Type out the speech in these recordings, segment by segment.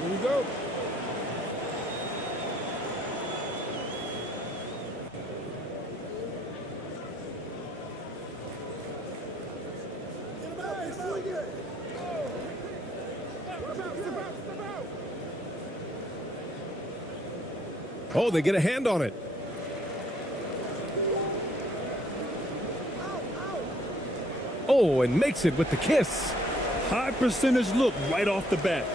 Here we go. Oh, they get a hand on it. Oh, and makes it with the kiss. High percentage look right off the bat.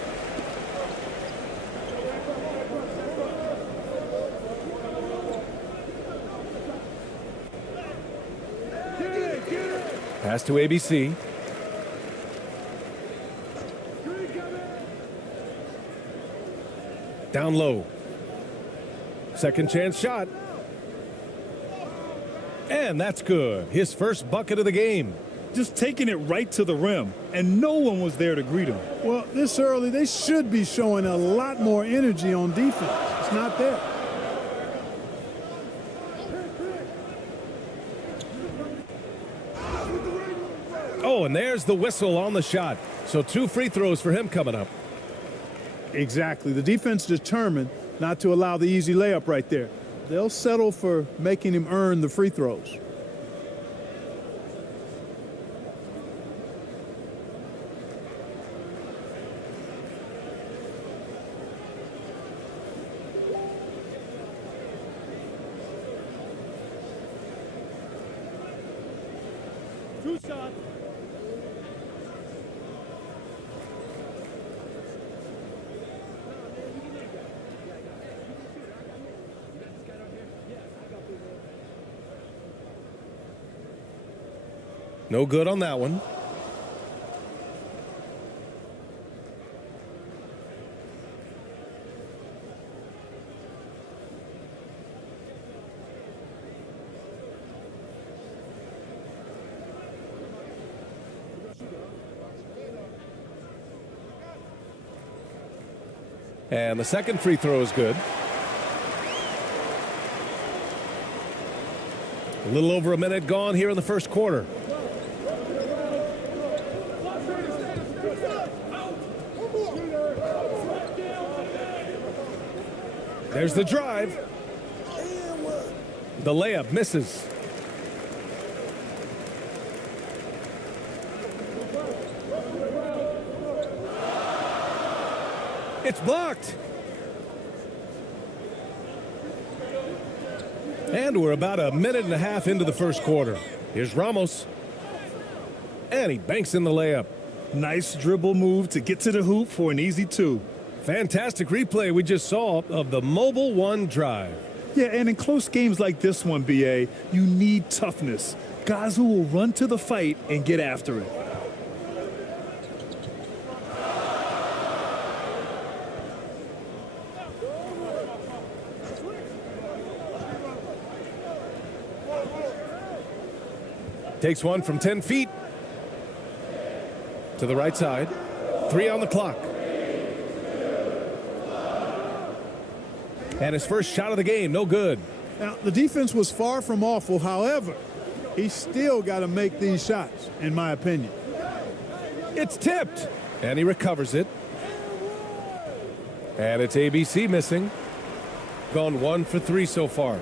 Pass to ABC. Down low. Second chance shot. And that's good. His first bucket of the game. Just taking it right to the rim, and no one was there to greet him. Well, this early, they should be showing a lot more energy on defense. It's not there. Oh, and there's the whistle on the shot. So 2 free throws for him coming up. Exactly. The defense determined not to allow the easy layup right there. They'll settle for making him earn the free throws. Two shots. No good on that one. And the second free throw is good. A little over a minute gone here in the first quarter. There's the drive. The layup misses. It's blocked. And we're about a minute and a half into the first quarter. Here's Ramos. And he banks in the layup. Nice dribble move to get to the hoop for an easy 2. Fantastic replay we just saw of the Mobile One drive. Yeah, and in close games like this one, BA, you need toughness. Guys who will run to the fight and get after it. Takes one from 10 feet to the right side. 3 on the clock. And his first shot of the game, no good. Now, the defense was far from awful. However, he's still got to make these shots, in my opinion. It's tipped. And he recovers it. And it's ABC missing. Gone 1 for 3 so far.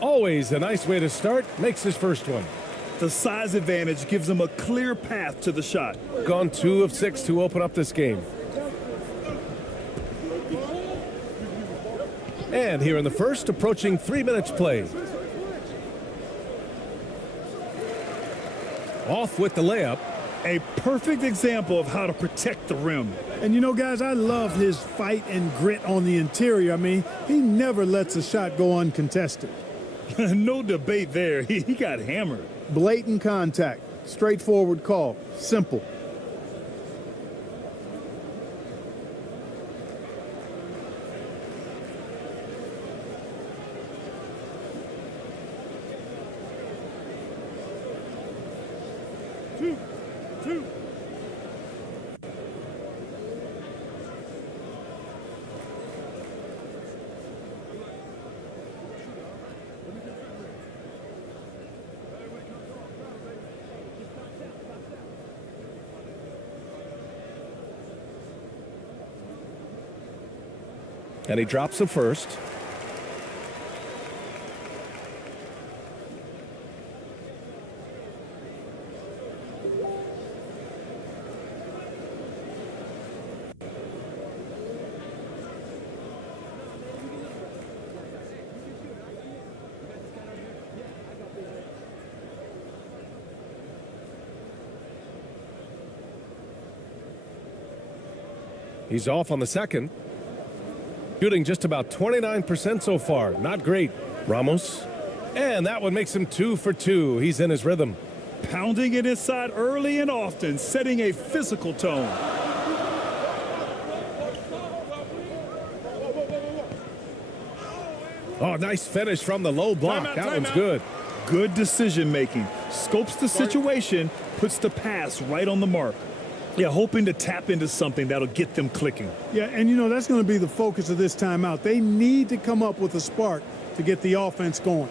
Always a nice way to start. Makes his first one. The size advantage gives him a clear path to the shot. Gone 2 of 6 to open up this game. And here in the first, approaching 3 minutes played. Off with the layup. A perfect example of how to protect the rim. And you know, guys, I love his fight and grit on the interior. I mean, he never lets a shot go uncontested. No debate there. He got hammered. Blatant contact. Straightforward call. Simple. Two. And he drops the first. He's off on the second. Shooting just about 29% so far. Not great. Ramos. And that one makes him 2 for 2. He's in his rhythm. Pounding it inside early and often, setting a physical tone. Oh, nice finish from the low block. That one's good. Good decision making. Scopes the situation, puts the pass right on the mark. Yeah, hoping to tap into something that'll get them clicking. Yeah, and you know, that's going to be the focus of this timeout. They need to come up with a spark to get the offense going.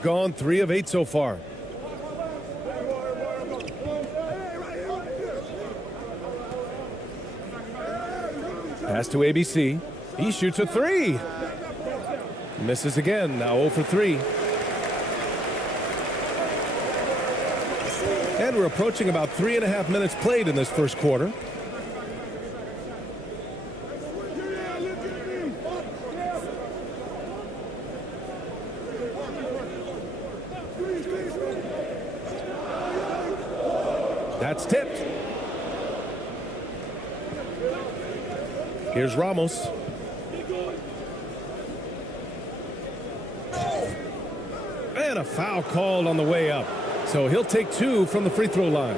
Gone 3 of 8 so far. Pass to ABC. He shoots a 3. Misses again. Now 0 for 3. And we're approaching about 3.5 minutes played in this first quarter. That's tipped. Here's Ramos. And a foul called on the way up. So he'll take 2 from the free throw line.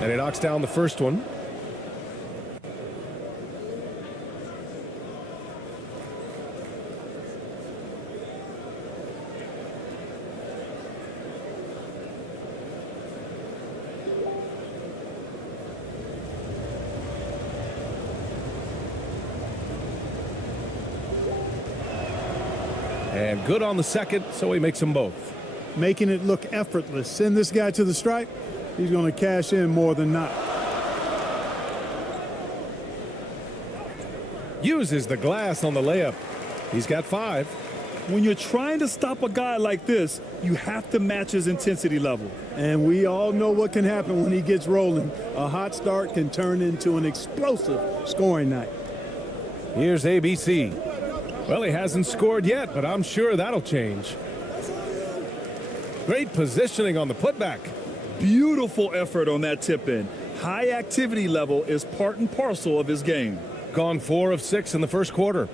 And he knocks down the first one. And good on the second, so he makes them both. Making it look effortless. Send this guy to the stripe. He's going to cash in more than not. Uses the glass on the layup. He's got 5. When you're trying to stop a guy like this, you have to match his intensity level. And we all know what can happen when he gets rolling. A hot start can turn into an explosive scoring night. Here's ABC. Well, he hasn't scored yet, but I'm sure that'll change. Great positioning on the putback. Beautiful effort on that tip-in. High activity level is part and parcel of his game. Gone 4 of 6 in the first quarter.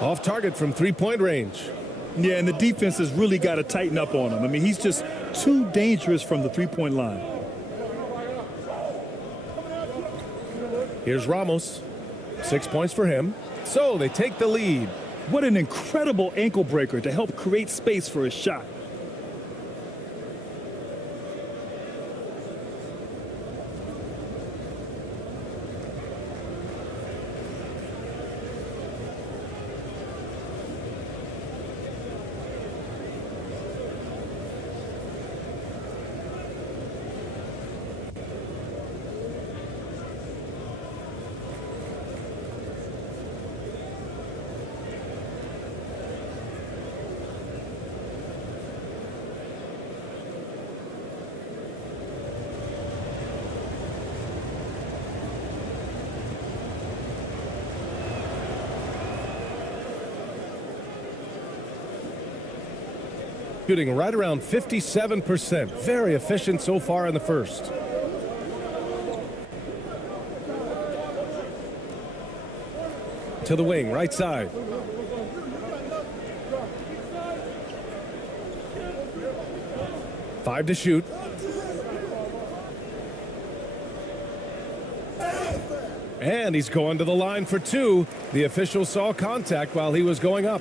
Off target from three-point range. Yeah, and the defense has really got to tighten up on him. I mean, he's just too dangerous from the three-point line. Here's Ramos. 6 points for him. So they take the lead. What an incredible ankle breaker to help create space for his shot. Shooting right around 57%. Very efficient so far in the first. To the wing, right side. Five to shoot. And he's going to the line for two. The official saw contact while he was going up.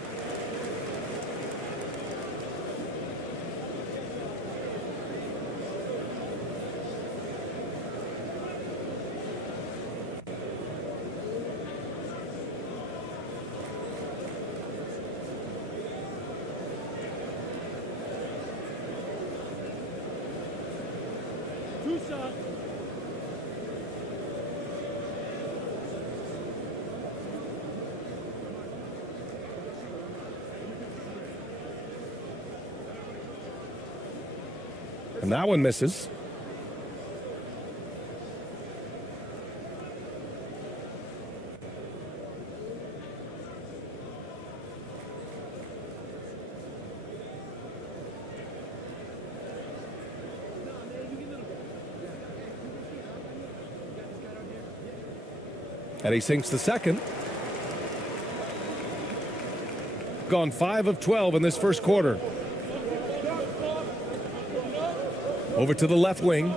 And that one misses. And he sinks the second. Gone 5 of 12 in this first quarter. Over to the left wing.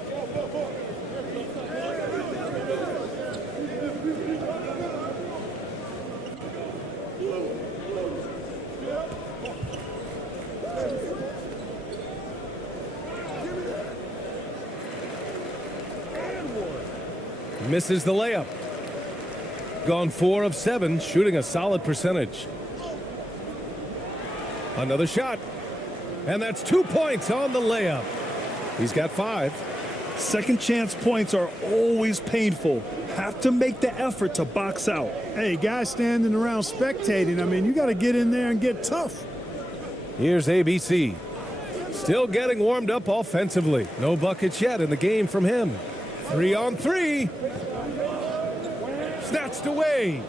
Misses the layup. Gone 4 of 7, shooting a solid percentage. Another shot. And that's 2 points on the layup. He's got 5. Second chance points are always painful. Have to make the effort to box out. Hey, guys standing around spectating, I mean, you got to get in there and get tough. Here's ABC. Still getting warmed up offensively. No buckets yet in the game from him. 3 on 3. Snatched away.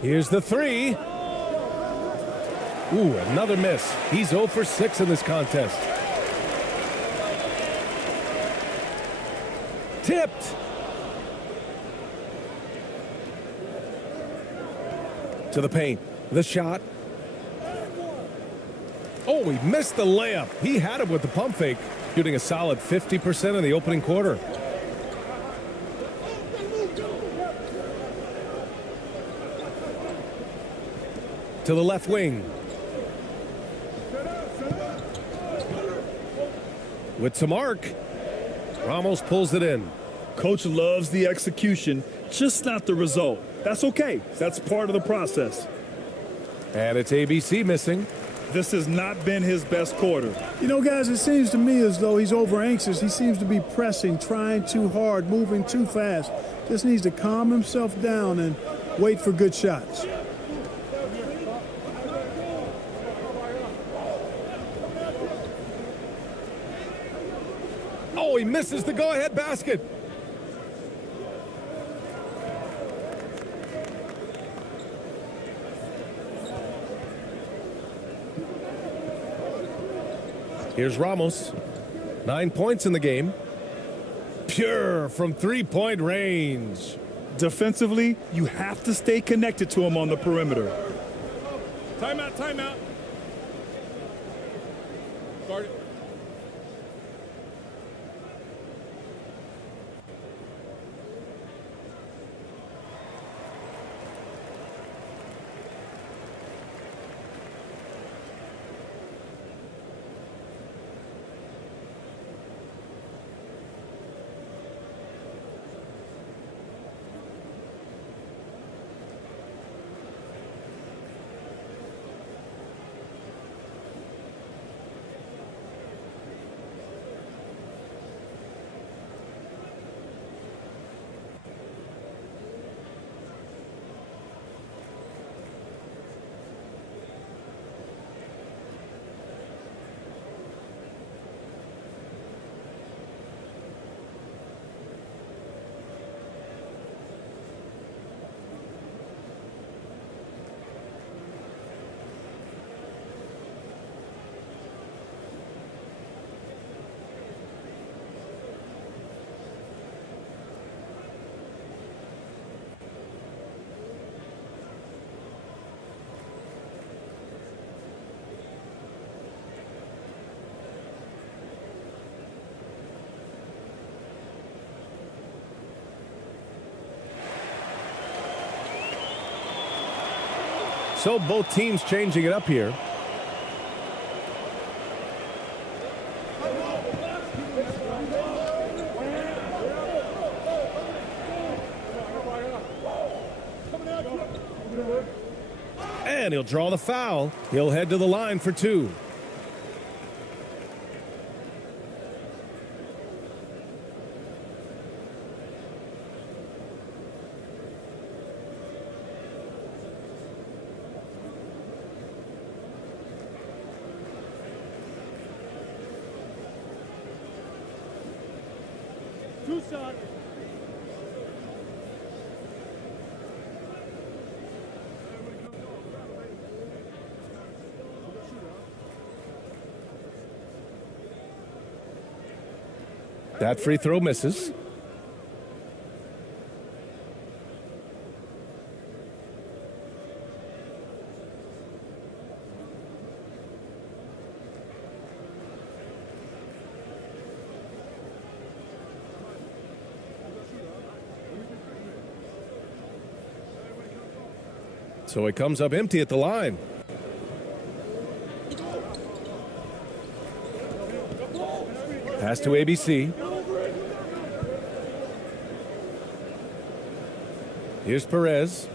Here's the 3. Ooh, another miss. He's 0 for 6 in this contest. Tipped. To the paint. The shot. Oh, he missed the layup. He had it with the pump fake. Shooting a solid 50% in the opening quarter. To the left wing. With some arc. Ramos pulls it in. Coach loves the execution, just not the result. That's okay. That's part of the process. And it's ABC missing. This has not been his best quarter. You know, guys, it seems to me as though he's over anxious. He seems to be pressing, trying too hard, moving too fast. Just needs to calm himself down and wait for good shots. Oh, he misses the go-ahead basket. Here's Ramos. 9 points in the game. Pure from three-point range. Defensively, you have to stay connected to him on the perimeter. Timeout, timeout. Guard it. So both teams changing it up here. And he'll draw the foul. He'll head to the line for two. That free throw misses. So it comes up empty at the line. Pass to ABC. Here's Perez.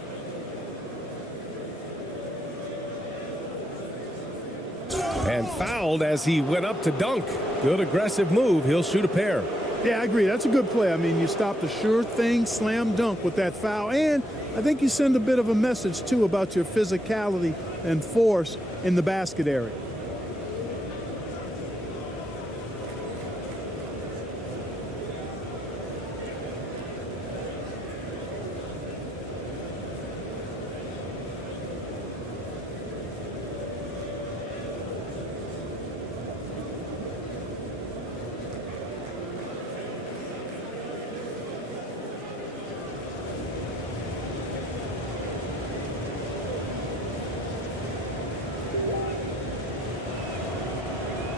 And fouled as he went up to dunk. Good aggressive move. He'll shoot a pair. Yeah, I agree. That's a good play. I mean, you stopped a sure thing slam dunk with that foul. And I think you send a bit of a message, too, about your physicality and force in the basket area.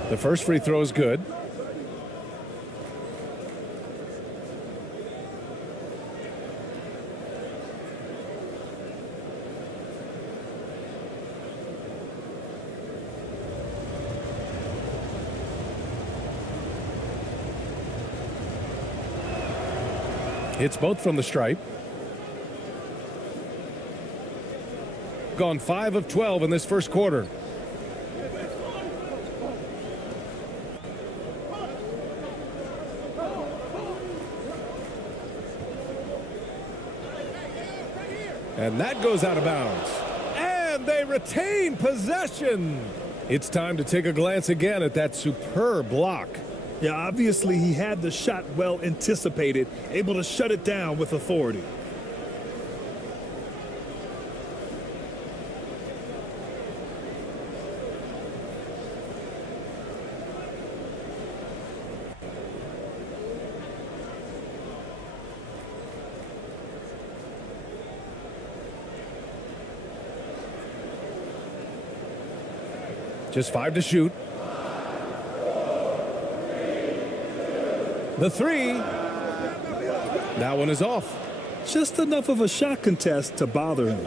The first free throw is good. Hits both from the stripe. Gone 5 of 12 in this first quarter. And that goes out of bounds. And they retain possession. It's time to take a glance again at that superb block. Yeah, obviously he had the shot well anticipated, able to shut it down with authority. Just 5 to shoot. The 3. That one is off. Just enough of a shot contest to bother him.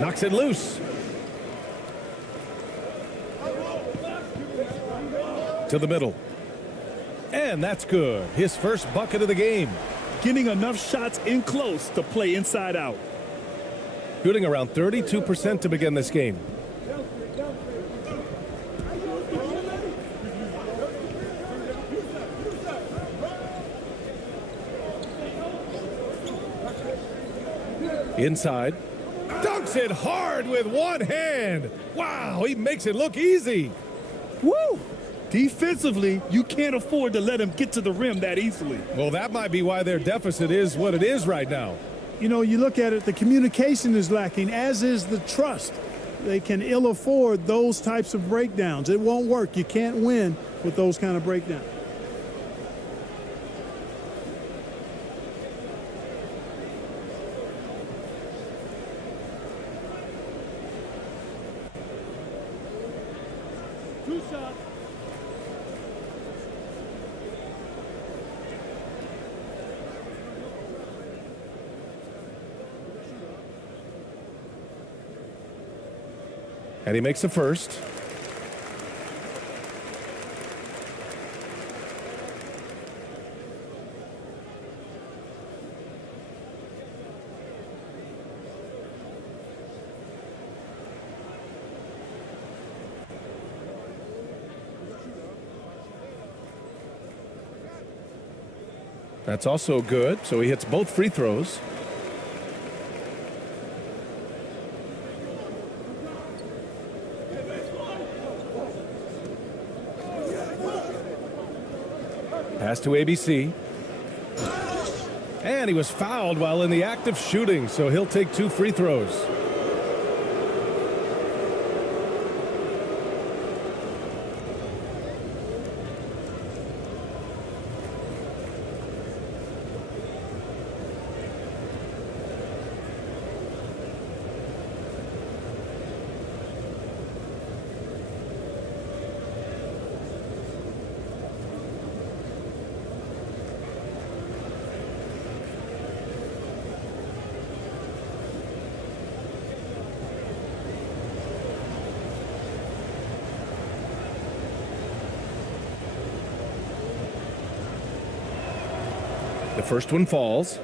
Knocks it loose. To the middle. And that's good. His first bucket of the game. Getting enough shots in close to play inside out. Shooting around 32% to begin this game. Inside. Dunks it hard with one hand. Wow, he makes it look easy. Woo! Defensively, you can't afford to let him get to the rim that easily. Well, that might be why their deficit is what it is right now. You know, you look at it, the communication is lacking, as is the trust. They can ill afford those types of breakdowns. It won't work. You can't win with those kind of breakdowns. Two shots. And he makes the first. That's also good. So he hits both free throws. Pass to ABC. And he was fouled while in the act of shooting, so he'll take 2 free throws. The first one falls.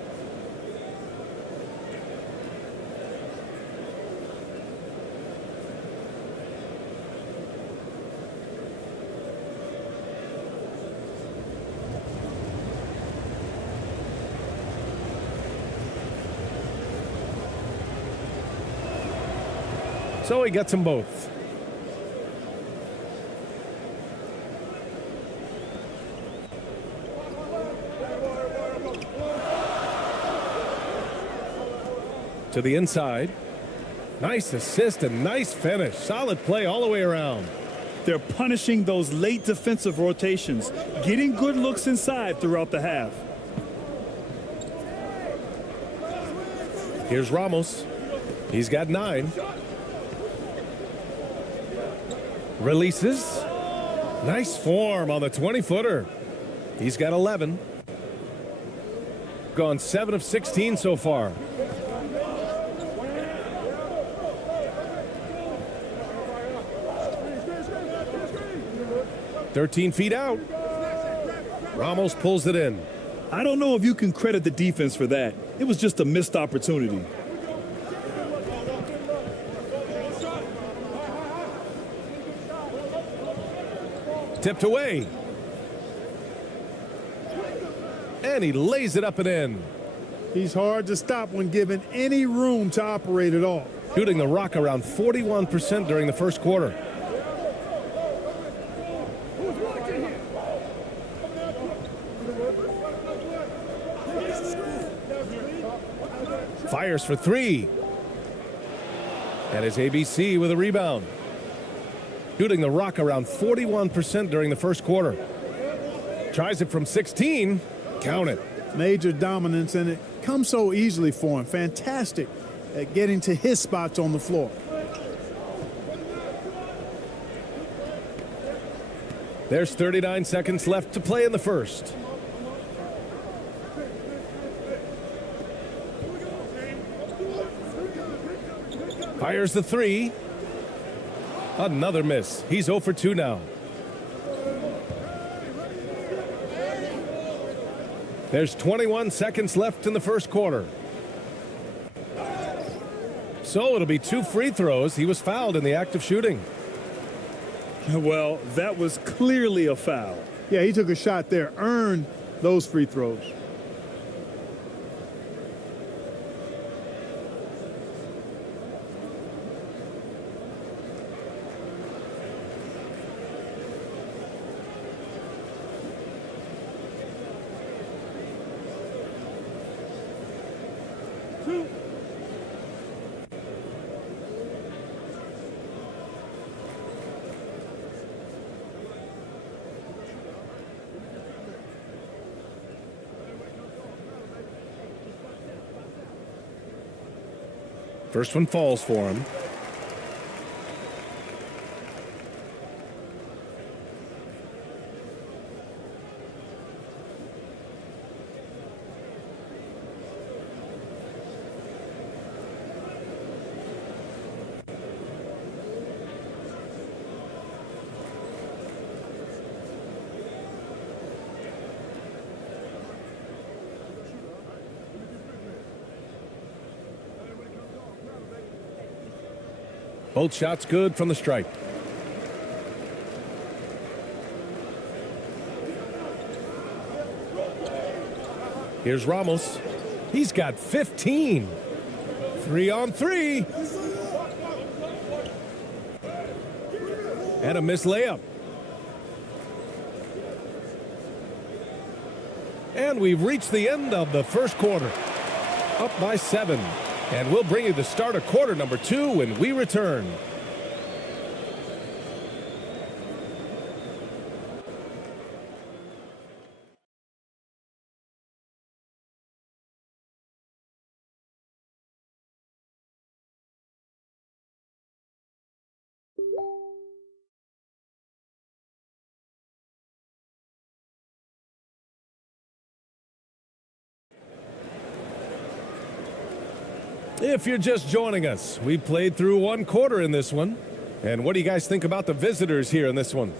So he gets them both. To the inside. Nice assist and nice finish. Solid play all the way around. They're punishing those late defensive rotations, getting good looks inside throughout the half. Here's Ramos. He's got 9. Releases. Nice form on the 20-footer. He's got 11. Gone 7 of 16 so far. "13 feet out." Ramos pulls it in. I don't know if you can credit the defense for that. It was just a missed opportunity. Tipped away. And he lays it up and in. He's hard to stop when given any room to operate at all. Shooting the rock around 41% during the first quarter. Fires for three. And it's ABC with a rebound. Shooting the rock around 41% during the first quarter. Tries it from 16. Count it. Major dominance, and it comes so easily for him. Fantastic at getting to his spots on the floor. There's 39 seconds left to play in the first. Fires the three. Another miss. He's 0 for 2 now. There's 21 seconds left in the first quarter. So it'll be 2 free throws. He was fouled in the act of shooting. Well, that was clearly a foul. Yeah, he took a shot there, earned those free throws. First one falls for him. Both shots good from the stripe. Here's Ramos. He's got 15. 3 on 3. And a missed layup. And we've reached the end of the first quarter. Up by 7. And we'll bring you the start of quarter number 2 when we return. If you're just joining us, we played through 1 quarter in this one. And what do you guys think about the visitors here in this one?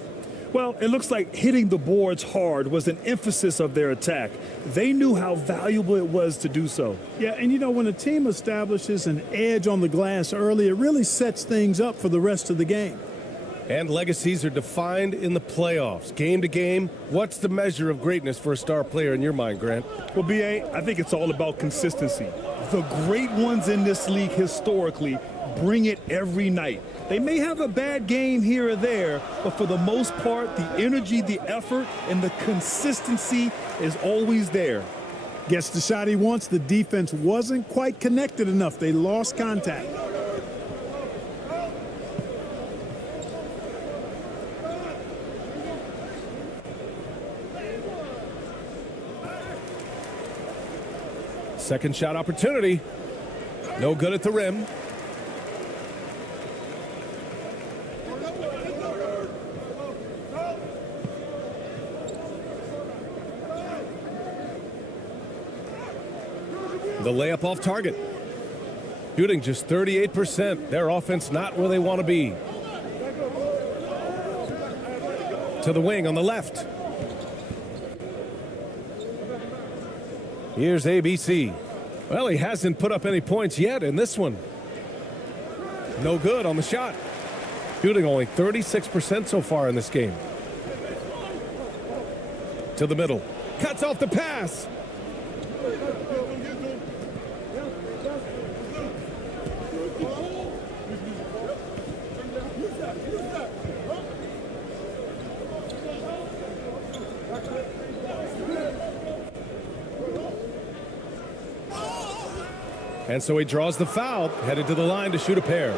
Well, it looks like hitting the boards hard was an emphasis of their attack. They knew how valuable it was to do so. Yeah, and you know, when a team establishes an edge on the glass early, it really sets things up for the rest of the game. And legacies are defined in the playoffs. Game to game, what's the measure of greatness for a star player in your mind, Grant? Well, B.A., I think it's all about consistency. The great ones in this league historically bring it every night. They may have a bad game here or there, but for the most part, the energy, the effort, and the consistency is always there. Gets the shot he wants. The defense wasn't quite connected enough. They lost contact. Second shot opportunity. No good at the rim. The layup off target. Shooting just 38%. Their offense not where they want to be. To the wing on the left. Here's ABC. Well, he hasn't put up any points yet in this one. No good on the shot. Shooting only 36% so far in this game. To the middle. Cuts off the pass. And so he draws the foul, headed to the line to shoot a pair.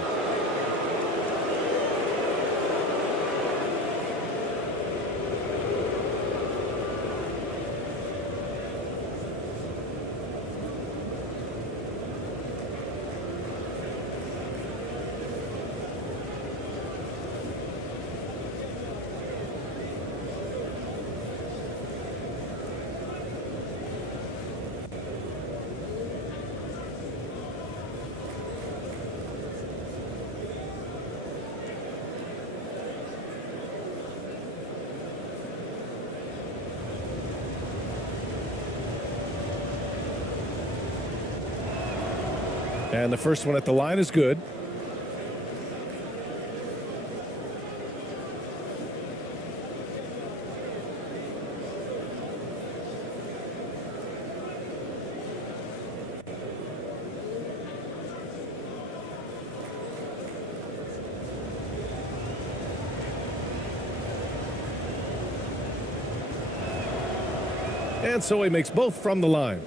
And the first one at the line is good. And so he makes both from the line.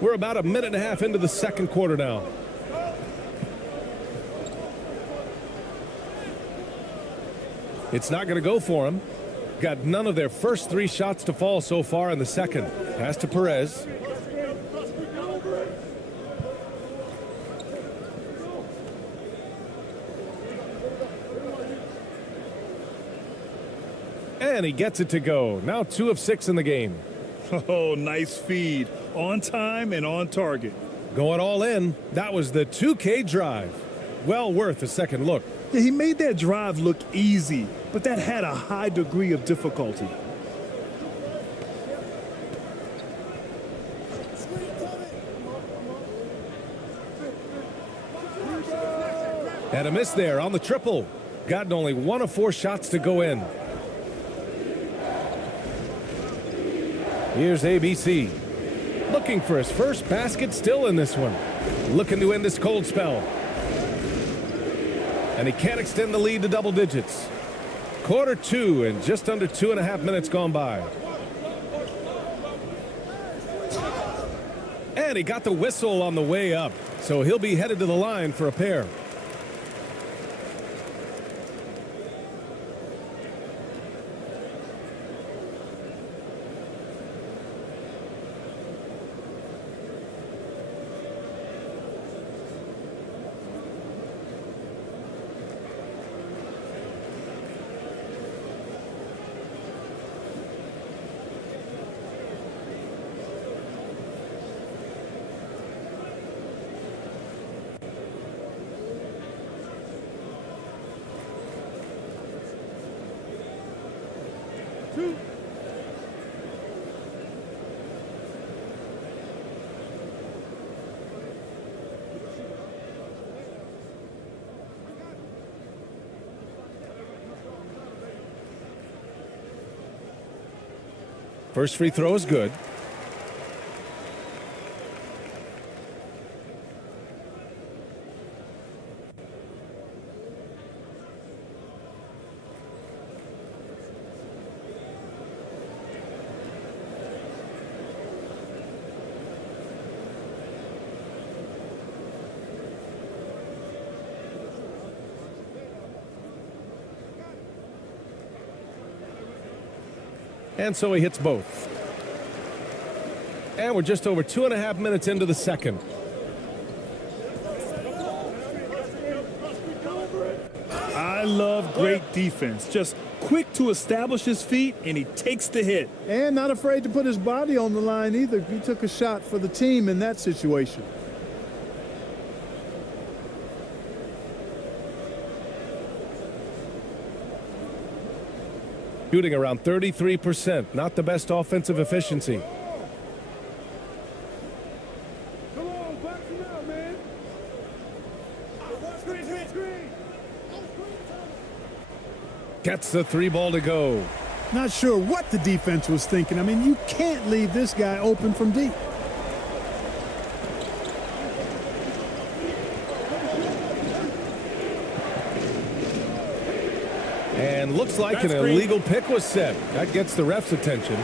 We're about a minute and a half into the second quarter now. It's not going to go for him. Got none of their first three shots to fall so far in the second. Pass to Perez. And he gets it to go. Now 2 of 6 in the game. Oh, nice feed. On time and on target. Going all in. That was the 2K drive. Well worth a second look. Yeah, he made that drive look easy, but that had a high degree of difficulty. And a miss there on the triple. Gotten only 1 of 4 shots to go in. Here's ABC. Looking for his first basket still in this one. Looking to end this cold spell. And he can't extend the lead to double digits. Quarter 2 and just under 2.5 minutes gone by. And he got the whistle on the way up. So he'll be headed to the line for a pair. First free throw is good. And so he hits both. And we're just over 2.5 minutes into the second. I love great defense. Just quick to establish his feet, and he takes the hit. And not afraid to put his body on the line either. He took a shot for the team in that situation. Shooting around 33%. Not the best offensive efficiency. Come on, box him out, man. Gets the 3 ball to go. Not sure what the defense was thinking. I mean, you can't leave this guy open from deep. And looks like an illegal pick was set. That gets the ref's attention.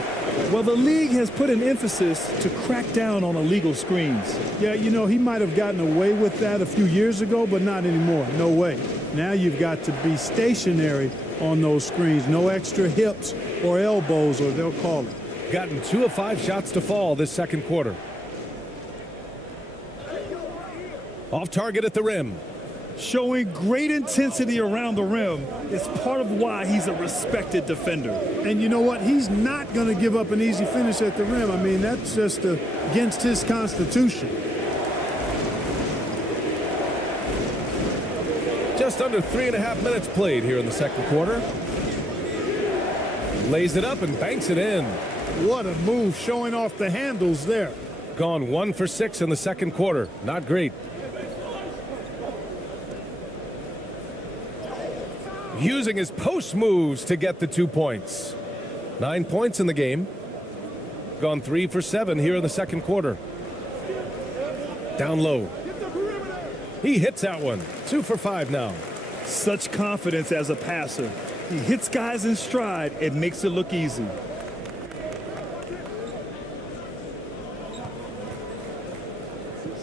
Well, the league has put an emphasis to crack down on illegal screens. Yeah, you know, he might have gotten away with that a few years ago, but not anymore. No way. Now you've got to be stationary on those screens. No extra hips or elbows, or they'll call it. Gotten 2 of 5 shots to fall this second quarter. Off target at the rim. Showing great intensity around the rim is part of why he's a respected defender. And you know what? He's not going to give up an easy finish at the rim. I mean, that's just against his constitution. Just under 3.5 minutes played here in the second quarter. Lays it up and banks it in. What a move, showing off the handles there. Gone 1 for 6 in the second quarter. Not great. Using his post moves to get the 2 points. 9 points in the game. Gone 3 for 7 here in the second quarter. Down low. He hits that one. 2 for 5 now. Such confidence as a passer. He hits guys in stride and makes it look easy.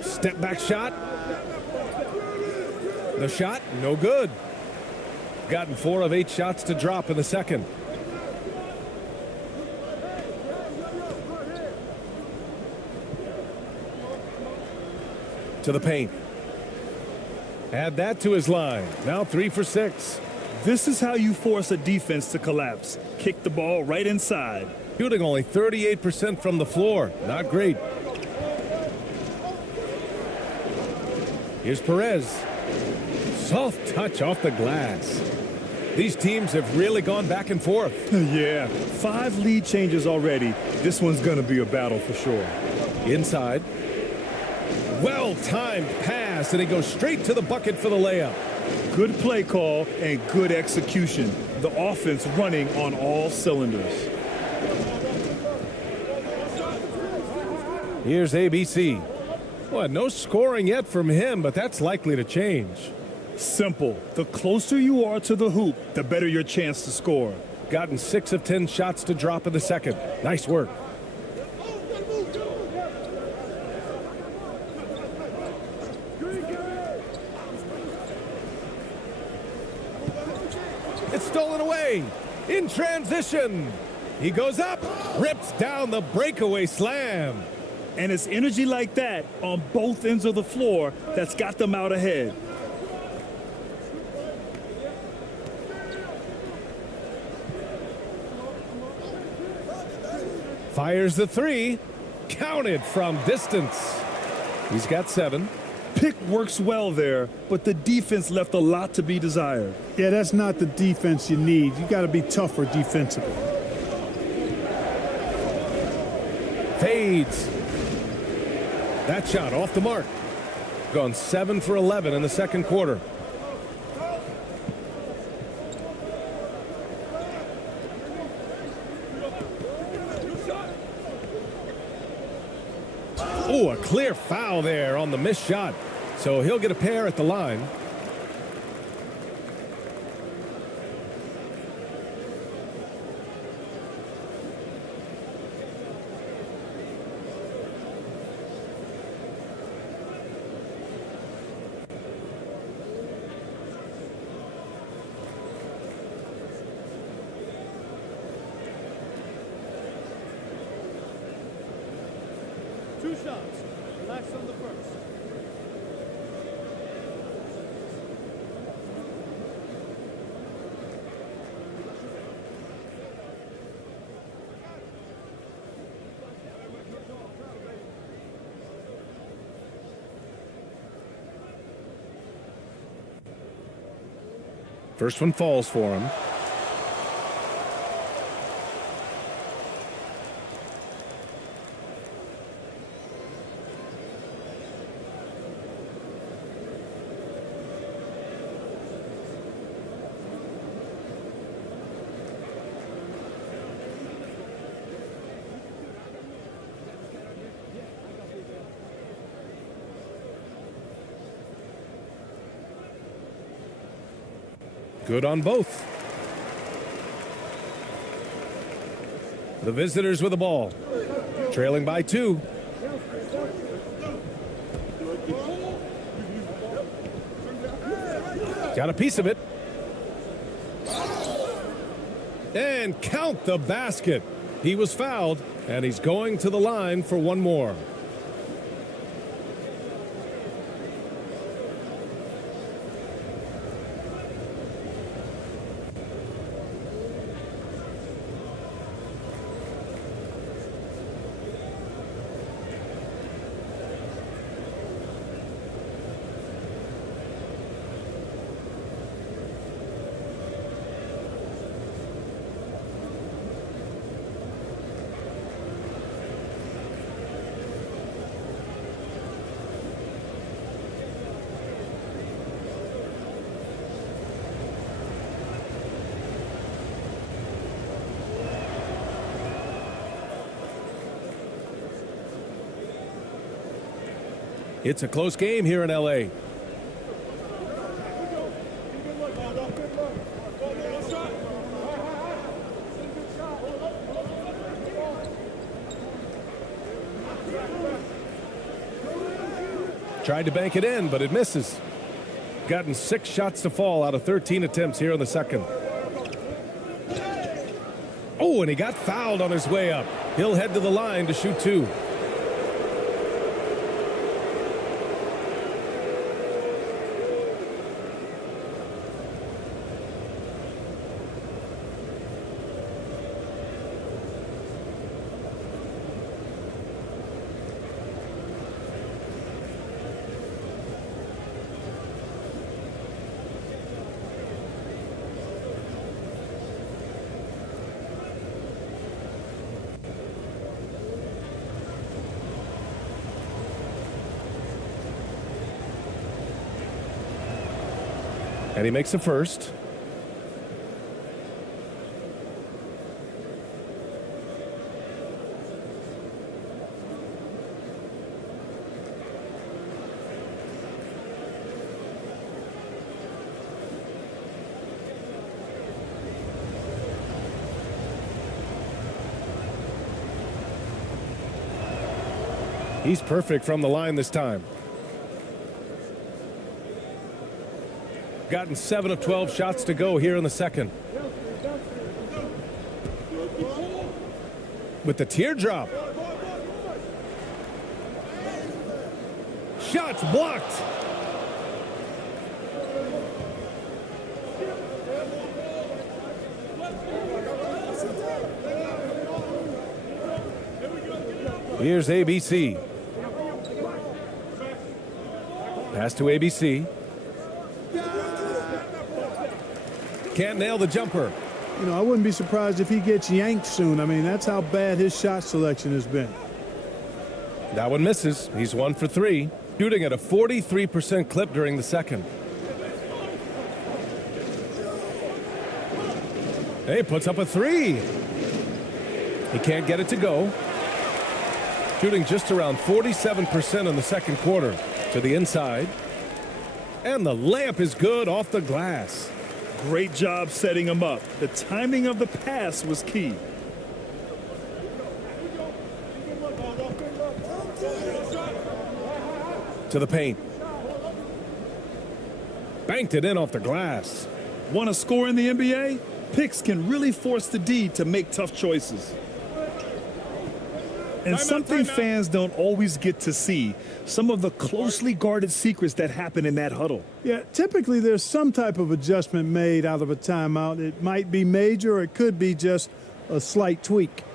Step back shot. The shot, no good. Gotten 4 of 8 shots to drop in the second. To the paint. Add that to his line. Now 3 for 6. This is how you force a defense to collapse. Kick the ball right inside. Shooting only 38% from the floor. Not great. Here's Perez. Soft touch off the glass. These teams have really gone back and forth. Yeah, 5 lead changes already. This one's going to be a battle for sure. Inside. Well-timed pass, and he goes straight to the bucket for the layup. Good play call and good execution. The offense running on all cylinders. Here's ABC. Well, no scoring yet from him, but that's likely to change. Simple. The closer you are to the hoop, the better your chance to score. Gotten 6 of 10 shots to drop in the second. Nice work. It's stolen away. In transition. He goes up, rips down the breakaway slam. And it's energy like that on both ends of the floor that's got them out ahead. Fires the 3. Counted from distance. He's got 7. Pick works well there, but the defense left a lot to be desired. Yeah, that's not the defense you need. You got to be tougher defensively. Fades. That shot off the mark. Gone 7 for 11 in the second quarter. Oh, a clear foul there on the missed shot. So he'll get a pair at the line. Two shots. Relax on the first. First one falls for him. Good on both. The visitors with the ball. Trailing by 2. Got a piece of it. And count the basket. He was fouled, and he's going to the line for one more. It's a close game here in L.A. Tried to bank it in, but it misses. Gotten 6 shots to fall out of 13 attempts here in the second. Oh, and he got fouled on his way up. He'll head to the line to shoot 2. And he makes a first. He's perfect from the line this time. Gotten 7 of 12 shots to go here in the second. With the teardrop. Shots blocked. Here's ABC. Pass to ABC. Can't nail the jumper. You know, I wouldn't be surprised if he gets yanked soon. I mean, that's how bad his shot selection has been. That one misses. He's 1 for 3. Shooting at a 43% clip during the second. Hey, puts up a 3. He can't get it to go. Shooting just around 47% in the second quarter. To the inside. And the layup is good off the glass. Great job setting him up. The timing of the pass was key. To the paint. Banked it in off the glass. Want to score in the NBA? Picks can really force the D to make tough choices. And something fans don't always get to see, some of the closely guarded secrets that happen in that huddle. Yeah, typically there's some type of adjustment made out of a timeout. It might be major, or it could be just a slight tweak.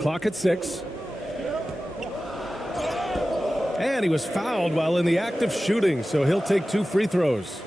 Clock at 6. And he was fouled while in the act of shooting, so he'll take 2 free throws.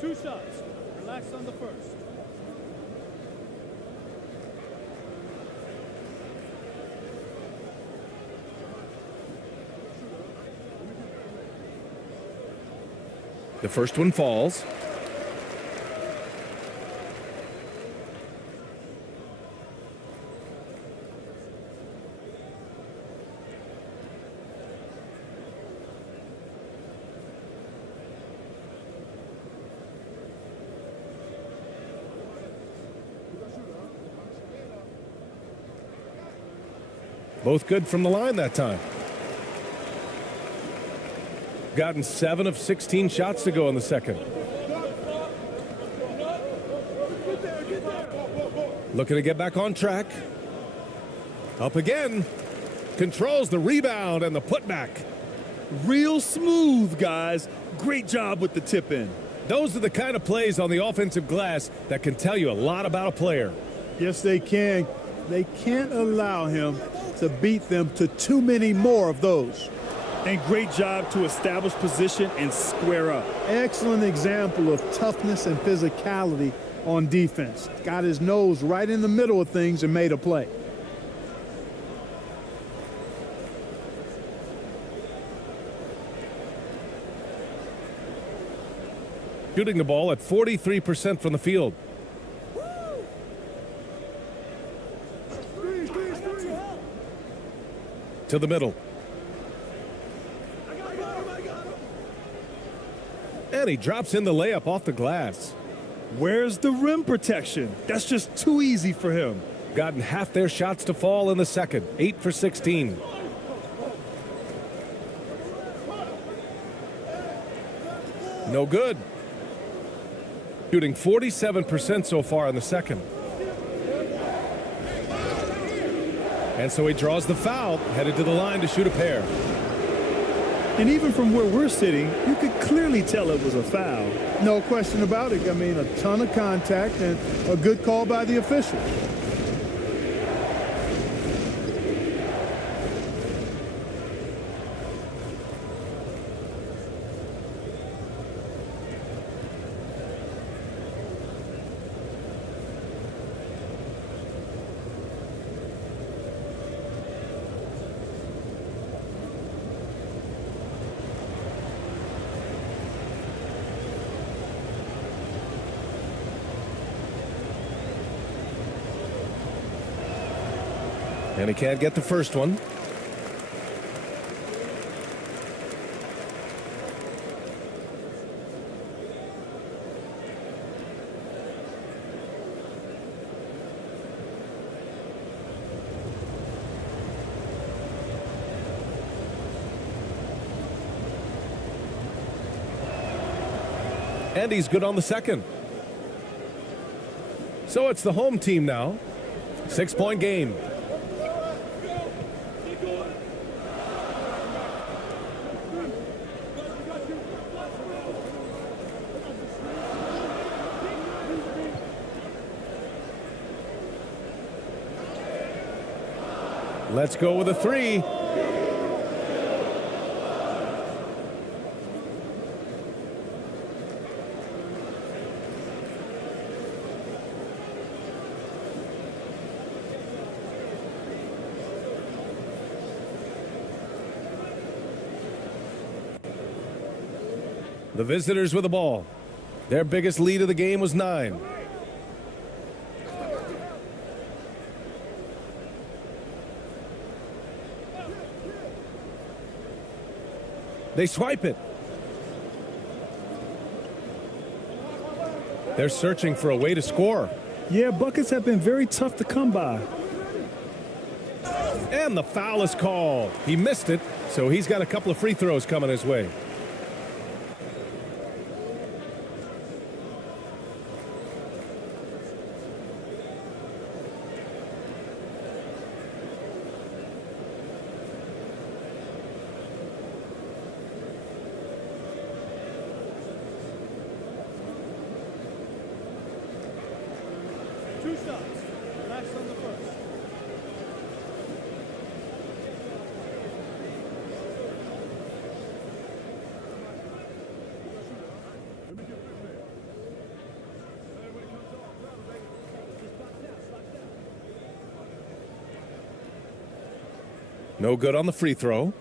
Two shots. Relax on the first. The first one falls. Both good from the line that time. Gotten 7 of 16 shots to go in the second. Looking to get back on track. Up again. Controls the rebound and the putback. Real smooth, guys. Great job with the tip in. Those are the kind of plays on the offensive glass that can tell you a lot about a player. Yes, they can. They can't allow him to beat them to too many more of those. And great job to establish position and square up. Excellent example of toughness and physicality on defense. Got his nose right in the middle of things and made a play. Shooting the ball at 43% from the field. To the middle. And he drops in the layup off the glass. Where's the rim protection? That's just too easy for him. Gotten half their shots to fall in the second. 8 for 16. No good. Shooting 47% so far in the second. And so he draws the foul, headed to the line to shoot a pair. And even from where we're sitting, you could clearly tell it was a foul. No question about it. I mean, a ton of contact and a good call by the official. And he can't get the first one. And he's good on the second. So it's the home team now. 6-point game. Let's go with a 3. The visitors with the ball. Their biggest lead of the game was 9. They swipe it. They're searching for a way to score. Yeah, buckets have been very tough to come by. And the foul is called. He missed it, so he's got a couple of free throws coming his way. Two shots. Max on the first. No good on the free throw.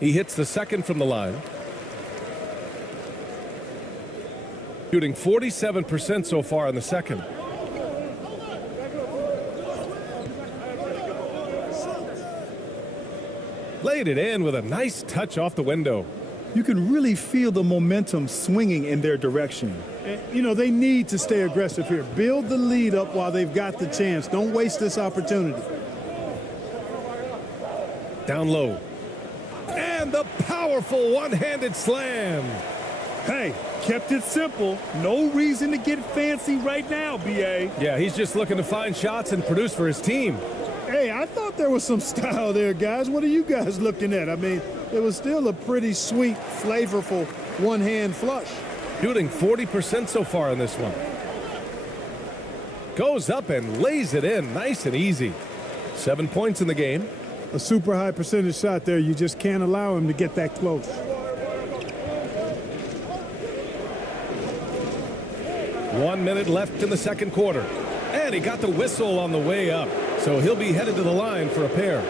He hits the second from the line. Shooting 47% so far in the second. Laid it in with a nice touch off the window. You can really feel the momentum swinging in their direction. And, you know, they need to stay aggressive here. Build the lead up while they've got the chance. Don't waste this opportunity. Down low. And the powerful one-handed slam. Hey, kept it simple. No reason to get fancy right now, B.A. Yeah, he's just looking to find shots and produce for his team. Hey, I thought there was some style there, guys. What are you guys looking at? I mean, it was still a pretty sweet, flavorful one-hand flush. Shooting 40% so far in this one. Goes up and lays it in nice and easy. 7 points in the game. A super high percentage shot there. You just can't allow him to get that close. One minute left in the second quarter. And he got the whistle on the way up. So he'll be headed to the line for a pair.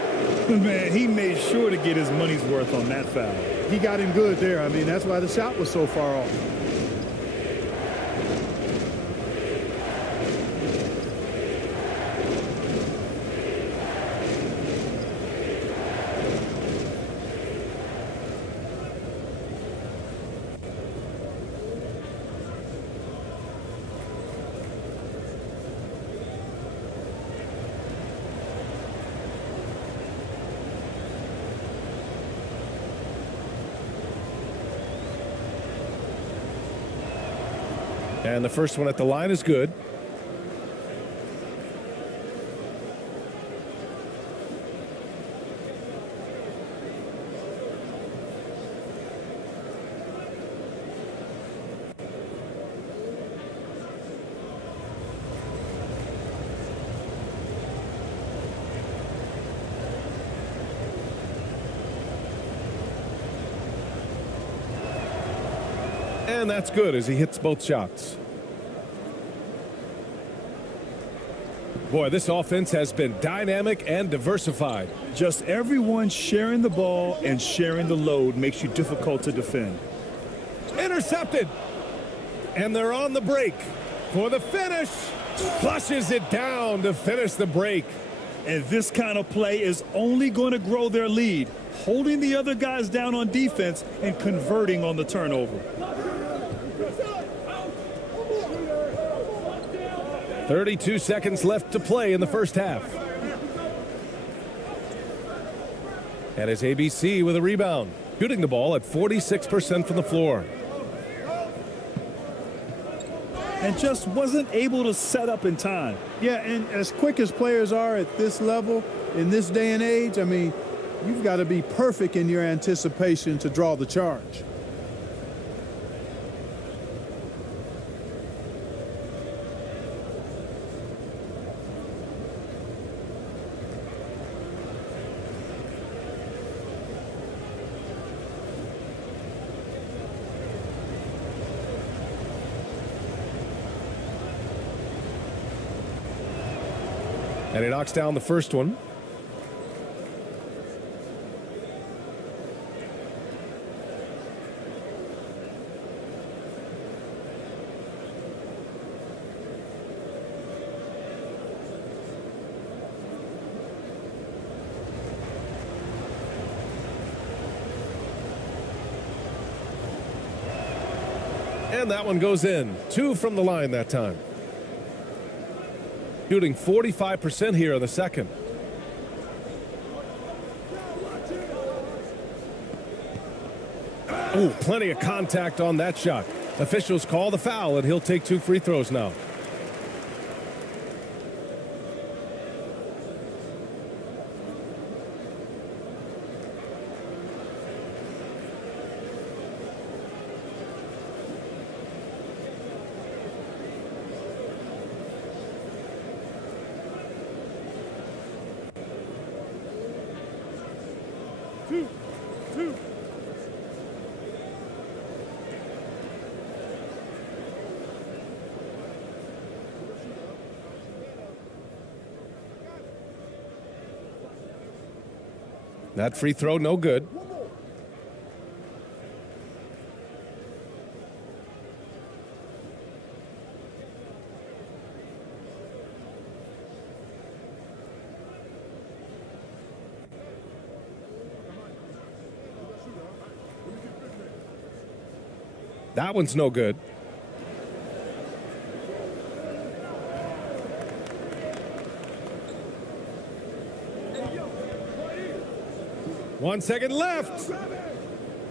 Man, he made sure to get his money's worth on that foul. He got him good there. I mean, that's why the shot was so far off. And the first one at the line is good. And that's good as he hits both shots. Boy, this offense has been dynamic and diversified. Just everyone sharing the ball and sharing the load makes you difficult to defend. Intercepted. And they're on the break for the finish. Flushes it down to finish the break. And this kind of play is only going to grow their lead, holding the other guys down on defense and converting on the turnover. 32 seconds left to play in the first half. And it's ABC with a rebound, shooting the ball at 46% from the floor. And just wasn't able to set up in time. Yeah, and as quick as players are at this level, in this day and age, I mean, you've got to be perfect in your anticipation to draw the charge. And he knocks down the first one. And that one goes in. 2 from the line that time. Shooting 45% here in the second. Oh, plenty of contact on that shot. Officials call the foul, and he'll take 2 free throws now. That free throw, no good. That one's no good. One second left.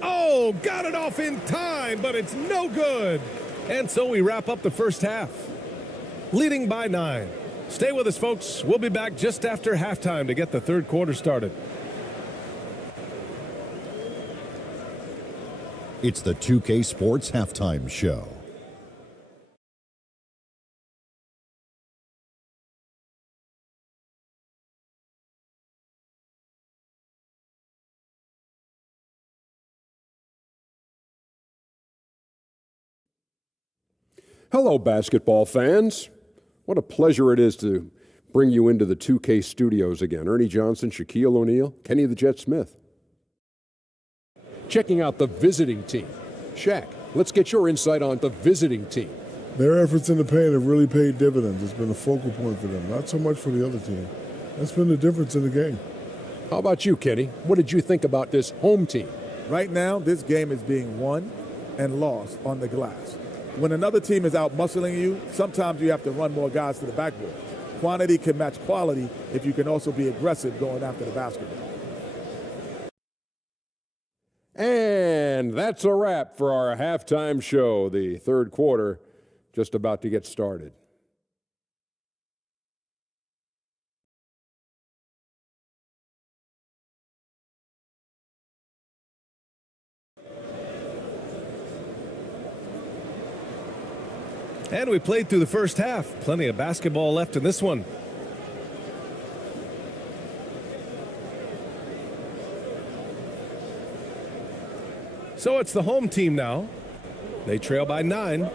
Oh, got it off in time, but it's no good. And so we wrap up the first half, leading by 9. Stay with us, folks. We'll be back just after halftime to get the third quarter started. It's the 2K Sports Halftime Show. Hello, basketball fans. What a pleasure it is to bring you into the 2K studios again. Ernie Johnson, Shaquille O'Neal, Kenny the Jet Smith. Checking out the visiting team. Shaq, let's get your insight on the visiting team. Their efforts in the paint have really paid dividends. It's been a focal point for them, not so much for the other team. That's been the difference in the game. How about you, Kenny? What did you think about this home team? Right now, this game is being won and lost on the glass. When another team is out muscling you, sometimes you have to run more guys to the backboard. Quantity can match quality if you can also be aggressive going after the basketball. And that's a wrap for our halftime show. The third quarter just about to get started. And we played through the first half. Plenty of basketball left in this one. So it's the home team now. They trail by 9.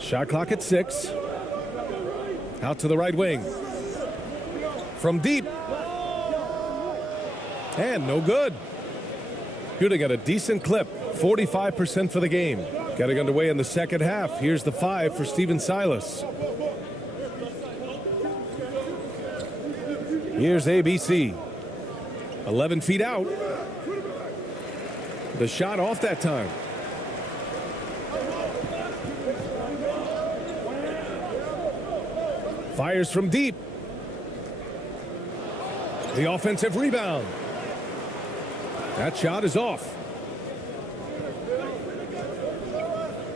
Shot clock at 6. Out to the right wing. From deep. And no good. Shooting at a decent clip. 45% for the game. Getting underway in the second half. Here's the 5 for Steven Silas. Here's ABC. 11 feet out. The shot off that time. Fires from deep. The offensive rebound. That shot is off.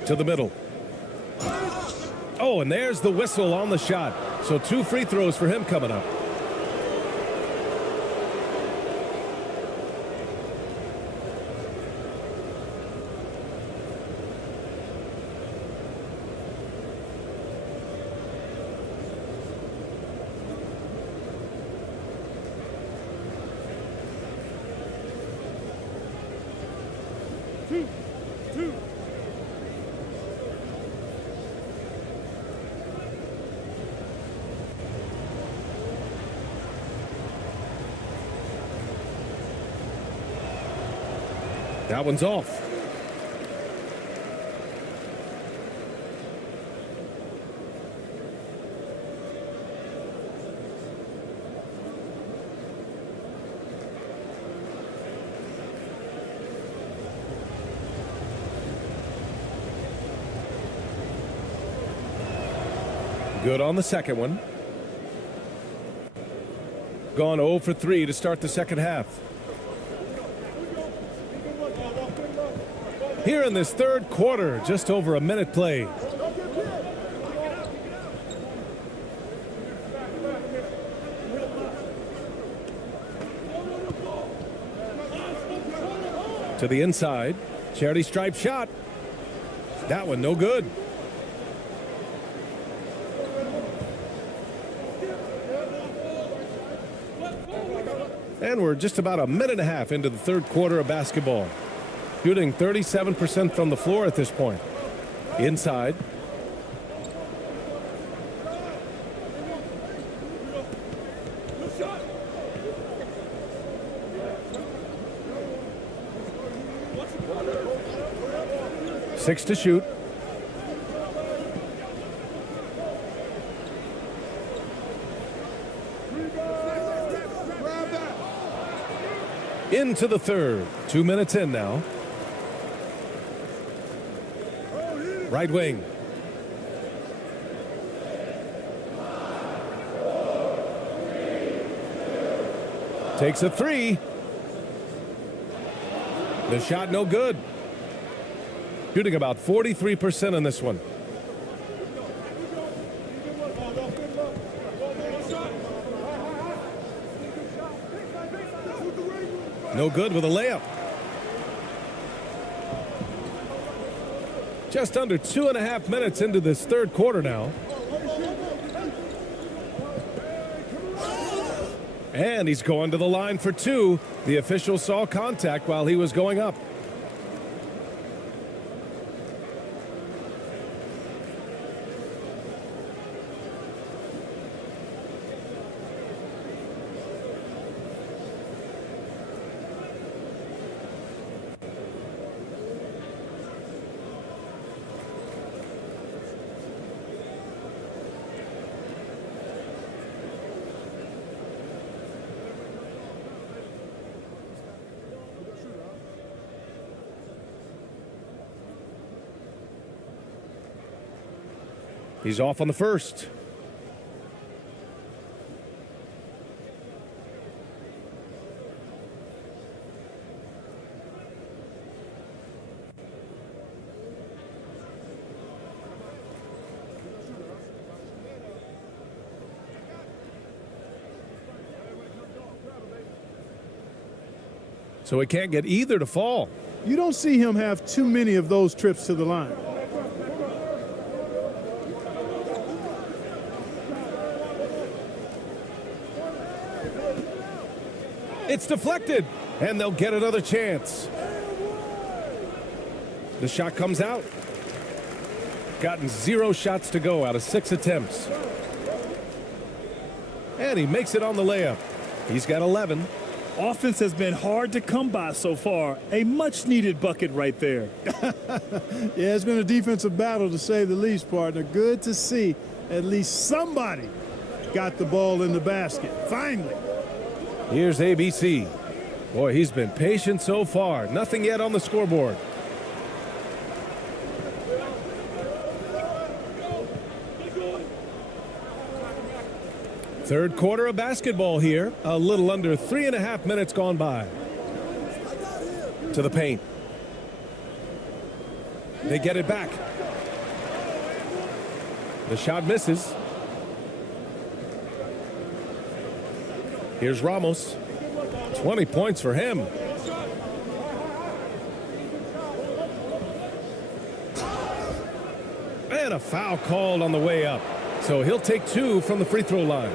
To the middle. Oh, and there's the whistle on the shot. So 2 free throws for him coming up. That one's off. Good on the second one. Gone 0 for 3 to start the second half. Here in this third quarter, just over a minute played. To the inside. Charity stripe shot. That one no good. And we're just about a minute and a half into the third quarter of basketball. Shooting 37% from the floor at this point. Inside. Six to shoot. Into the third. 2 minutes in now. Right wing. Takes a three. The shot no good. Shooting about 43% on this one. No good with a layup. Just under 2.5 minutes into this third quarter now. And he's going to the line for two. The official saw contact while he was going up. He's off on the first. So he can't get either to fall. You don't see him have too many of those trips to the line. It's deflected, and they'll get another chance. The shot comes out. Gotten 0 shots to go out of 6 attempts. And he makes it on the layup. He's got 11. Offense has been hard to come by so far. A much-needed bucket right there. Yeah, it's been a defensive battle to say the least, partner. Good to see at least somebody got the ball in the basket. Finally. Here's ABC. Boy, he's been patient so far. Nothing yet on the scoreboard. Third quarter of basketball here. A little under 3.5 minutes gone by. To the paint. They get it back. The shot misses. Here's Ramos. 20 points for him. And a foul called on the way up. So he'll take 2 from the free throw line.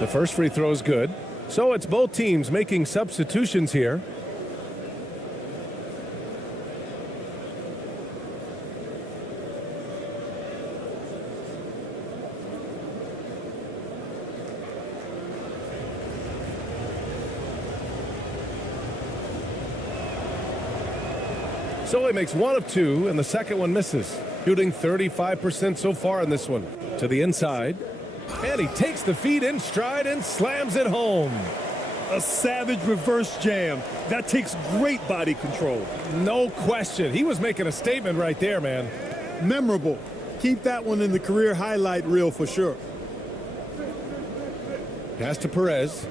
The first free throw is good. So it's both teams making substitutions here. So he makes one of two, and the second one misses. Shooting 35% so far in this one. To the inside. And he takes the feed in stride and slams it home. A savage reverse jam. That takes great body control. No question. He was making a statement right there, man. Memorable. Keep that one in the career highlight reel for sure. Pass to Perez.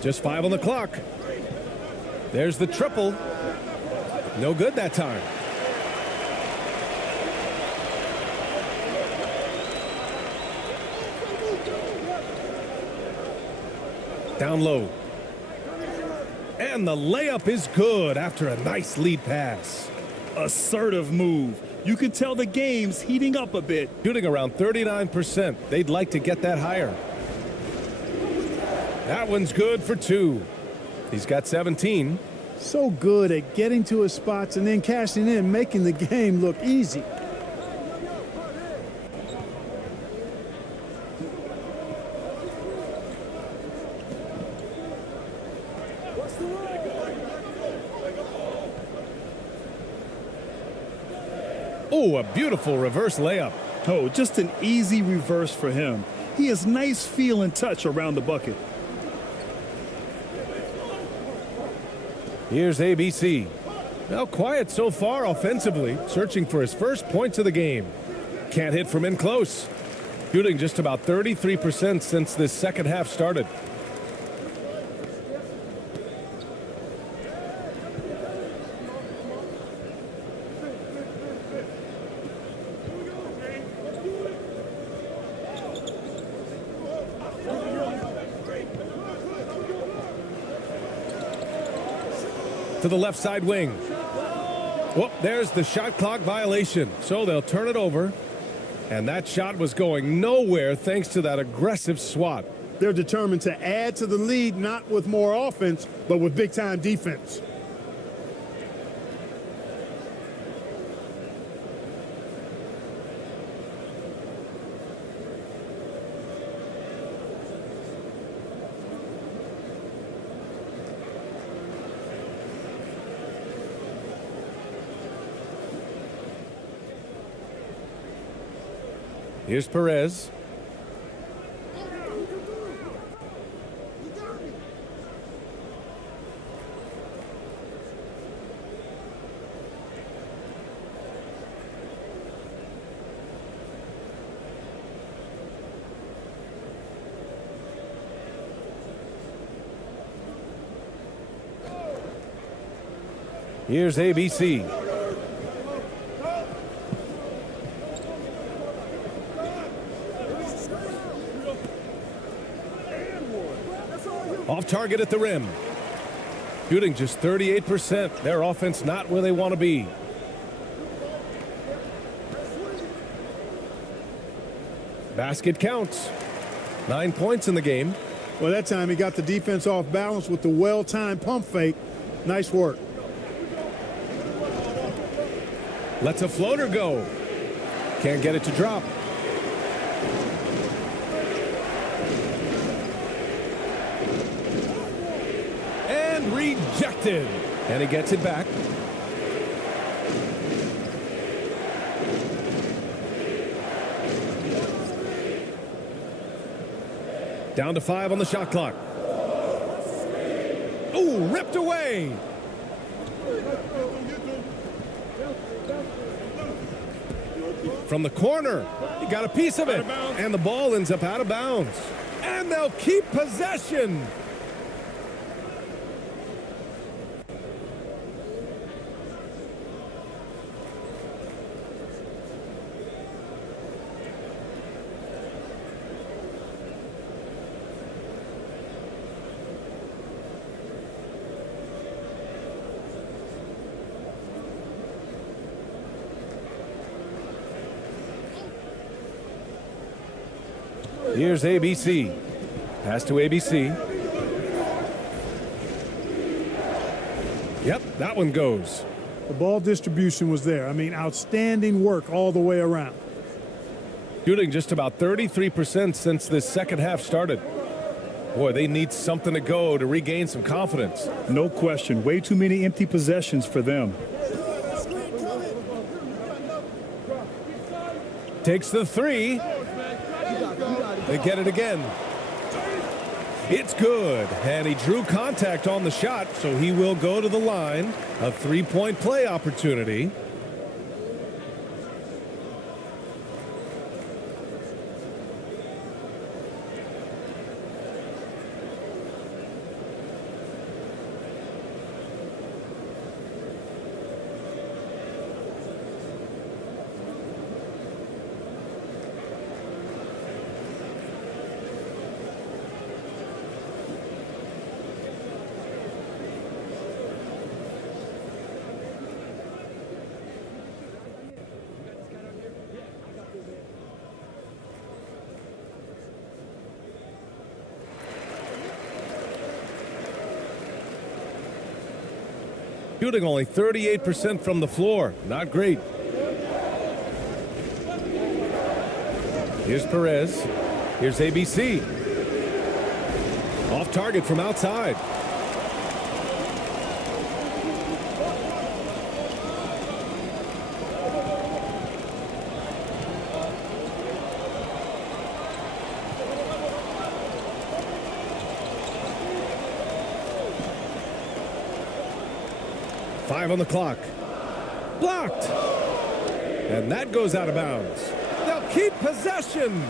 Just 5 on the clock. There's the triple. No good that time. Down low. And the layup is good after a nice lead pass. Assertive move. You can tell the game's heating up a bit. Shooting around 39%. They'd like to get that higher. That one's good for 2. He's got 17. So good at getting to his spots and then cashing in, making the game look easy. Oh, a beautiful reverse layup. Oh, just an easy reverse for him. He has nice feel and touch around the bucket. Here's ABC. Now quiet so far offensively, searching for his first points of the game. Can't hit from in close. Shooting just about 33% since this second half started. To the left side wing. Whoop, there's the shot clock violation. So they'll turn it over. And that shot was going nowhere thanks to that aggressive swat. They're determined to add to the lead, not with more offense, but with big-time defense. Here's Perez. Here's ABC. Off target at the rim. Shooting just 38%. Their offense not where they want to be. Basket counts. 9 points in the game. Well, that time he got the defense off balance with the well-timed pump fake. Nice work. Lets a floater go. Can't get it to drop. And rejected. And he gets it back. Down to 5 on the shot clock. Ooh, ripped away. From the corner, he got a piece of it, and the ball ends up out of bounds. And they'll keep possession. Here's ABC. Pass to ABC. Yep, that one goes. The ball distribution was there. I mean, outstanding work all the way around. Shooting just about 33% since this second half started. Boy, they need something to go to regain some confidence. No question. Way too many empty possessions for them. Takes the three. They get it again. It's good. And he drew contact on the shot, so he will go to the line. A three-point play opportunity. Shooting only 38% from the floor. Not great. Here's Perez. Here's ABC. Off target from outside. Five on the clock. Blocked. And that goes out of bounds. They'll keep possession.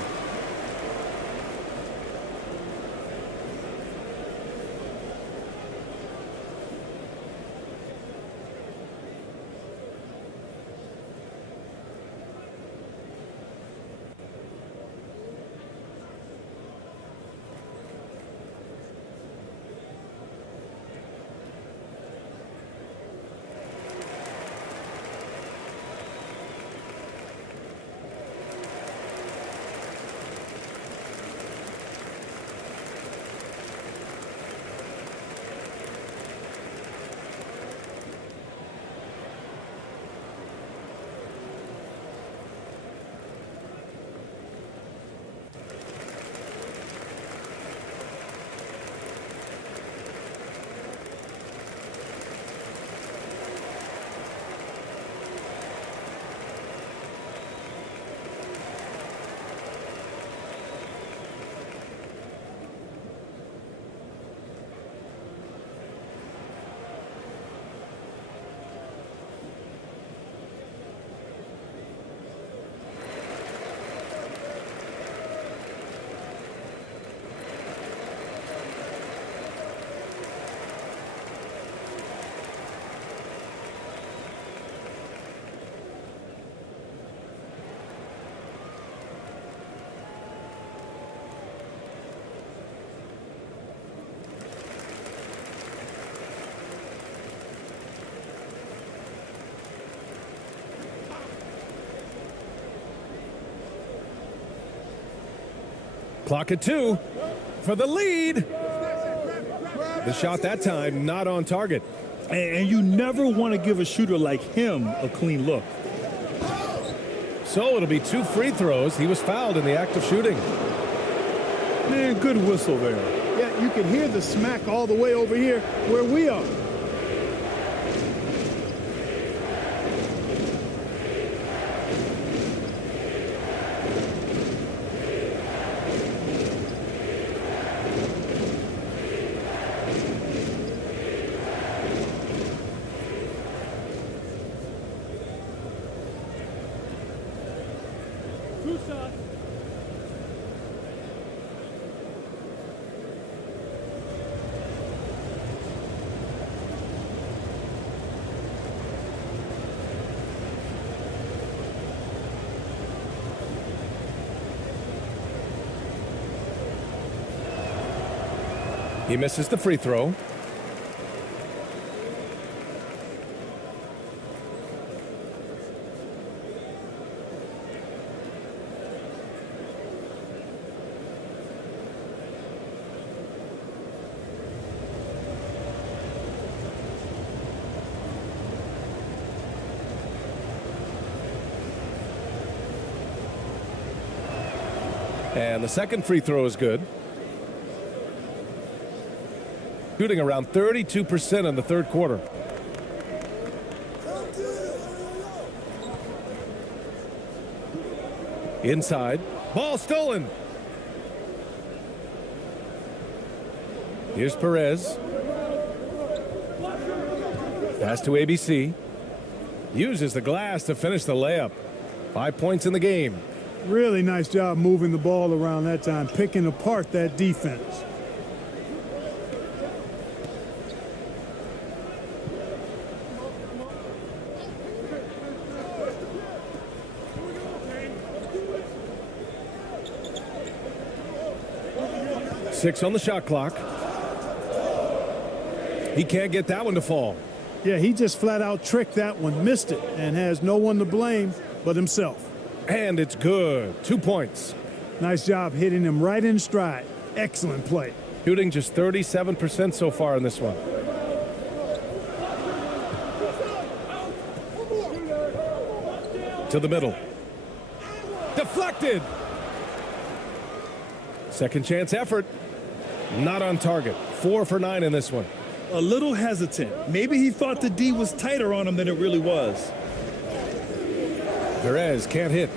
Clock at 2 for the lead. The shot that time not on target. And you never want to give a shooter like him a clean look. So it'll be 2 free throws. He was fouled in the act of shooting. Man, good whistle there. Yeah, you can hear the smack all the way over here where we are. He misses the free throw. And the second free throw is good. Shooting around 32% in the third quarter. Inside. Ball stolen. Here's Perez. Pass to ABC. Uses the glass to finish the layup. 5 points in the game. Really nice job moving the ball around that time, picking apart that defense. Six on the shot clock. He can't get that one to fall. Yeah, he just flat out tricked that one, missed it, and has no one to blame but himself. And it's good. 2 points. Nice job hitting him right in stride. Excellent play. Shooting just 37% so far in this one. To the middle. Deflected. Second chance effort. Not on target. 4 for 9 in this one. A little hesitant. Maybe he thought the D was tighter on him than it really was. Perez can't hit.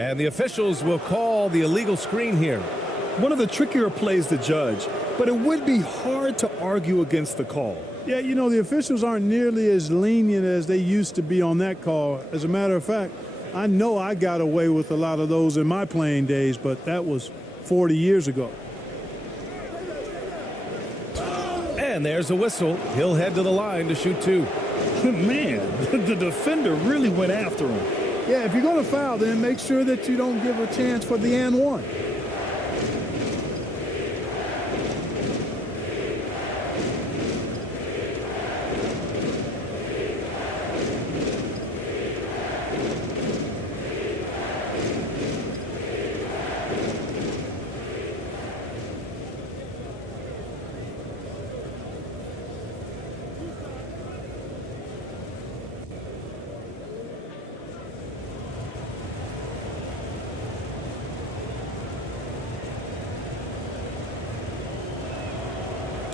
And the officials will call the illegal screen here. One of the trickier plays to judge, but it would be hard to argue against the call. Yeah, you know, the officials aren't nearly as lenient as they used to be on that call. As a matter of fact, I know I got away with a lot of those in my playing days, but that was 40 years ago. And there's a whistle. He'll head to the line to shoot 2. Man, the defender really went after him. Yeah, if you're going to foul, then make sure that you don't give a chance for the and one.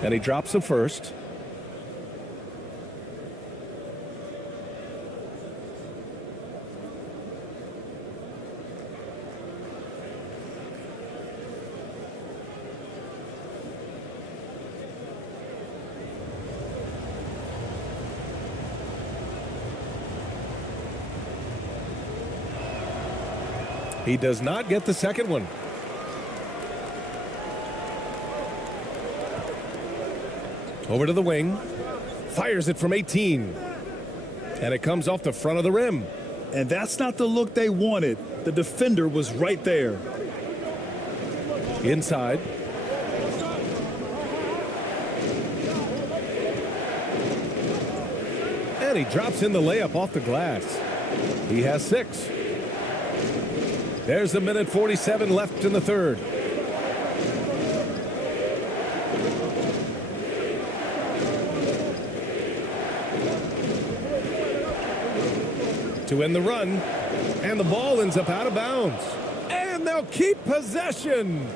And he drops the first. He does not get the second one. Over to the wing. Fires it from 18. And it comes off the front of the rim. And that's not the look they wanted. The defender was right there. Inside. And he drops in the layup off the glass. He has 6. There's a minute 47 left in the third. To end the run, and the ball ends up out of bounds. And they'll keep possession.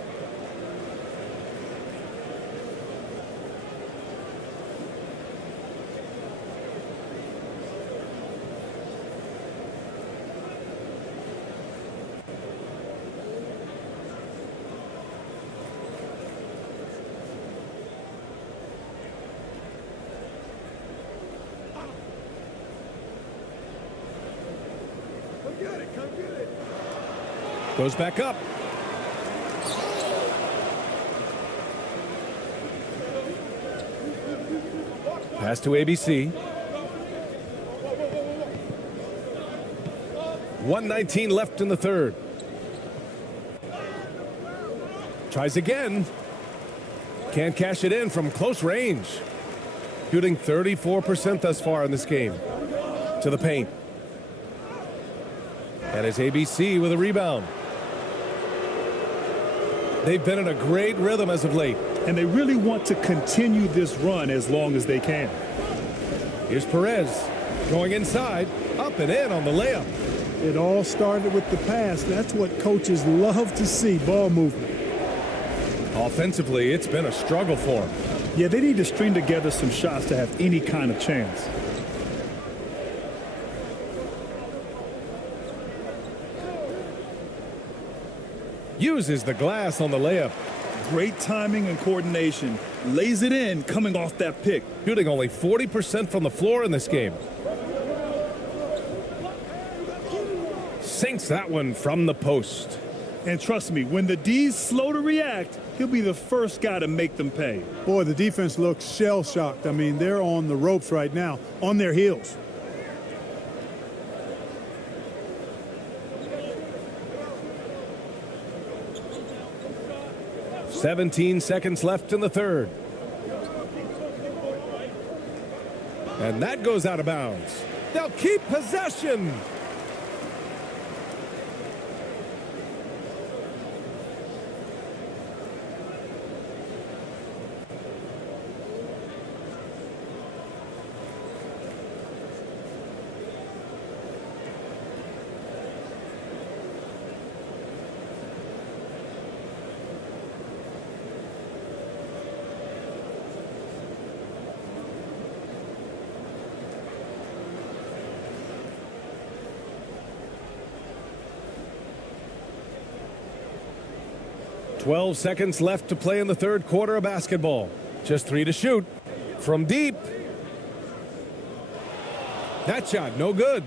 Goes back up. Pass to ABC. 1:19 left in the third. Tries again. Can't cash it in from close range. Shooting 34% thus far in this game. To the paint. And it's ABC with a rebound. They've been in a great rhythm as of late. And they really want to continue this run as long as they can. Here's Perez going inside, up and in on the layup. It all started with the pass. That's what coaches love to see, ball movement. Offensively, it's been a struggle for them. Yeah, they need to string together some shots to have any kind of chance. Uses the glass on the layup. Great timing and coordination. Lays it in coming off that pick. Shooting only 40% from the floor in this game. Sinks that one from the post. And trust me, when the D's slow to react, he'll be the first guy to make them pay. Boy, the defense looks shell-shocked. I mean, they're on the ropes right now, on their heels. "17 seconds left in the third. And that goes out of bounds. They'll keep possession. "12 seconds left to play in the third quarter of basketball. Just 3 to shoot. From deep. That shot, no good.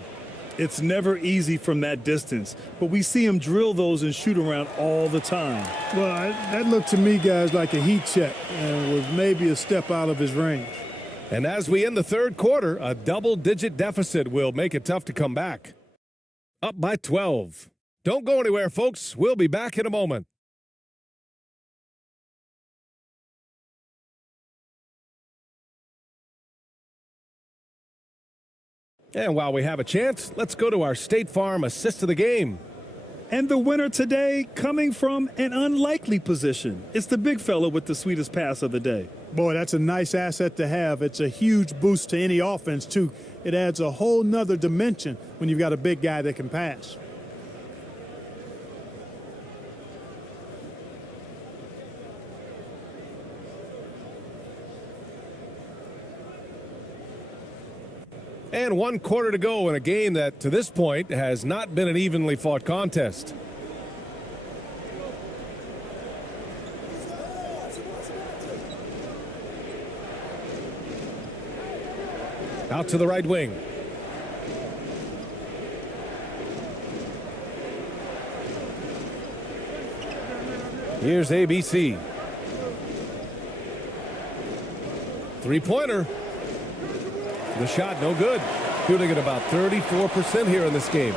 It's never easy from that distance, but we see him drill those and shoot around all the time. Well, that looked to me, guys, like a heat check and was maybe a step out of his range. And as we end the third quarter, a double-digit deficit will make it tough to come back. Up by 12. Don't go anywhere, folks. We'll be back in a moment. And while we have a chance, let's go to our State Farm assist of the game. And the winner today coming from an unlikely position. It's the big fella with the sweetest pass of the day. Boy, that's a nice asset to have. It's a huge boost to any offense, too. It adds a whole nother dimension when you've got a big guy that can pass. And 1 quarter to go in a game that, to this point, has not been an evenly fought contest. Out to the right wing. Here's ABC. Three-pointer. The shot no good. Shooting at about 34% here in this game.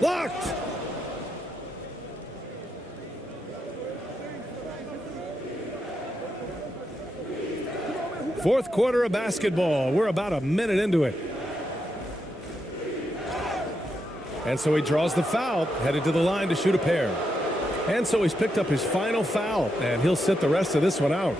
Blocked. Fourth quarter of basketball. We're about a minute into it. And so he draws the foul, headed to the line to shoot a pair. And so he's picked up his final foul, and he'll sit the rest of this one out.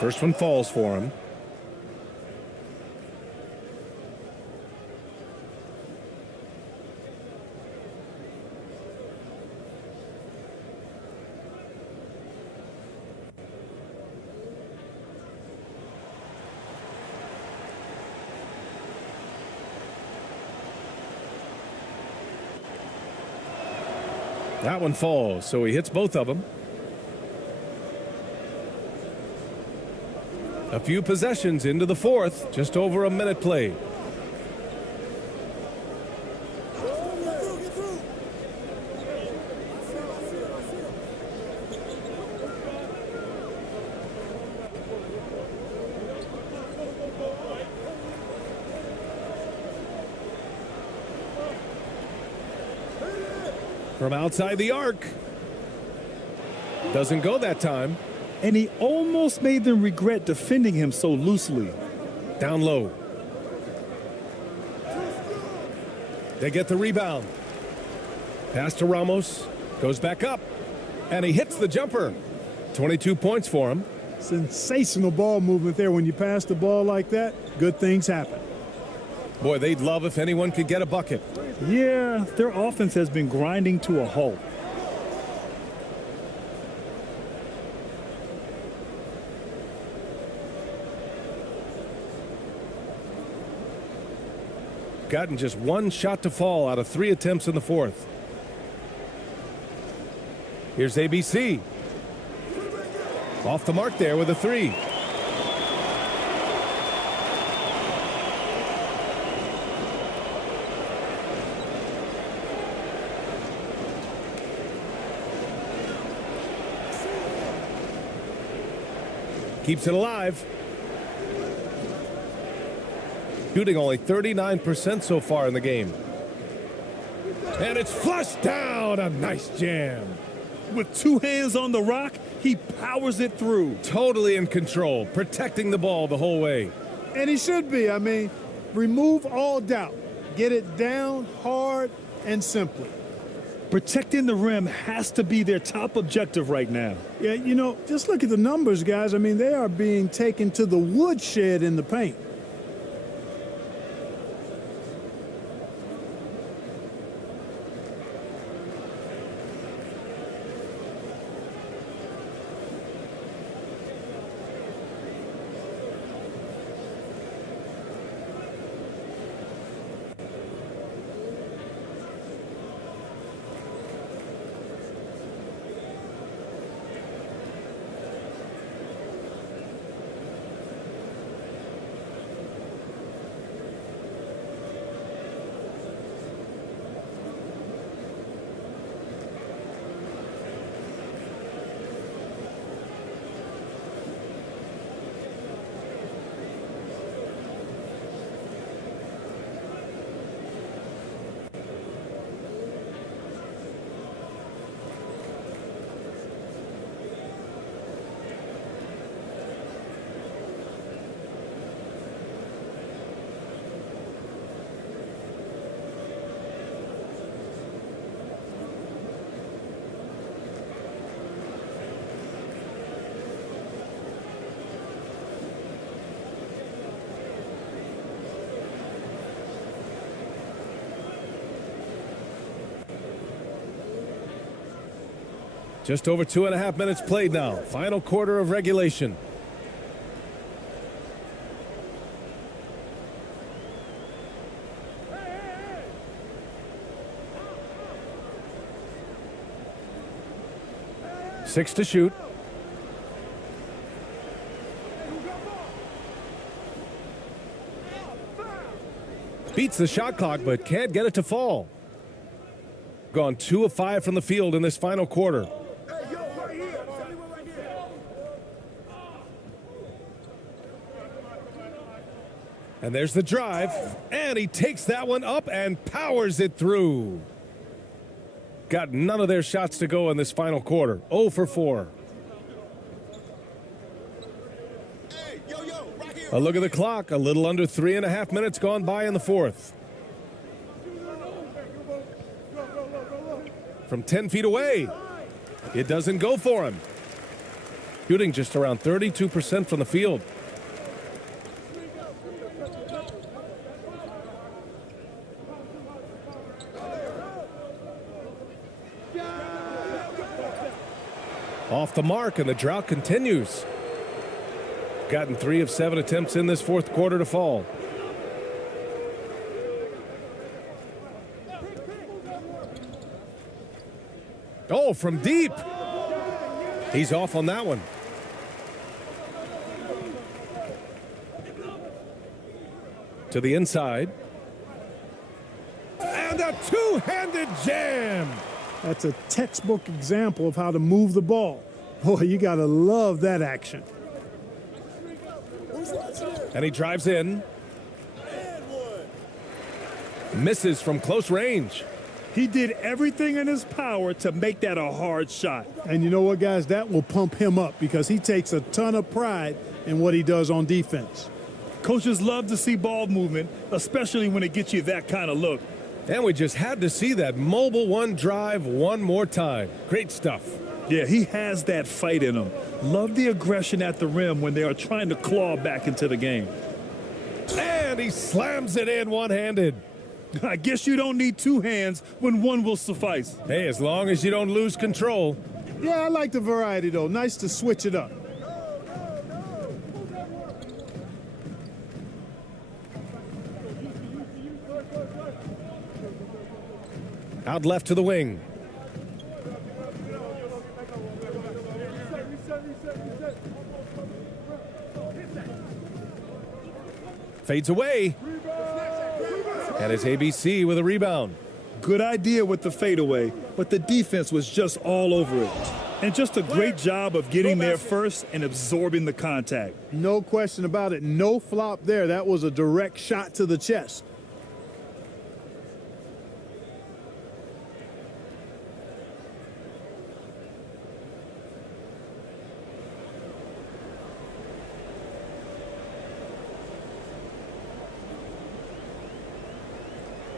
First one falls for him. That one falls, so he hits both of them. A few possessions into the fourth, just over a minute played. From outside the arc. Doesn't go that time. And he almost made them regret defending him so loosely. Down low. They get the rebound. Pass to Ramos. Goes back up. And he hits the jumper. 22 points for him. Sensational ball movement there. When you pass the ball like that, good things happen. Boy, they'd love if anyone could get a bucket. Yeah, their offense has been grinding to a halt. Gotten just one shot to fall out of 3 attempts in the fourth. Here's ABC. Off the mark there with a 3. Keeps it alive. Shooting only 39% so far in the game. And it's flushed down. A nice jam. With 2 hands on the rock, he powers it through. Totally in control, protecting the ball the whole way. And he should be. I mean, remove all doubt. Get it down hard and simply. Protecting the rim has to be their top objective right now. Yeah, you know, just look at the numbers, guys. I mean, they are being taken to the woodshed in the paint. Just over 2.5 minutes played now. Final quarter of regulation. Six to shoot. Beats the shot clock, but can't get it to fall. Gone 2 of 5 from the field in this final quarter. And there's the drive, and he takes that one up and powers it through. Got none of their shots to go in this final quarter. 0 for 4. A look at the clock. A little under 3.5 minutes gone by in the fourth. From 10 feet away, it doesn't go for him. Shooting just around 32% from the field. Off the mark, and the drought continues. Gotten 3 of 7 attempts in this fourth quarter to fall. Oh, from deep. He's off on that one. To the inside. And a two-handed jam. That's a textbook example of how to move the ball. Boy, you got to love that action. And he drives in. Misses from close range. He did everything in his power to make that a hard shot. And you know what, guys? That will pump him up because he takes a ton of pride in what he does on defense. Coaches love to see ball movement, especially when it gets you that kind of look. And we just had to see that mobile one drive one more time. Great stuff. Yeah, he has that fight in him. Love the aggression at the rim when they are trying to claw back into the game. And he slams it in one-handed. I guess you don't need two hands when one will suffice. Hey, as long as you don't lose control. Yeah, I like the variety, though. Nice to switch it up. Out left to the wing. Fades away. And it's ABC with a rebound. Good idea with the fadeaway, but the defense was just all over it. And just a great job of getting there first and absorbing the contact. No question about it. No flop there. That was a direct shot to the chest.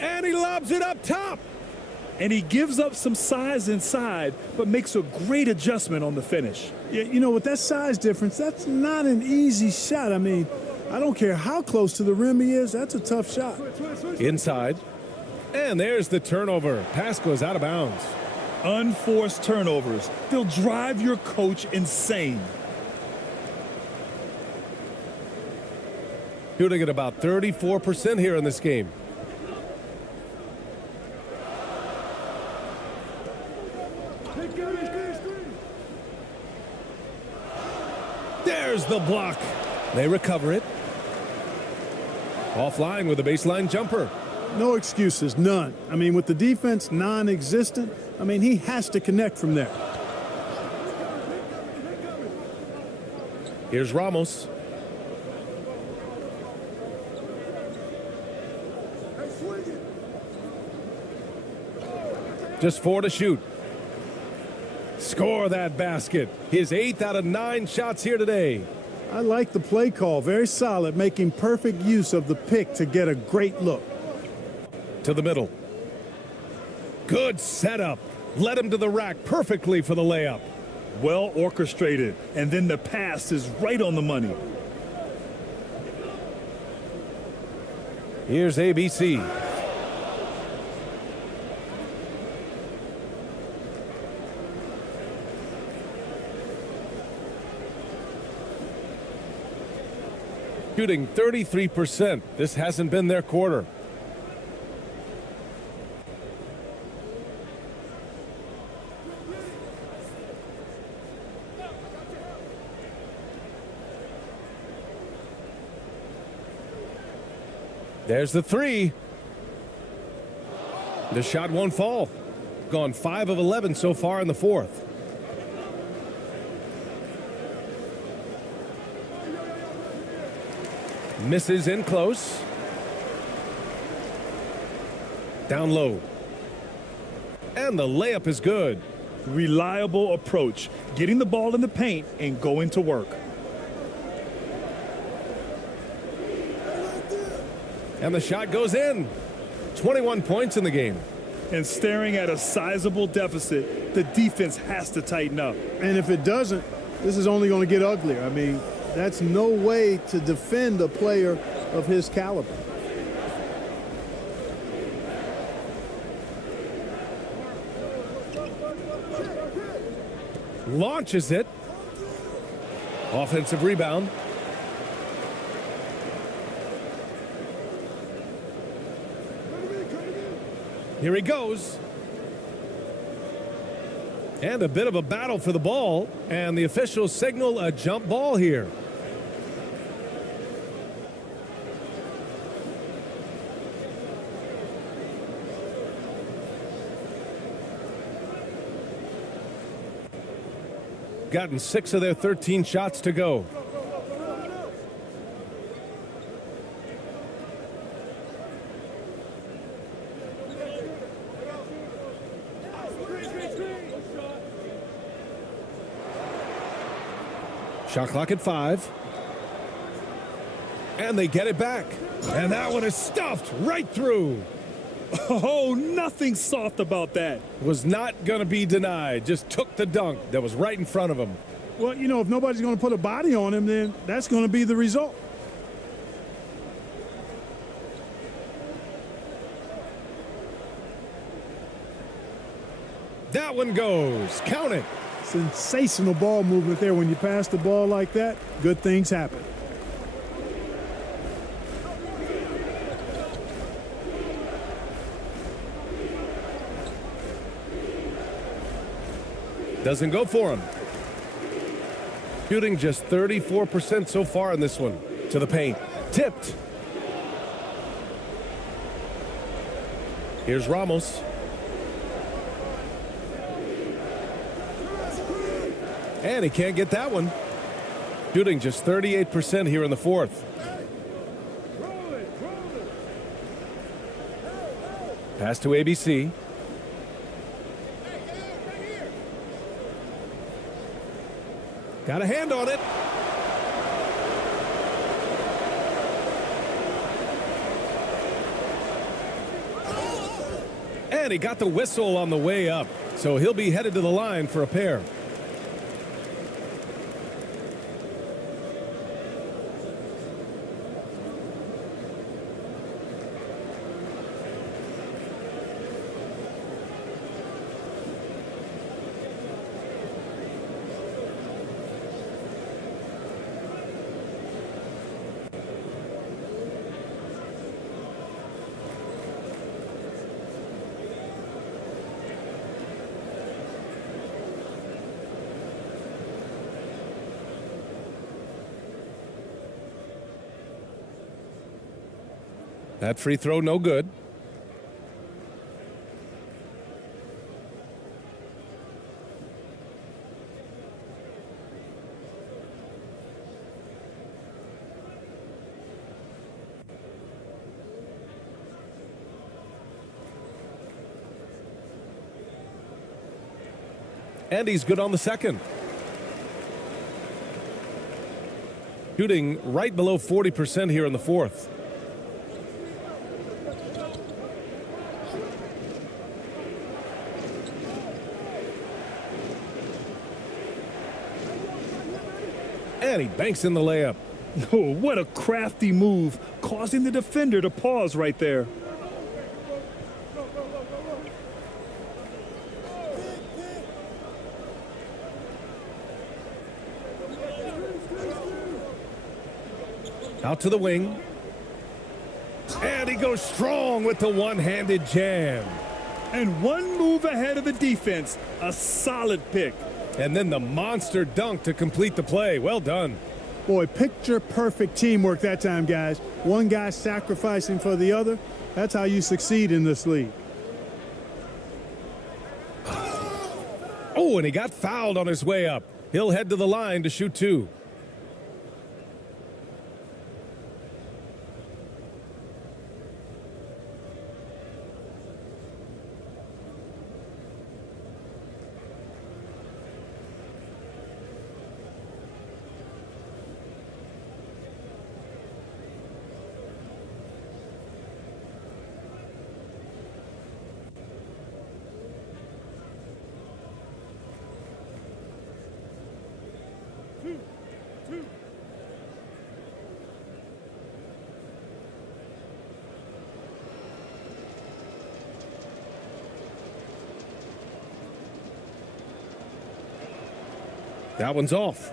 And he lobs it up top. And he gives up some size inside, but makes a great adjustment on the finish. Yeah, you know, with that size difference, that's not an easy shot. I mean, I don't care how close to the rim he is. That's a tough shot. Inside. And there's the turnover. Pass goes out of bounds. Unforced turnovers. They'll drive your coach insane. Shooting at about 34% here in this game. There's the block. They recover it. Offline with a baseline jumper. No excuses, none. I mean, with the defense non-existent, I mean, he has to connect from there. Here's Ramos. Just 4 to shoot. Score that basket. His 8th out of 9 shots here today. I like the play call. Very solid, making perfect use of the pick to get a great look. To the middle. Good setup. Led him to the rack perfectly for the layup. Well orchestrated. And then the pass is right on the money. Here's ABC. Shooting 33%. This hasn't been their quarter. There's the 3. The shot won't fall. Gone 5 of 11 so far in the 4th. Misses in close. Down low. And the layup is good. Reliable approach. Getting the ball in the paint and going to work. And the shot goes in. 21 points in the game. And staring at a sizable deficit, the defense has to tighten up. And if it doesn't, this is only going to get uglier. I mean, that's no way to defend a player of his caliber. Launches it. Offensive rebound. Here he goes. And a bit of a battle for the ball, and the officials signal a jump ball here. Gotten 6 of their 13 shots to go. Shot clock at 5. And they get it back. And that one is stuffed right through. Oh, nothing soft about that. Was not going to be denied. Just took the dunk that was right in front of him. Well, you know, if nobody's going to put a body on him, then that's going to be the result. That one goes. Count it. Sensational ball movement there. When you pass the ball like that, good things happen. Doesn't go for him. Shooting just 34% so far in this one. To the paint. Tipped. Here's Ramos. And he can't get that one. Shooting just 38% here in the fourth. Pass to ABC. Got a hand on it. And he got the whistle on the way up. So he'll be headed to the line for a pair. That free throw, no good. And he's good on the second. Shooting right below 40% here in the fourth. And he banks in the layup. Oh, what a crafty move, causing the defender to pause right there. Out to the wing. And he goes strong with the one-handed jam. And one move ahead of the defense. A solid pick. And then the monster dunk to complete the play. Well done. Boy, picture-perfect teamwork that time, guys. One guy sacrificing for the other. That's how you succeed in this league. Oh, and he got fouled on his way up. He'll head to the line to shoot two. That one's off.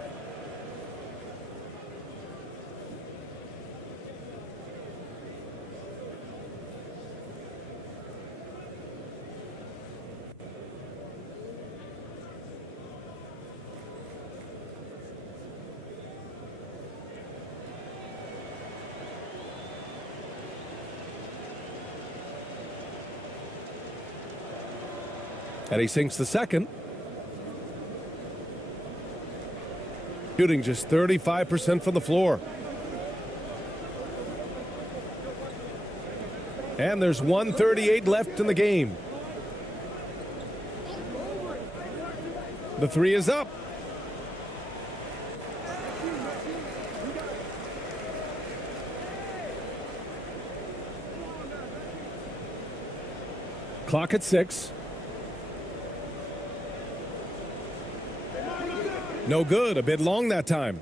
And he sinks the second. Shooting just 35% from the floor. And there's 1:38 left in the game. The three is up. Clock at 6. No good. A bit long that time.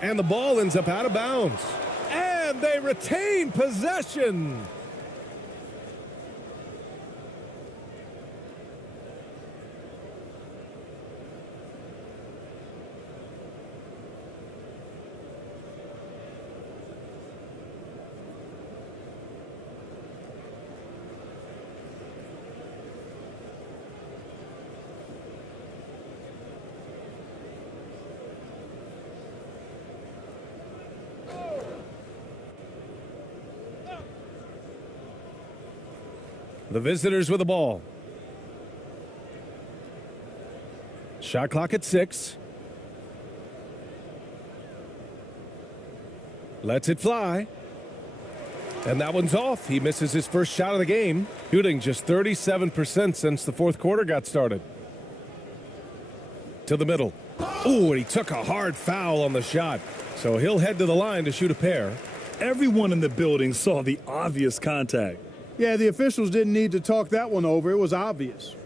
And the ball ends up out of bounds. And they retain possession. The visitors with the ball. Shot clock at 6. Lets it fly. And that one's off. He misses his first shot of the game. Shooting just 37% since the fourth quarter got started. To the middle. Oh, and he took a hard foul on the shot. So he'll head to the line to shoot a pair. Everyone in the building saw the obvious contact. Yeah, the officials didn't need to talk that one over. It was obvious.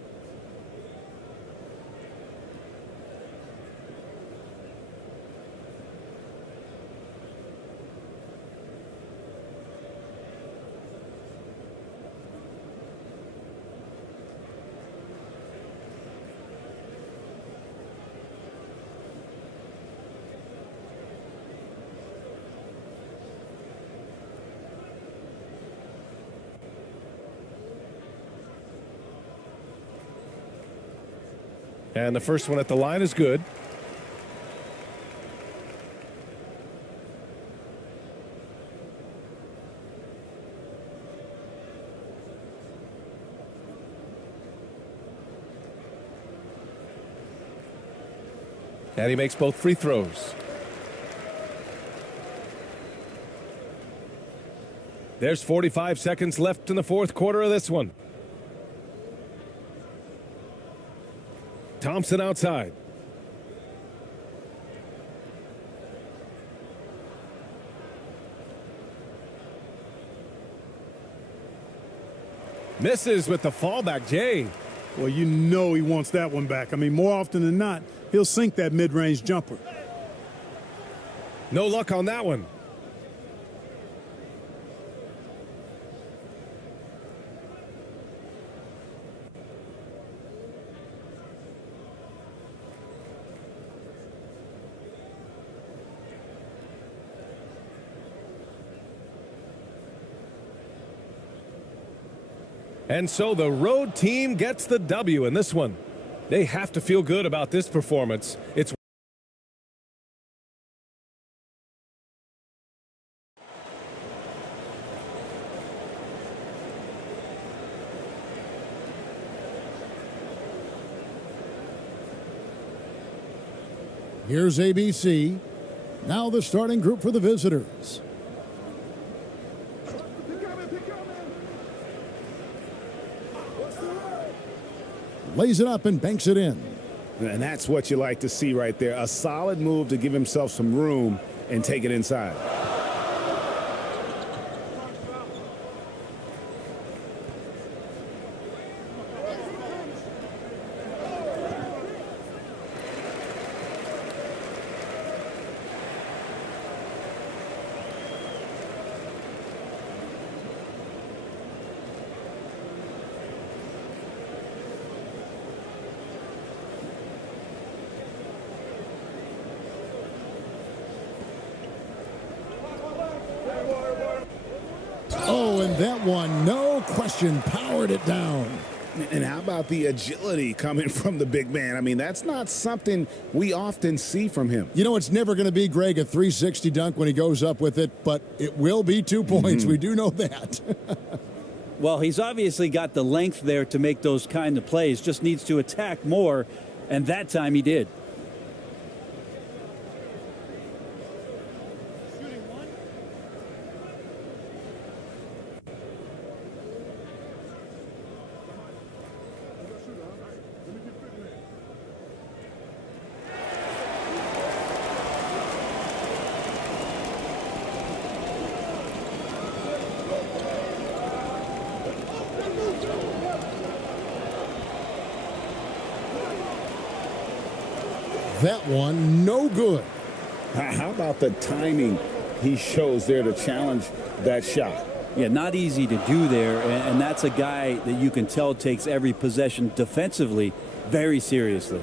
And the first one at the line is good. And he makes both free throws. There's 45 seconds left in the fourth quarter of this one. Thompson outside. Misses with the fallback, Jay. Well, you know he wants that one back. I mean, more often than not, he'll sink that mid-range jumper. No luck on that one. And so the road team gets the W in this one. They have to feel good about this performance. It's Here's ABC. Now the starting group for the visitors. Lays it up and banks it in. And that's what you like to see right there. A solid move to give himself some room and take it inside. Oh, and that one, no question, powered it down. And how about the agility coming from the big man? I mean, that's not something we often see from him. You know, it's never going to be, Greg, a 360 dunk when he goes up with it, but it will be 2 points. We do know that. Well, he's obviously got the length there to make those kind of plays. Just needs to attack more, and that time he did. That one, no good. How about the timing he shows there to challenge that shot? Yeah, not easy to do there, and that's a guy that you can tell takes every possession defensively very seriously.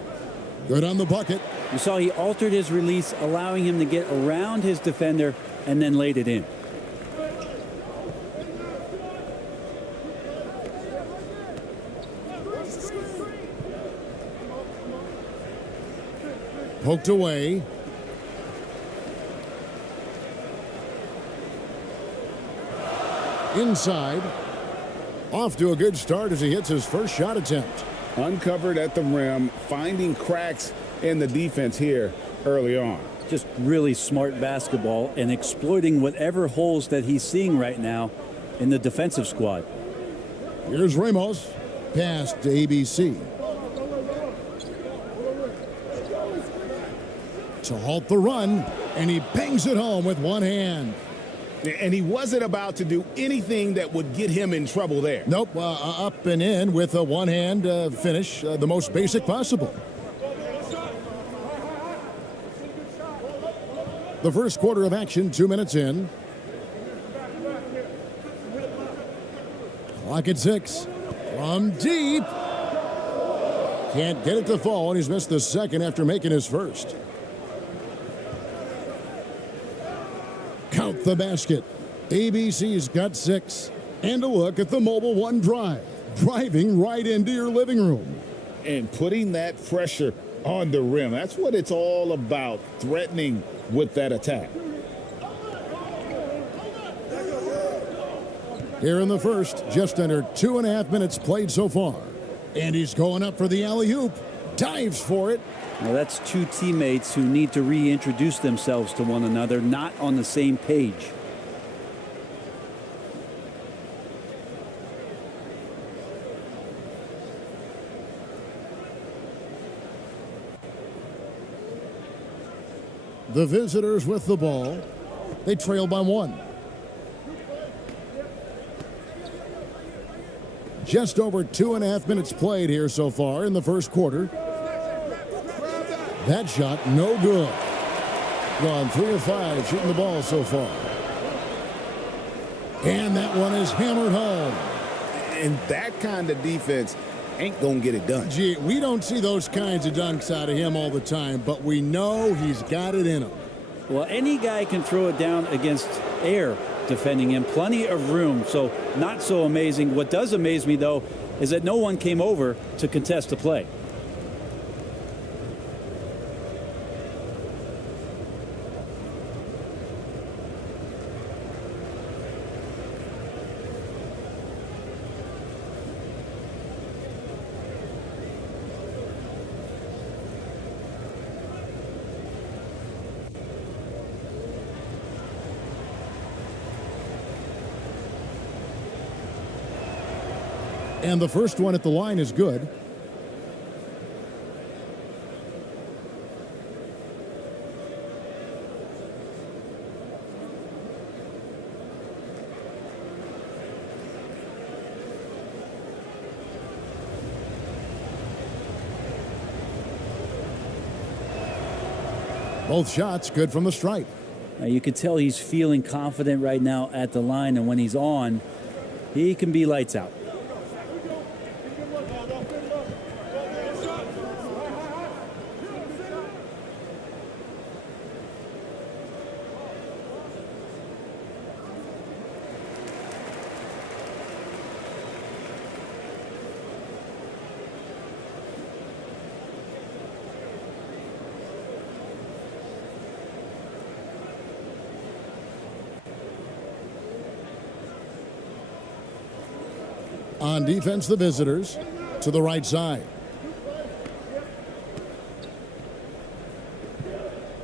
Good on the bucket. You saw he altered his release, allowing him to get around his defender and then laid it in. Poked away. Inside. Off to a good start as he hits his first shot attempt. Uncovered at the rim, finding cracks in the defense here early on. Just really smart basketball and exploiting whatever holes that he's seeing right now in the defensive squad. Here's Ramos. Pass to ABC. To halt the run, and he bangs it home with one hand. And he wasn't about to do anything that would get him in trouble there. Nope, up and in with a one-hand finish, the most basic possible. The first quarter of action, 2 minutes in. Clock at 6. From deep. Can't get it to fall, and he's missed the second after making his first. Count the basket. ABC's got 6. And a look at the Mobile One drive. Driving right into your living room. And putting that pressure on the rim. That's what it's all about, threatening with that attack. Here in the first, just under 2.5 minutes played so far. And he's going up for the alley-oop. Dives for it. Well, that's two teammates who need to reintroduce themselves to one another, not on the same page. The visitors with the ball. They trail by 1. Just over 2.5 minutes played here so far in the first quarter. That shot, no good. Gone 3 of 5 shooting the ball so far. And that one is hammered home. And that kind of defense ain't going to get it done. Gee, we don't see those kinds of dunks out of him all the time, but we know he's got it in him. Well, any guy can throw it down against air defending him. Plenty of room, so not so amazing. What does amaze me, though, is that no one came over to contest the play. And the first one at the line is good. Both shots good from the stripe. Now you can tell he's feeling confident right now at the line, and when he's on, he can be lights out. On defense, the visitors to the right side.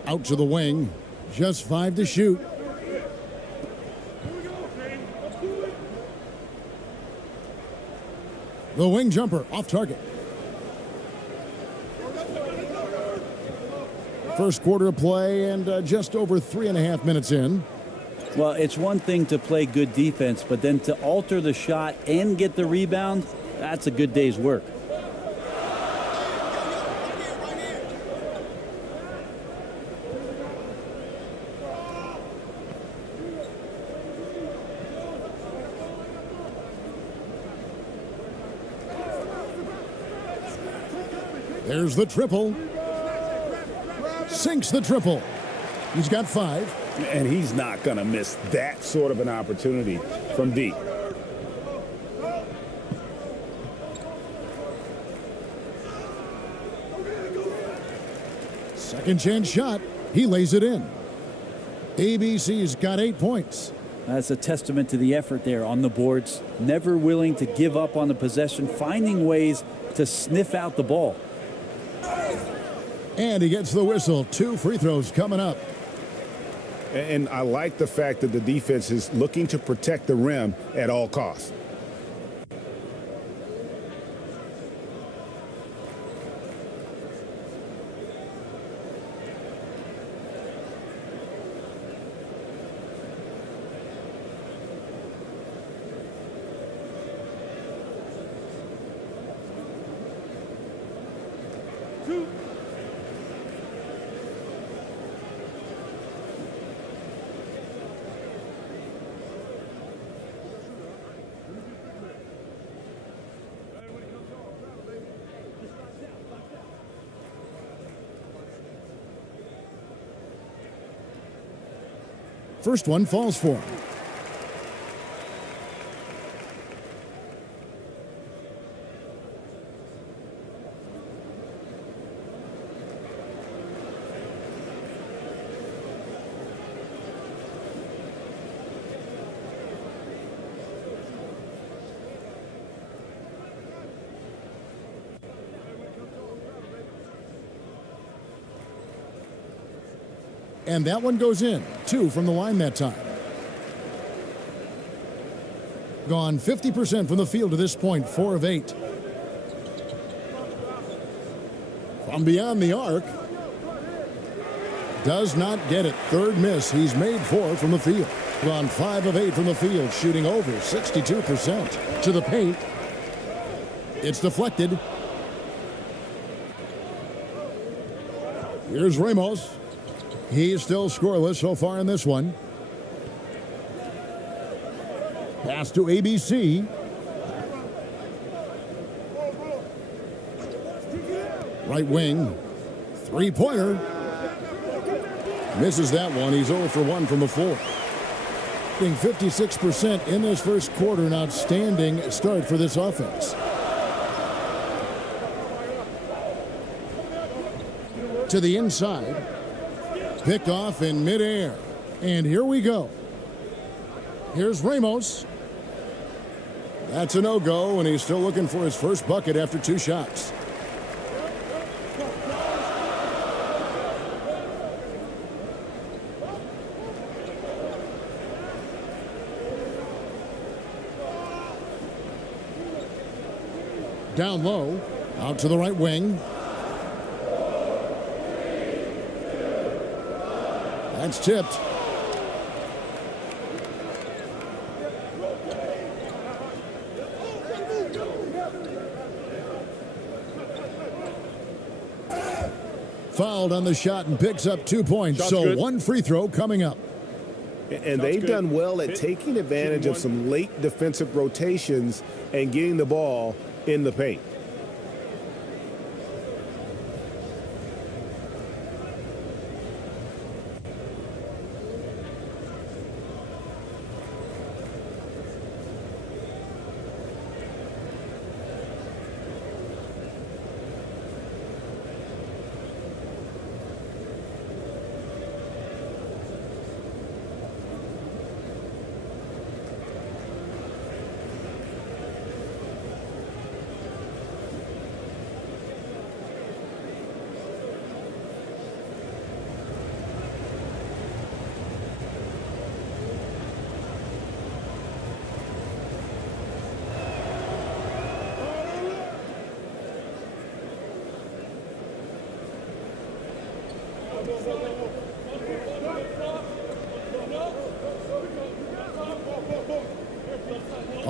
Out to the wing. Just 5 to shoot. The wing jumper off target. First quarter of play and just over 3.5 minutes in. Well, it's one thing to play good defense, but then to alter the shot and get the rebound, that's a good day's work. There's the triple. Sinks the triple. He's got 5. And he's not going to miss that sort of an opportunity from deep. Second chance shot. He lays it in. ABC's got 8 points. That's a testament to the effort there on the boards. Never willing to give up on the possession, finding ways to sniff out the ball. And he gets the whistle. 2 free throws coming up. And I like the fact that the defense is looking to protect the rim at all costs. First one falls for him. And that one goes in. 2 from the line that time. Gone 50% from the field to this point. 4 of 8. From beyond the arc. Does not get it. Third miss. He's made 4 from the field. Gone 5 of 8 from the field. Shooting over 62%. To the paint. It's deflected. Here's Ramos. He's still scoreless so far in this one. Pass to ABC. Right wing. 3-pointer. Misses that one. He's 0 for 1 from the floor. Being 56% in this first quarter. An outstanding start for this offense. To the inside. Picked off in midair. And here we go. Here's Ramos. That's a no-go, and he's still looking for his first bucket after 2 shots. Down low, out to the right wing. That's tipped. Fouled on the shot and picks up 2 points. Shot's so good. 1 free throw coming up. And they've done well at taking advantage of some late defensive rotations and getting the ball in the paint.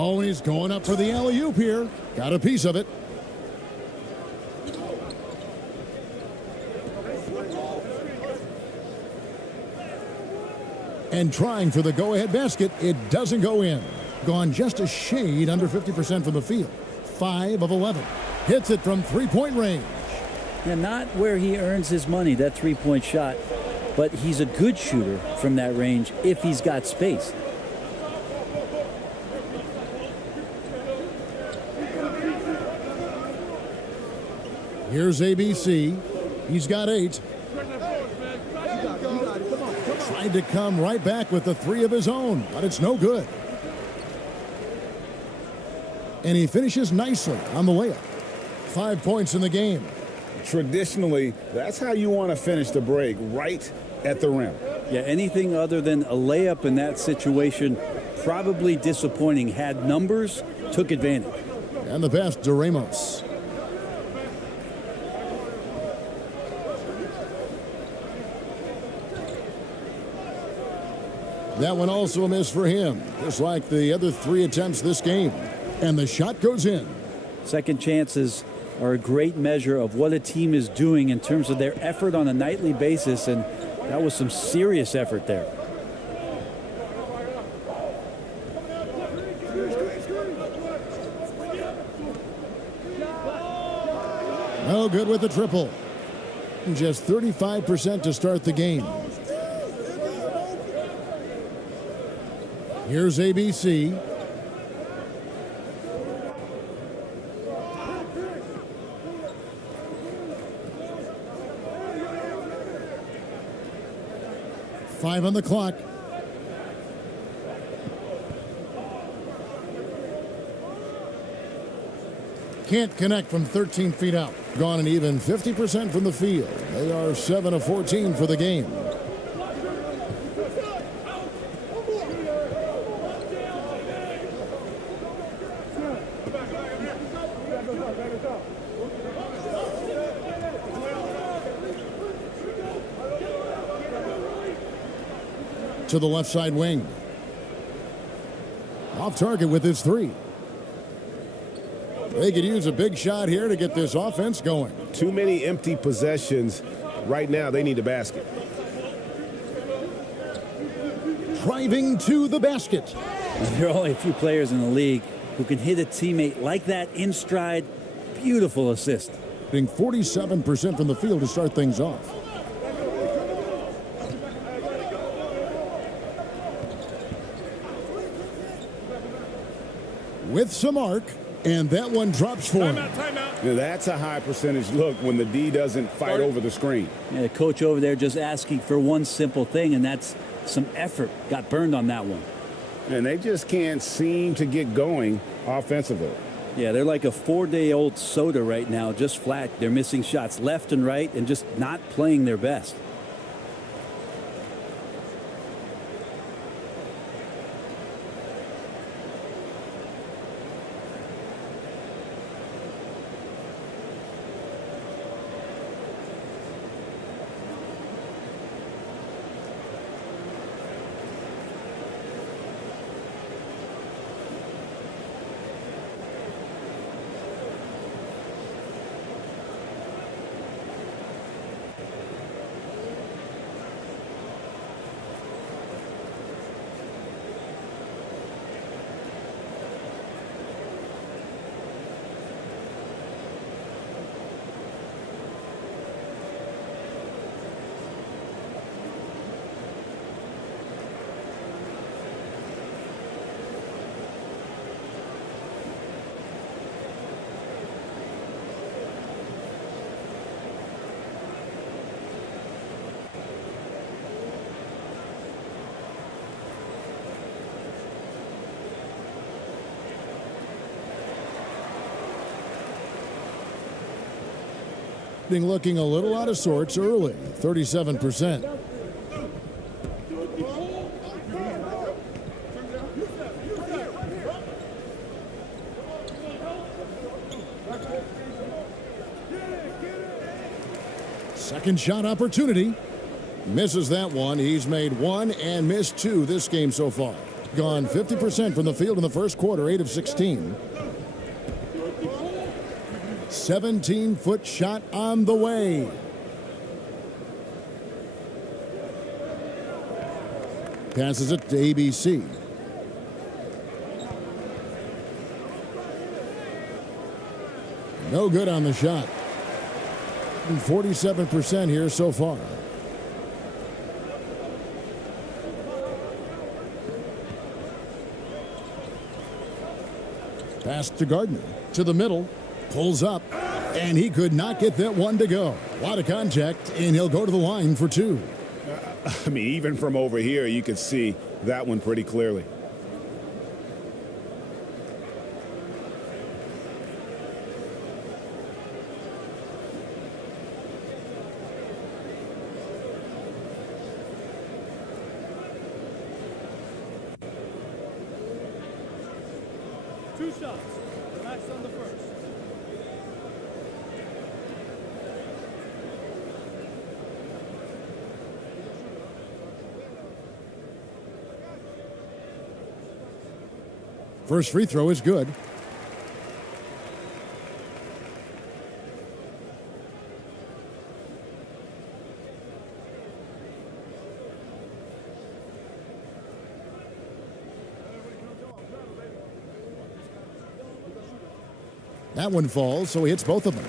Oh, he's going up for the alley-oop here. Got a piece of it. And trying for the go-ahead basket. It doesn't go in. Gone just a shade under 50% from the field. 5 of 11. Hits it from three-point range. Yeah, not where he earns his money, that three-point shot. But he's a good shooter from that range if he's got space. Here's ABC. He's got 8. Tried to come right back with the 3 of his own, but it's no good. And he finishes nicely on the layup. 5 points in the game. Traditionally, that's how you want to finish the break, right at the rim. Yeah, anything other than a layup in that situation, probably disappointing. Had numbers, took advantage. And the pass to Ramos. That one also a miss for him, just like the other 3 attempts this game. And the shot goes in. Second chances are a great measure of what a team is doing in terms of their effort on a nightly basis, and that was some serious effort there. No good with the triple. Just 35% to start the game. Here's ABC. Five on the clock. Can't connect from 13 feet out. Gone an even 50% from the field. They are 7 of 14 for the game. To the left side wing. Off target with his 3. They could use a big shot here to get this offense going. Too many empty possessions. Right now, they need a basket. Driving to the basket. There are only a few players in the league who can hit a teammate like that in stride. Beautiful assist. Hitting 47% from the field to start things off. With some arc, and that one drops for him. Now, that's a high percentage look when the D doesn't fight over the screen. Yeah, the coach over there just asking for one simple thing, and that's some effort. Got burned on that one. And they just can't seem to get going offensively. Yeah, they're like a 4-day-old soda right now, just flat. They're missing shots left and right and just not playing their best. Looking a little out of sorts early, 37%. Second shot opportunity. Misses that one. He's made one and missed two this game so far. Gone 50% from the field in the first quarter, 8 of 16. 17-foot shot on the way. Passes it to ABC. No good on the shot. 47% here so far. Pass to Gardner. To the middle. Pulls up. And he could not get that one to go. A lot of contact, and he'll go to the line for two. I mean, even from over here, you could see that one pretty clearly. Two shots. Relax on the first. First free throw is good. That one falls, so he hits both of them.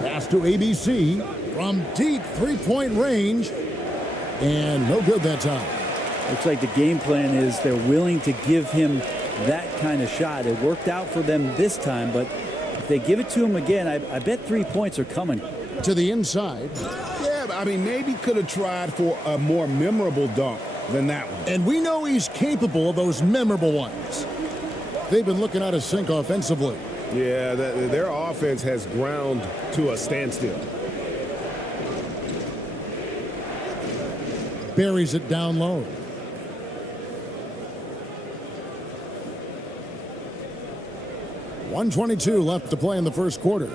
Pass to ABC from deep three-point range. And no good that time. Looks like the game plan is they're willing to give him that kind of shot. It worked out for them this time, but if they give it to him again, I bet 3 points are coming. To the inside. Yeah, I mean, maybe could have tried for a more memorable dunk than that one. And we know he's capable of those memorable ones. They've been looking out of sync offensively. Yeah, their offense has ground to a standstill. Buries it down low. .122 left to play in the first quarter.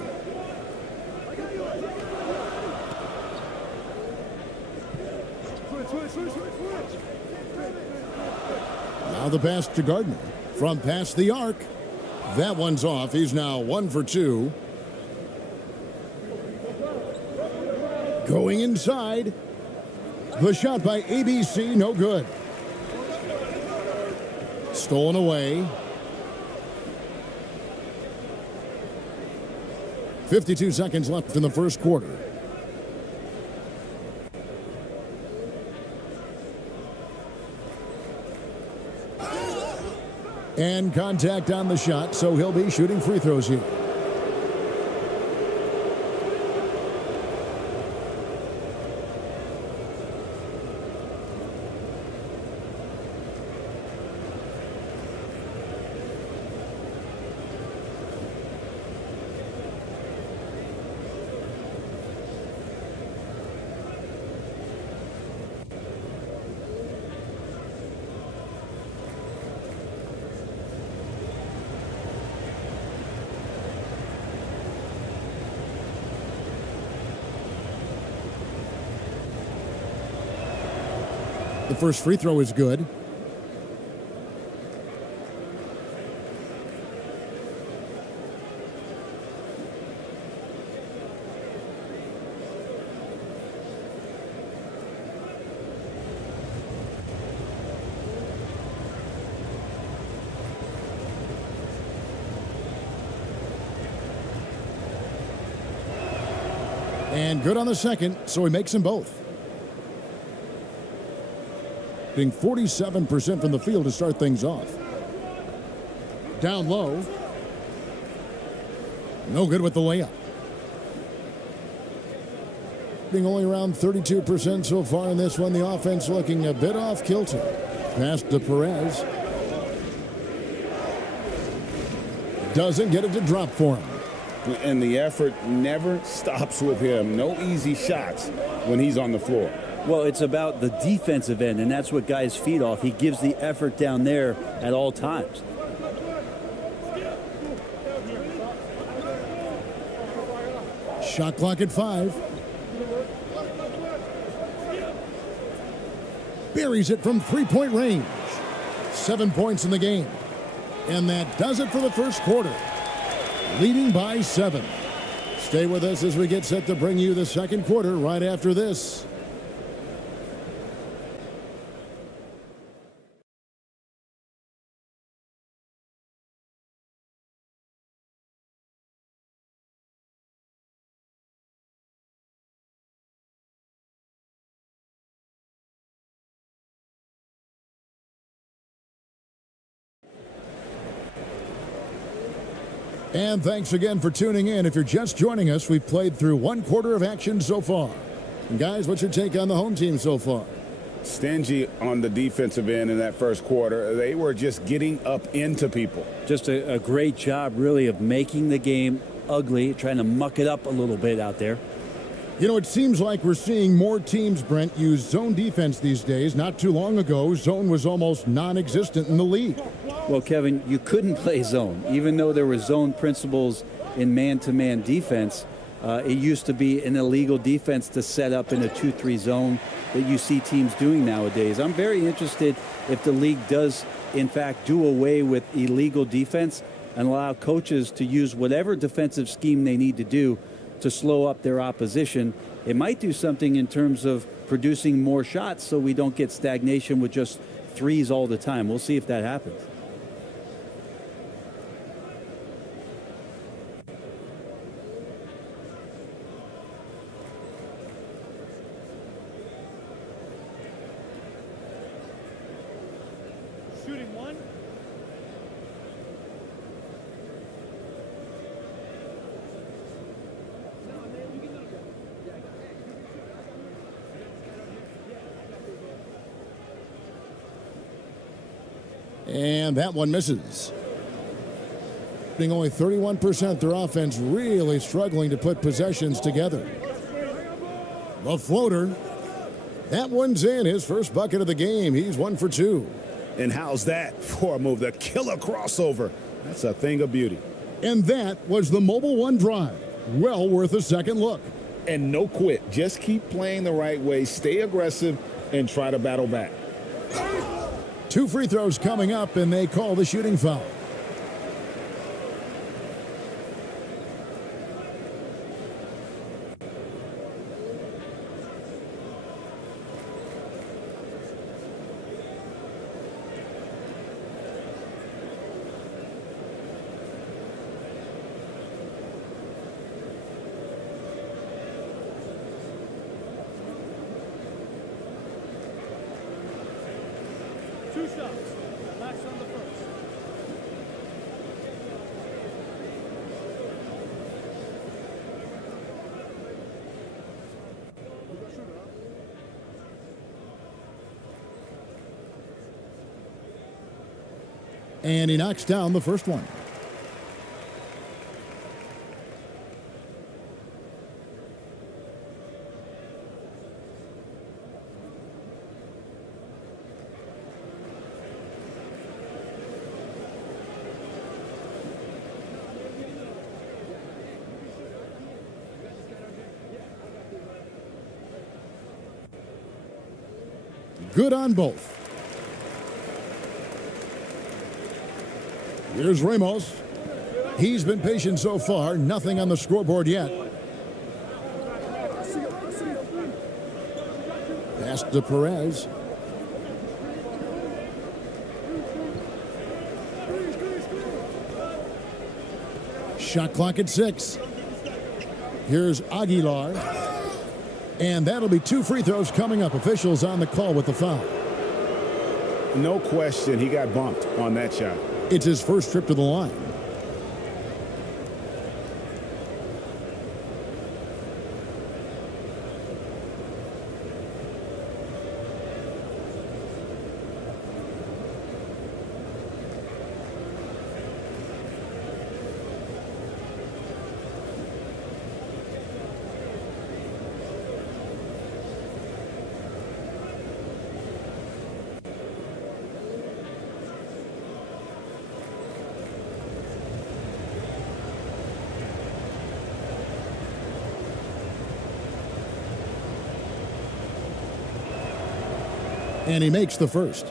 Now the pass to Gardner. From past the arc. That one's off. He's now 1 for 2. Going inside. The shot by ABC, no good. Stolen away. 52 seconds left in the first quarter. And contact on the shot, so he'll be shooting free throws here. The first free throw is good. And good on the second, so he makes them both. 47% from the field to start things off. Down low. No good with the layup. Being only around 32% so far in this one. The offense looking a bit off kilter. Pass to Perez. Doesn't get it to drop for him. And the effort never stops with him. No easy shots when he's on the floor. Well, it's about the defensive end, and that's what guys feed off. He gives the effort down there at all times. Shot clock at 5. Buries it from three-point range. 7 points in the game. And that does it for the first quarter. Leading by 7. Stay with us as we get set to bring you the second quarter right after this. And thanks again for tuning in. If you're just joining us, we've played through one quarter of action so far. And guys, what's your take on the home team so far? Stingy on the defensive end in that first quarter. They were just getting up into people. Just a great job, really, of making the game ugly, trying to muck it up a little bit out there. You know, it seems like we're seeing more teams, Brent, use zone defense these days. Not too long ago, zone was almost non-existent in the league. Well, Kevin, you couldn't play zone. Even though there were zone principles in man-to-man defense, it used to be an illegal defense to set up in a 2-3 zone that you see teams doing nowadays. I'm very interested if the league does, in fact, do away with illegal defense and allow coaches to use whatever defensive scheme they need to do to slow up their opposition. It might do something in terms of producing more shots so we don't get stagnation with just threes all the time. We'll see if that happens. Shooting one. And that one misses. Being only 31%, their offense really struggling to put possessions together. The floater. That one's in, his first bucket of the game. He's 1 for 2. And how's that for a move? The killer crossover. That's a thing of beauty. And that was the Mobile One drive. Well worth a second look. And no quit. Just keep playing the right way. Stay aggressive and try to battle back. 2 free throws coming up, and they call the shooting foul. Two shots. Max on the first. And he knocks down the first one. Good on both. Here's Ramos. He's been patient so far. Nothing on the scoreboard yet. Pass to Perez. Shot clock at 6. Here's Aguilar. And that'll be 2 free throws coming up. Officials on the call with the foul. No question, he got bumped on that shot. It's his first trip to the line. And he makes the first.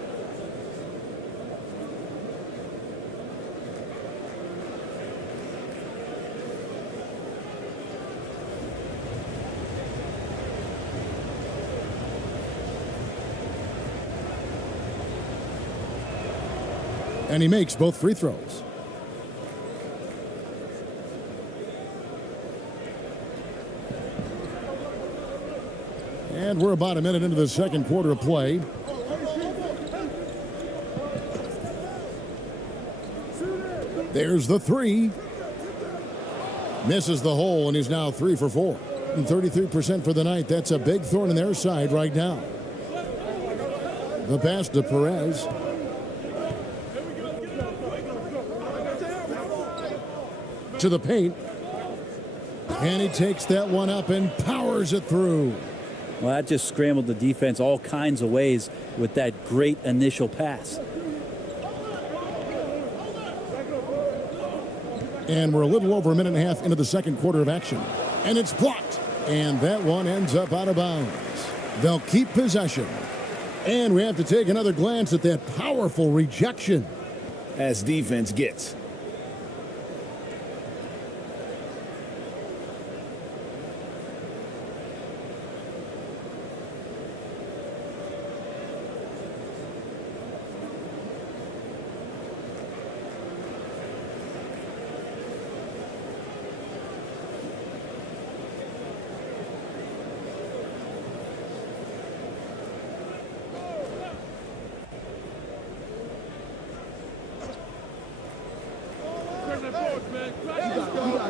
And he makes both free throws. And we're about a minute into the second quarter of play. There's the three. Misses the hole, and he's now 3 for 4. And 33% for the night. That's a big thorn in their side right now. The pass to Perez. To the paint. And he takes that one up and powers it through. Well, that just scrambled the defense all kinds of ways with that great initial pass. And we're a little over a minute and a half into the second quarter of action. And it's blocked. And that one ends up out of bounds. They'll keep possession. And we have to take another glance at that powerful rejection. As defense gets.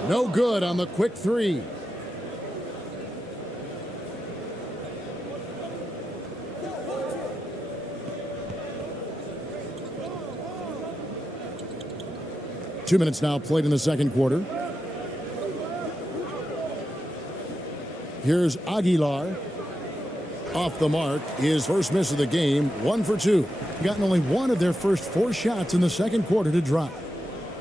No good on the quick three. Two minutes now played in the second quarter. Here's Aguilar. Off the mark. His first miss of the game. 1 for 2. Gotten only one of their first 4 shots in the second quarter to drop.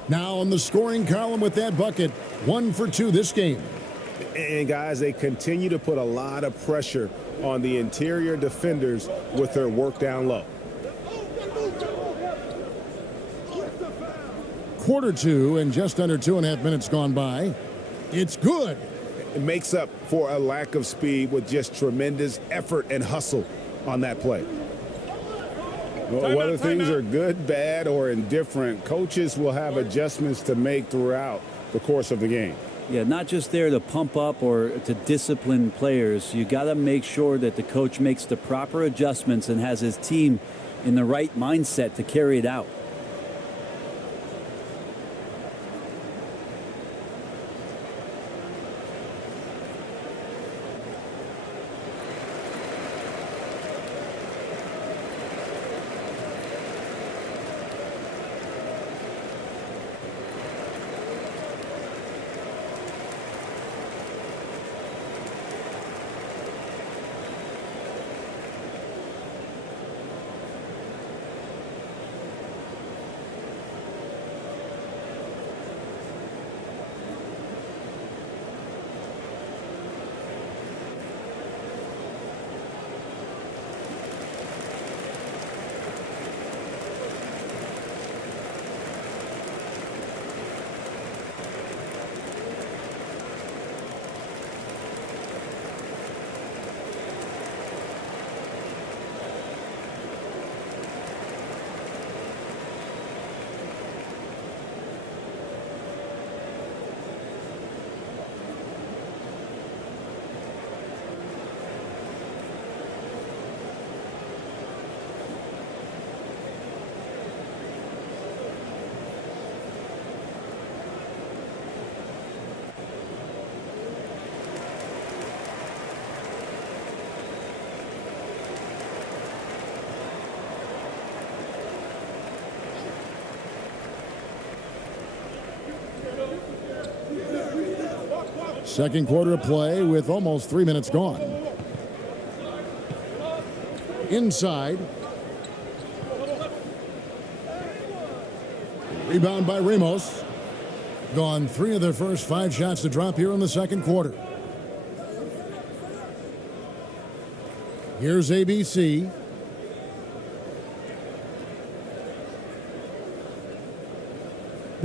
Now on the scoring column with that bucket. 1 for 2 this game. And guys, they continue to put a lot of pressure on the interior defenders with their work down low. Quarter 2 and just under 2.5 minutes gone by. It's good. It makes up for a lack of speed with just tremendous effort and hustle on that play. Well, whether things are good, bad, or indifferent, coaches will have adjustments to make throughout the course of the game. Yeah, not just there to pump up or to discipline players. You got to make sure that the coach makes the proper adjustments and has his team in the right mindset to carry it out. Second quarter of play with almost 3 minutes gone. Inside. Rebound by Ramos. Gone 3 of their first 5 shots to drop here in the second quarter. Here's ABC.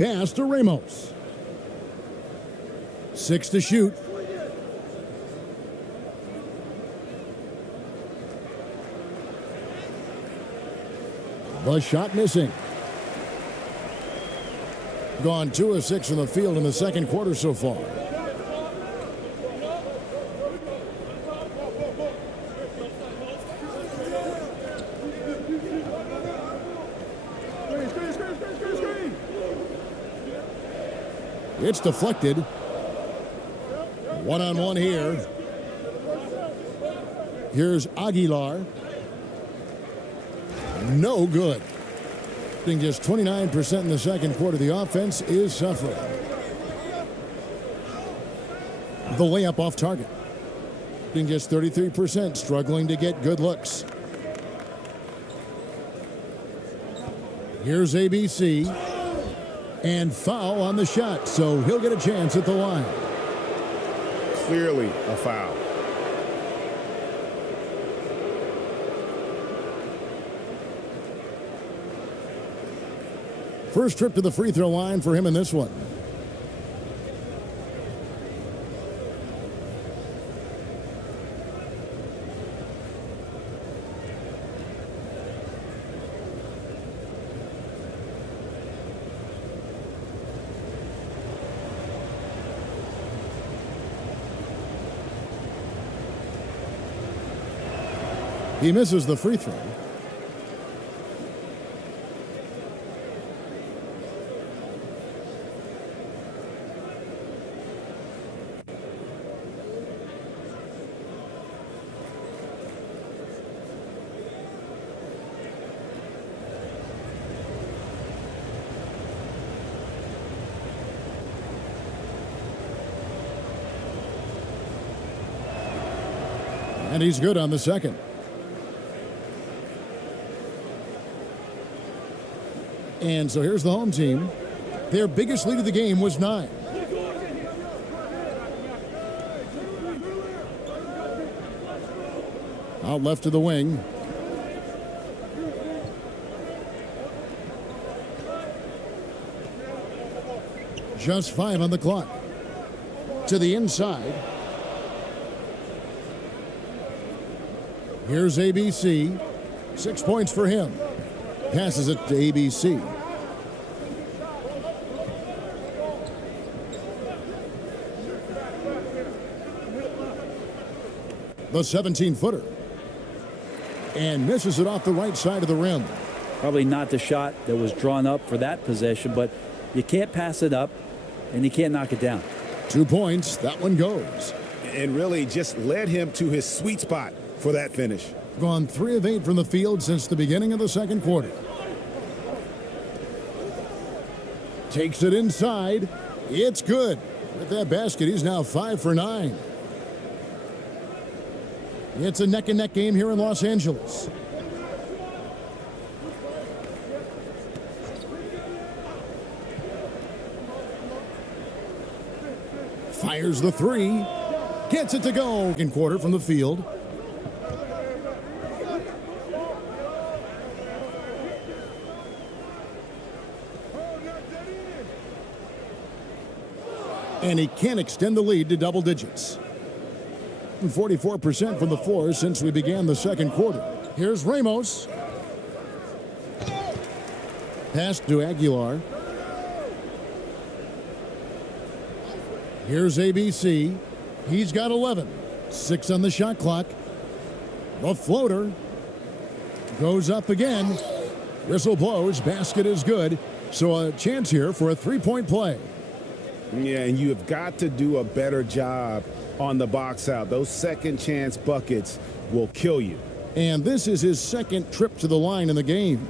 Pass to Ramos. 6 to shoot. The shot missing. Gone 2 of 6 from the field in the second quarter so far. It's deflected. One-on-one here. Here's Aguilar. No good. Just 29% in the second quarter. The offense is suffering. The layup off target. Just 33%, struggling to get good looks. Here's ABC. And foul on the shot, so he'll get a chance at the line. Clearly a foul. First trip to the free throw line for him in this one. He misses the free throw. And he's good on the second. And so here's the home team. Their biggest lead of the game was 9. Out left to the wing. Just 5 on the clock. To the inside. Here's ABC. 6 points for him. Passes it to ABC. The 17-footer. And misses it off the right side of the rim. Probably not the shot that was drawn up for that possession, but you can't pass it up and you can't knock it down. 2 points. That one goes. And really just led him to his sweet spot for that finish. Gone 3 of 8 from the field since the beginning of the second quarter. Takes it inside. It's good. With that basket, he's now 5 for 9. It's a neck-and-neck game here in Los Angeles. Fires the 3. Gets it to go. Second quarter from the field. And he can't extend the lead to double digits. 44% from the floor since we began the second quarter. Here's Ramos. Pass to Aguilar. Here's ABC. He's got 11. 6 on the shot clock. The floater goes up again. Whistle blows. Basket is good. So a chance here for a three-point play. Yeah, and you have got to do a better job on the box out. Those second chance buckets will kill you. And this is his second trip to the line in the game.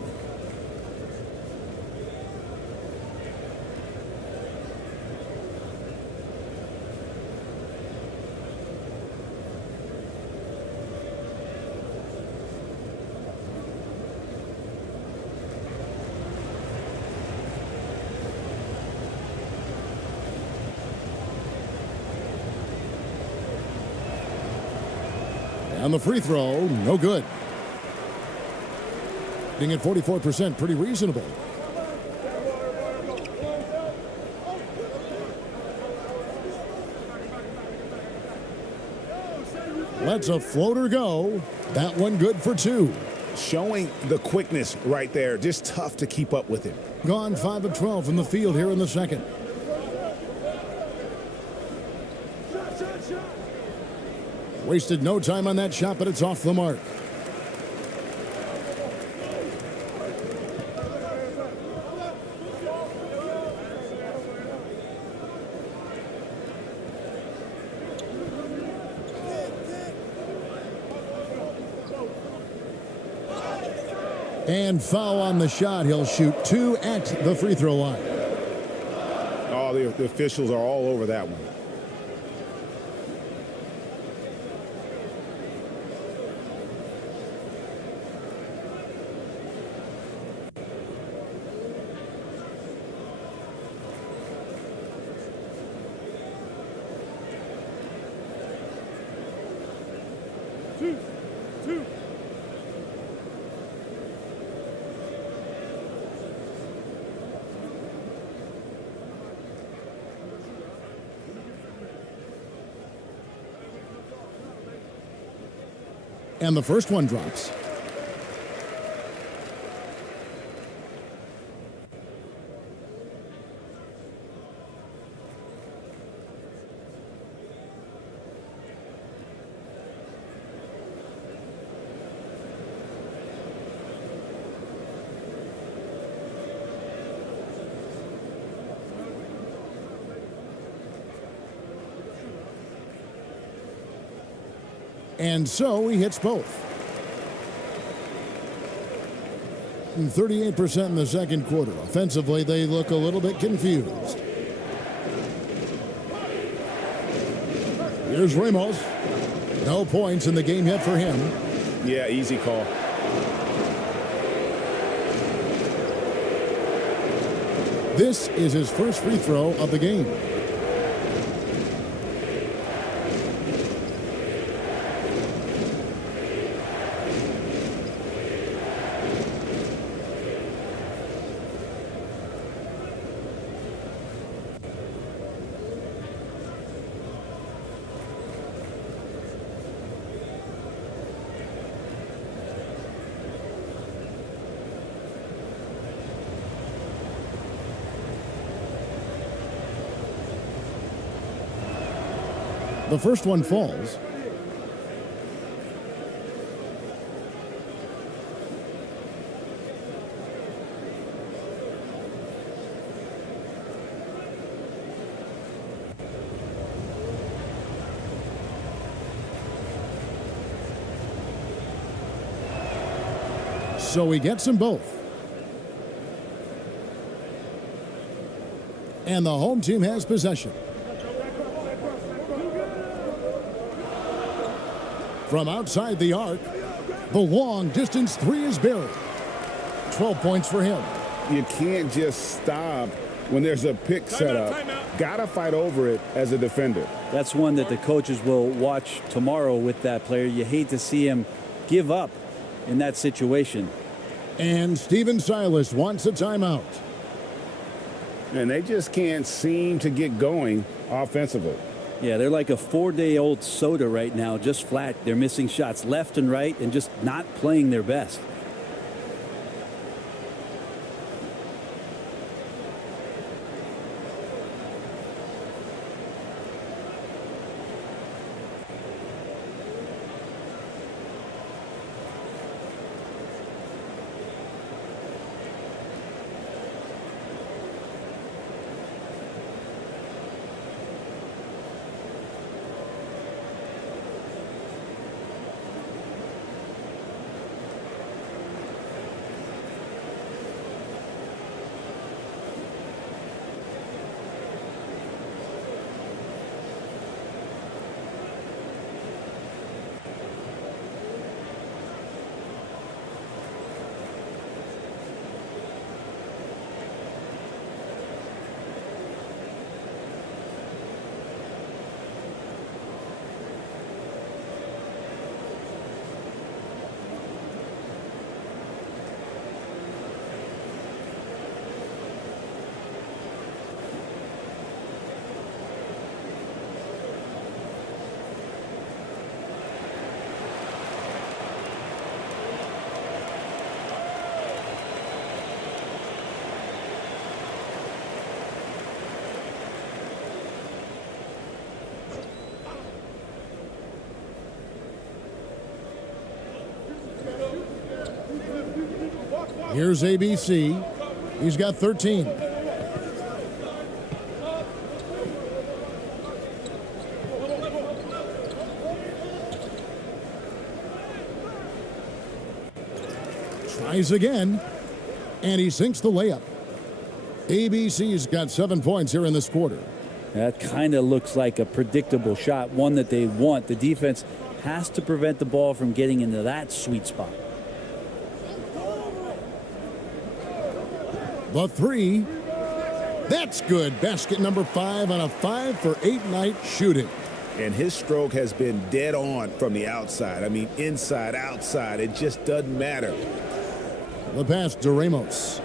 And the free throw, no good. Being at 44%, pretty reasonable. Lets a floater go. That one good for 2. Showing the quickness right there. Just tough to keep up with him. Gone 5 of 12 from the field here in the second. Wasted no time on that shot, but it's off the mark. And foul on the shot. He'll shoot 2 at the free throw line. Oh, the officials are all over that one. And the first one drops. And so he hits both. 38% in the second quarter. Offensively, they look a little bit confused. Here's Ramos. No points in the game yet for him. Yeah, easy call. This is his first free throw of the game. The first one falls. So he gets them both. And the home team has possession. From outside the arc, the long distance 3 is buried. 12 points for him. You can't just stop when there's a pick set up. Gotta fight over it as a defender. That's one that the coaches will watch tomorrow with that player. You hate to see him give up in that situation. And Steven Silas wants a timeout. And they just can't seem to get going offensively. Yeah, they're like a 4-day-old soda right now, just flat. They're missing shots left and right and just not playing their best. Here's ABC. He's got 13. Tries again, and he sinks the layup. ABC's got 7 points here in this quarter. That kind of looks like a predictable shot, one that they want. The defense has to prevent the ball from getting into that sweet spot. The three. That's good. Basket number 5 on a 5 for 8 night shooting. And his stroke has been dead on from the outside. I mean, inside, outside. It just doesn't matter. The pass to Ramos.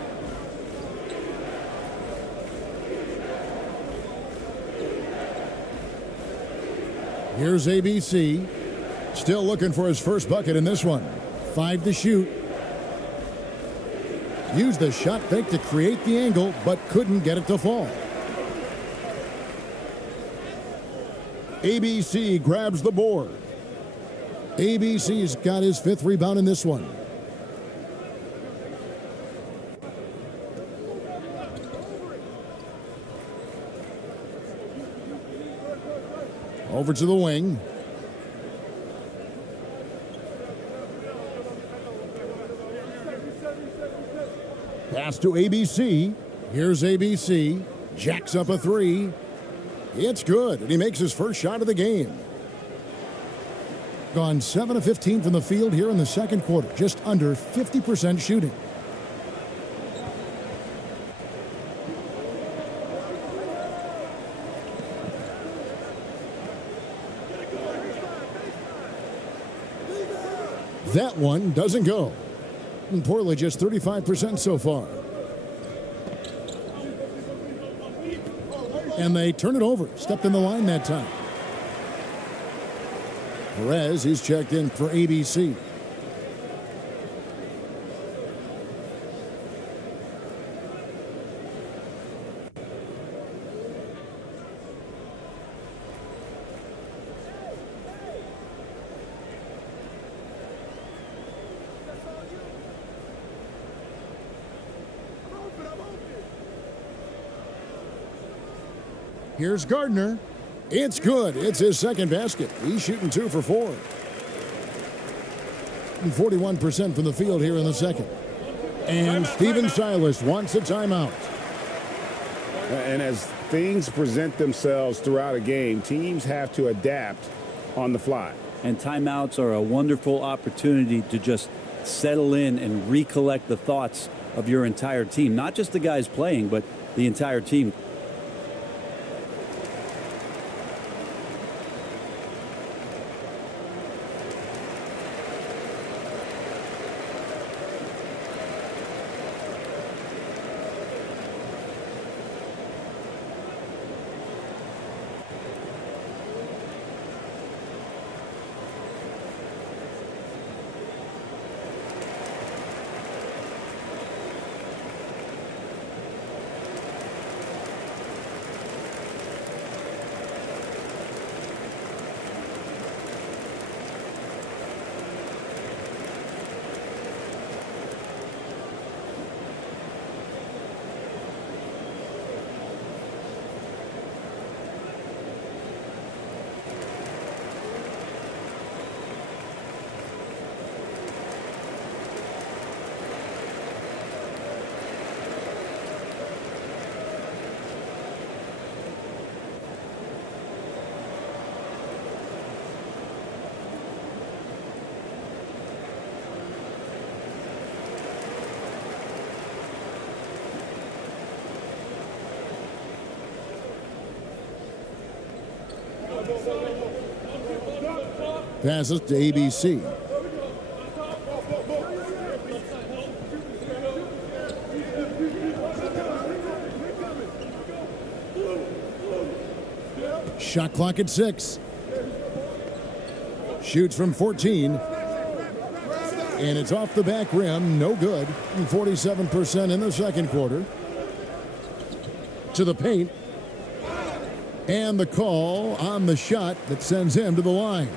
Here's ABC. Still looking for his first bucket in this one. 5 to shoot. Used the shot fake to create the angle, but couldn't get it to fall. ABC grabs the board. ABC's got his 5th rebound in this one. Over to the wing. Pass to ABC. Here's ABC. Jacks up a 3. It's good, and he makes his first shot of the game. Gone 7 of 15 from the field here in the second quarter. Just under 50% shooting. That one doesn't go. And Portland just 35% so far. And they turn it over. Stepped in the line that time. Perez, he's checked in for ABC. Here's Gardner. It's good. It's his second basket. He's shooting 2 for 4. And 41% from the field here in the second. And Steven Silas wants a timeout. And as things present themselves throughout a game, teams have to adapt on the fly. And timeouts are a wonderful opportunity to just settle in and recollect the thoughts of your entire team. Not just the guys playing, but the entire team. Passes to ABC. Shot clock at 6. Shoots from 14. And it's off the back rim. No good. 47% in the second quarter. To the paint. And the call on the shot that sends him to the line.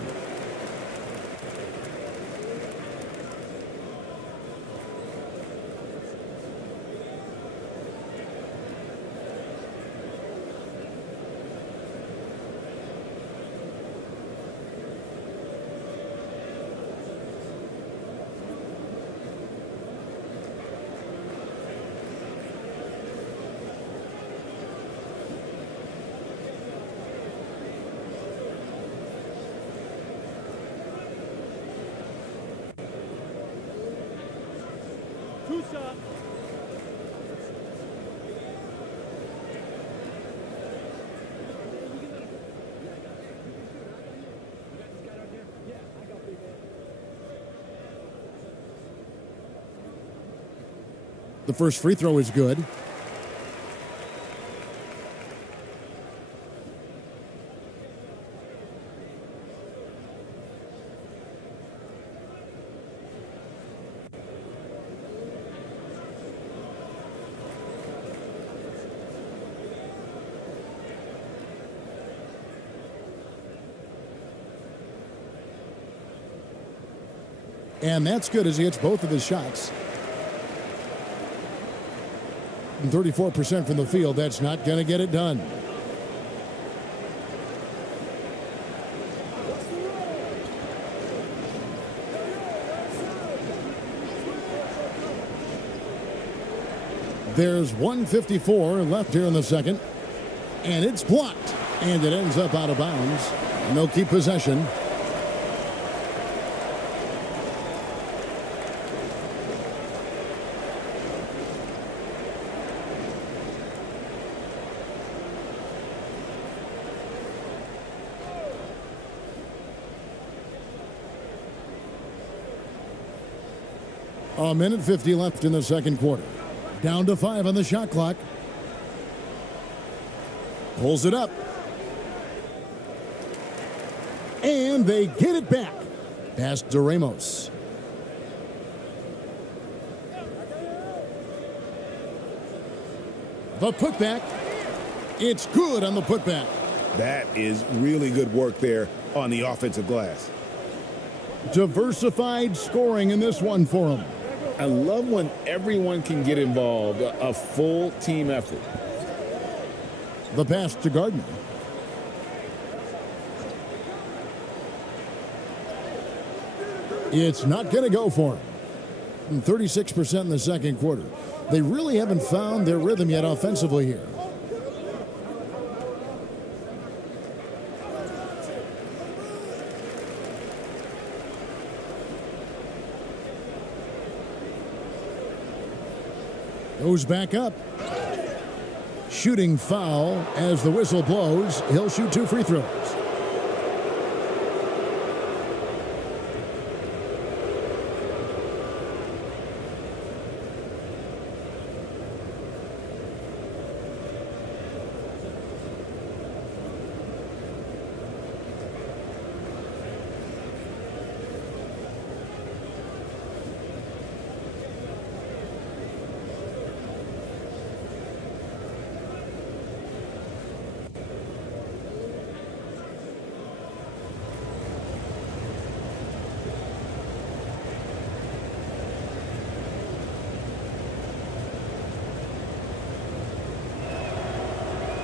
The first free throw is good. And that's good as he hits both of his shots. 34% from the field. That's not going to get it done. There's 1:54 left here in the second. And it's blocked. And it ends up out of bounds. And they'll keep possession. A minute 50 left in the second quarter. Down to 5 on the shot clock. Pulls it up. And they get it back. Pass to Ramos. The putback. It's good on the putback. That is really good work there on the offensive glass. Diversified scoring in this one for him. I love when everyone can get involved, a full team effort. The pass to Gardner. It's not going to go for him. 36% in the second quarter. They really haven't found their rhythm yet offensively here. Goes back up. Shooting foul as the whistle blows. He'll shoot 2 free throws.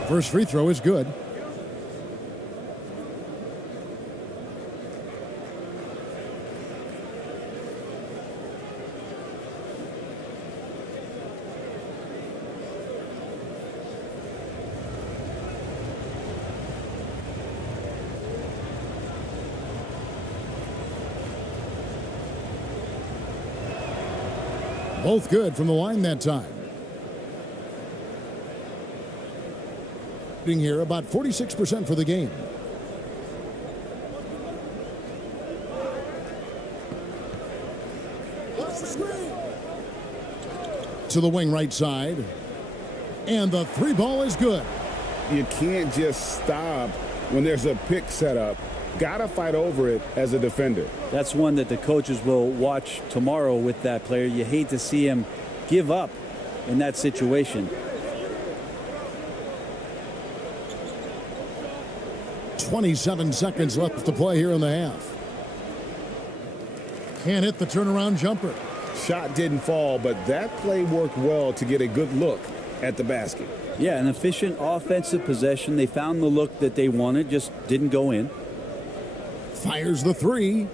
First free throw is good. Both good from the line that time. Here about 46% for the game. To the wing right side. And the 3 ball is good. You can't just stop when there's a pick set up. Gotta fight over it as a defender. That's one that the coaches will watch tomorrow with that player. You hate to see him give up in that situation. 27 seconds left to play here in the half. Can't hit the turnaround jumper. Shot didn't fall, but that play worked well to get a good look at the basket. Yeah, an efficient offensive possession. They found the look that they wanted, just didn't go in. Fires the 3.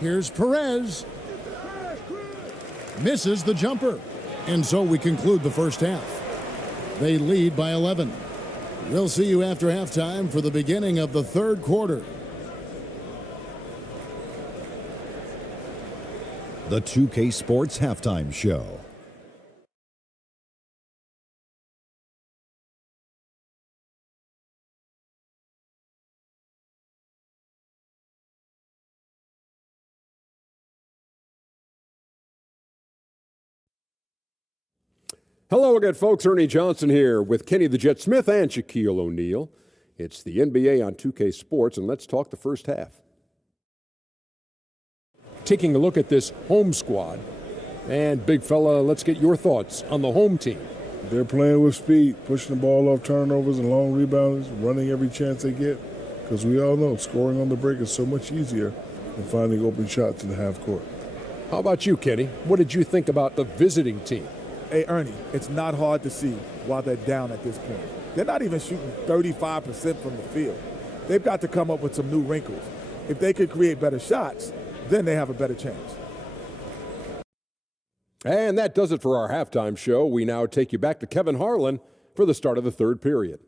Here's Perez. Misses the jumper. And so we conclude the first half. They lead by 11. We'll see you after halftime for the beginning of the third quarter. The 2K Sports Halftime Show. Hello again, folks. Ernie Johnson here with Kenny the Jet Smith and Shaquille O'Neal. It's the NBA on 2K Sports, and let's talk the first half. Taking a look at this home squad. And, big fella, let's get your thoughts on the home team. They're playing with speed, pushing the ball off turnovers and long rebounds, running every chance they get. Because we all know scoring on the break is so much easier than finding open shots in the half court. How about you, Kenny? What did you think about the visiting team? Hey, Ernie, it's not hard to see why they're down at this point. They're not even shooting 35% from the field. They've got to come up with some new wrinkles. If they could create better shots, then they have a better chance. And that does it for our halftime show. We now take you back to Kevin Harlan for the start of the third period.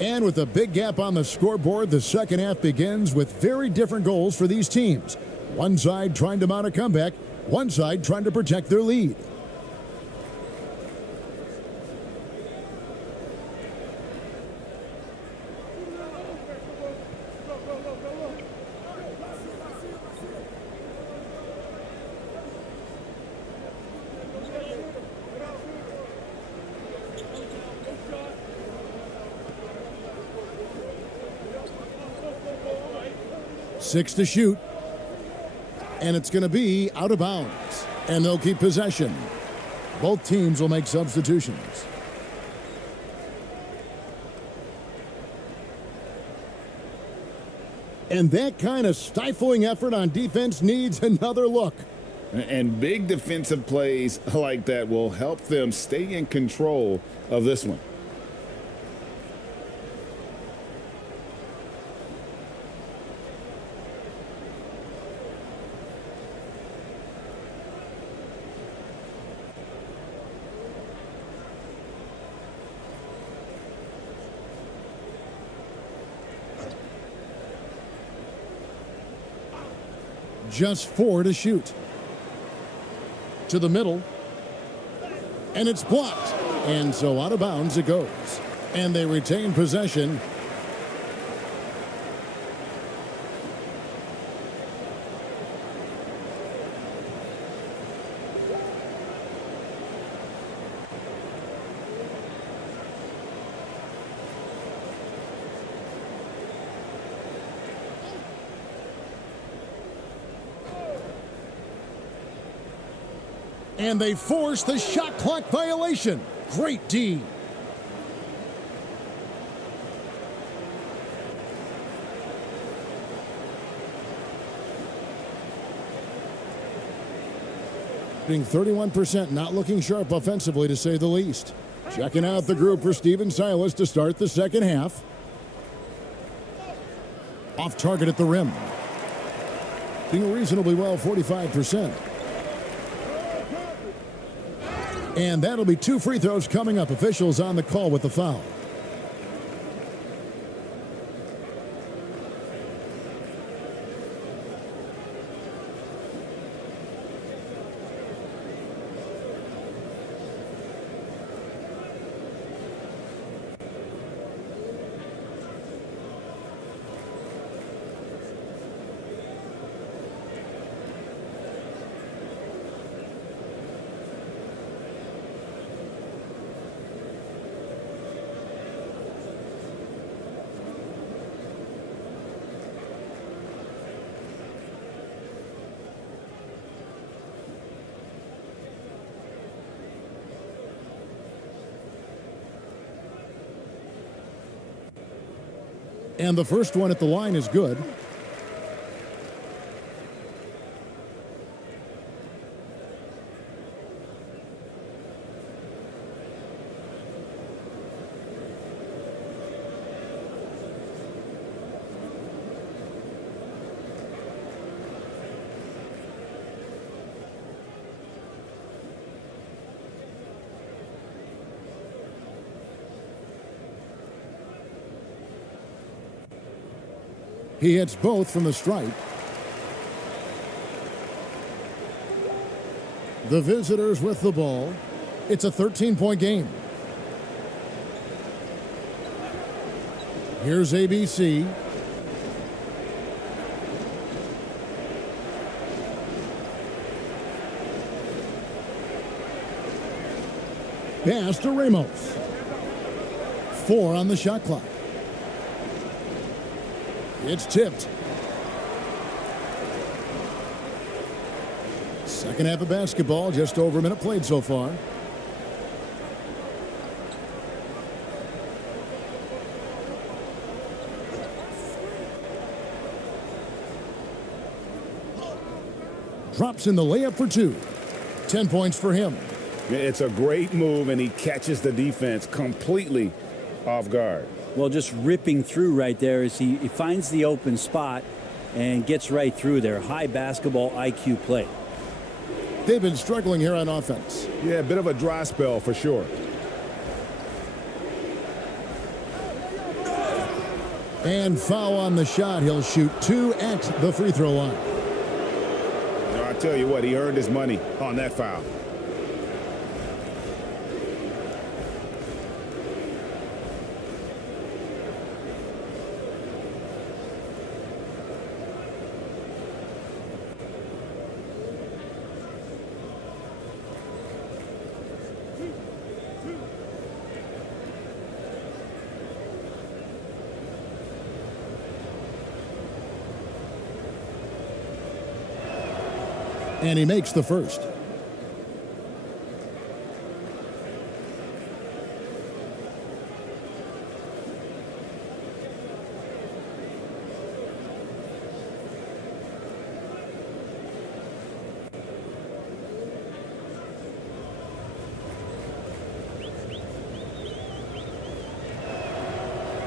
And with a big gap on the scoreboard, the second half begins with very different goals for these teams. One side trying to mount a comeback, one side trying to protect their lead. Six to shoot. And it's going to be out of bounds. And they'll keep possession. Both teams will make substitutions. And that kind of stifling effort on defense needs another look. And big defensive plays like that will help them stay in control of this one. Just 4 to shoot. To the middle. And it's blocked. And so out of bounds it goes. And they retain possession. And they force the shot clock violation. Great D. Being 31%, not looking sharp offensively to say the least. Checking out the group for Steven Silas to start the second half. Off target at the rim. Doing reasonably well, 45%. And that'll be 2 free throws coming up. Officials on the call with the foul. And the first one at the line is good. He hits both from the stripe. The visitors with the ball. It's a 13-point game. Here's ABC. Pass to Ramos. 4 on the shot clock. It's tipped. Second half of basketball, just over a minute played so far. Drops in the layup for 2. 10 points for him. It's a great move, and he catches the defense completely off guard. Well, just ripping through right there as he finds the open spot and gets right through there. High basketball IQ play. They've been struggling here on offense. Yeah, a bit of a dry spell for sure. And foul on the shot. He'll shoot 2 at the free throw line. I tell you what, he earned his money on that foul. And he makes the first.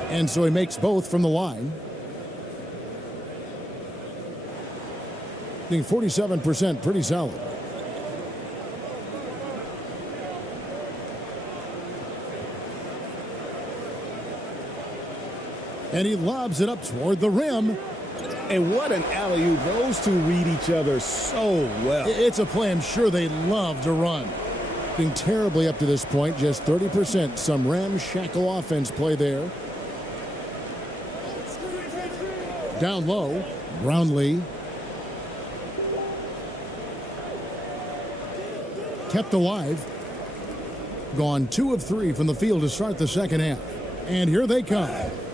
And so he makes both from the line. I think 47%, pretty solid. And he lobs it up toward the rim. And what an alley-oop. Those two read each other so well. It's a play I'm sure they love to run. Being terribly up to this point, just 30%. Some ramshackle offense play there. Down low, Brownlee. Kept alive. Gone 2 of 3 from the field to start the second half. And here they come.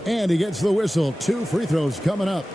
And he gets the whistle. 2 free throws coming up.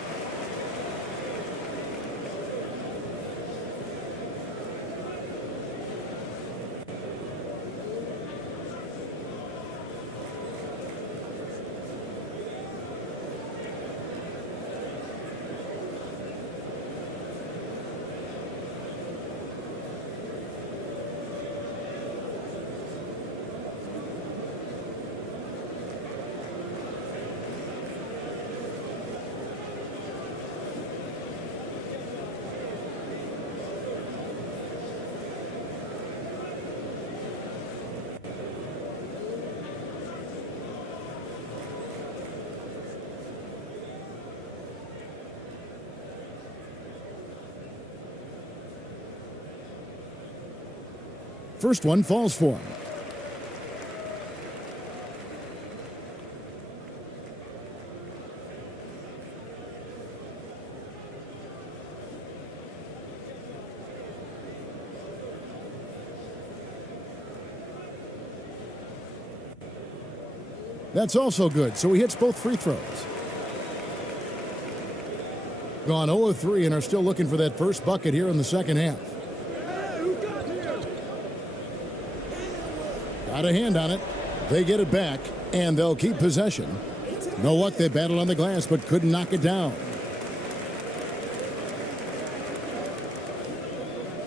First one falls for him. That's also good, so he hits both free throws. Gone 0 of 3 and are still looking for that first bucket here in the second half. Got a hand on it. They get it back, and they'll keep possession. No luck, they battled on the glass, but couldn't knock it down.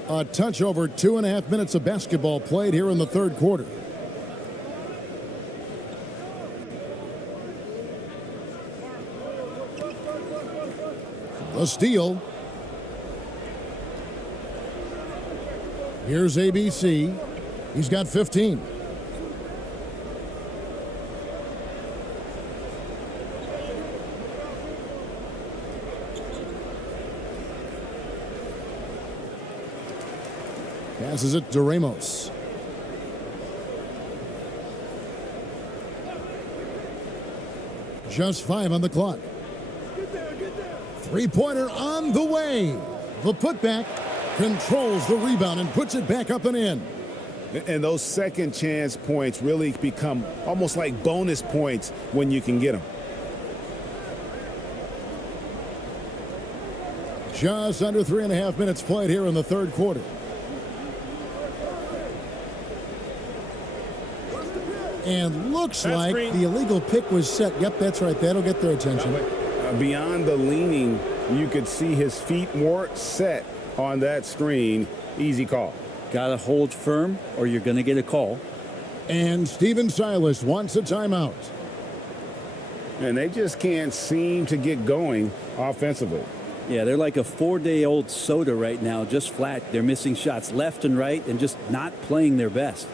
A touch over 2.5 minutes of basketball played here in the third quarter. The steal. Here's ABC. He's got 15. Passes it to Ramos. Just 5 on the clock. Three-pointer on the way. The putback controls the rebound and puts it back up and in. And those second chance points really become almost like bonus points when you can get them. Just under 3.5 minutes played here in the third quarter. And looks like the illegal pick was set. Yep, that's right. That'll get their attention. Beyond the leaning, you could see his feet more set on that screen. Easy call. Got to hold firm or you're going to get a call. And Steven Silas wants a timeout. And they just can't seem to get going offensively. Yeah, they're like a 4-day-old soda right now, just flat. They're missing shots left and right and just not playing their best.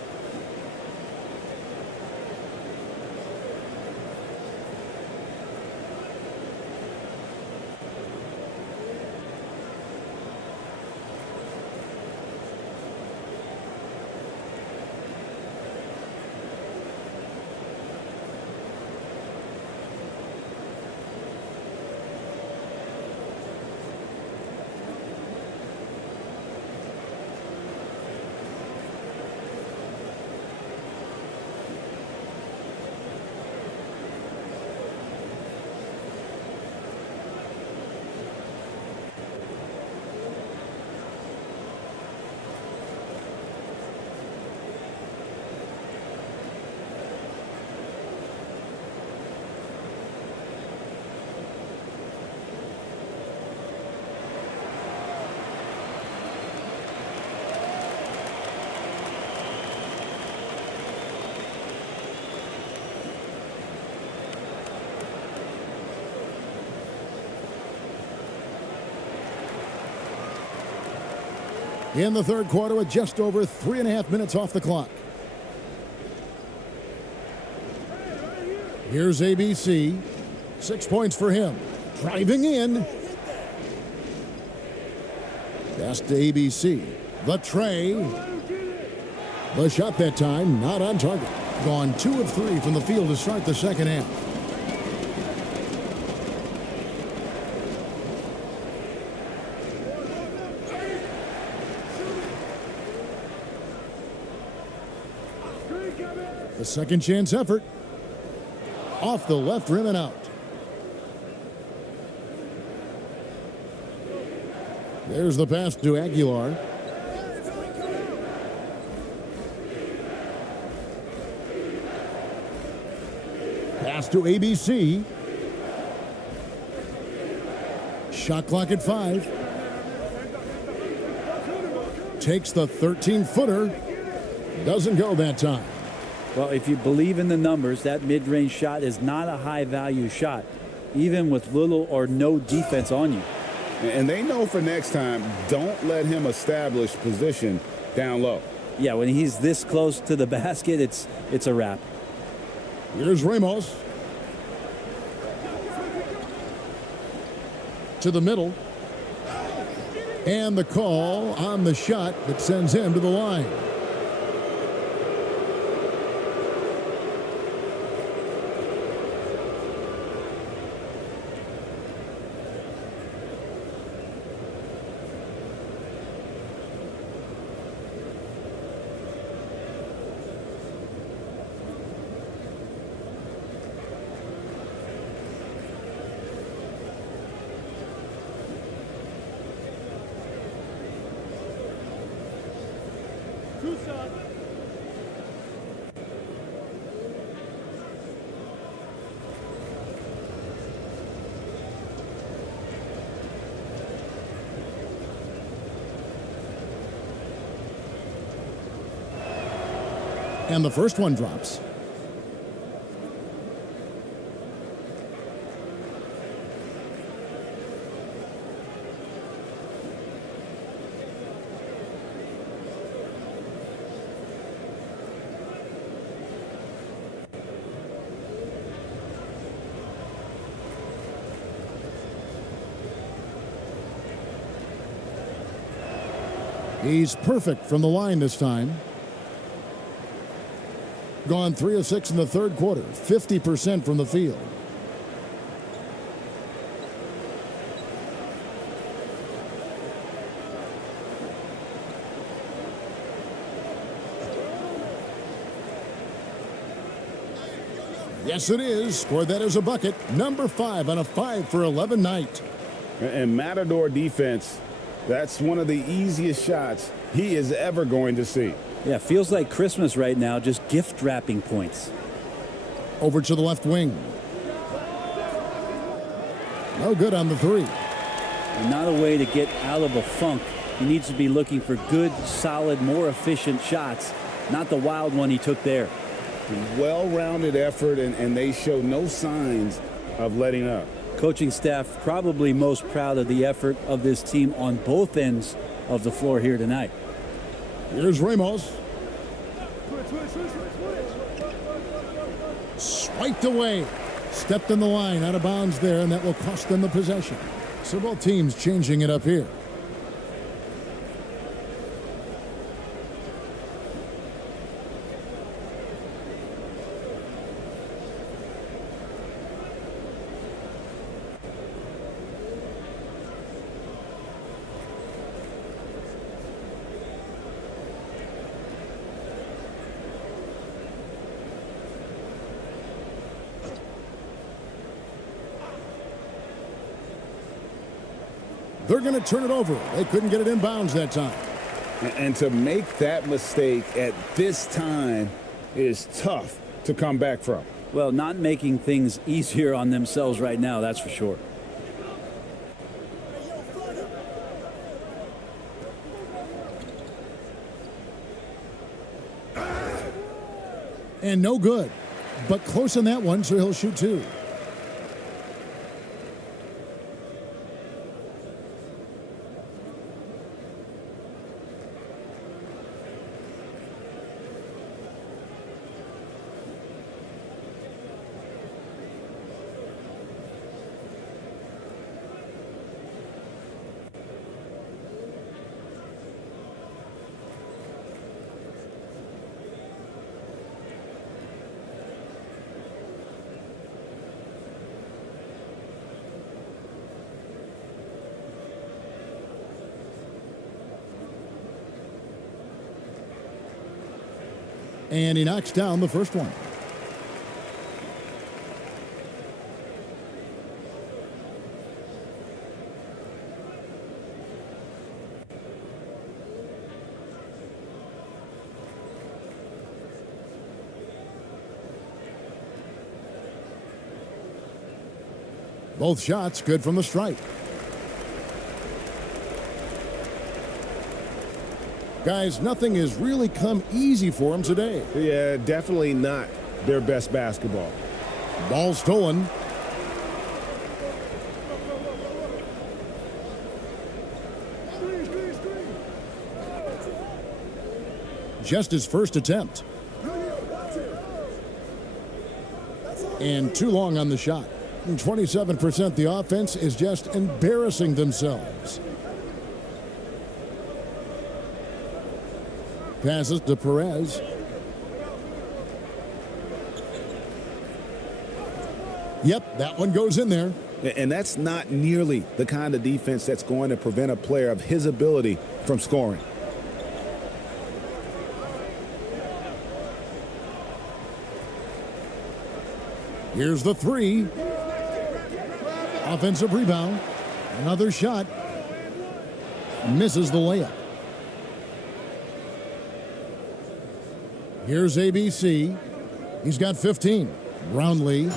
In the third quarter with just over 3.5 minutes off the clock. Here's ABC. 6 points for him. Driving in. Pass to ABC. The tray. The shot that time not on target. Gone 2 of 3 from the field to start the second half. The second chance effort. Off the left rim and out. There's the pass to Aguilar. Pass to ABC. Shot clock at 5. Takes the 13-footer. Doesn't go that time. Well, if you believe in the numbers, that mid-range shot is not a high-value shot, even with little or no defense on you. And they know for next time, don't let him establish position down low. Yeah, when he's this close to the basket, it's a wrap. Here's Ramos. To the middle. And the call on the shot that sends him to the line. And the first one drops. He's perfect from the line this time. Gone 3 of 6 in the third quarter, 50% from the field. Yes, it is. Scored that as a bucket. Number 5 on a 5 for 11 night. And Matador defense, that's one of the easiest shots he is ever going to see. Yeah, feels like Christmas right now, just gift wrapping points. Over to the left wing. No good on the 3. And not a way to get out of a funk. He needs to be looking for good, solid, more efficient shots, not the wild one he took there. Well-rounded effort, and they show no signs of letting up. Coaching staff probably most proud of the effort of this team on both ends of the floor here tonight. Here's Ramos. Swiped away. Stepped in the line, out of bounds there, and that will cost them the possession. So both teams changing it up here. They're going to turn it over. They couldn't get it in bounds that time. And to make that mistake at this time is tough to come back from. Well, not making things easier on themselves right now, that's for sure. And no good. But close on that one, so he'll shoot 2. And he knocks down the first one. Both shots good from the stripe. Guys, nothing has really come easy for them today. Yeah, definitely not their best basketball. Ball stolen. Just his first attempt. And too long on the shot. 27%. The offense is just embarrassing themselves. Passes to Perez. Yep, that one goes in there. And that's not nearly the kind of defense that's going to prevent a player of his ability from scoring. Here's the 3. Offensive rebound. Another shot. Misses the layup. Here's ABC. He's got 15. Brownlee.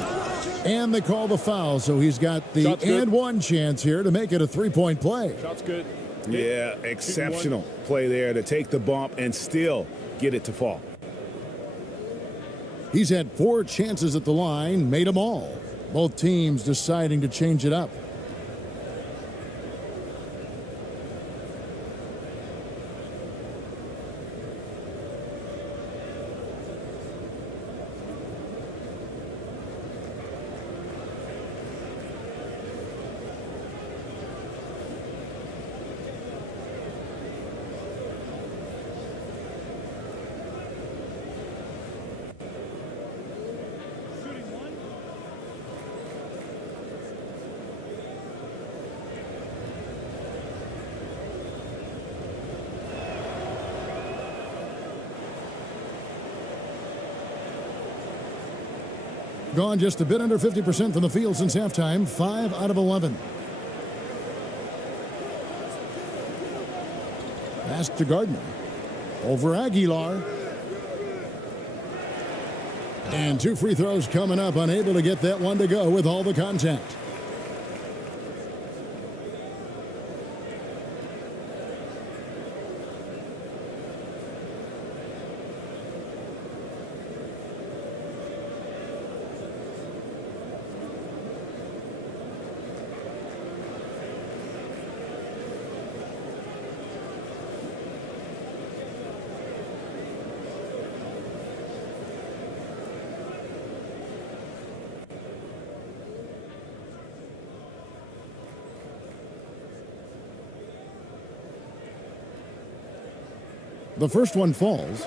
And they call the foul, so he's got the and one chance here to make it a three-point play. Shot's good. Yeah, exceptional play there to take the bump and still get it to fall. He's had 4 chances at the line, made them all. Both teams deciding to change it up. Gone just a bit under 50% from the field since halftime, 5 out of 11. Pass to Gardner. Over Aguilar. And 2 free throws coming up, unable to get that one to go with all the contact. The first one falls.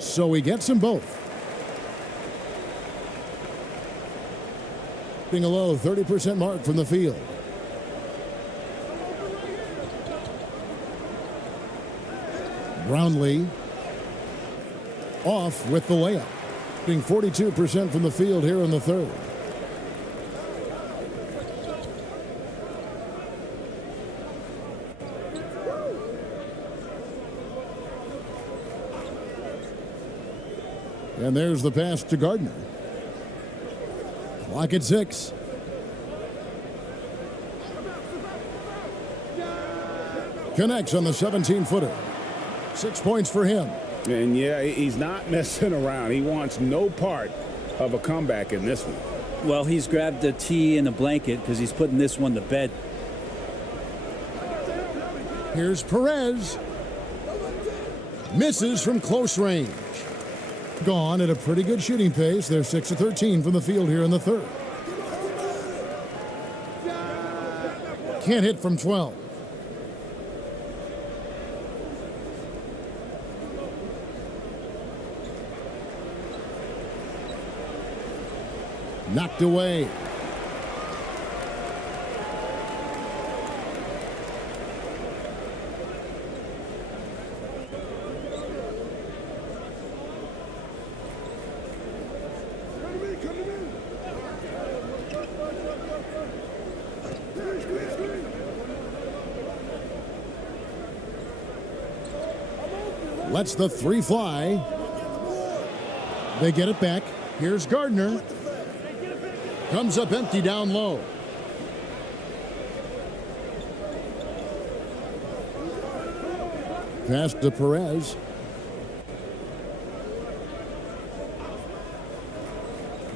So he gets them both. Being a low 30% mark from the field. Brownlee off with the layup. Being 42% from the field here in the third. And there's the pass to Gardner. Clock at 6. Connects on the 17-footer. 6 points for him. And yeah, he's not messing around. He wants no part of a comeback in this one. Well, he's grabbed a tee and a blanket because he's putting this one to bed. Here's Perez. Misses from close range. Gone at a pretty good shooting pace. They're 6 of 13 from the field here in the third. Can't hit from 12. Knocked away. Lets the three fly. They get it back. Here's Gardner. Comes up empty down low. Pass to Perez.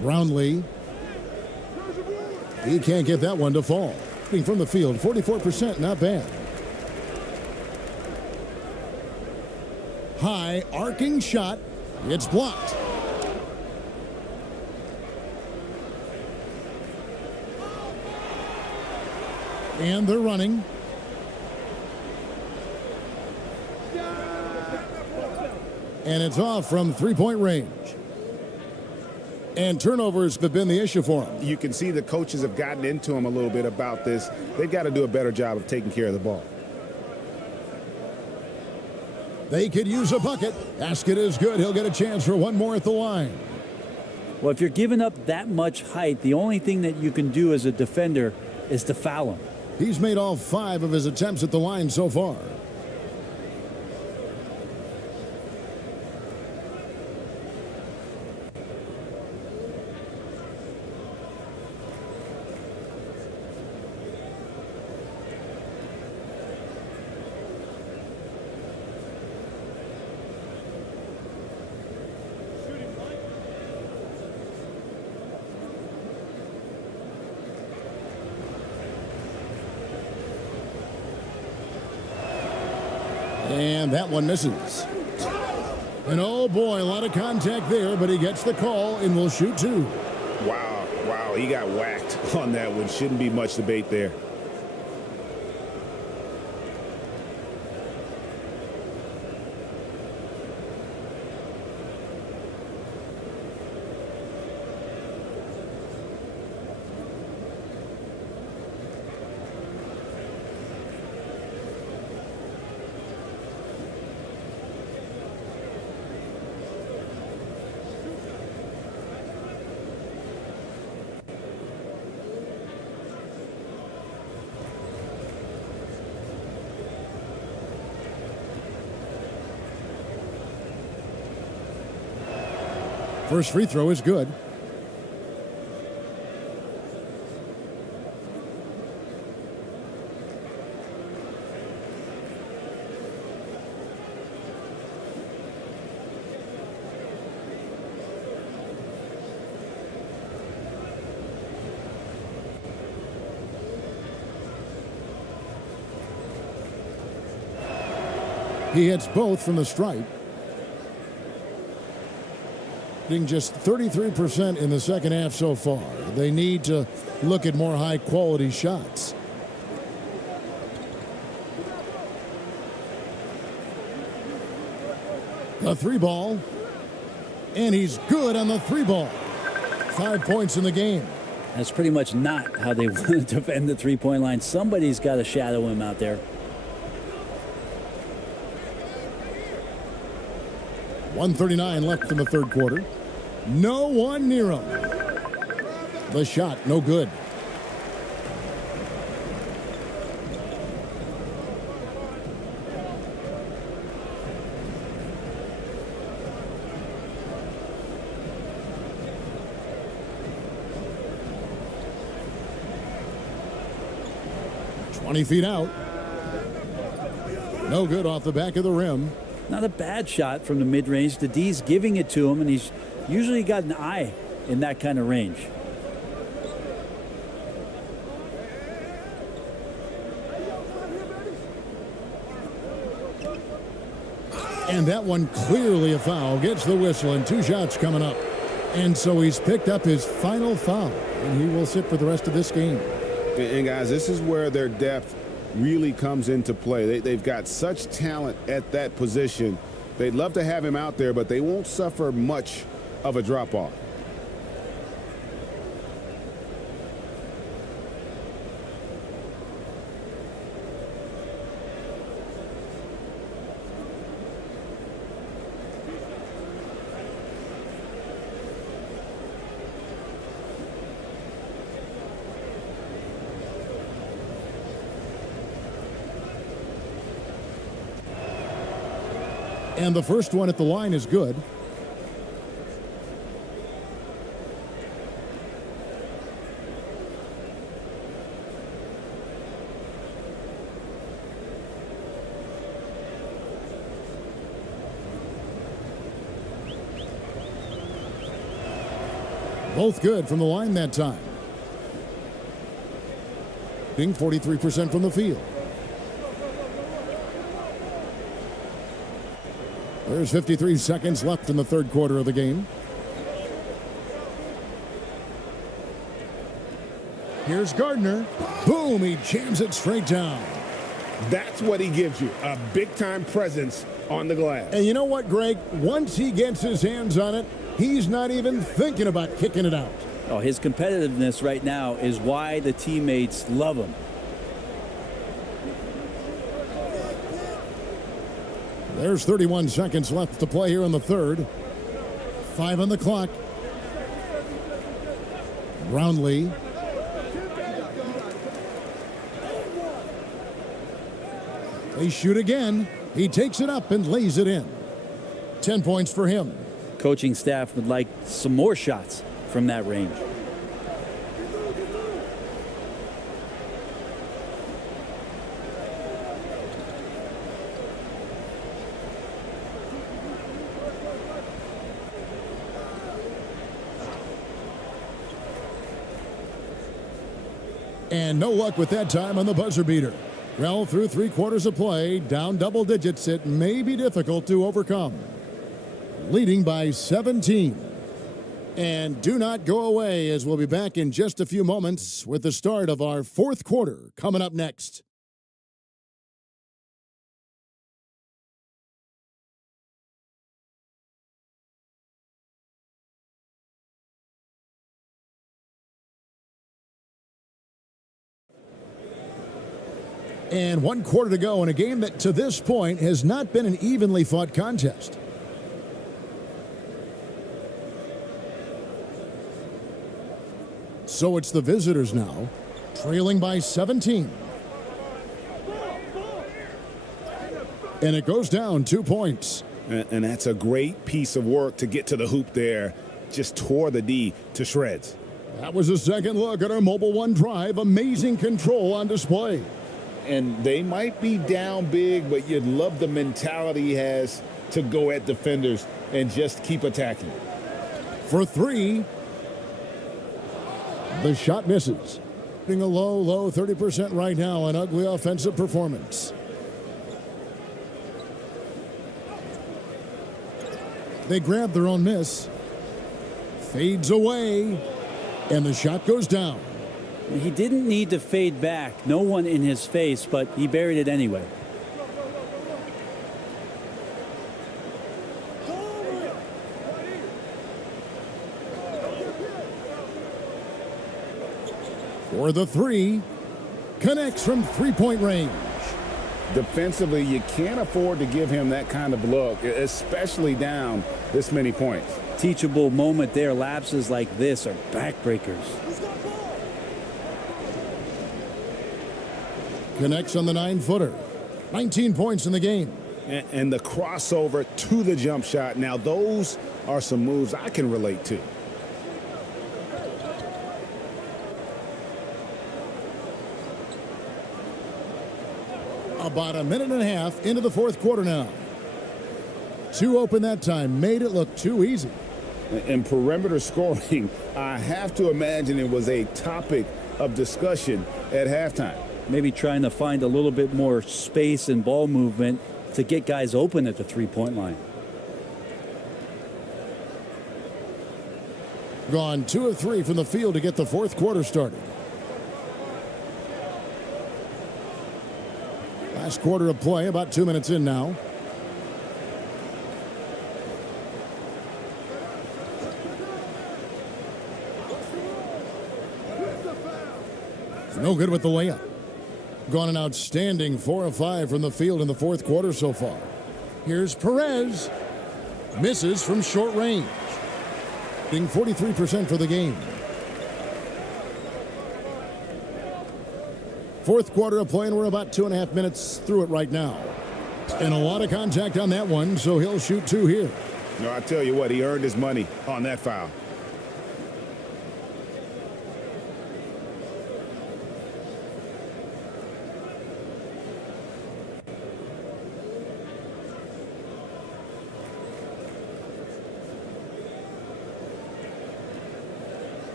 Brownlee. He can't get that one to fall. From the field, 44%, not bad. High arcing shot. It's blocked. And they're running. And it's off from three-point range. And turnovers have been the issue for him. You can see the coaches have gotten into him a little bit about this. They've got to do a better job of taking care of the ball. They could use a bucket. Basket is good. He'll get a chance for one more at the line. Well, if you're giving up that much height, the only thing that you can do as a defender is to foul him. He's made all 5 of his attempts at the line so far. And that one misses. And oh boy, a lot of contact there, but he gets the call and will shoot 2. Wow, Wow, he got whacked on that one. Shouldn't be much debate there. First free throw is good. He hits both from the stripe. Hitting just 33% in the second half so far. They need to look at more high-quality shots. The three ball. And he's good on the three ball. 5 points in the game. That's pretty much not how they want to defend the three-point line. Somebody's got to shadow him out there. 1:39 left in the third quarter. No one near him. The shot, no good. "20 feet out. No good off the back of the rim. Not a bad shot from the mid-range. The D's giving it to him, and he's usually got an eye in that kind of range. And that one clearly a foul. Gets the whistle, and 2 shots coming up. And so he's picked up his final foul, and he will sit for the rest of this game. And guys, this is where their depth really comes into play. They've got such talent at that position. They'd love to have him out there, but they won't suffer much of a drop-off. And the first one at the line is good. Both good from the line that time. Being 43% from the field. There's 53 seconds left in the third quarter of the game. Here's Gardner. Boom, he jams it straight down. That's what he gives you, a big-time presence on the glass. And you know what, Greg? Once he gets his hands on it, he's not even thinking about kicking it out. Oh, his competitiveness right now is why the teammates love him. There's 31 seconds left to play here in the third. 5 on the clock. Brownlee. They shoot again. He takes it up and lays it in. 10 points for him. Coaching staff would like some more shots from that range. And no luck with that time on the buzzer beater. Well, through 3 quarters of play, down double digits, it may be difficult to overcome. Leading by 17. And do not go away, as we'll be back in just a few moments with the start of our fourth quarter coming up next. And 1 quarter to go in a game that to this point has not been an evenly fought contest. So it's the visitors now, trailing by 17. And it goes down 2 points. And that's a great piece of work to get to the hoop there. Just tore the D to shreds. That was a second look at our Mobile One drive. Amazing control on display. And they might be down big, but you'd love the mentality he has to go at defenders and just keep attacking. For three, the shot misses. Being a low 30% right now, an ugly offensive performance. They grab their own miss. Fades away, and the shot goes down. He didn't need to fade back. No one in his face, but he buried it anyway. For the three, connects from three-point range. Defensively, you can't afford to give him that kind of look, especially down this many points. Teachable moment there. Lapses like this are backbreakers. Connects on the 9-footer. 19 points in the game. And the crossover to the jump shot. Now, those are some moves I can relate to. About a minute and a half into the fourth quarter now. Two open that time. Made it look too easy. And perimeter scoring, I have to imagine it was a topic of discussion at halftime. Maybe trying to find a little bit more space and ball movement to get guys open at the three-point line. Gone 2 of 3 from the field to get the fourth quarter started. Last quarter of play, about 2 minutes in now. No good with the layup. Gone an outstanding 4 of 5 from the field in the fourth quarter so far. Here's Perez. Misses from short range. Being 43% for the game. Fourth quarter of play, and we're about 2.5 minutes through it right now. And a lot of contact on that one, so he'll shoot 2 here. No, I tell you what, he earned his money on that foul.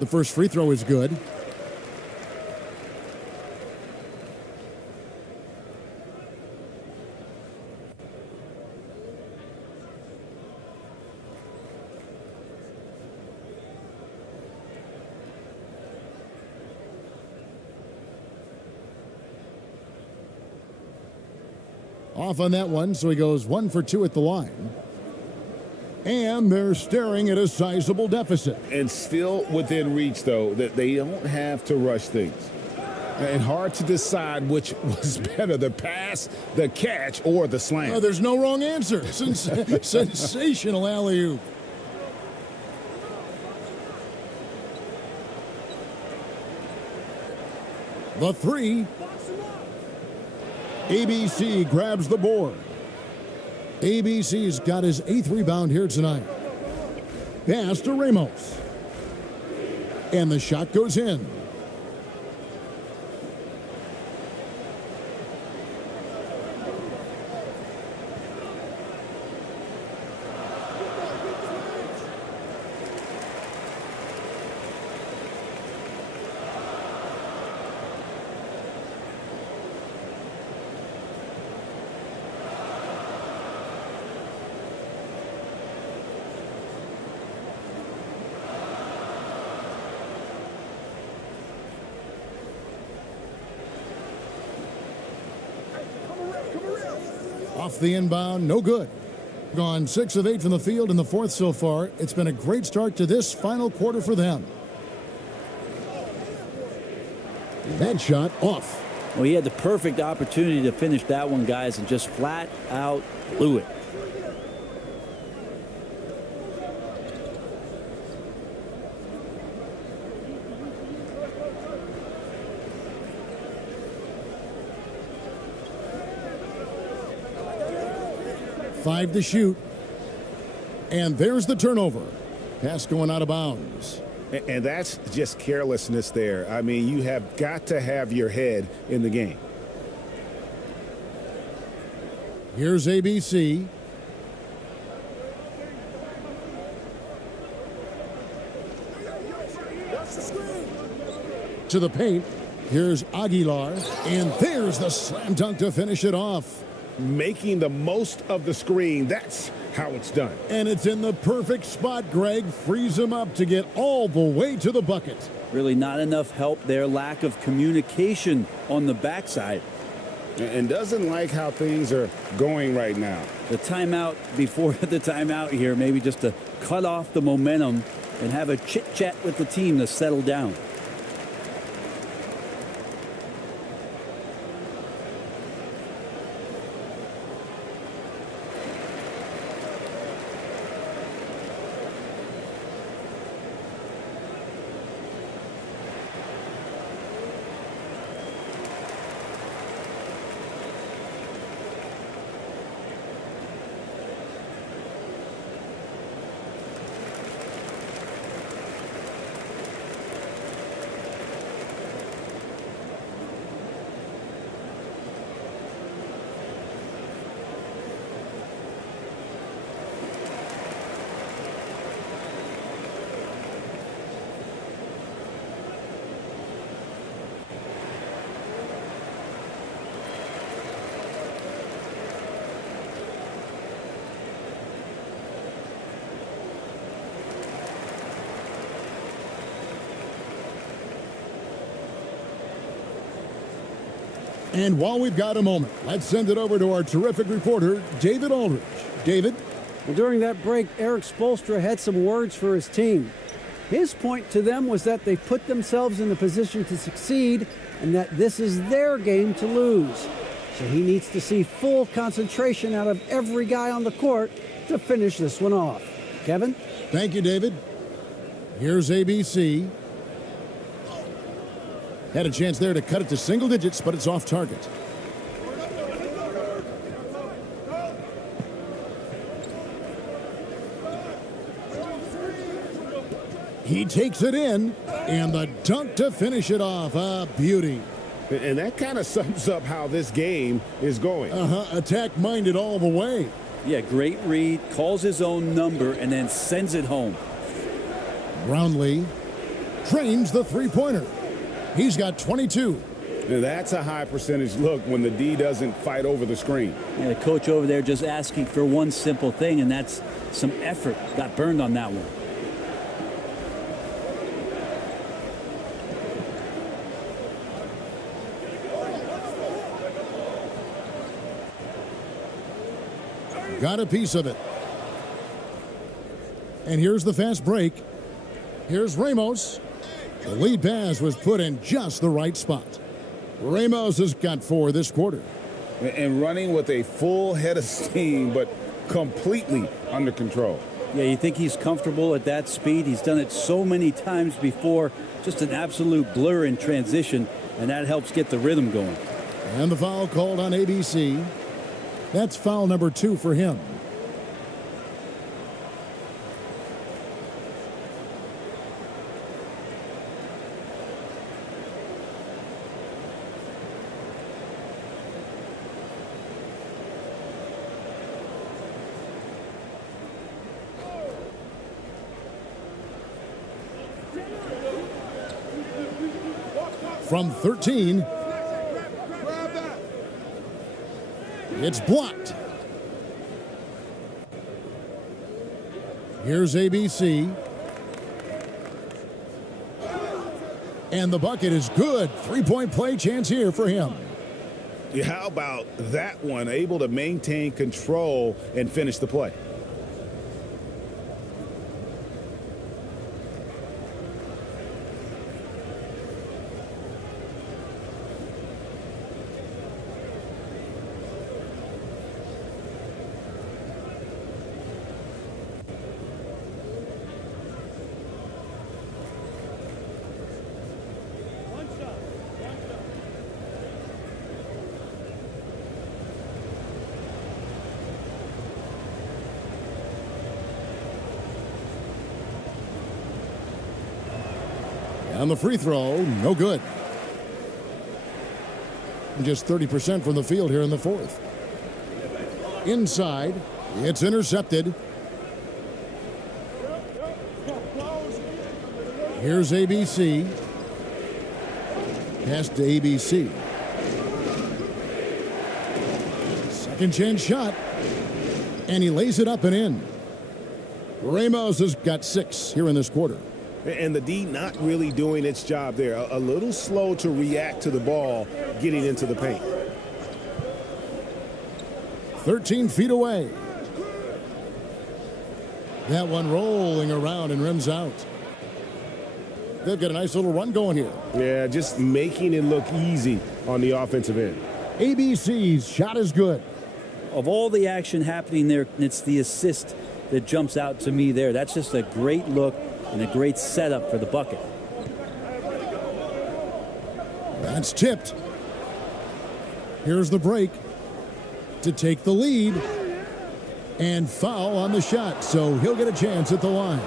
The first free throw is good. Off on that one, so he goes 1 for 2 at the line. And they're staring at a sizable deficit. And still within reach, though, that they don't have to rush things. And hard to decide which was better, the pass, the catch, or the slam. Oh, there's no wrong answer. Sensational alley-oop. The three. ABC grabs the board. ABC's got his 8th rebound here tonight. Pass to Ramos. And the shot goes in. Off the inbound, no good. Gone 6 of 8 from the field in the fourth so far. It's been a great start to this final quarter for them. That shot off. Well, he had the perfect opportunity to finish that one, guys, and just flat out blew it. Five to shoot. And there's the turnover. Pass going out of bounds. And that's just carelessness there. I mean, you have got to have your head in the game. Here's ABC. To the paint. Here's Aguilar. And there's the slam dunk to finish it off. Making the most of the screen. That's how it's done. And it's in the perfect spot, Greg. Frees him up to get all the way to the bucket. Really not enough help there. Lack of communication on the backside. And doesn't like how things are going right now. The timeout before the timeout here, maybe just to cut off the momentum and have a chit-chat with the team to settle down. And while we've got a moment, let's send it over to our terrific reporter, David Aldridge. David? Well, during that break, Eric Spoelstra had some words for his team. His point to them was that they put themselves in a position to succeed and that this is their game to lose. So he needs to see full concentration out of every guy on the court to finish this one off. Kevin? Thank you, David. Here's ABC. Had a chance there to cut it to single digits, but it's off target. He takes it in, and the dunk to finish it off. A beauty. And that kind of sums up how this game is going. Attack-minded all the way. Yeah, great read, calls his own number, and then sends it home. Brownlee trains the three-pointer. He's got 22. That's a high percentage look when the D doesn't fight over the screen. Yeah, the coach over there just asking for one simple thing, and that's some effort. Got burned on that one. Got a piece of it. And here's the fast break. Here's Ramos. The lead pass was put in just the right spot. Ramos has got 4 this quarter. And running with a full head of steam, but completely under control. Yeah, you think he's comfortable at that speed? He's done it so many times before. Just an absolute blur in transition, and that helps get the rhythm going. And the foul called on ABC. That's foul number 2 for him. From 13, it's blocked. Here's ABC. And the bucket is good. 3-point play chance here for him. How about that one? Able to maintain control and finish the play. And the free throw, no good. Just 30% from the field here in the fourth. Inside, it's intercepted. Here's ABC. Pass to ABC. Second chance shot. And he lays it up and in. Ramos has got 6 here in this quarter. And the D not really doing its job there. A little slow to react to the ball getting into the paint. 13 feet away. That one rolling around and rims out. They've got a nice little run going here. Yeah, just making it look easy on the offensive end. ABC's shot is good. Of all the action happening there, it's the assist that jumps out to me there. That's just a great look and a great setup for the bucket. That's tipped. Here's the break to take the lead. And foul on the shot, so he'll get a chance at the line.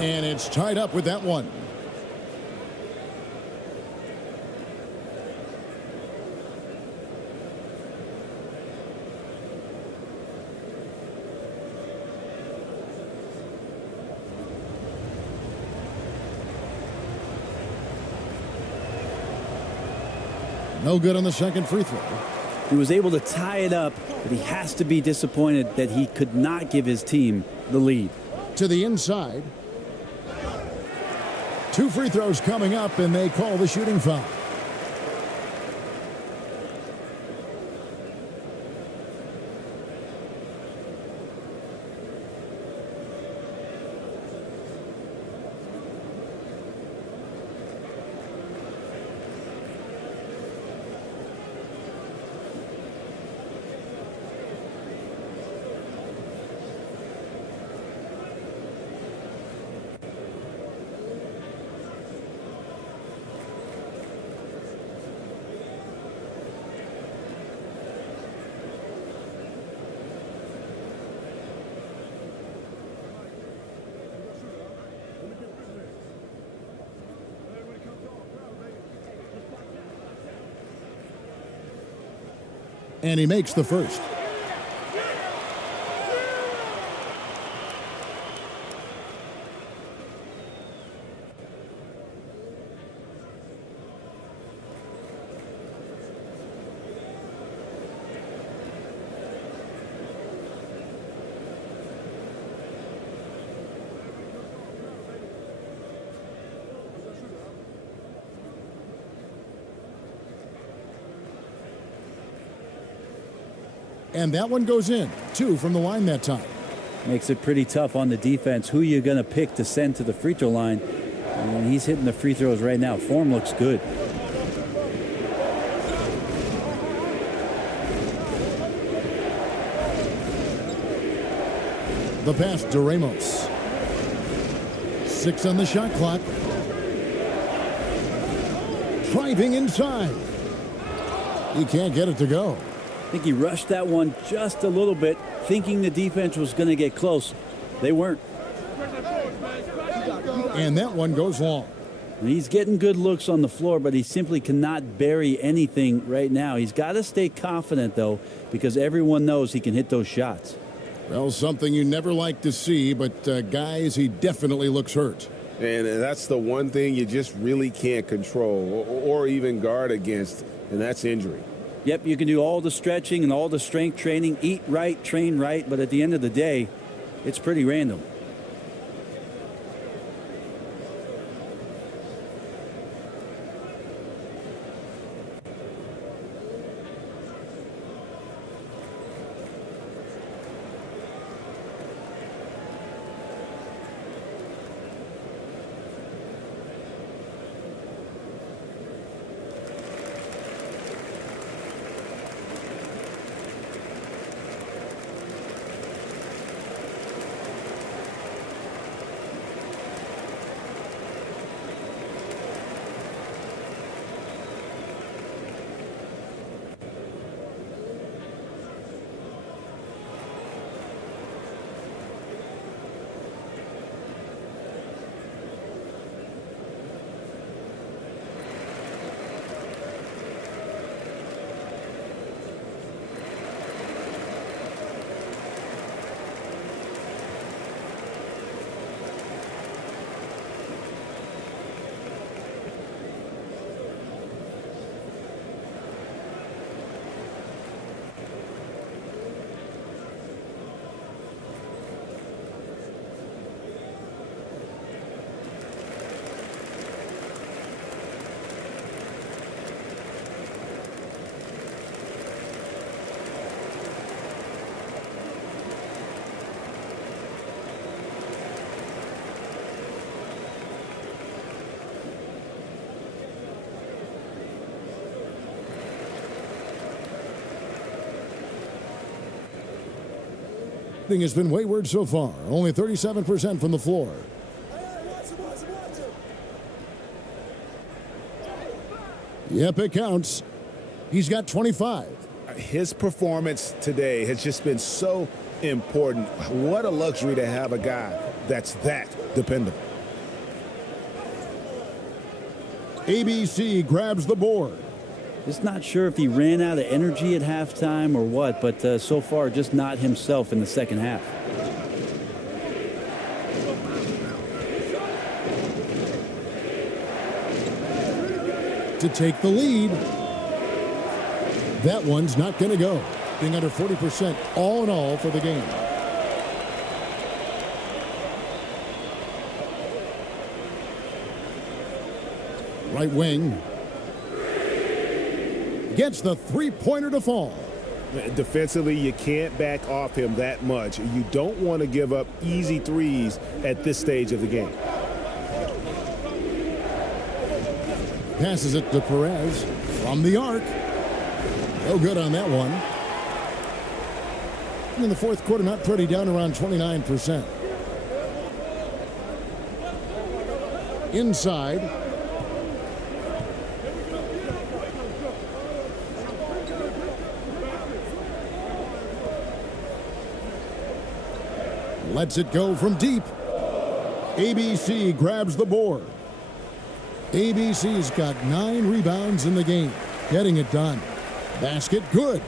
And it's tied up with that one. No good on the second free throw. He was able to tie it up, but he has to be disappointed that he could not give his team the lead. To the inside. 2 free throws coming up, and they call the shooting foul. And he makes the first. And that one goes in. 2 from the line that time. Makes it pretty tough on the defense. Who you're going to pick to send to the free throw line. And he's hitting the free throws right now. Form looks good. The pass to Ramos. 6 on the shot clock. Driving inside. He can't get it to go. I think he rushed that one just a little bit, thinking the defense was going to get close. They weren't. And that one goes long. He's getting good looks on the floor, but he simply cannot bury anything right now. He's got to stay confident, though, because everyone knows he can hit those shots. Well, something you never like to see, but guys, he definitely looks hurt. And that's the one thing you just really can't control or even guard against, and that's injury. Yep, you can do all the stretching and all the strength training, eat right, train right, but at the end of the day, it's pretty random. Thing has been wayward so far. Only 37% from the floor. Yep, it counts. He's got 25. His performance today has just been so important. What a luxury to have a guy that's that dependable. ABC grabs the board. Just not sure if he ran out of energy at halftime or what, but so far just not himself in the second half. To take the lead. That one's not going to go. Being under 40% all in all for the game. Right wing. Gets the three-pointer to fall. Defensively, you can't back off him that much. You don't want to give up easy threes at this stage of the game. Passes it to Perez from the arc. No good on that one. In the fourth quarter, not pretty, down around 29%. Inside. Lets it go from deep. ABC grabs the board. ABC's got 9 rebounds in the game. Getting it done. Basket good.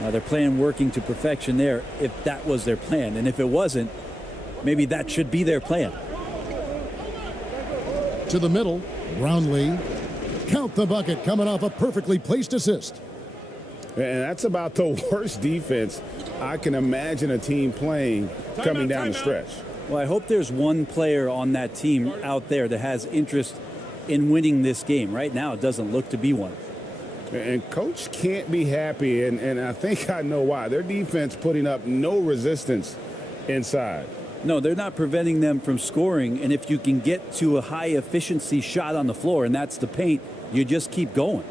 Now they're playing working to perfection there if that was their plan. And if it wasn't, maybe that should be their plan. To the middle. Brownlee. Count the bucket coming off a perfectly placed assist. And that's about the worst defense I can imagine a team playing coming down the stretch. Well, I hope there's one player on that team out there that has interest in winning this game. Right now, it doesn't look to be one. And coach can't be happy, and I think I know why. Their defense putting up no resistance inside. No, they're not preventing them from scoring, and if you can get to a high-efficiency shot on the floor, and that's the paint, you just keep going.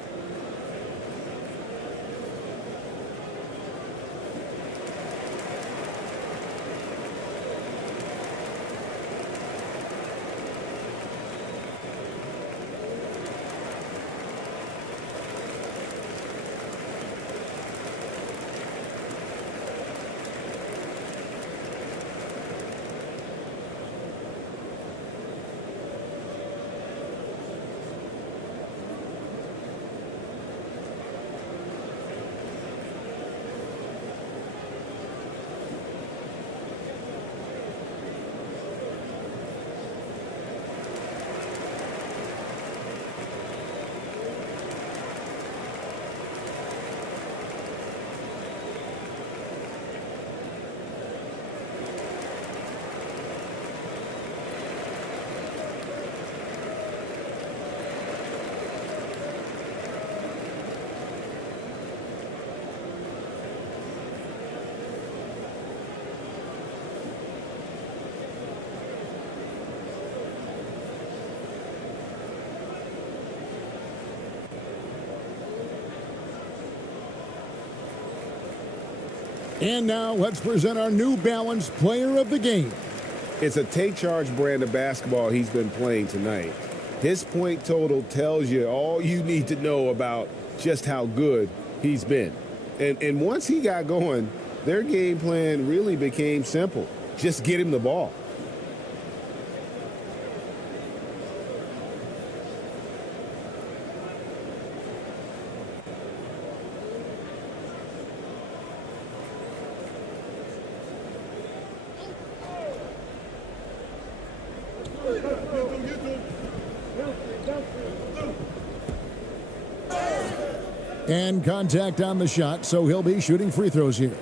And now let's present our New Balance Player of the Game. It's a take charge brand of basketball he's been playing tonight. His point total tells you all you need to know about just how good he's been. And once he got going, their game plan really became simple. Just get him the ball. And contact on the shot, so he'll be shooting free throws here.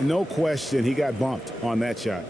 No question, he got bumped on that shot.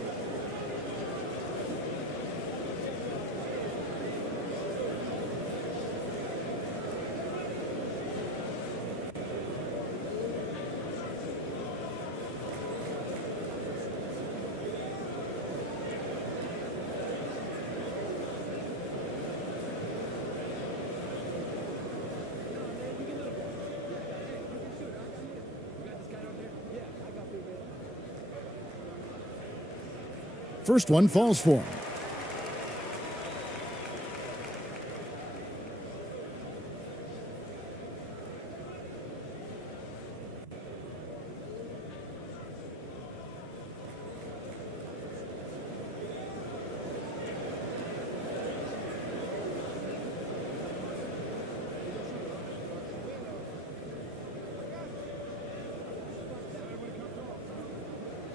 First one falls for him.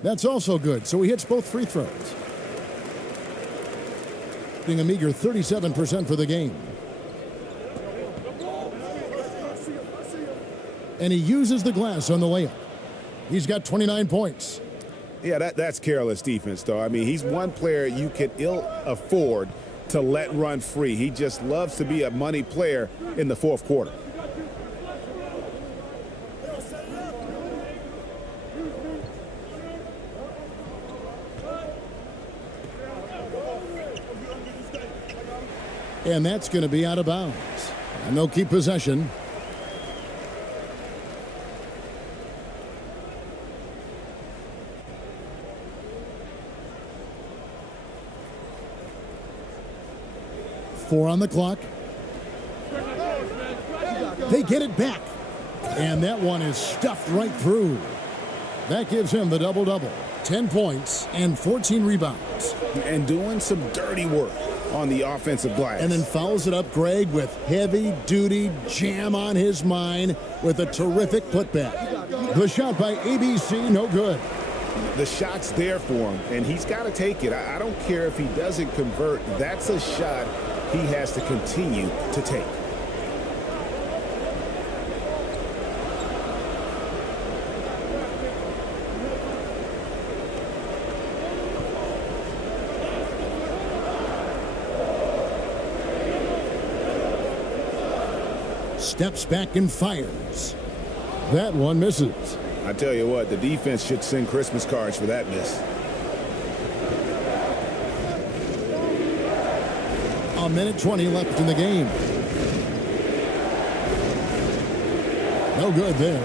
That's also good, so he hits both free throws. Being a meager 37% for the game. And he uses the glass on the layup. He's got 29 points. Yeah, that's careless defense, though. I mean, he's one player you can ill afford to let run free. He just loves to be a money player in the fourth quarter. And that's going to be out of bounds. And they'll keep possession. Four on the clock. They get it back. And that one is stuffed right through. That gives him the double-double. 10 points and 14 rebounds. And doing some dirty work on the offensive glass. And then fouls it up, Greg, with heavy-duty jam on his mind with a terrific putback. The shot by ABC, no good. The shot's there for him, and he's got to take it. I don't care if he doesn't convert. That's a shot he has to continue to take. Steps back and fires. That one misses. I tell you what, the defense should send Christmas cards for that miss. A minute 20 left in the game. No good there.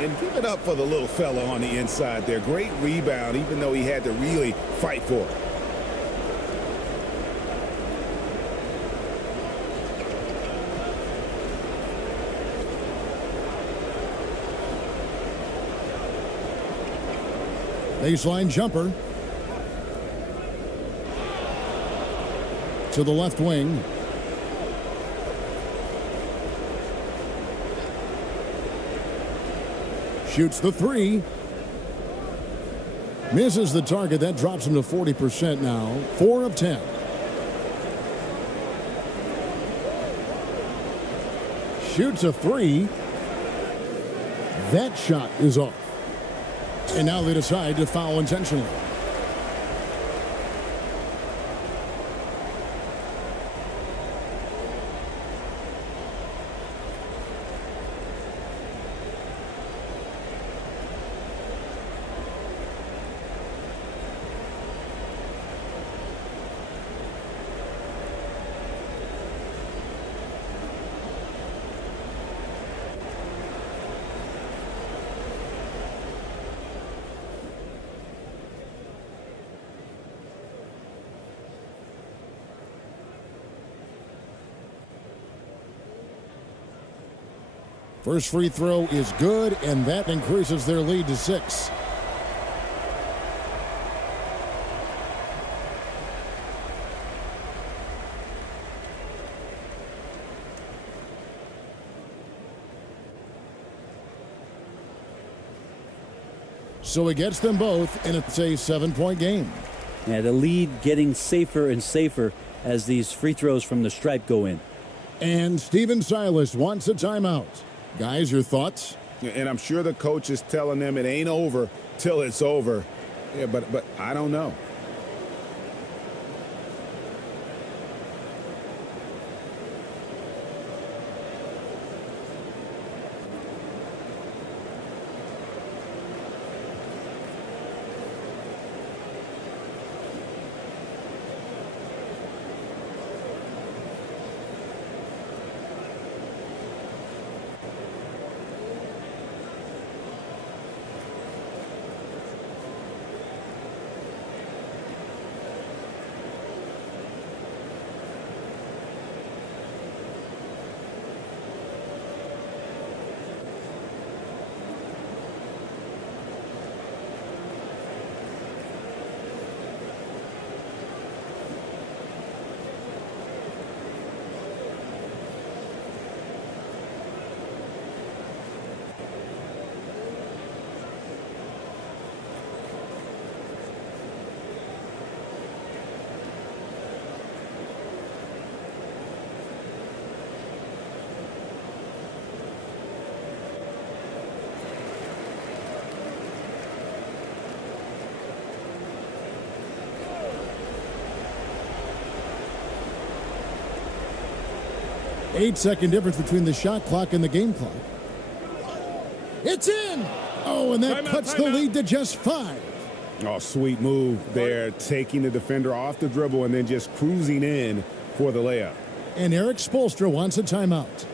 And give it up for the little fella on the inside there. Great rebound, even though he had to really fight for it. Baseline jumper. To the left wing. Shoots the three. Misses the target. That drops him to 40% now. 4 of 10. Shoots a three. That shot is off. And now they decide to foul intentionally. First free throw is good, and that increases their lead to 6. So he gets them both, and it's a 7-point game. Yeah, the lead getting safer and safer as these free throws from the stripe go in. And Steven Silas wants a timeout. Guys, your thoughts? And I'm sure the coach is telling them it ain't over till it's over. Yeah, but I don't know. Eight-second difference between the shot clock and the game clock. It's in! Oh, and that cuts the lead to just 5. Oh, sweet move there, taking the defender off the dribble and then just cruising in for the layup. And Eric Spoelstra wants a timeout.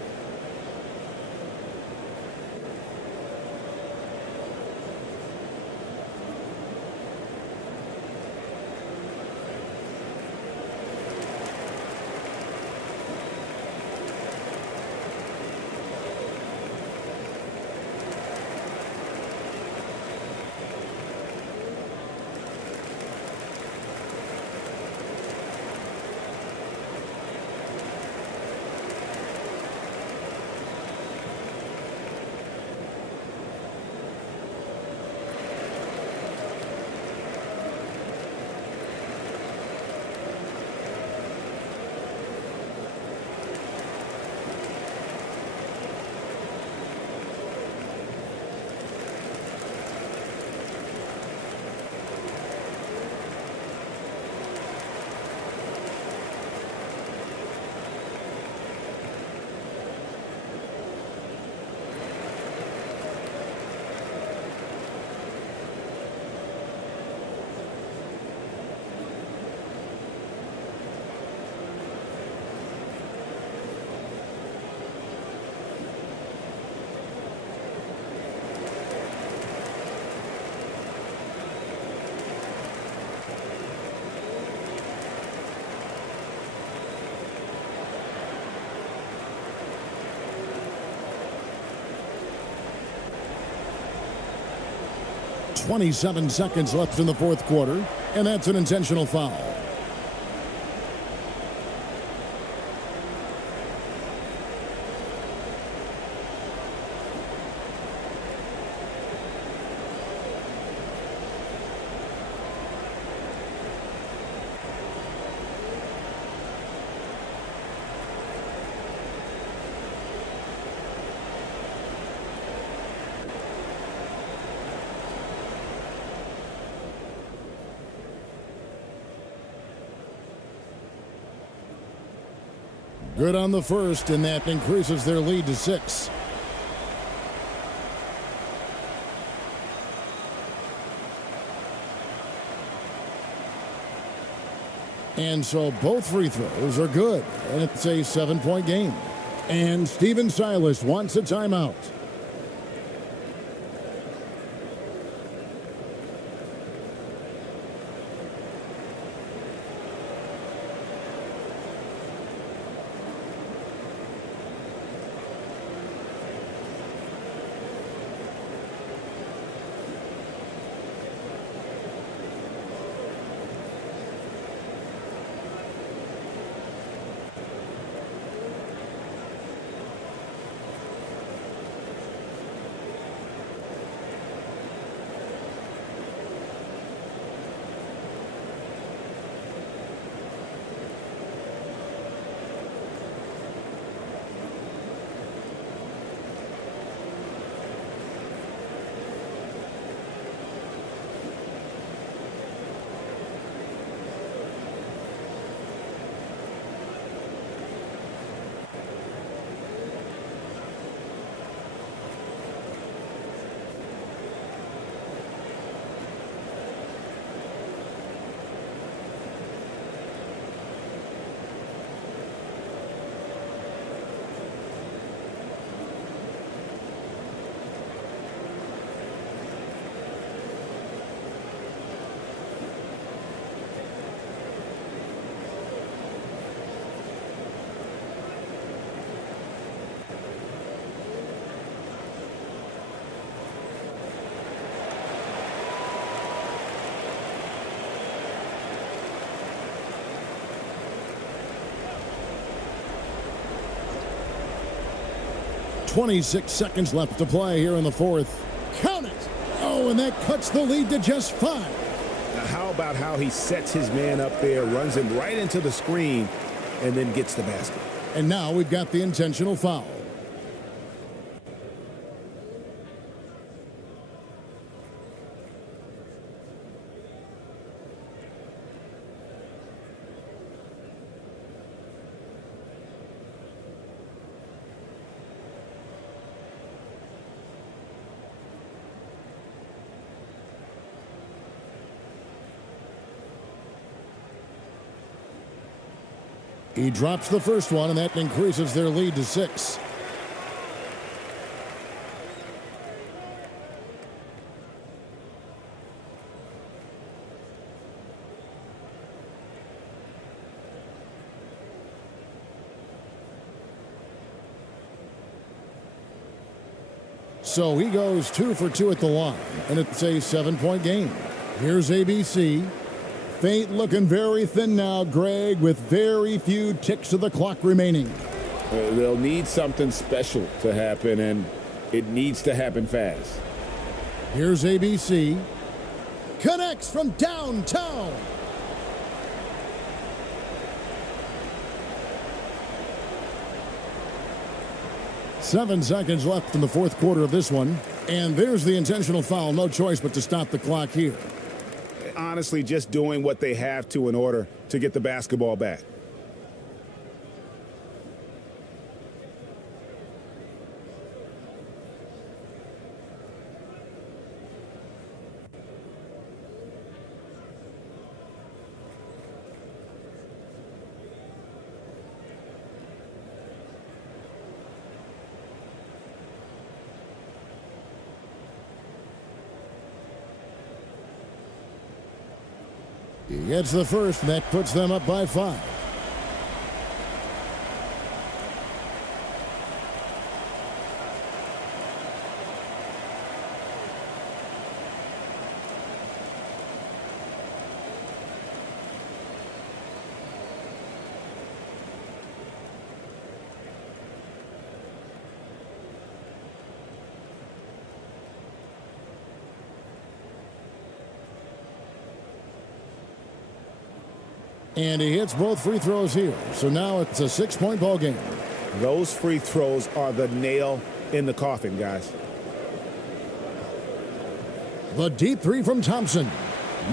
.27 seconds left in the fourth quarter, and that's an intentional foul. Good on the first, and that increases their lead to 6. And so both free throws are good, and it's a 7-point game. And Steven Silas wants a timeout. 26 seconds left to play here in the fourth. Count it! Oh, and that cuts the lead to just 5. Now, how about how he sets his man up there, runs him right into the screen, and then gets the basket? And now we've got the intentional foul. He drops the first one, and that increases their lead to 6. So he goes 2 for 2 at the line, and it's a 7-point game. Here's ABC. Fate looking very thin now, Greg, with very few ticks of the clock remaining. They'll need something special to happen, and it needs to happen fast. Here's ABC. Connects from downtown. Seven seconds left in the fourth quarter of this one. And there's the intentional foul. No choice but to stop the clock here. Honestly, just doing what they have to in order to get the basketball back. He gets the first, and that puts them up by 5. And he hits both free throws here. So now it's a 6-point ball game. Those free throws are the nail in the coffin, guys. The deep three from Thompson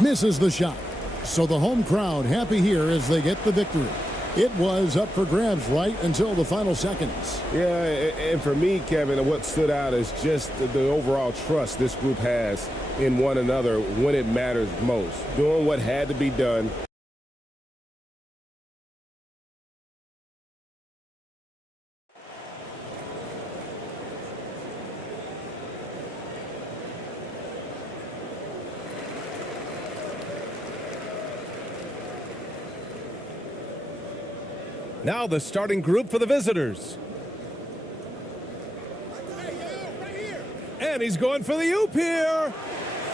misses the shot. So the home crowd happy here as they get the victory. It was up for grabs right until the final seconds. Yeah, and for me, Kevin, what stood out is just the overall trust this group has in one another when it matters most. Doing what had to be done. Now the starting group for the visitors. And he's going for the oop here.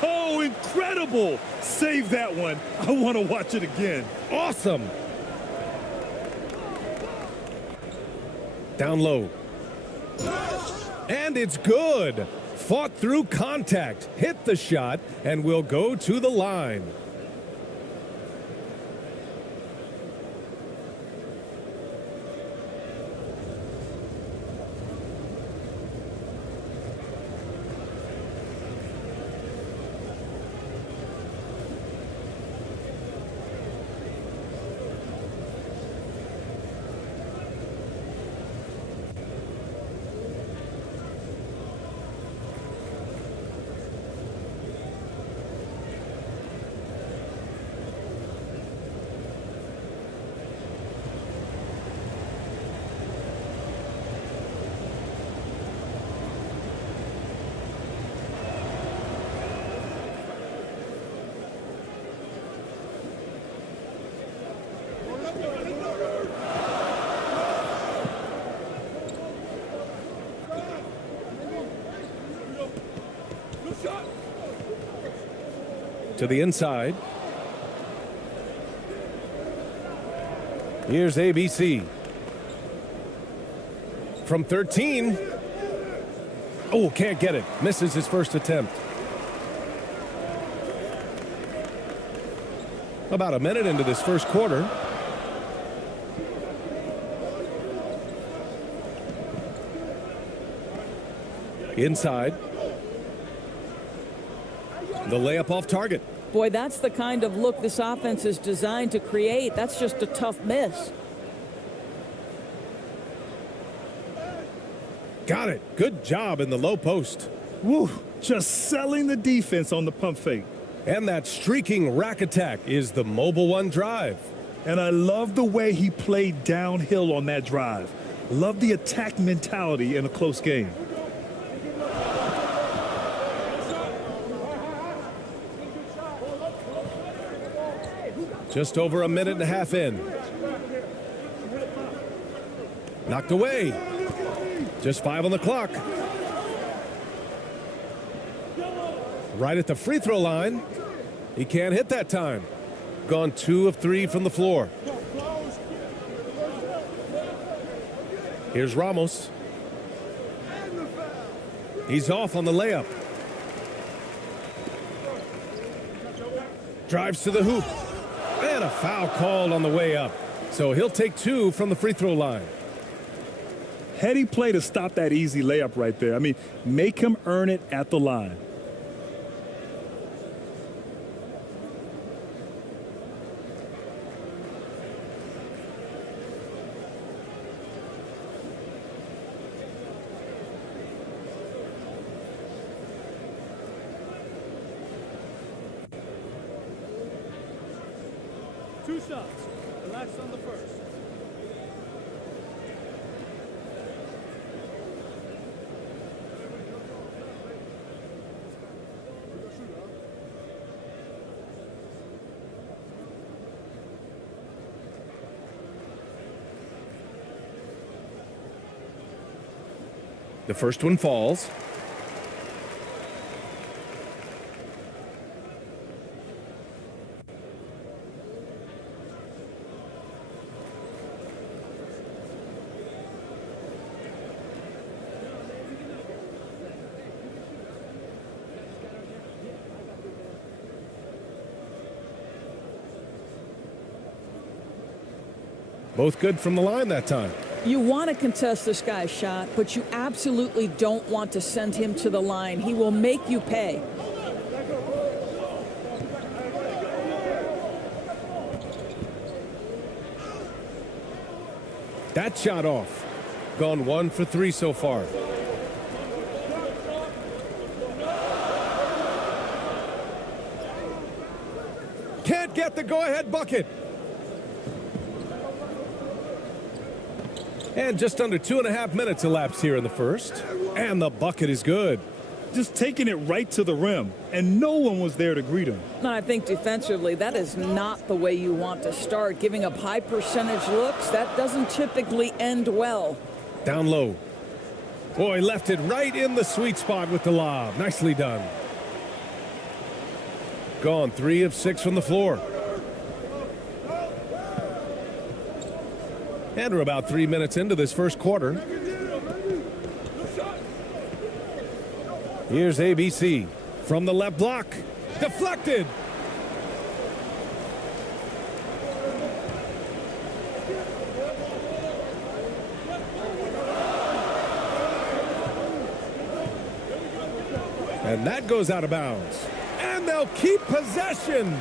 Oh, incredible. Save that one. I want to watch it again. Awesome. Down low. And it's good. Fought through contact, hit the shot, and will go to the line. To the inside. Here's ABC. From 13. Oh, can't get it. Misses his first attempt. About a minute into this first quarter. Inside. The layup off target. Boy, that's the kind of look this offense is designed to create. That's just a tough miss. Got it. Good job in the low post. Woo, just selling the defense on the pump fake. And that streaking rack attack is the mobile one drive. And I love the way he played downhill on that drive. Love the attack mentality in a close game. Just over a minute and a half in. Knocked away. Just 5 on the clock. Right at the free throw line. He can't hit that time. Gone 2 of 3 from the floor. Here's Ramos. He's off on the layup. Drives to the hoop. And a foul called on the way up. So he'll take 2 from the free throw line. Heady play to stop that easy layup right there. I mean, make him earn it at the line. Two shots. Relax on the first. The first one falls. Both good from the line that time. You want to contest this guy's shot, but you absolutely don't want to send him to the line. He will make you pay. That shot off. Gone 1 for 3 so far. Can't get the go-ahead bucket. And just under 2.5 minutes elapsed here in the first. And the bucket is good. Just taking it right to the rim, and no one was there to greet him. And I think defensively, that is not the way you want to start. Giving up high percentage looks, that doesn't typically end well. Down low. Boy, left it right in the sweet spot with the lob. Nicely done. Gone 3 of 6 from the floor. And we're about 3 minutes into this first quarter. Here's ABC from the left block. Deflected. And that goes out of bounds. And they'll keep possession.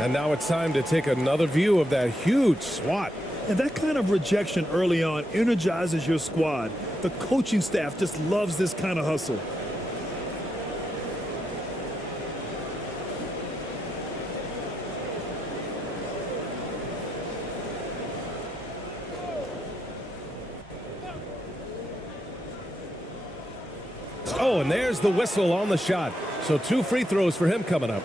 And now it's time to take another view of that huge swat. And that kind of rejection early on energizes your squad. The coaching staff just loves this kind of hustle. Oh, and there's the whistle on the shot. So 2 free throws for him coming up.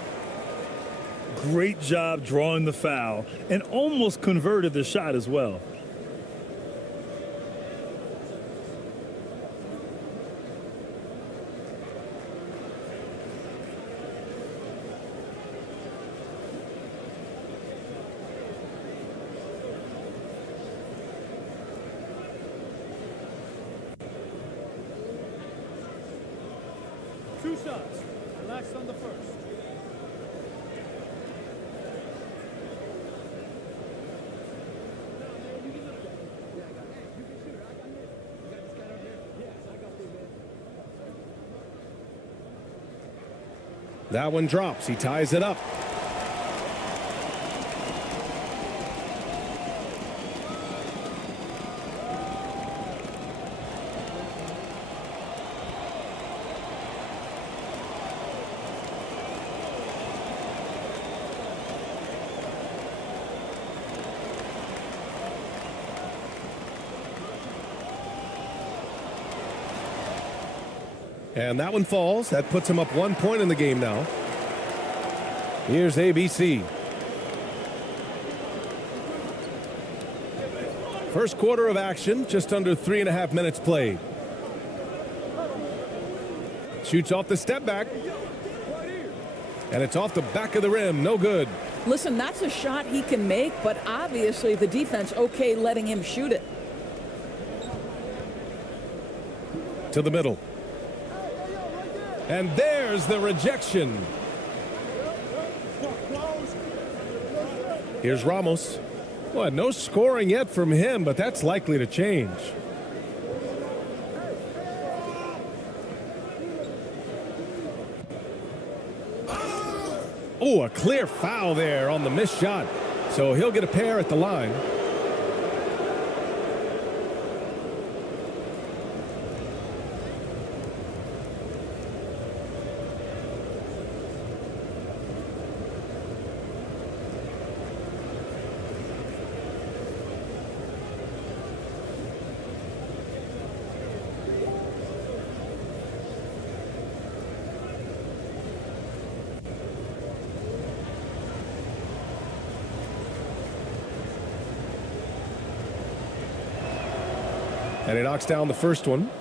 Great job drawing the foul and almost converted the shot as well. 2 shots. Relax on the first. That one drops. He ties it up. And that one falls. That puts him up 1 point in the game now. Here's ABC. First quarter of action, just under 3.5 minutes played. Shoots off the step back. And it's off the back of the rim. No good. Listen, that's a shot he can make, but obviously the defense okay letting him shoot it. To the middle. And there's the rejection. Here's Ramos. Well, no scoring yet from him, but that's likely to change. Oh, a clear foul there on the missed shot. So he'll get a pair at the line. And he knocks down the first one.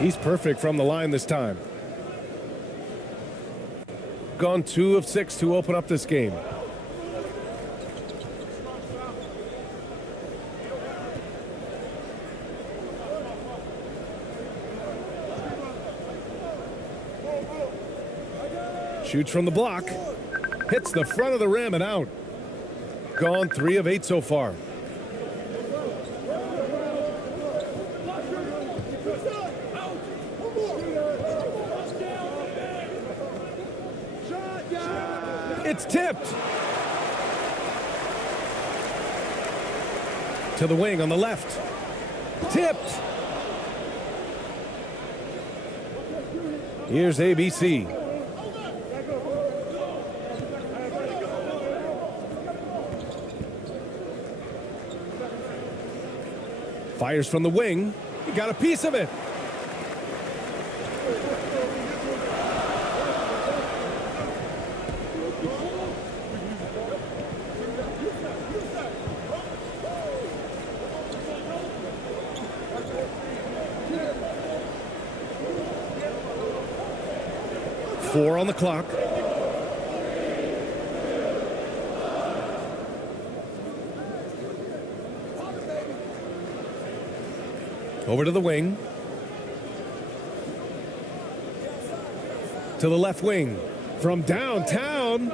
He's perfect from the line this time. Gone 2 of 6 to open up this game. Shoots from the block. Hits the front of the rim and out. Gone 3 of 8 so far. It's tipped. To the wing on the left. Tipped. Here's ABC. Fires from the wing. He got a piece of it. Four on the clock. Over to the wing. To the left wing. From downtown.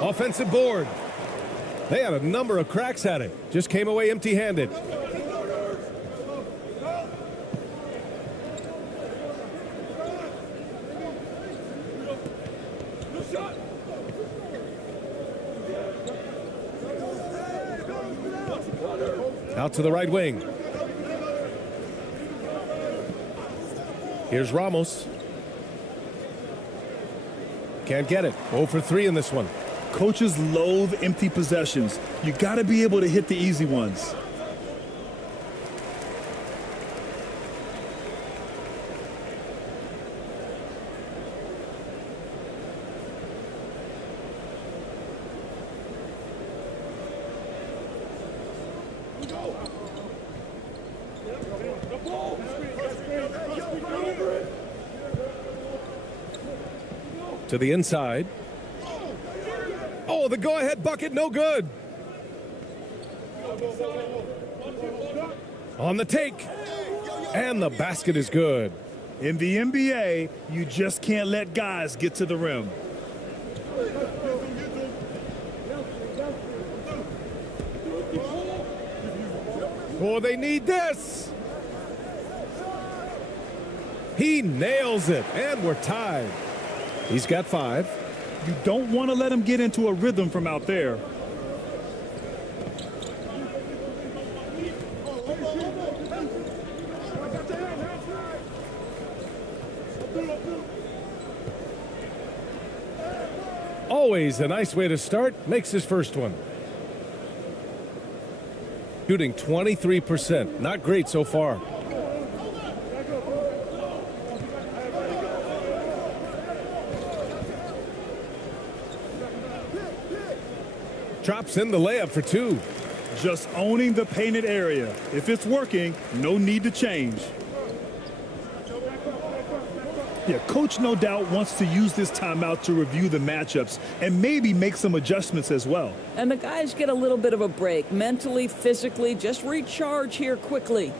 Offensive board. They had a number of cracks at it. Just came away empty-handed. Out to the right wing. Here's Ramos. Can't get it. 0 for 3 in this one. Coaches loathe empty possessions. You got to be able to hit the easy ones. To the inside. Oh, the go-ahead bucket, no good. On the take. And the basket is good. In the NBA, you just can't let guys get to the rim. Oh, they need this. He nails it, and we're tied. He's got 5. You don't want to let him get into a rhythm from out there. Always a nice way to start. Makes his first one. Shooting 23%. Not great so far. Drops in the layup for 2. Just owning the painted area. If it's working, no need to change. Yeah, coach no doubt wants to use this timeout to review the matchups and maybe make some adjustments as well. And the guys get a little bit of a break, mentally, physically, just recharge here quickly.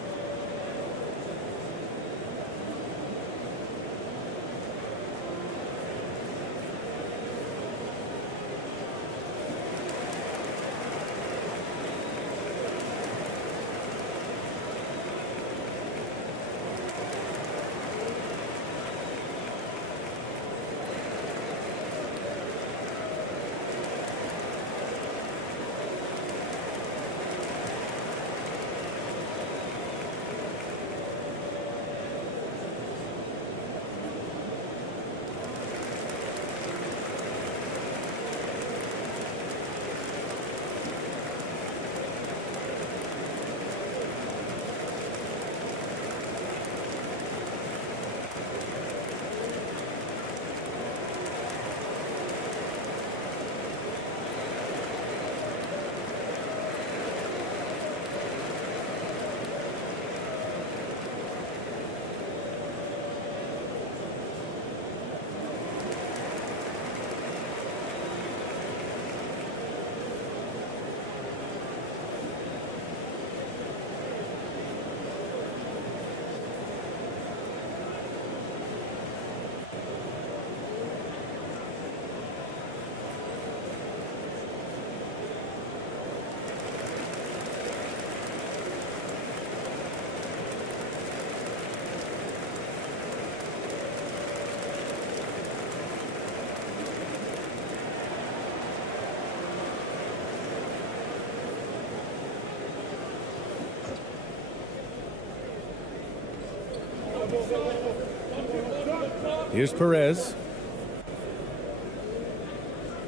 Here's Perez.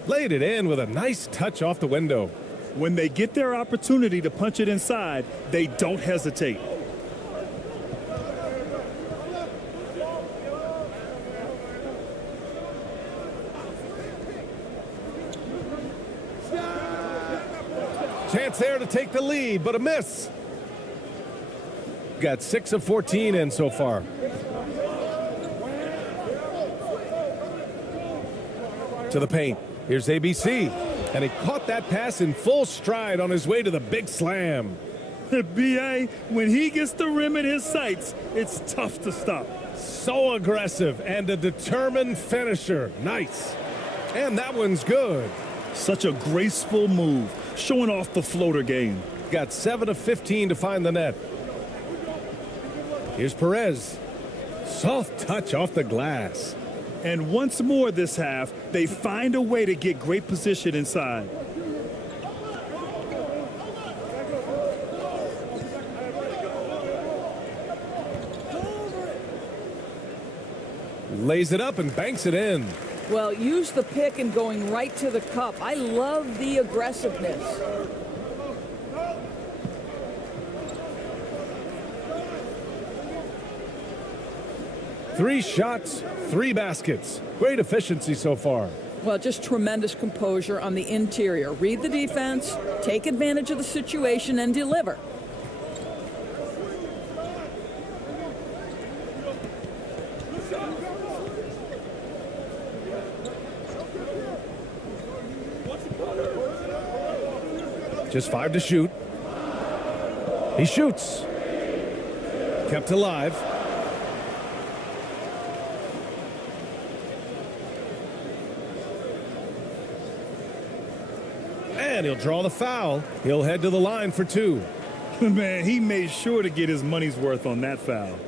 Laid it in with a nice touch off the window. When they get their opportunity to punch it inside, they don't hesitate. Chance there to take the lead, but a miss. Got 6 of 14 in so far. To the paint. Here's ABC. And he caught that pass in full stride on his way to the big slam. B.A., when he gets the rim in his sights, it's tough to stop. So aggressive and a determined finisher. Nice. And that one's good. Such a graceful move, showing off the floater game. Got 7 of 15 to find the net. Here's Perez. Soft touch off the glass. And once more this half, they find a way to get great position inside. Lays it up and banks it in. Well, use the pick and going right to the cup. I love the aggressiveness. Three shots, 3 baskets. Great efficiency so far. Well, just tremendous composure on the interior. Read the defense, take advantage of the situation, and deliver. Just 5 to shoot. He shoots. Kept alive. And he'll draw the foul. He'll head to the line for 2. Man, he made sure to get his money's worth on that foul.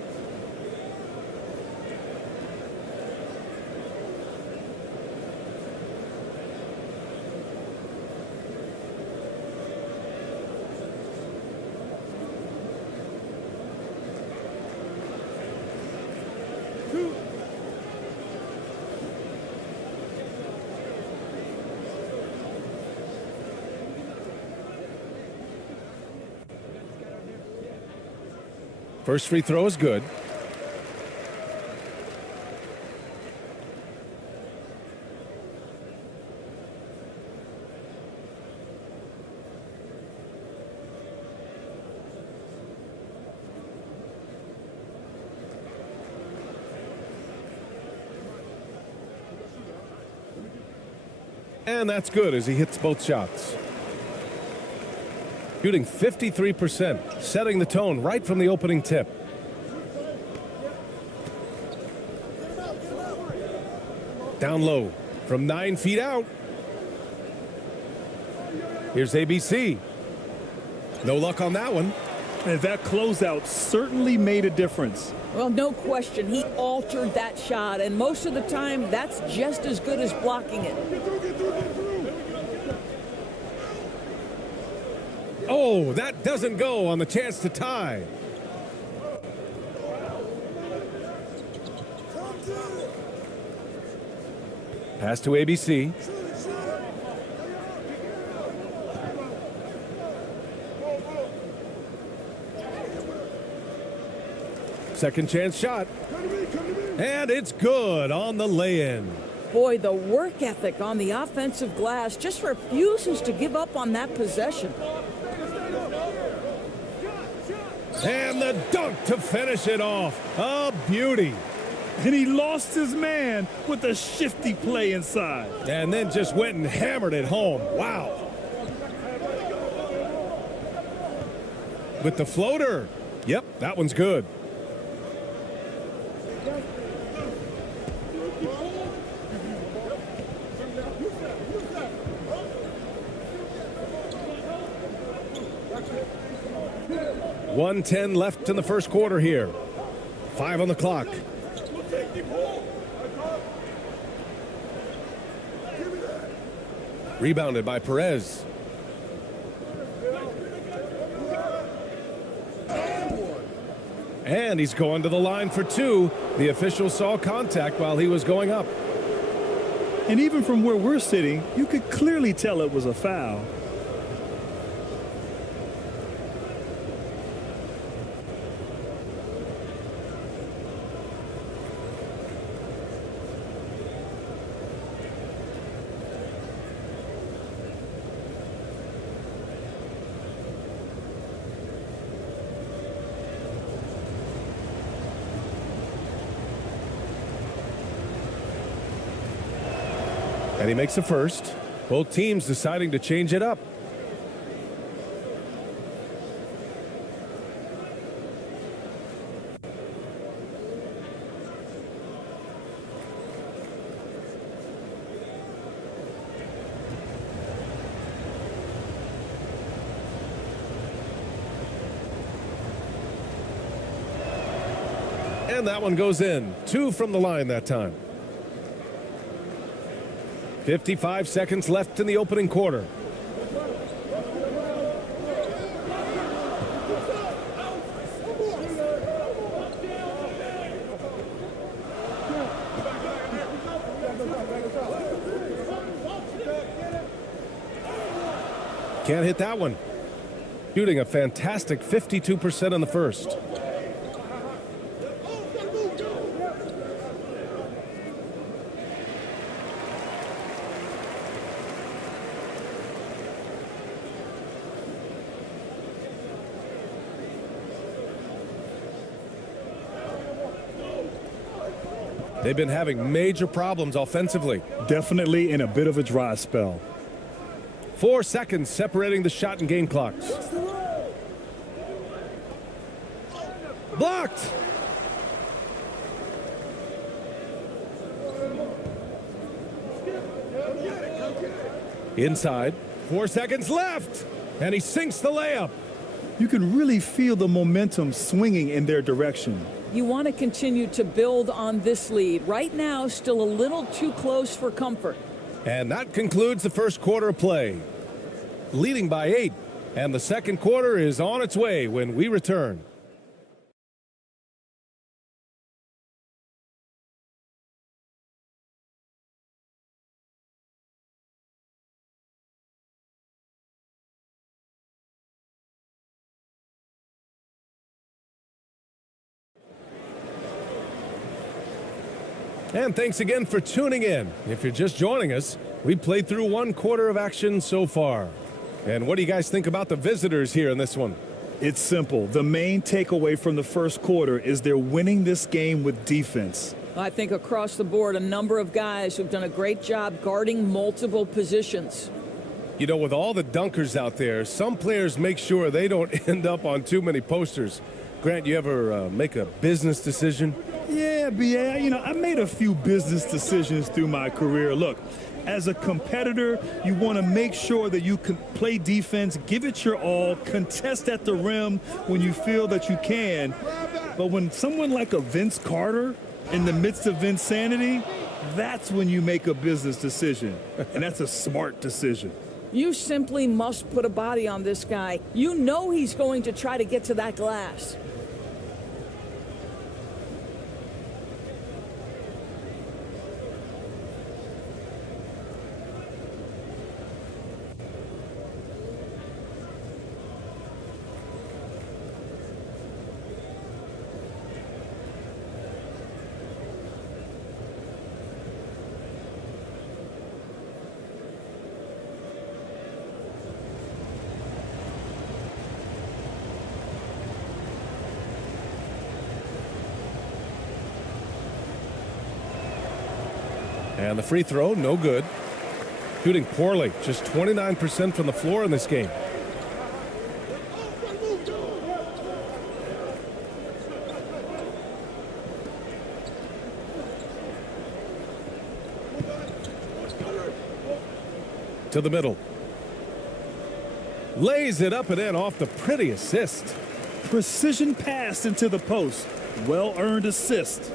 First free throw is good. And that's good as he hits both shots. Shooting 53%, setting the tone right from the opening tip. Down low from 9 feet out. Here's ABC. No luck on that one. And that closeout certainly made a difference. Well, no question. He altered that shot, and most of the time, that's just as good as blocking it. Oh, that doesn't go on the chance to tie. Pass to ABC. Second chance shot. And it's good on the lay-in. Boy, the work ethic on the offensive glass just refuses to give up on that possession. And the dunk to finish it off. A beauty. And he lost his man with a shifty play inside. And then just went and hammered it home. Wow. With the floater. Yep, that one's good. .110 left in the first quarter here. 5 on the clock. Rebounded by Perez. And he's going to the line for 2. The official saw contact while he was going up. And even from where we're sitting, you could clearly tell it was a foul. And he makes the first. Both teams deciding to change it up. And that one goes in. 2 from the line that time. 55 seconds left in the opening quarter. Can't hit that one. Shooting a fantastic 52% in the first. They've been having major problems offensively. Definitely in a bit of a dry spell. 4 seconds separating the shot and game clocks. Blocked. Inside. 4 seconds left. And he sinks the layup. You can really feel the momentum swinging in their direction. You want to continue to build on this lead. Right now, still a little too close for comfort. And that concludes the first quarter of play. Leading by 8. And the second quarter is on its way when we return. And thanks again for tuning in. If you're just joining us, we played through 1 quarter of action so far. And what do you guys think about the visitors here in this one? It's simple. The main takeaway from the first quarter is they're winning this game with defense. I think across the board, a number of guys who've done a great job guarding multiple positions. You know, with all the dunkers out there, some players make sure they don't end up on too many posters. Grant, you ever make a business decision? Yeah, B.A., I made a few business decisions through my career. Look, as a competitor, you want to make sure that you can play defense, give it your all, contest at the rim when you feel that you can. But when someone like a Vince Carter in the midst of insanity, that's when you make a business decision. And that's a smart decision. You simply must put a body on this guy. You know he's going to try to get to that glass. And the free throw, no good. Shooting poorly, just 29% from the floor in this game. To the middle. Lays it up and in off the pretty assist. Precision pass into the post. Well-earned assist.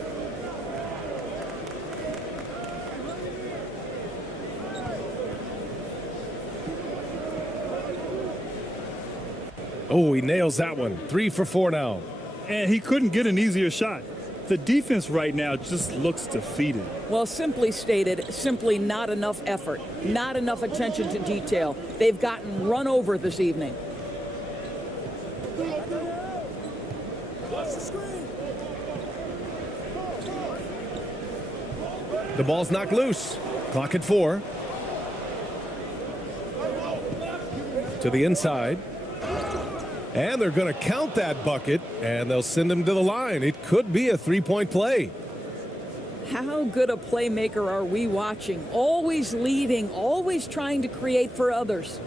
Oh, he nails that one. 3 for 4 now. And he couldn't get an easier shot. The defense right now just looks defeated. Well, simply stated, simply not enough effort, not enough attention to detail. They've gotten run over this evening. The ball's knocked loose. Clock at 4. To the inside. And they're going to count that bucket, and they'll send him to the line. It could be a 3-point play. How good a playmaker are we watching? Always leading, always trying to create for others.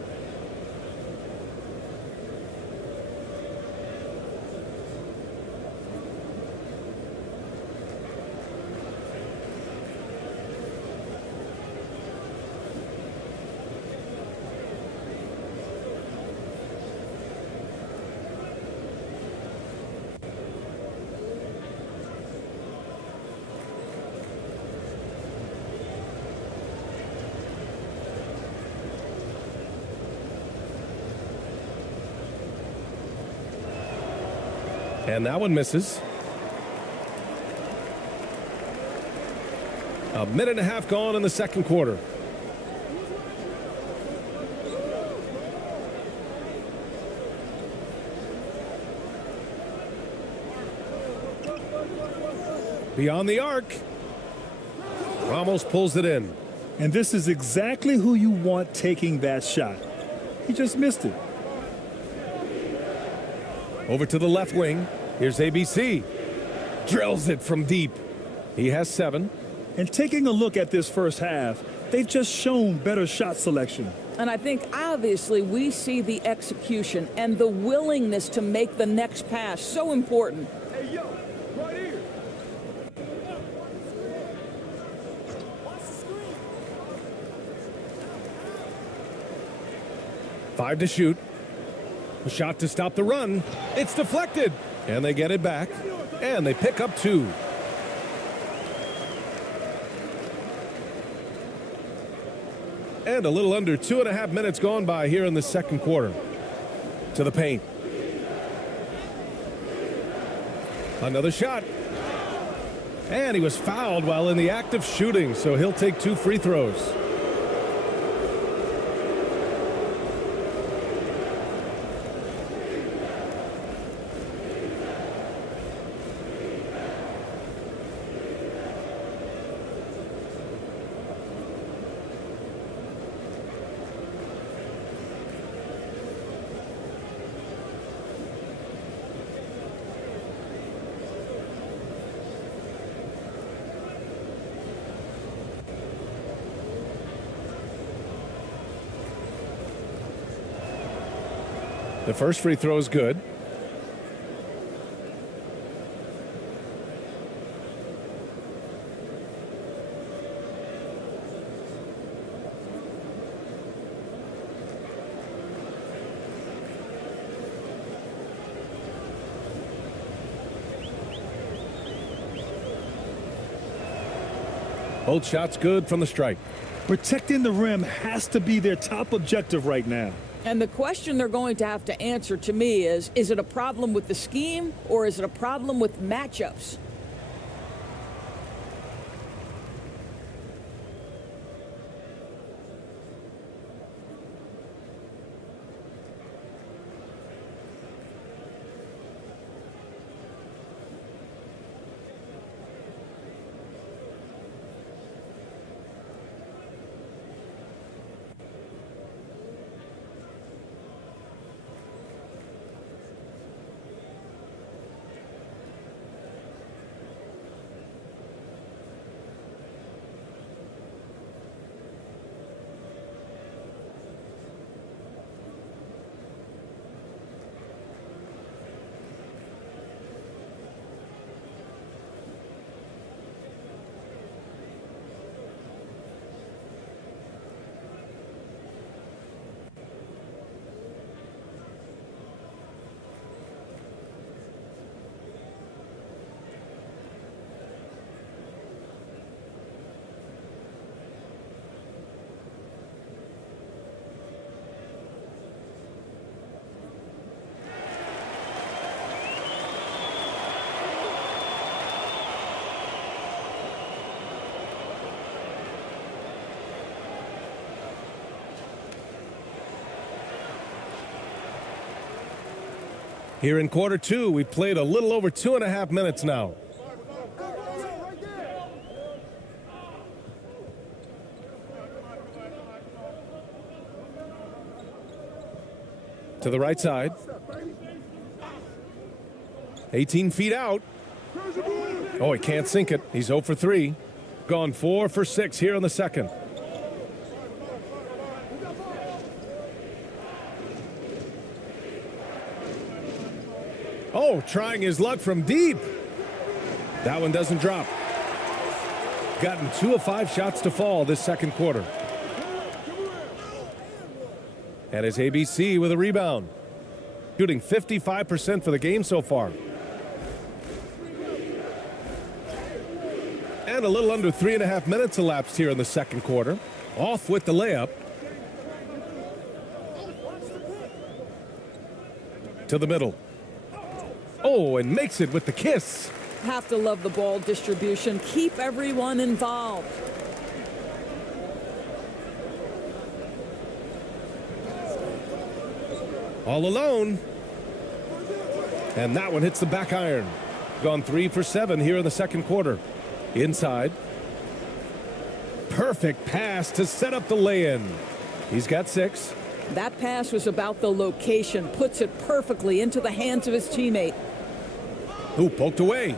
And that one misses. A minute and a half gone in the second quarter. Beyond the arc. Ramos pulls it in. And this is exactly who you want taking that shot. He just missed it. Over to the left wing. Here's ABC. Drills it from deep. He has 7. And taking a look at this first half, they've just shown better shot selection. And I think obviously we see the execution and the willingness to make the next pass so important. Hey, yo, right here. 5 to shoot. A shot to stop the run. It's deflected. And they get it back. And they pick up 2. And a little under 2.5 minutes gone by here in the second quarter. To the paint. Another shot. And he was fouled while in the act of shooting, so he'll take 2 free throws. The first free throw is good. Both shots good from the strike. Protecting the rim has to be their top objective right now. And the question they're going to have to answer to me is it a problem with the scheme or is it a problem with matchups? Here in quarter 2, we played a little over 2.5 minutes now. To the right side. 18 feet out. Oh, he can't sink it. He's 0 for 3. Gone 4 for 6 here in the second. Oh, trying his luck from deep. That one doesn't drop. Gotten 2 of 5 shots to fall this second quarter. And his ABC with a rebound. Shooting 55% for the game so far. And a little under 3.5 minutes elapsed here in the second quarter. Off with the layup. To the middle. Oh, and makes it with the kiss. Have to love the ball distribution. Keep everyone involved. All alone. And that one hits the back iron. Gone 3 for 7 here in the second quarter. Inside. Perfect pass to set up the lay-in. He's got 6. That pass was about the location. Puts it perfectly into the hands of his teammate. Ooh, poked away.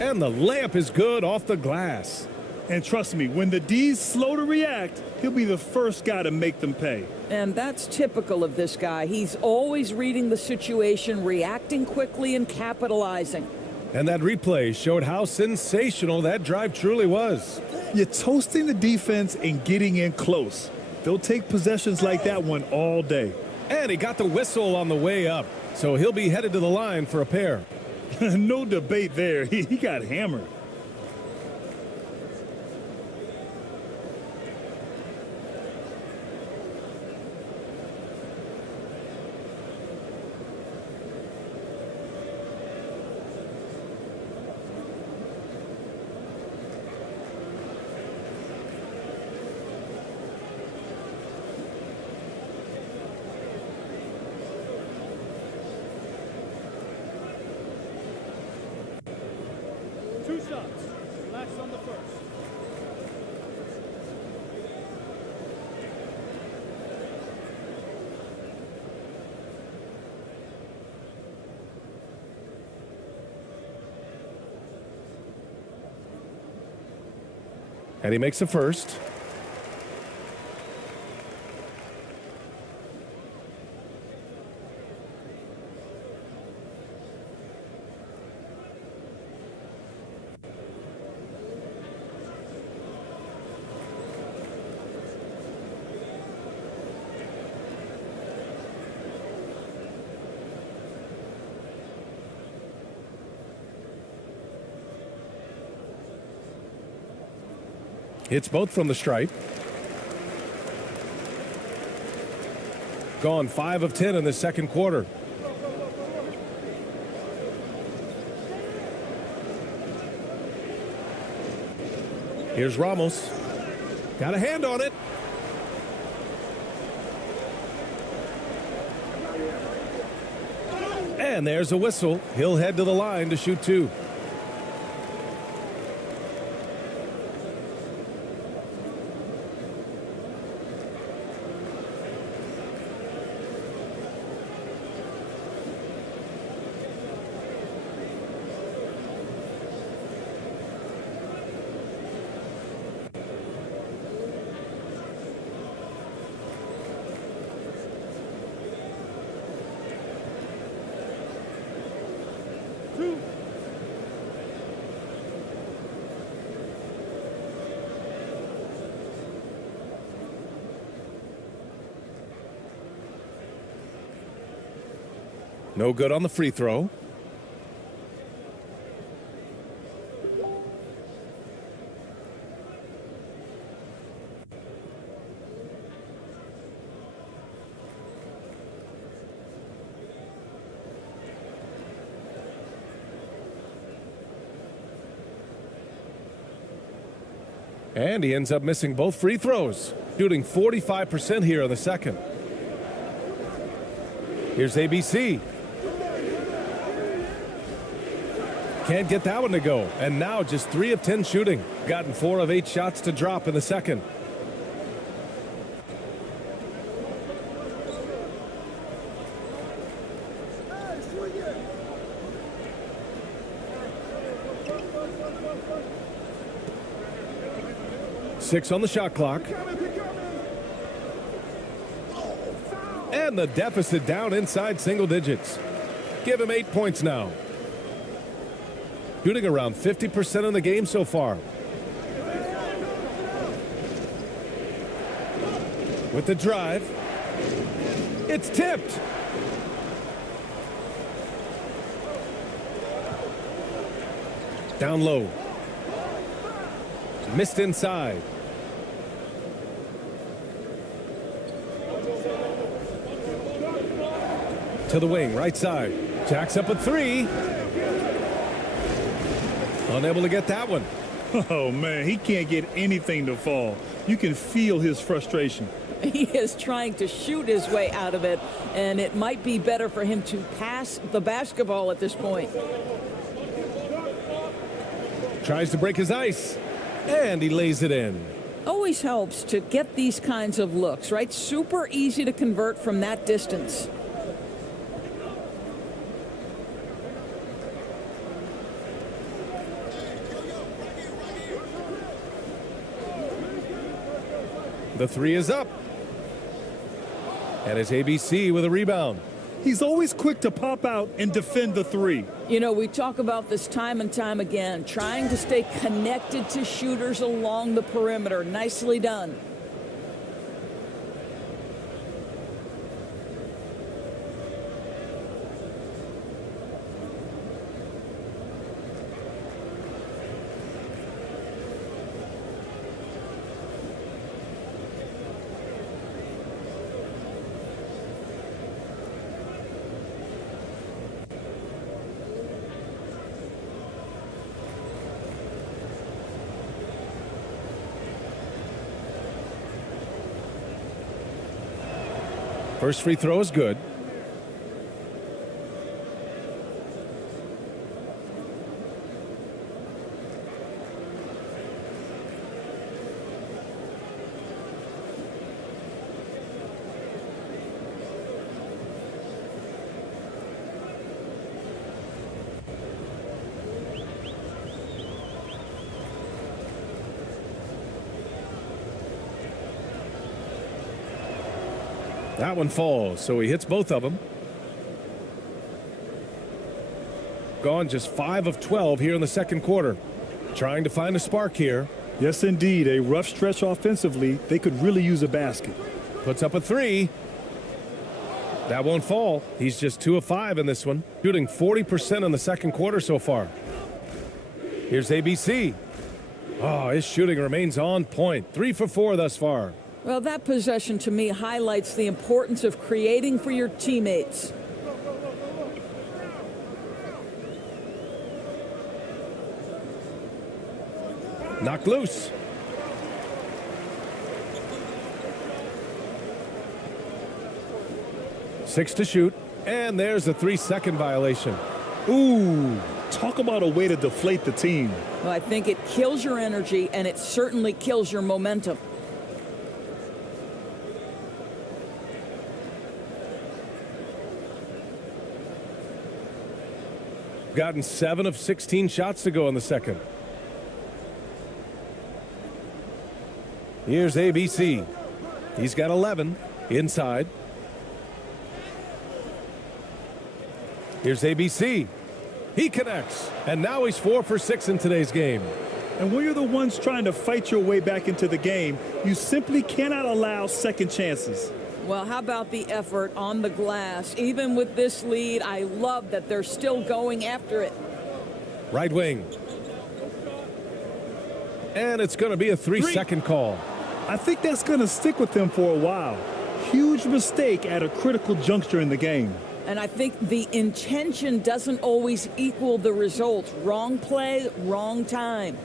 And the layup is good off the glass. And trust me, when the D's slow to react, he'll be the first guy to make them pay. And that's typical of this guy. He's always reading the situation, reacting quickly and capitalizing. And that replay showed how sensational that drive truly was. You're toasting the defense and getting in close. They'll take possessions like that one all day. And he got the whistle on the way up, so he'll be headed to the line for a pair. No debate there. He got hammered. Two shots. Relax on the first. And he makes the first. Hits both from the stripe. Gone 5 of 10 in the second quarter. Here's Ramos. Got a hand on it. And there's a whistle. He'll head to the line to shoot 2. No good on the free throw. And he ends up missing both free throws, shooting 45% here in the second. Here's ABC. Can't get that one to go. And now just 3 of 10 shooting. Gotten 4 of 8 shots to drop in the second. Six on the shot clock. And the deficit down inside single digits. Give him 8 points now. Shooting around 50% in the game so far. With the drive. It's tipped. Down low. Missed inside. To the wing, right side. Jacks up a 3. Unable to get that one. Oh, man, he can't get anything to fall. You can feel his frustration. He is trying to shoot his way out of it, and it might be better for him to pass the basketball at this point. Tries to break his ice, and he lays it in. Always helps to get these kinds of looks, right? Super easy to convert from that distance. The three is up. And it's ABC with a rebound. He's always quick to pop out and defend the three. You know, we talk about this time and time again, trying to stay connected to shooters along the perimeter. Nicely done. First free throw is good. That one falls, so he hits both of them. Gone just 5 of 12 here in the second quarter. Trying to find a spark here. Yes, indeed. A rough stretch offensively. They could really use a basket. Puts up a three. That won't fall. He's just 2 of 5 in this one. Shooting 40% in the second quarter so far. Here's ABC. Oh, his shooting remains on point. 3 for 4 thus far. Well, that possession to me highlights the importance of creating for your teammates. Knocked loose. Six to shoot, and there's a 3-second violation. Ooh, talk about a way to deflate the team. Well, I think it kills your energy, and it certainly kills your momentum. Gotten 7 of 16 shots to go in the second. Here's ABC. He's got 11 inside. Here's ABC. He connects, and now he's 4 for 6 in today's game. And when you're the ones trying to fight your way back into the game, you simply cannot allow second chances. Well, how about the effort on the glass? Even with this lead, I love that they're still going after it. Right wing. And it's going to be a 3-second call. I think that's going to stick with them for a while. Huge mistake at a critical juncture in the game. And I think the intention doesn't always equal the result. Wrong play, wrong time.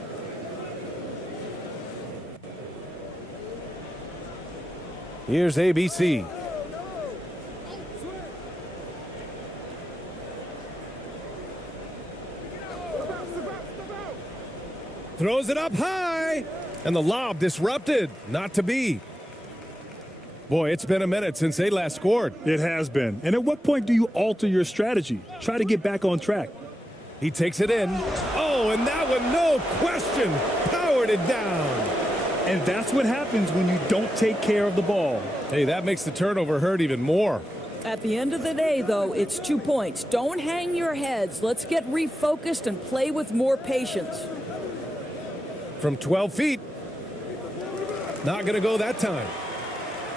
Here's ABC. Throws it up high, and the lob disrupted. Not to be. Boy, it's been a minute since they last scored. It has been. And at what point do you alter your strategy? Try to get back on track. He takes it in. Oh, and that one, no question, powered it down. And that's what happens when you don't take care of the ball. Hey, that makes the turnover hurt even more. At the end of the day, though, it's 2 points. Don't hang your heads. Let's get refocused and play with more patience. From 12 feet. Not going to go that time.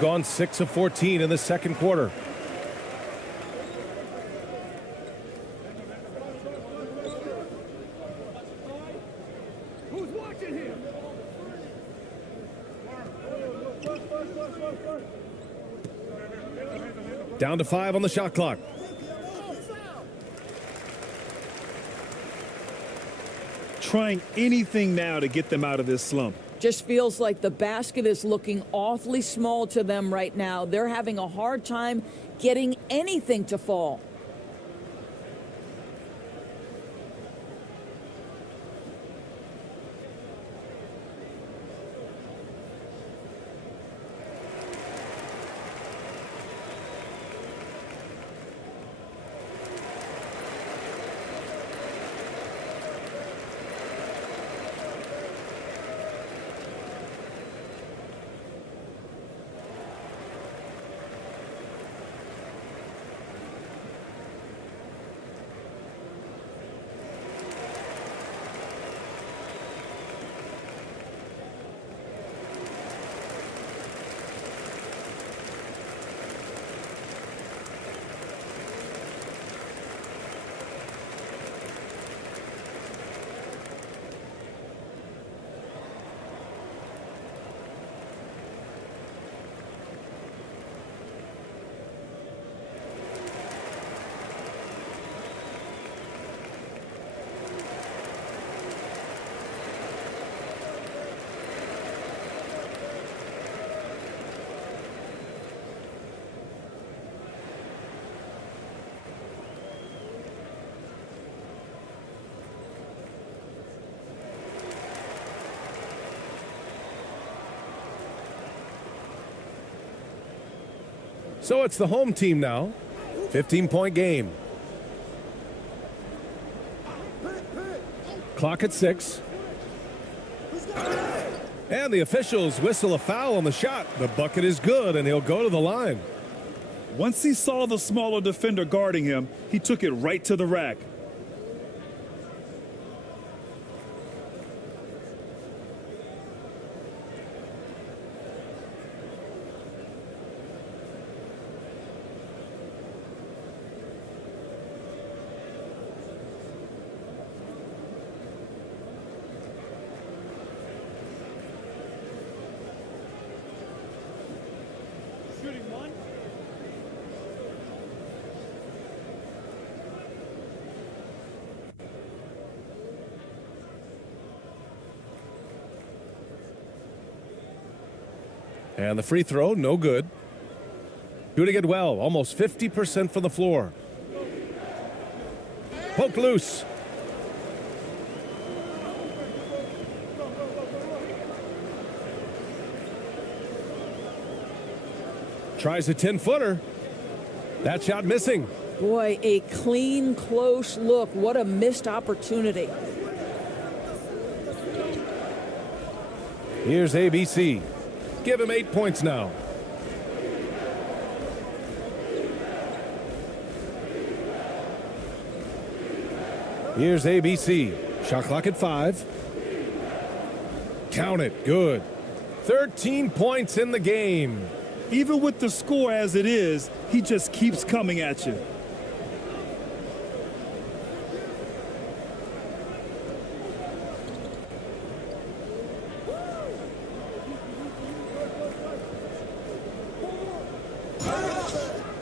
Gone 6 of 14 in the second quarter. Who's watching him? Down to 5 on the shot clock. Trying anything now to get them out of this slump. Just feels like the basket is looking awfully small to them right now. They're having a hard time getting anything to fall. So it's the home team now. 15-point game. Clock at 6. And the officials whistle a foul on the shot. The bucket is good, and he'll go to the line. Once he saw the smaller defender guarding him, he took it right to the rack. And the free throw, no good. Shooting it well, almost 50% from the floor. Poke loose. Tries a 10-footer. That shot missing. Boy, a clean, close look. What a missed opportunity. Here's ABC. Give him 8 points now. Here's ABC. Shot clock at 5. Count it. Good. 13 points in the game. Even with the score as it is, he just keeps coming at you.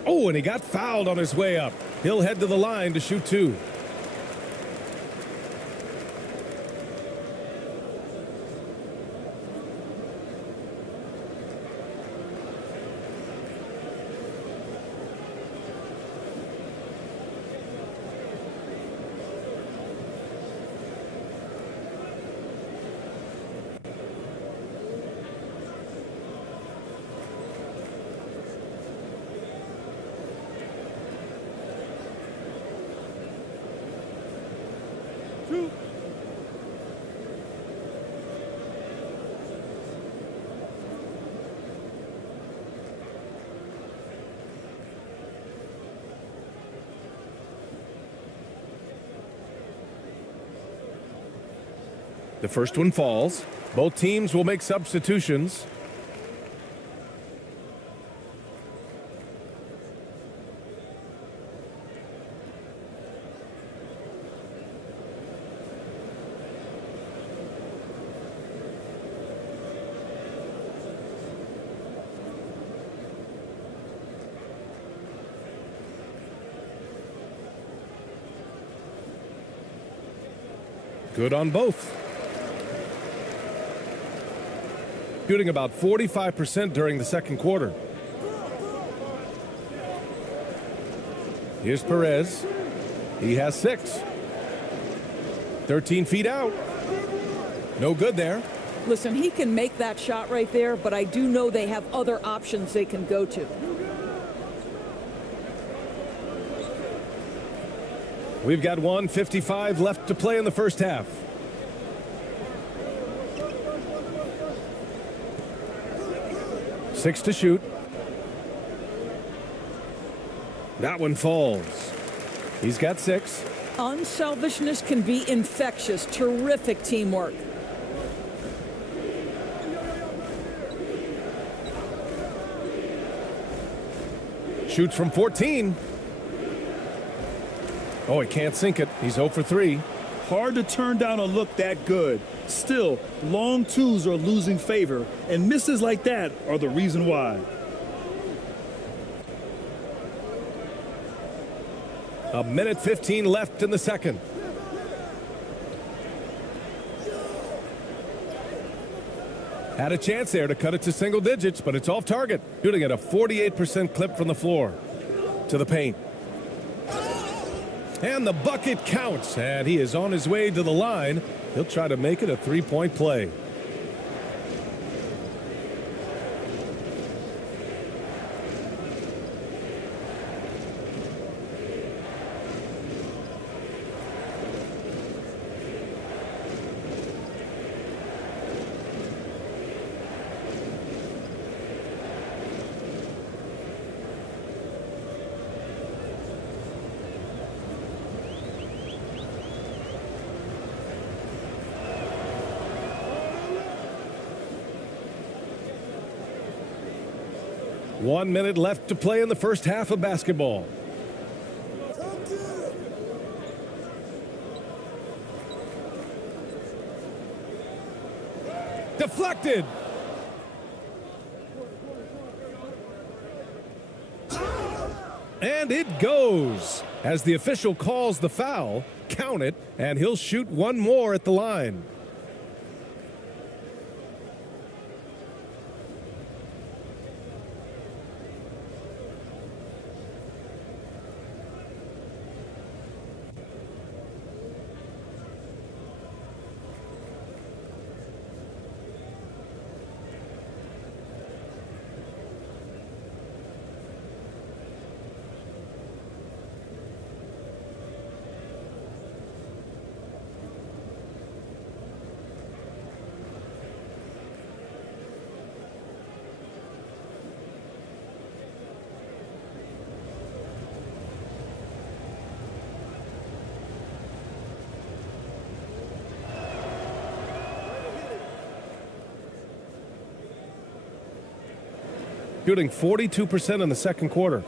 Oh, and he got fouled on his way up. He'll head to the line to shoot 2. The first one falls. Both teams will make substitutions. Good on both. Shooting about 45% during the second quarter. Here's Perez. He has 6. 13 feet out. No good there. Listen, he can make that shot right there, but I do know they have other options they can go to. We've got 1:55 left to play in the first half. Six to shoot. That one falls. He's got 6. Unselfishness can be infectious. Terrific teamwork. Shoots from 14. Oh, he can't sink it. He's 0 for 3. Hard to turn down a look that good. Still, long twos are losing favor, and misses like that are the reason why. A minute 15 left in the second. Had a chance there to cut it to single digits, but it's off target. Shooting at a 48% clip from the floor. To the paint. And the bucket counts, and he is on his way to the line. He'll try to make it a 3-point play. 1 minute left to play in the first half of basketball. Deflected. And it goes. As the official calls the foul, count it, and he'll shoot one more at the line. Shooting 42% in the second quarter.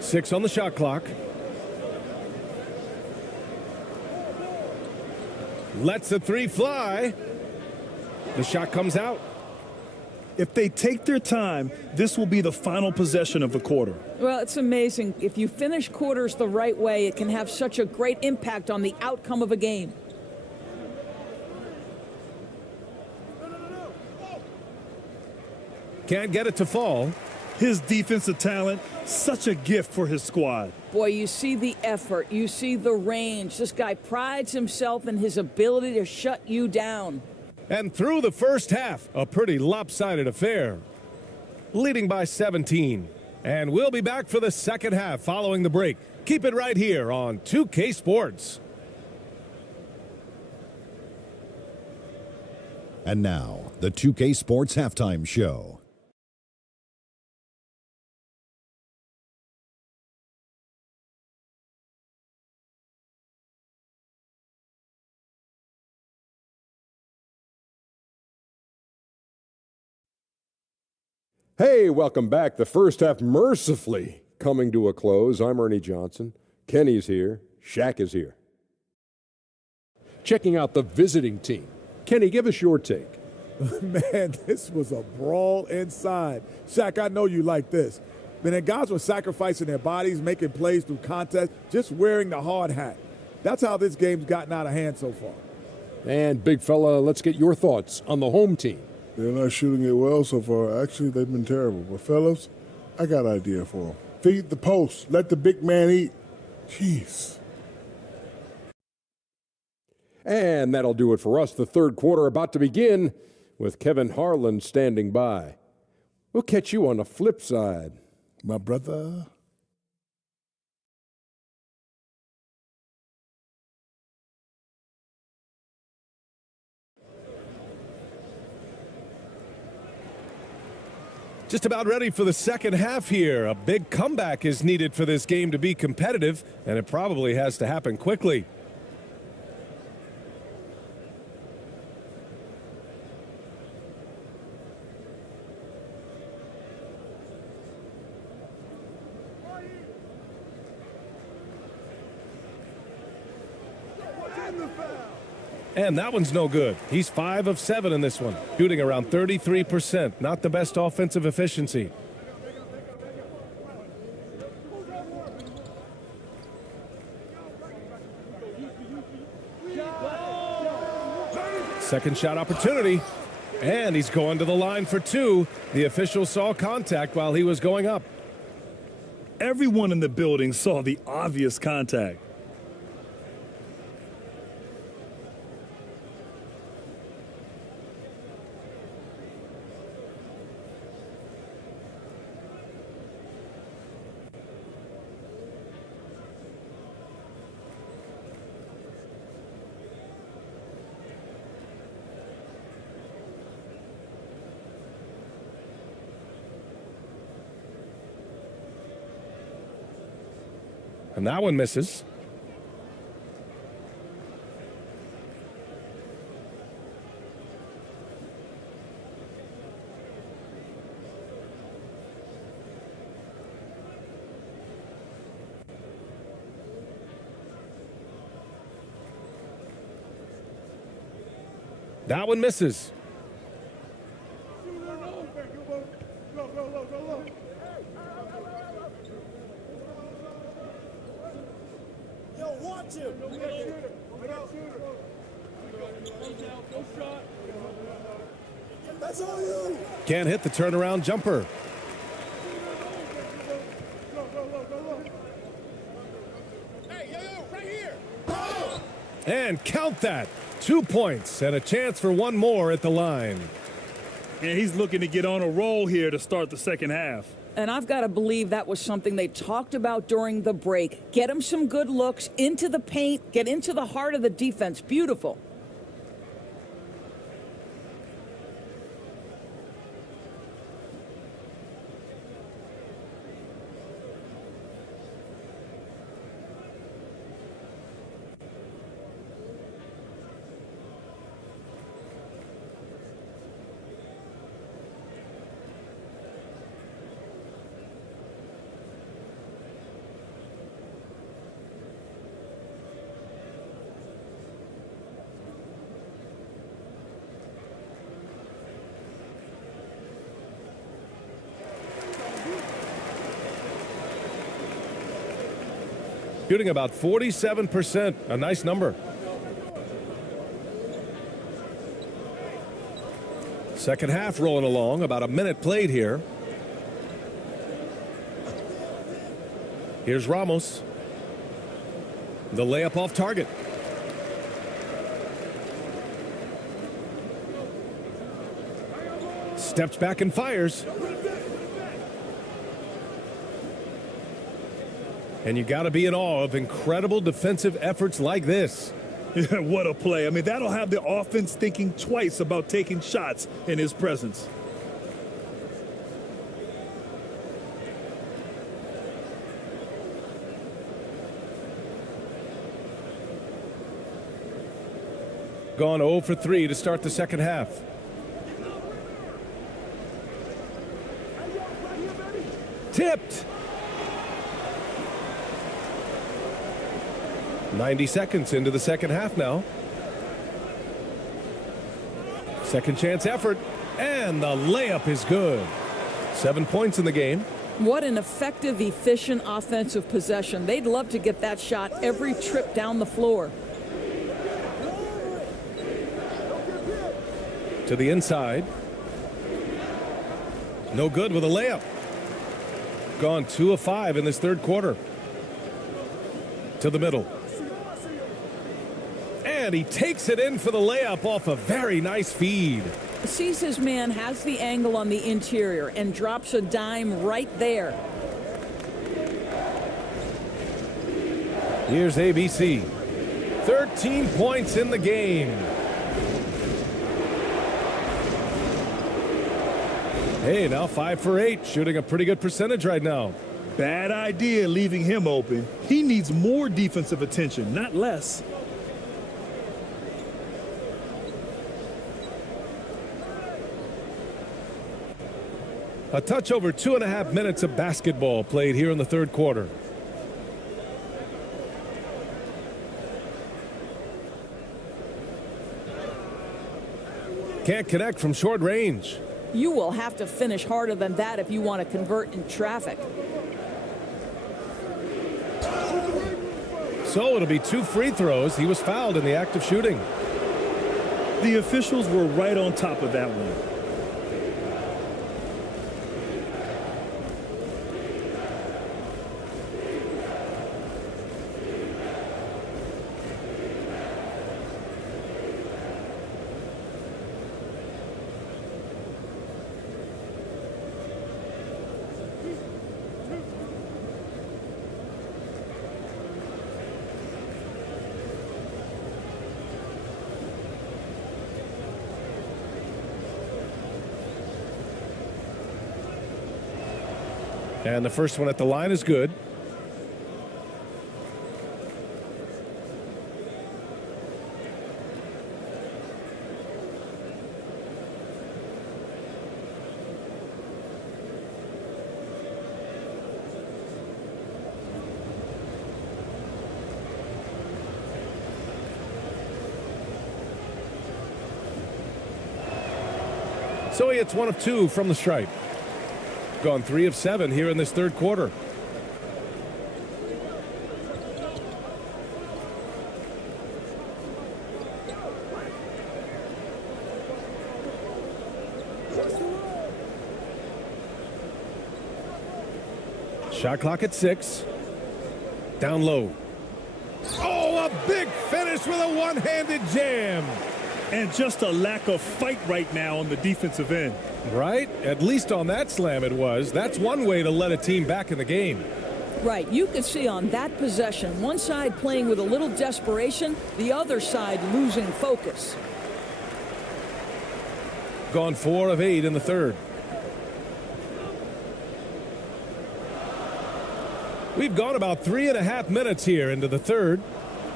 Six on the shot clock. Lets the three fly. The shot comes out. If they take their time, this will be the final possession of the quarter. Well, it's amazing. If you finish quarters the right way, it can have such a great impact on the outcome of a game. Can't get it to fall. His defensive talent, such a gift for his squad. Boy, you see the effort. You see the range. This guy prides himself in his ability to shut you down. And through the first half, a pretty lopsided affair. Leading by 17. And we'll be back for the second half following the break. Keep it right here on 2K Sports. And now, the 2K Sports Halftime Show. Hey, welcome back. The first half mercifully coming to a close. I'm Ernie Johnson. Kenny's here. Shaq is here. Checking out the visiting team. Kenny, give us your take. Man, this was a brawl inside. Shaq, I know you like this. Man, the guys were sacrificing their bodies, making plays through contest, just wearing the hard hat. That's how this game's gotten out of hand so far. And big fella, let's get your thoughts on the home team. They're not shooting it well so far. Actually, they've been terrible. But, fellas, I got an idea for them. Feed the post. Let the big man eat. Jeez. And that'll do it for us. The third quarter about to begin with Kevin Harlan standing by. We'll catch you on the flip side. My brother. Just about ready for the second half here. A big comeback is needed for this game to be competitive, and it probably has to happen quickly. And that one's no good. He's 5 of 7 in this one, shooting around 33%. Not the best offensive efficiency. Second shot opportunity. And he's going to the line for 2. The official saw contact while he was going up. Everyone in the building saw the obvious contact. And that one misses. That one misses. Can't hit the turnaround jumper. And count that. 2 points and a chance for one more at the line. And he's looking to get on a roll here to start the second half. And I've got to believe that was something they talked about during the break. Get him some good looks into the paint, get into the heart of the defense. Beautiful. Shooting about 47%, a nice number. Second half rolling along, about a minute played here. Here's Ramos. The layup off target. Steps back and fires. And you got to be in awe of incredible defensive efforts like this. What a play. I mean, that'll have the offense thinking twice about taking shots in his presence. Gone 0 for 3 to start the second half. Tipped. 90 seconds into the second half now. Second chance effort, and the layup is good. 7 points in the game. What an effective, efficient offensive possession. They'd love to get that shot every trip down the floor. To the inside. No good with a layup. Gone 2 of 5 in this third quarter. To the middle. And he takes it in for the layup off a very nice feed. Sees his man, has the angle on the interior, and drops a dime right there. Here's ABC. 13 points in the game. Hey, now 5 for 8, shooting a pretty good percentage right now. Bad idea leaving him open. He needs more defensive attention, not less. A touch over 2.5 minutes of basketball played here in the third quarter. Can't connect from short range. You will have to finish harder than that if you want to convert in traffic. So it'll be 2 free throws. He was fouled in the act of shooting. The officials were right on top of that one. And the first one at the line is good. So he hits 1 of 2 from the stripe. Gone 3 of 7 here in this third quarter. Shot clock at 6. Down low. Oh, a big finish with a one-handed jam. And just a lack of fight right now on the defensive end. Right? At least on that slam it was. That's one way to let a team back in the game. Right. You could see on that possession, one side playing with a little desperation, the other side losing focus. Gone 4 of 8 in the third. We've gone about 3.5 minutes here into the third.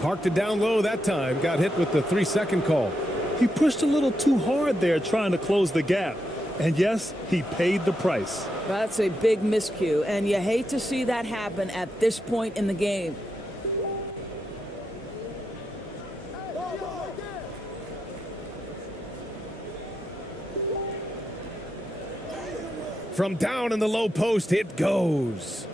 Parked it down low that time. Got hit with the 3-second call. He pushed a little too hard there trying to close the gap. And yes, he paid the price. That's a big miscue, and you hate to see that happen at this point in the game. From down in the low post, it goes.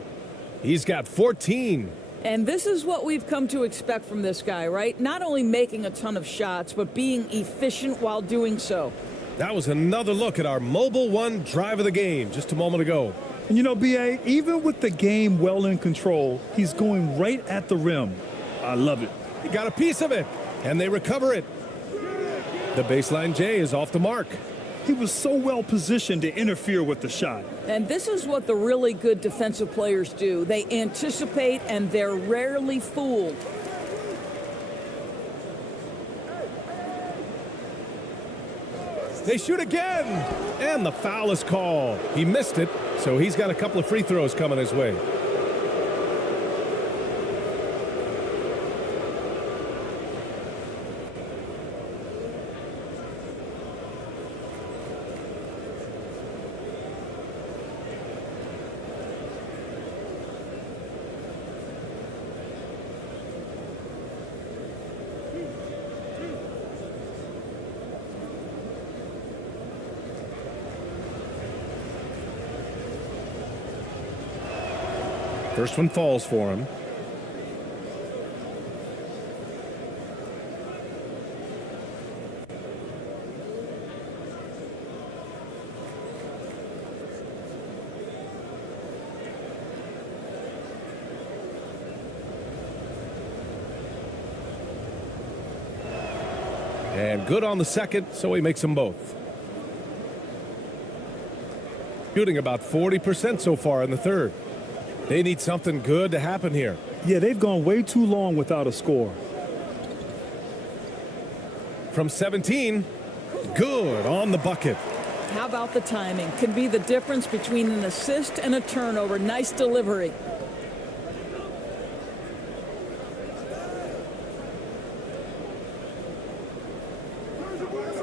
He's got 14. And this is what we've come to expect from this guy, right? Not only making a ton of shots, but being efficient while doing so. That was another look at our Mobile One drive of the game just a moment ago. And you know, B.A., even with the game well in control, he's going right at the rim. I love it. He got a piece of it, and they recover it. The baseline J is off the mark. He was so well positioned to interfere with the shot. And this is what the really good defensive players do. They anticipate, and they're rarely fooled. They shoot again, and the foul is called. He missed it, so he's got a couple of free throws coming his way. First one falls for him. And good on the second, so he makes them both. Shooting about 40% so far in the third. They need something good to happen here. Yeah, they've gone way too long without a score. From 17, good on the bucket. How about the timing? Can be the difference between an assist and a turnover. Nice delivery.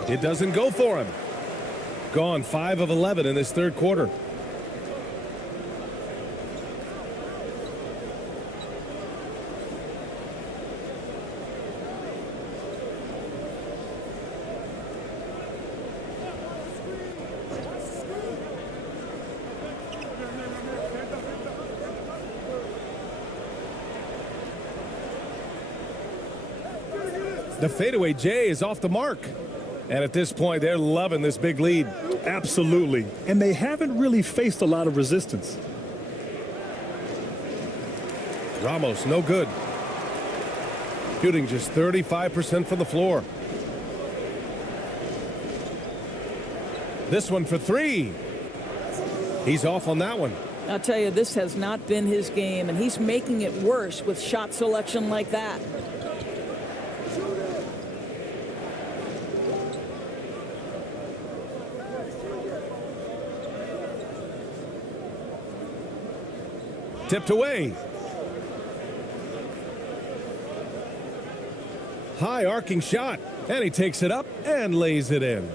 It doesn't go for him. Gone 5 of 11 in this third quarter. The fadeaway J is off the mark. And at this point, they're loving this big lead. Absolutely. And they haven't really faced a lot of resistance. Ramos, no good. Shooting just 35% from the floor. This one for 3. He's off on that one. I'll tell you, this has not been his game, and he's making it worse with shot selection like that. Tipped away. High arcing shot, and he takes it up and lays it in.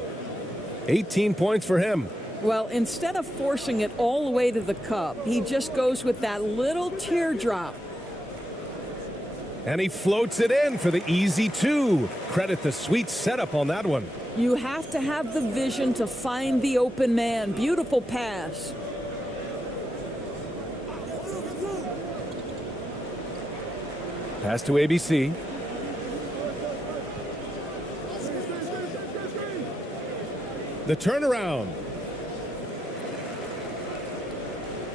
18 points for him. Well, instead of forcing it all the way to the cup, he just goes with that little teardrop. And he floats it in for the easy 2. Credit the sweet setup on that one. You have to have the vision to find the open man. Beautiful pass. Pass to ABC. The turnaround.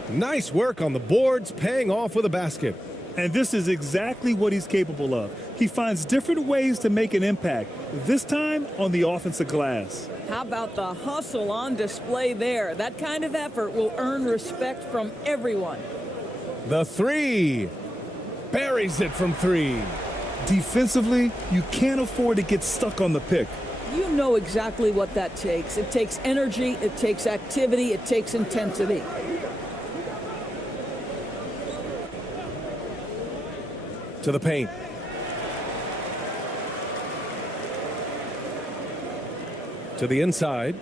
Nice work on the boards, paying off with a basket. And this is exactly what he's capable of. He finds different ways to make an impact, this time on the offensive glass. How about the hustle on display there? That kind of effort will earn respect from everyone. The three. Buries it from three. Defensively, you can't afford to get stuck on the pick. You know exactly what that takes. It takes energy, it takes activity, it takes intensity. To the paint. To the inside.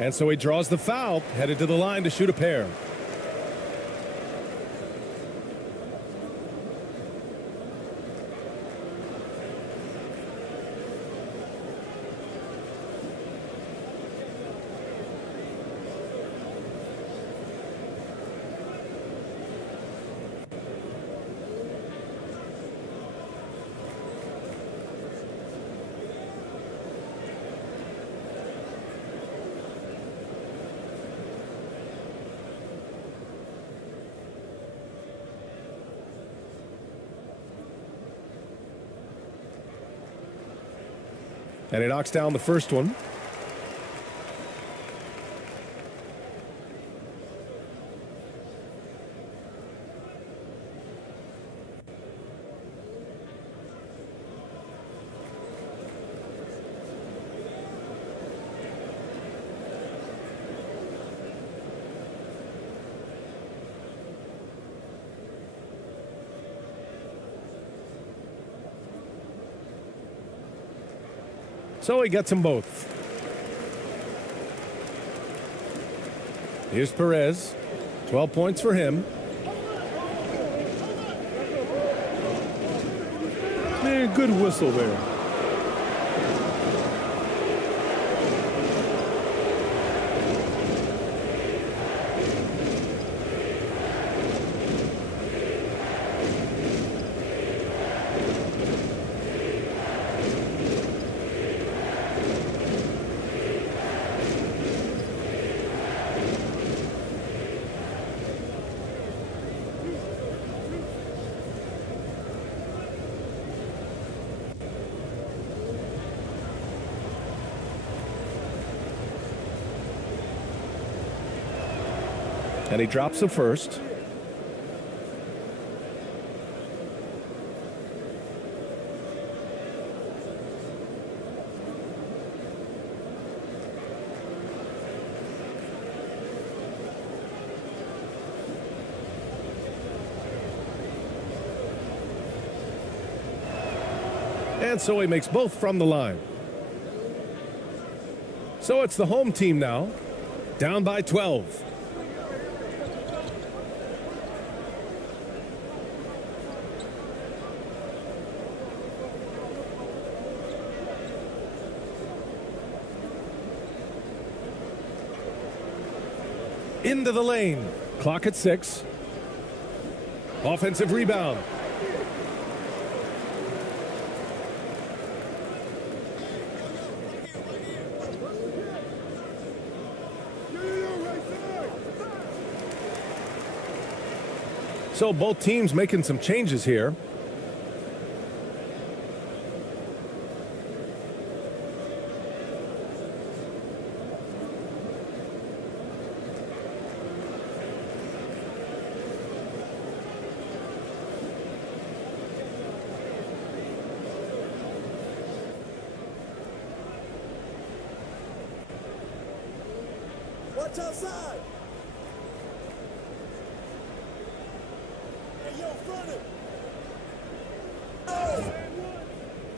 And so he draws the foul, headed to the line to shoot a pair. And he knocks down the first one. So he gets them both. Here's Perez. 12 points for him. Man, good whistle there. And he drops the first. And so he makes both from the line. So it's the home team now, down by 12. Into the lane. Clock at 6. Offensive rebound. So both teams making some changes here. Watch outside. Hey, yo, front it.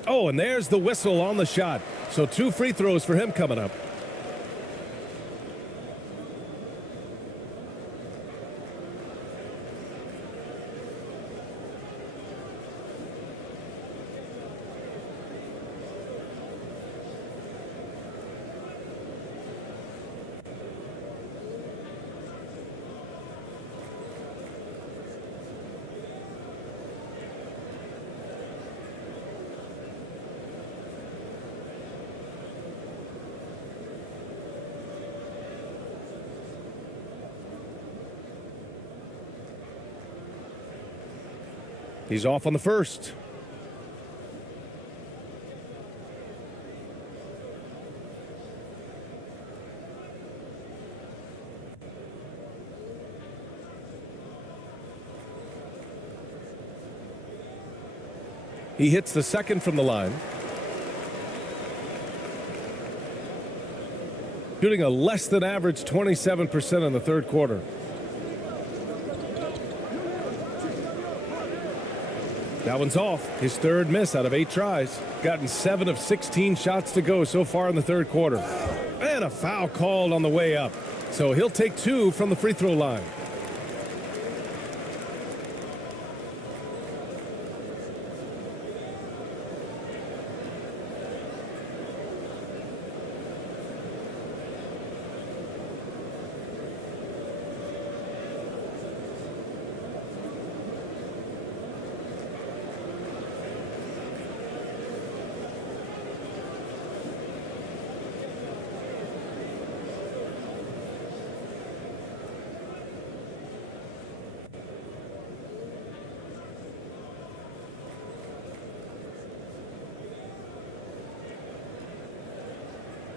Oh, and there's the whistle on the shot. So 2 free throws for him coming up. He's off on the first. He hits the second from the line. Shooting a less than average 27% in the third quarter. That one's off. His third miss out of 8 tries. Gotten 7 of 16 shots to go so far in the third quarter. And a foul called on the way up. So he'll take 2 from the free throw line.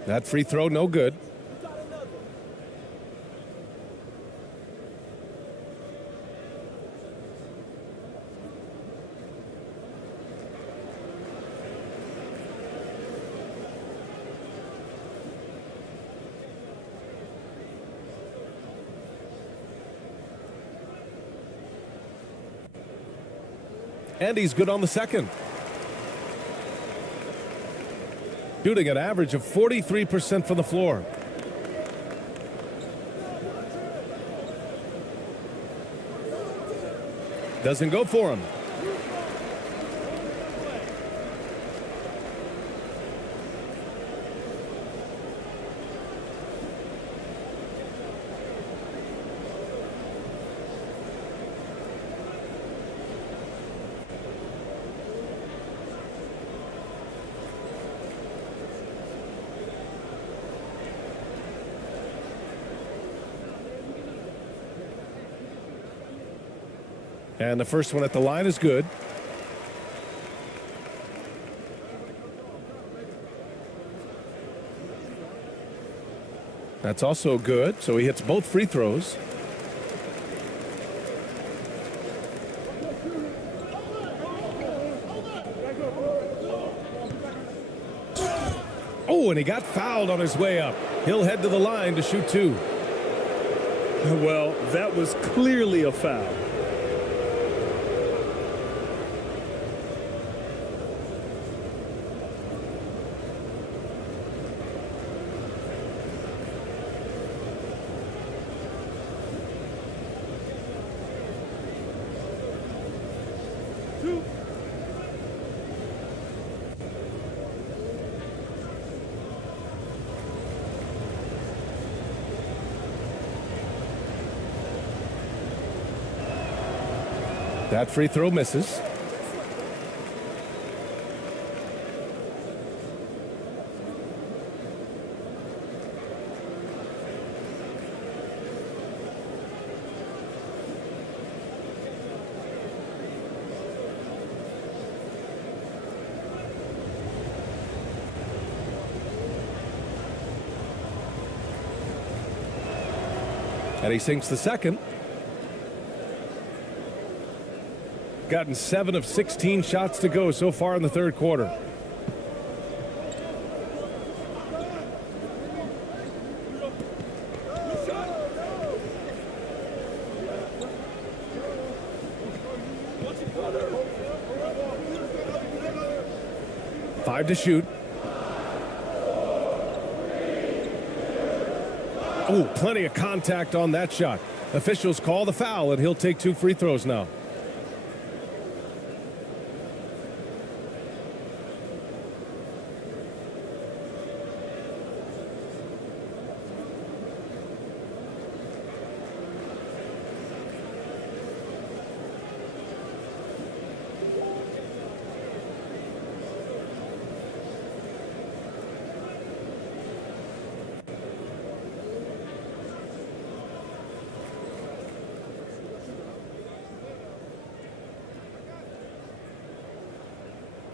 That free throw, no good. And he's good on the second. Shooting an average of 43% from the floor. Doesn't go for him. And the first one at the line is good. That's also good. So he hits both free throws. Oh, and he got fouled on his way up. He'll head to the line to shoot 2. Well, that was clearly a foul. That free throw misses. And he sinks the second. Gotten 7 of 16 shots to go so far in the third quarter. Five to shoot. Oh, plenty of contact on that shot. Officials call the foul, and he'll take 2 free throws now.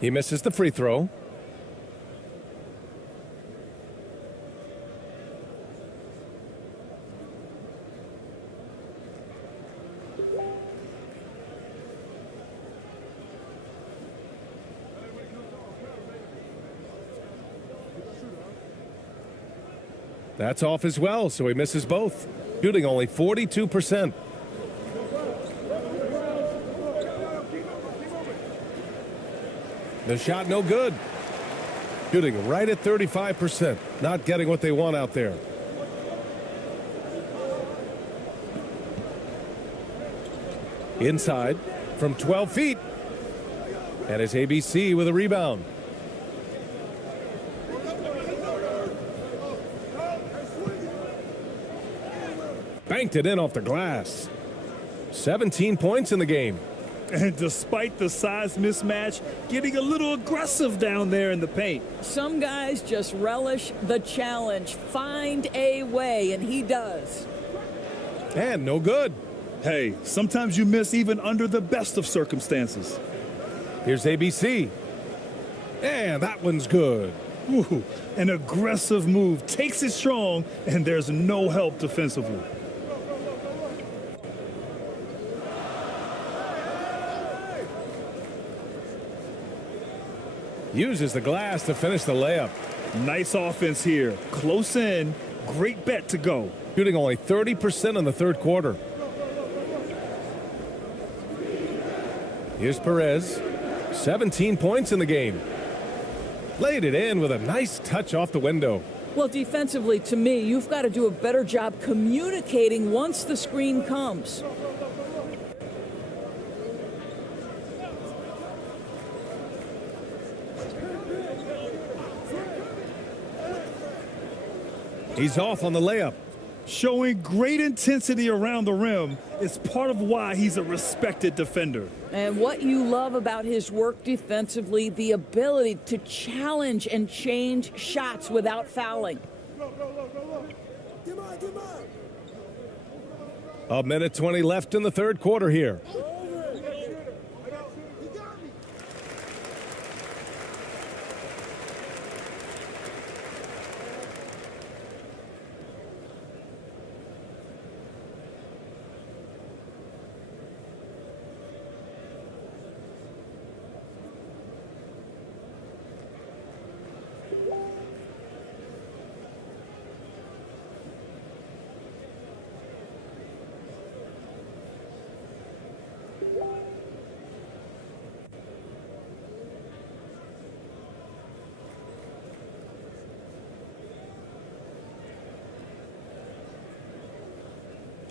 He misses the free throw. That's off as well, so he misses both. Shooting only 42%. The shot no good. Shooting right at 35%. Not getting what they want out there. Inside from 12 feet. And it's ABC with a rebound. Banked it in off the glass. 17 points in the game. And despite the size mismatch, getting a little aggressive down there in the paint. Some guys just relish the challenge. Find a way, and he does. And no good. Hey, sometimes you miss even under the best of circumstances. Here's ABC. And that one's good. Ooh, an aggressive move. Takes it strong, and there's no help defensively. Uses the glass to finish the layup. Nice offense here. Close in. Great bet to go. Shooting only 30% in the third quarter. Here's Perez. 17 points in the game. Laid it in with a nice touch off the window. Well, defensively, to me, you've got to do a better job communicating once the screen comes. He's off on the layup. Showing great intensity around the rim is part of why he's a respected defender. And what you love about his work defensively, the ability to challenge and change shots without fouling. A minute 20 left in the third quarter here.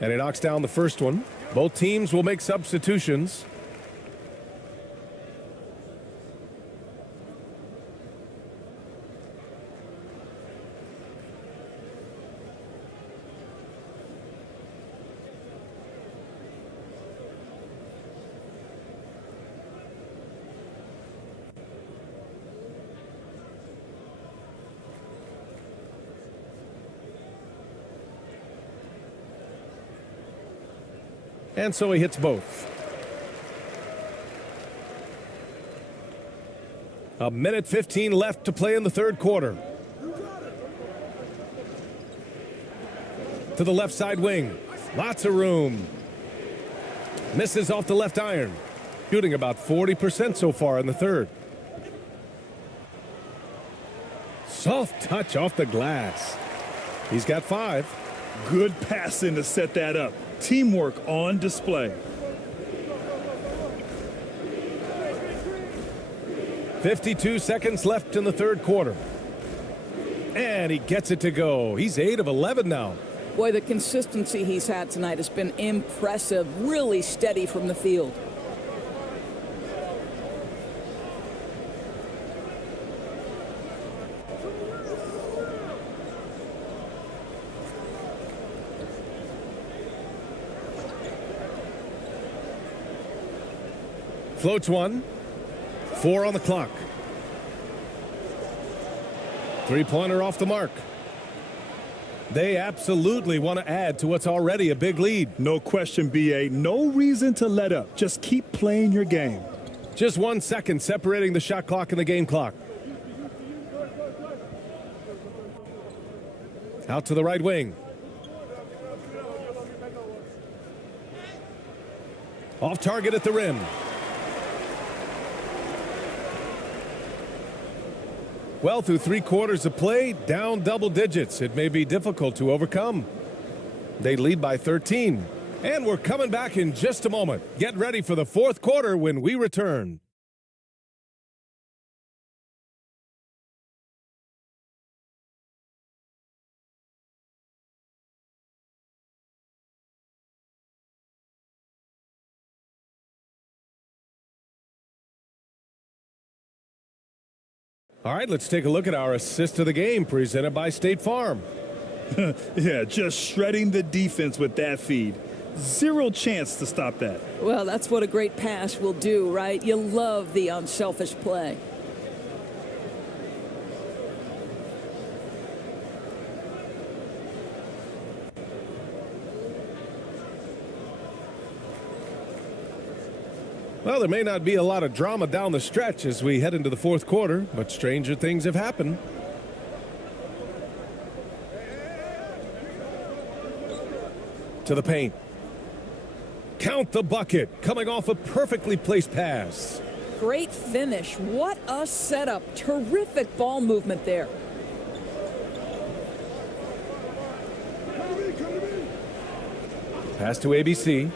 And he knocks down the first one. Both teams will make substitutions. And so he hits both. A minute 15 left to play in the third quarter. To the left side wing. Lots of room. Misses off the left iron. Shooting about 40% so far in the third. Soft touch off the glass. He's got 5. Good passing to set that up. Teamwork on display. 52 seconds left in the third quarter. And he gets it to go. He's 8 of 11 now. Boy, the consistency he's had tonight has been impressive. Really steady from the field. Floats one. 4 on the clock. Three-pointer off the mark. They absolutely want to add to what's already a big lead. No question, B.A. No reason to let up. Just keep playing your game. Just 1 second separating the shot clock and the game clock. Out to the right wing. Off target at the rim. Well, through 3 quarters of play, down double digits. It may be difficult to overcome. They lead by 13. And we're coming back in just a moment. Get ready for the 4th quarter when we return. All right, let's take a look at our assist of the game presented by State Farm. Yeah, just shredding the defense with that feed. Zero chance to stop that. Well, that's what a great pass will do, right? You love the unselfish play. Well, there may not be a lot of drama down the stretch as we head into the 4th quarter, but stranger things have happened. To the paint. Count the bucket, coming off a perfectly placed pass. Great finish. What a setup. Terrific ball movement there. Pass to ABC.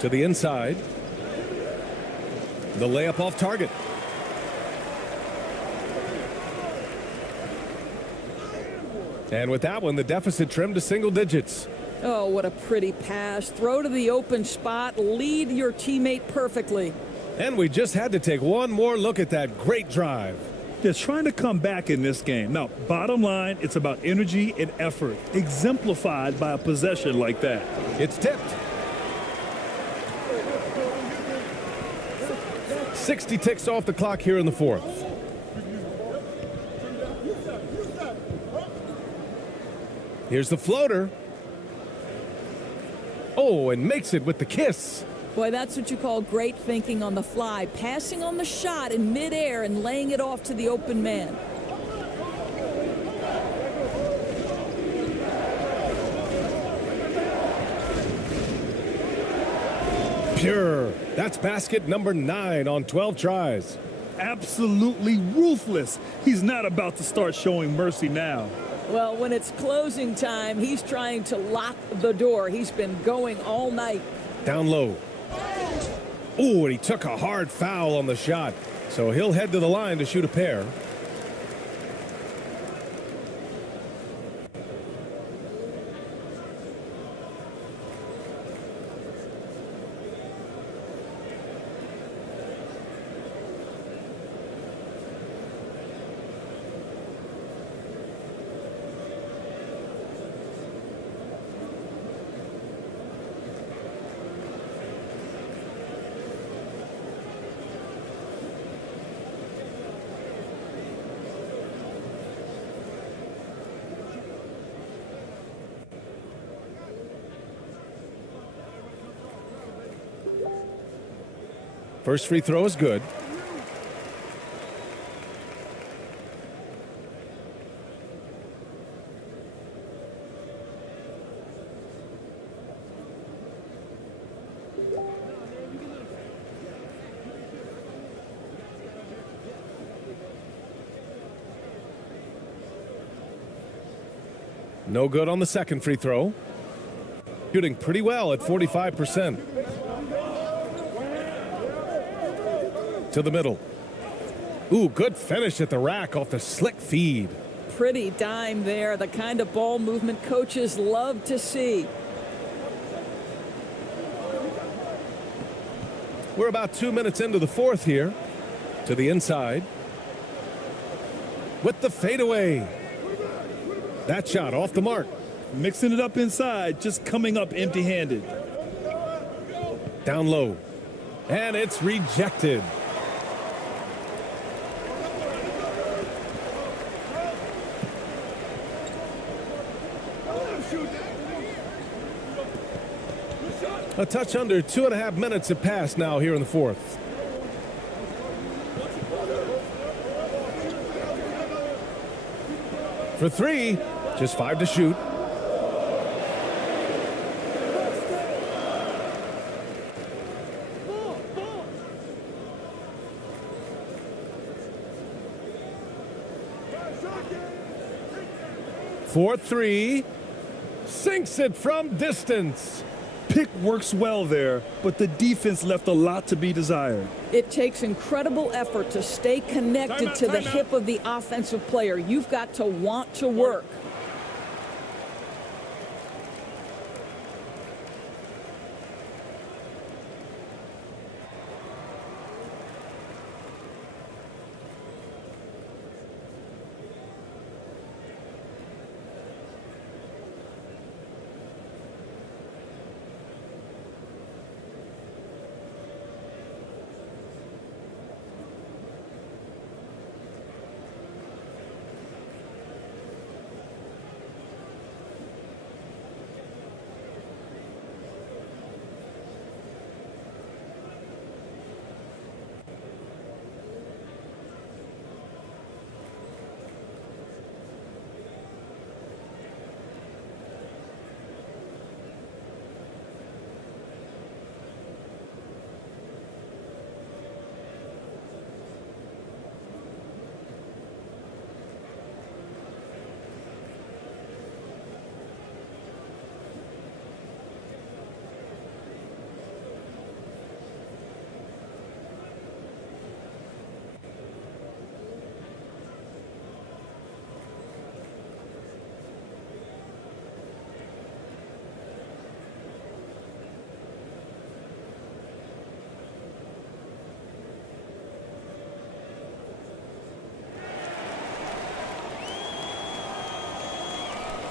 To the inside. The layup off target. And with that one, the deficit trimmed to single digits. Oh, what a pretty pass. Throw to the open spot. Lead your teammate perfectly. And we just had to take one more look at that great drive. They're trying to come back in this game. Now, bottom line, it's about energy and effort, exemplified by a possession like that. It's tipped. 60 ticks off the clock here in the 4th. Here's the floater. Oh, and makes it with the kiss. Boy, that's what you call great thinking on the fly. Passing on the shot in midair and laying it off to the open man. Pure. That's basket number 9 on 12 tries. Absolutely ruthless. He's not about to start showing mercy now. Well, when it's closing time, he's trying to lock the door. He's been going all night. Down low. Oh, and he took a hard foul on the shot. So he'll head to the line to shoot a pair. First free throw is good. No good on the second free throw. Shooting pretty well at 45%. To the middle. Ooh, good finish at the rack off the slick feed. Pretty dime there. The kind of ball movement coaches love to see. We're about 2 minutes into the 4th here. To the inside. With the fadeaway. That shot off the mark. Mixing it up inside, just coming up empty-handed. Down low. And it's rejected. A touch under 2.5 minutes have passed now here in the fourth. For three, just 5 to shoot. For three, sinks it from distance. Pick works well there, but the defense left a lot to be desired. It takes incredible effort to stay connected to the hip of the offensive player. You've got to want to work.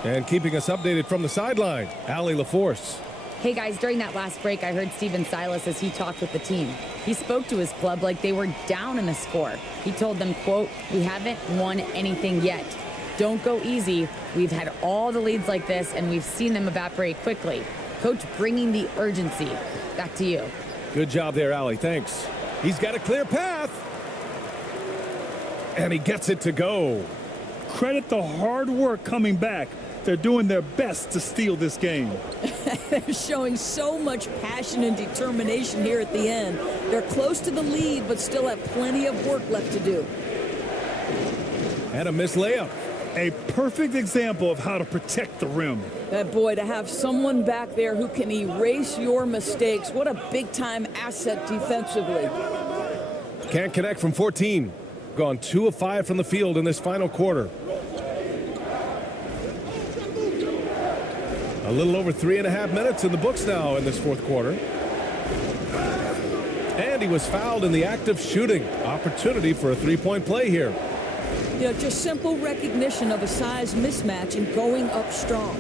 And keeping us updated from the sideline, Allie LaForce. Hey guys, during that last break, I heard Steven Silas as he talked with the team. He spoke to his club like they were down in a score. He told them, quote, "We haven't won anything yet. Don't go easy. We've had all the leads like this, and we've seen them evaporate quickly." Coach bringing the urgency. Back to you. Good job there, Allie. Thanks. He's got a clear path. And he gets it to go. Credit the hard work coming back. They're doing their best to steal this game. They're showing so much passion and determination here at the end. They're close to the lead, but still have plenty of work left to do. And a missed layup. A perfect example of how to protect the rim. That boy, to have someone back there who can erase your mistakes, what a big-time asset defensively. Can't connect from 14. Gone 2 of 5 from the field in this final quarter. A little over 3.5 minutes in the books now in this fourth quarter. And he was fouled in the act of shooting. Opportunity for a three-point play here. You know, just simple recognition of a size mismatch and going up strong.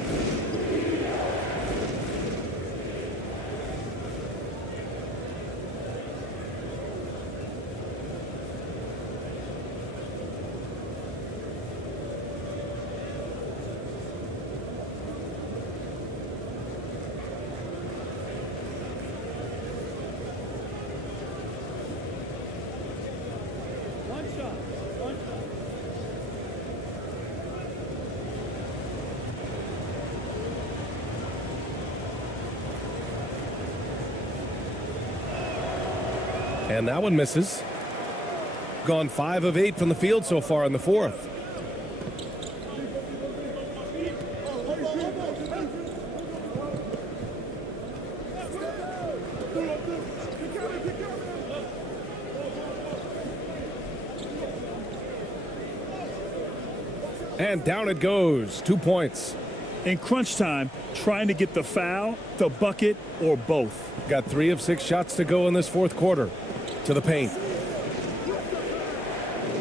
And that one misses. Gone 5 of 8 from the field so far in the fourth. And down it goes. 2 points. In crunch time, trying to get the foul, the bucket, or both. Got 3 of 6 shots to go in this fourth quarter. To the paint.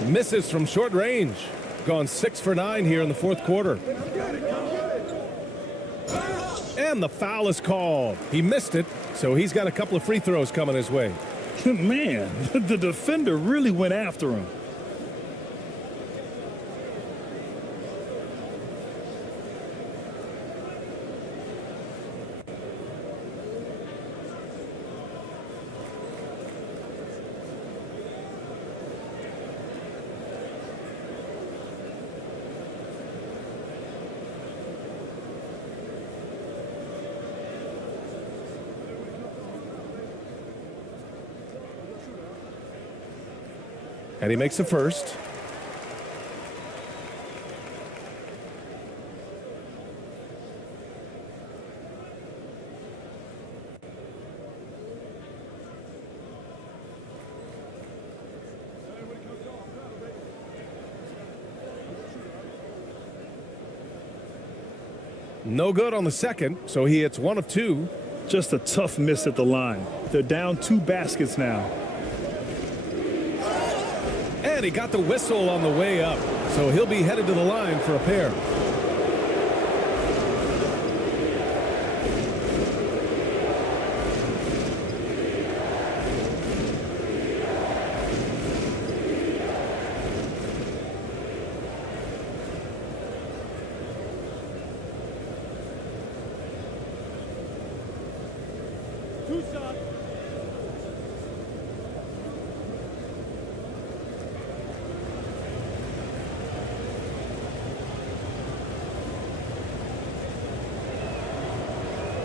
Misses from short range. Gone 6 for 9 here in the fourth quarter. And the foul is called. He missed it, so he's got a couple of free throws coming his way. Man, the defender really went after him. And he makes the first. No good on the second, so he hits 1 of 2. Just a tough miss at the line. They're down 2 baskets now. And he got the whistle on the way up, so he'll be headed to the line for a pair.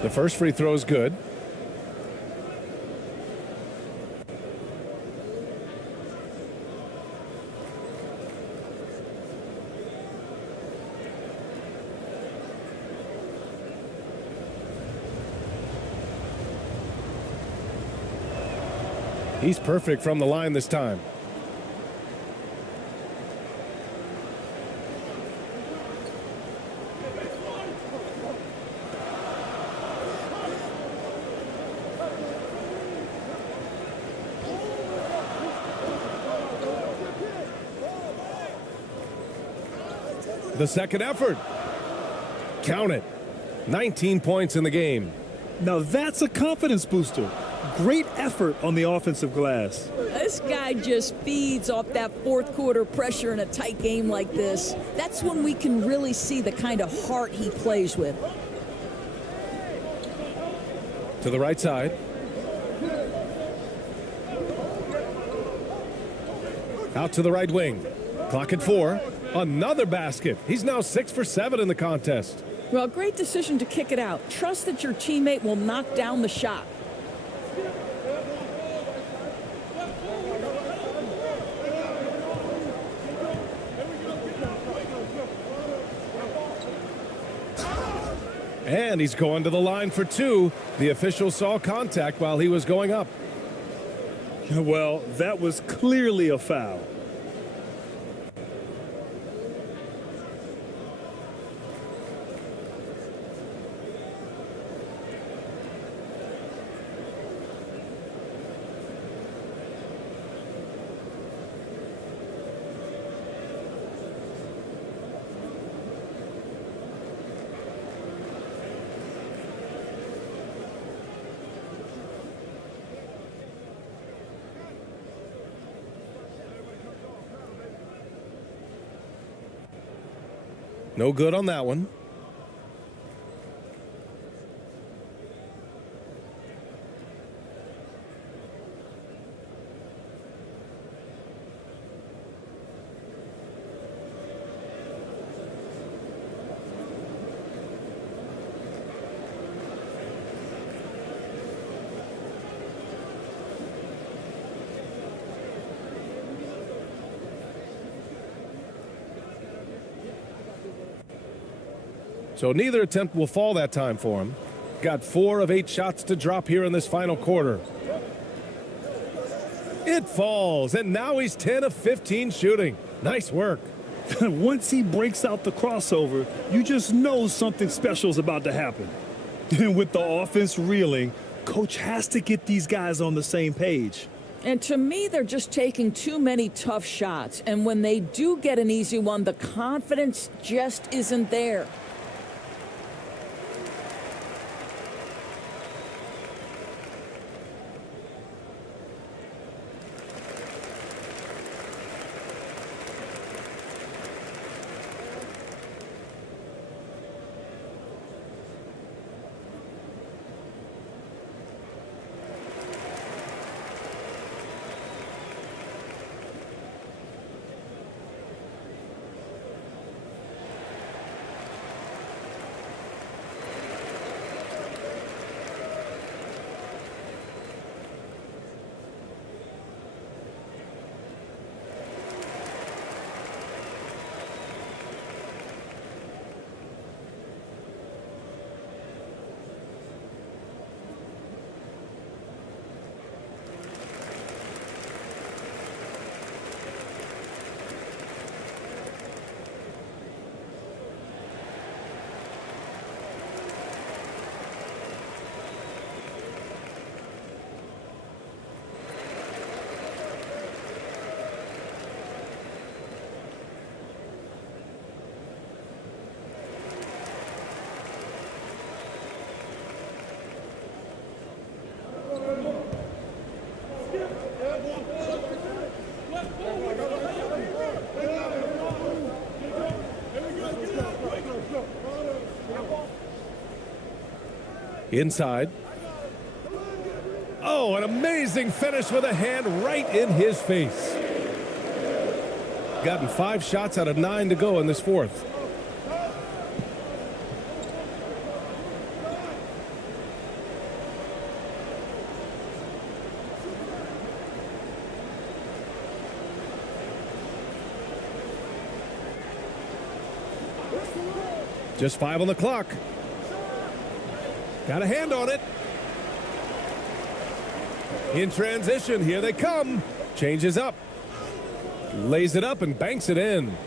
The first free throw is good. He's perfect from the line this time. The second effort. Count it. 19 points in the game. Now that's a confidence booster. Great effort on the offensive glass. This guy just feeds off that fourth quarter pressure in a tight game like this. That's when we can really see the kind of heart he plays with. To the right side. Out to the right wing. Clock at 4. Another basket. He's now 6 for 7 in the contest. Well, great decision to kick it out. Trust that your teammate will knock down the shot. And he's going to the line for 2. The official saw contact while he was going up. Well, that was clearly a foul. No good on that one. So neither attempt will fall that time for him. Got 4 of 8 shots to drop here in this final quarter. It falls, and now he's 10 of 15 shooting. Nice work. Once he breaks out the crossover, you just know something special is about to happen. And with the offense reeling, coach has to get these guys on the same page. And to me, they're just taking too many tough shots. And when they do get an easy one, the confidence just isn't there. Inside. Oh, an amazing finish with a hand right in his face. Gotten 5 shots out of 9 to go in this fourth. Just 5 on the clock. Got a hand on it. In transition, here they come. Changes up. Lays it up and banks it in.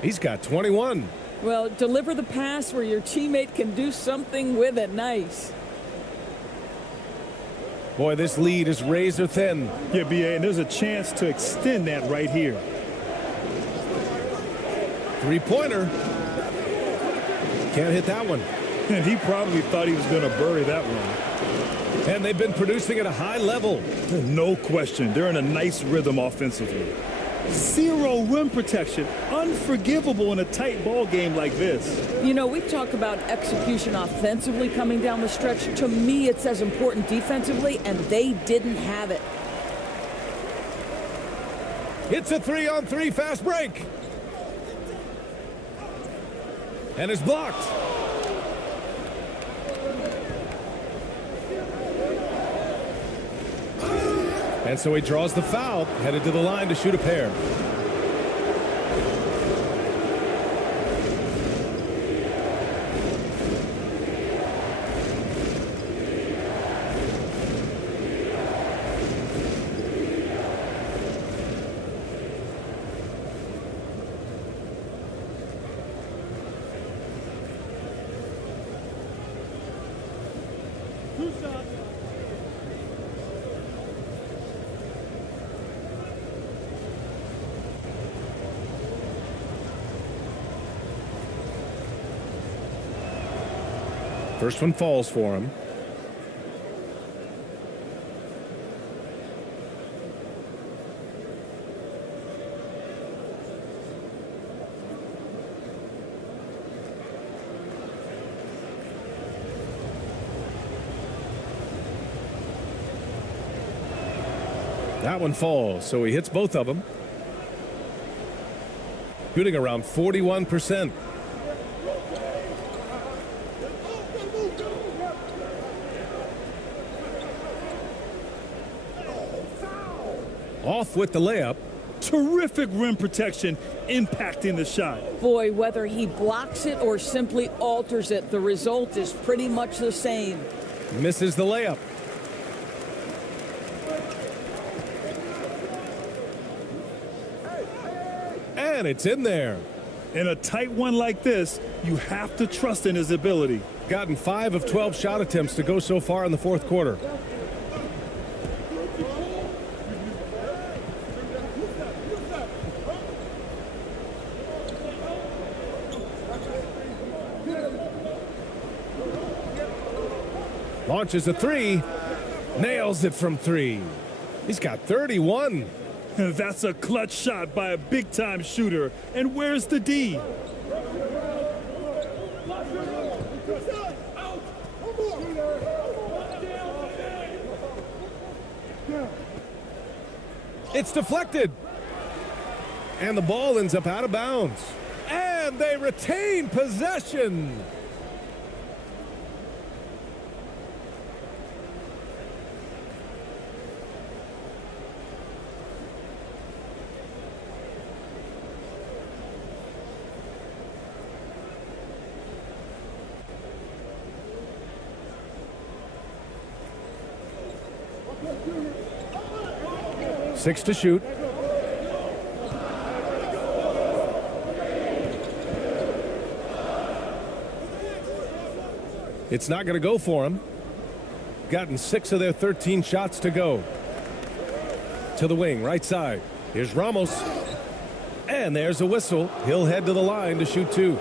He's got 21. Well, deliver the pass where your teammate can do something with it. Nice. Boy, this lead is razor thin. Yeah, B.A., and there's a chance to extend that right here. Three-pointer. Can't hit that one. And he probably thought he was going to bury that one. And they've been producing at a high level. No question. They're in a nice rhythm offensively. 0 rim protection. Unforgivable in a tight ball game like this. You know, we talk about execution offensively coming down the stretch. To me, it's as important defensively, and they didn't have it. It's a 3-on-3 fast break. And it's blocked. And so he draws the foul, headed to the line to shoot a pair. First one falls for him. That one falls, so he hits both of them. Shooting around 41%. Off with the layup. Terrific rim protection impacting the shot. Boy, whether he blocks it or simply alters it, the result is pretty much the same. Misses the layup. And it's in there. In a tight one like this, you have to trust in his ability. Gotten 5 of 12 shot attempts to go so far in the fourth quarter. Launches a 3, nails it from 3. He's got 31. That's a clutch shot by a big-time shooter. And where's the D? It's deflected. And the ball ends up out of bounds. And they retain possession. Six to shoot. It's not going to go for him. Gotten 6 of their 13 shots to go. To the wing, right side. Here's Ramos. And there's a whistle. He'll head to the line to shoot 2.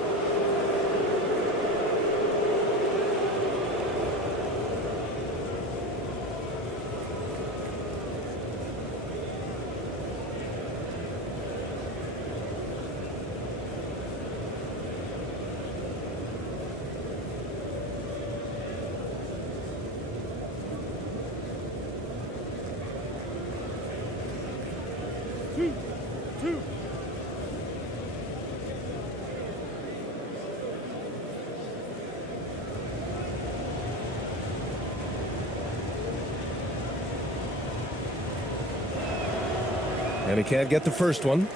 And he can't get the first one.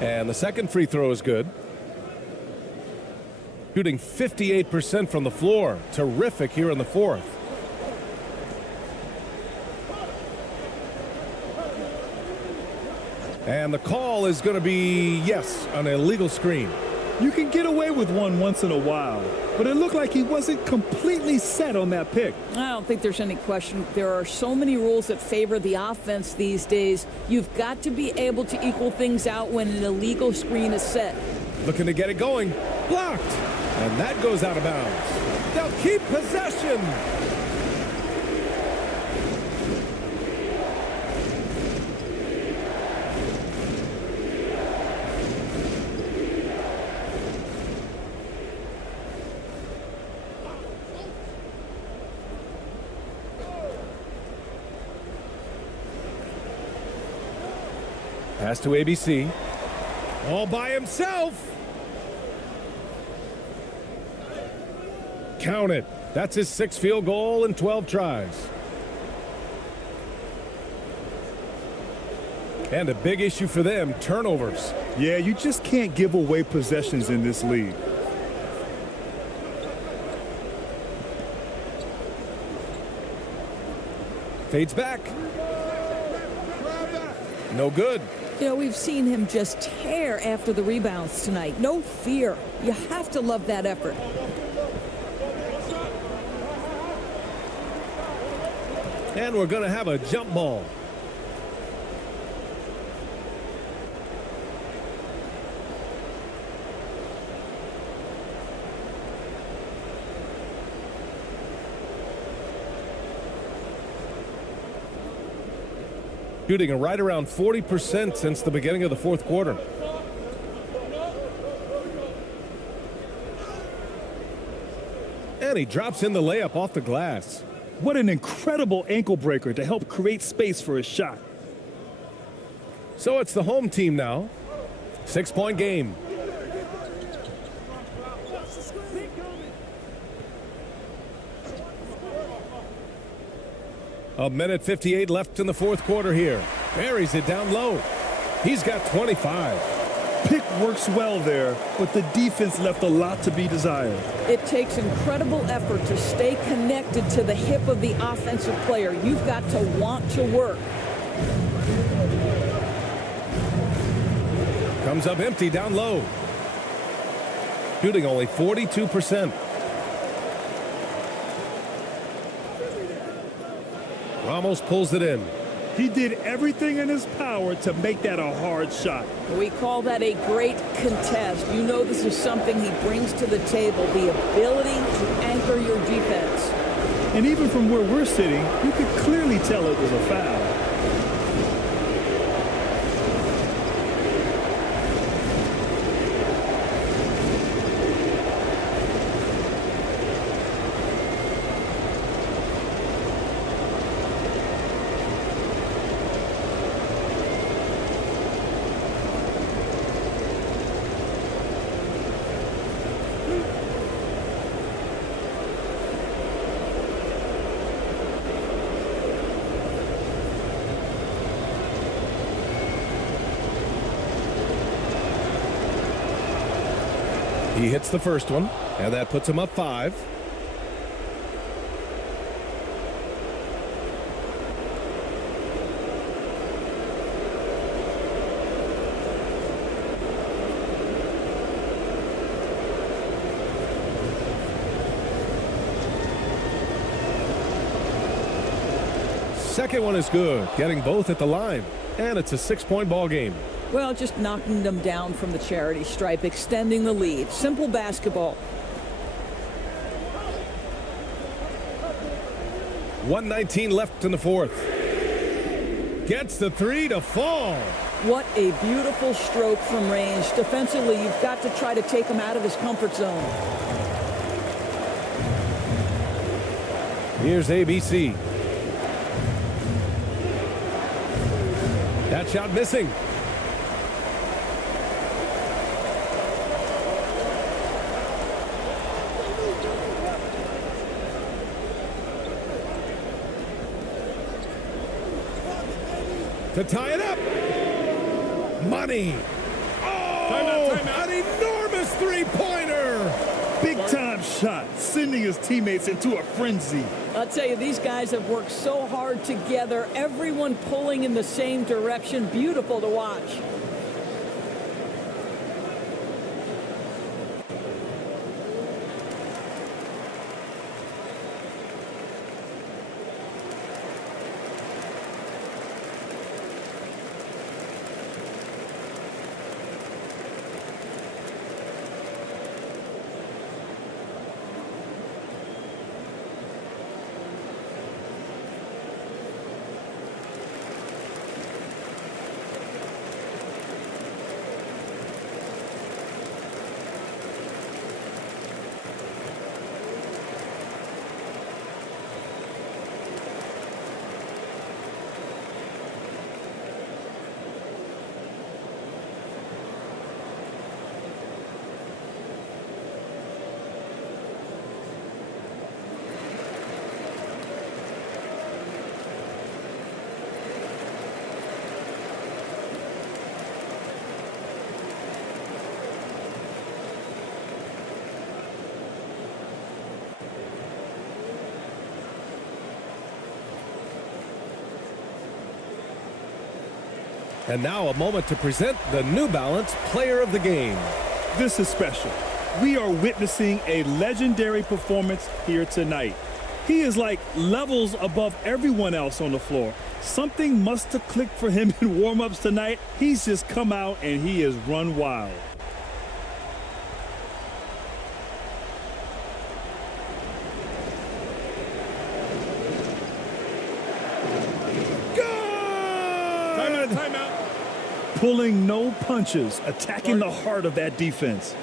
And the second free throw is good. Shooting 58% from the floor. Terrific here in the fourth. And the call is going to be, yes, an illegal screen. You can get away with one once in a while, but it looked like he wasn't completely set on that pick. I don't think there's any question. There are so many rules that favor the offense these days. You've got to be able to equal things out when an illegal screen is set. Looking to get it going. Blocked. And that goes out of bounds. They'll keep possession. Pass to ABC. All by himself. Count it. That's his 6th field goal in 12 tries. And a big issue for them, turnovers. Yeah, you just can't give away possessions in this league. Fades back. No good. You know, we've seen him just tear after the rebounds tonight. No fear. You have to love that effort. And we're going to have a jump ball. Shooting right around 40% since the beginning of the fourth quarter. And he drops in the layup off the glass. What an incredible ankle breaker to help create space for his shot. So it's the home team now. 6-point game. A minute 58 left in the fourth quarter here. Buries it down low. He's got 25. Pick works well there, but the defense left a lot to be desired. It takes incredible effort to stay connected to the hip of the offensive player. You've got to want to work. Comes up empty down low. Shooting only 42%. Ramos pulls it in. He did everything in his power to make that a hard shot. We call that a great contest. You know this is something he brings to the table, the ability to anchor your defense. And even from where we're sitting, you could clearly tell it was a foul. He hits the first one, and that puts him up 5. Second one is good, getting both at the line, and it's a 6-point ball game. Well, just knocking them down from the charity stripe, extending the lead. Simple basketball. 1:19 left in the fourth. Gets the 3 to fall. What a beautiful stroke from range. Defensively, you've got to try to take him out of his comfort zone. Here's ABC. That shot missing. To tie it up. Money. Oh, an enormous three-pointer. Big-time shot, sending his teammates into a frenzy. I'll tell you, these guys have worked so hard together, everyone pulling in the same direction. Beautiful to watch. And now a moment to present the New Balance Player of the Game. This is special. We are witnessing a legendary performance here tonight. He is like levels above everyone else on the floor. Something must have clicked for him in warm-ups tonight. He's just come out and he has run wild. Timeout. Pulling no punches, attacking the heart of that defense.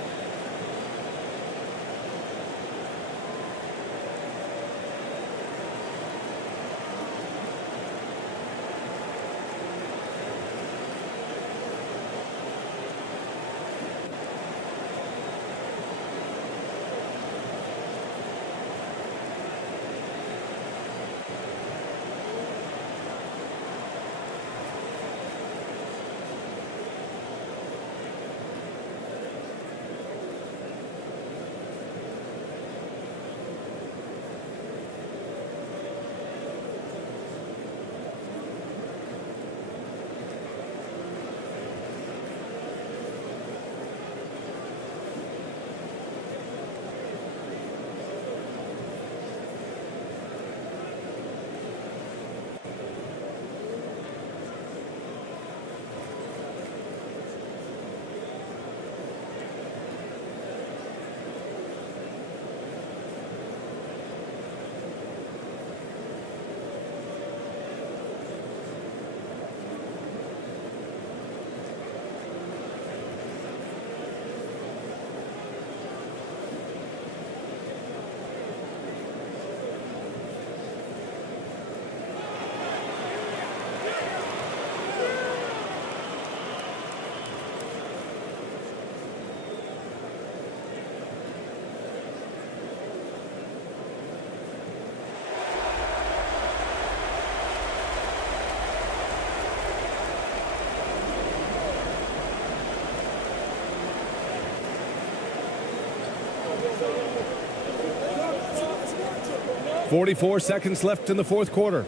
.44 seconds left in the fourth quarter.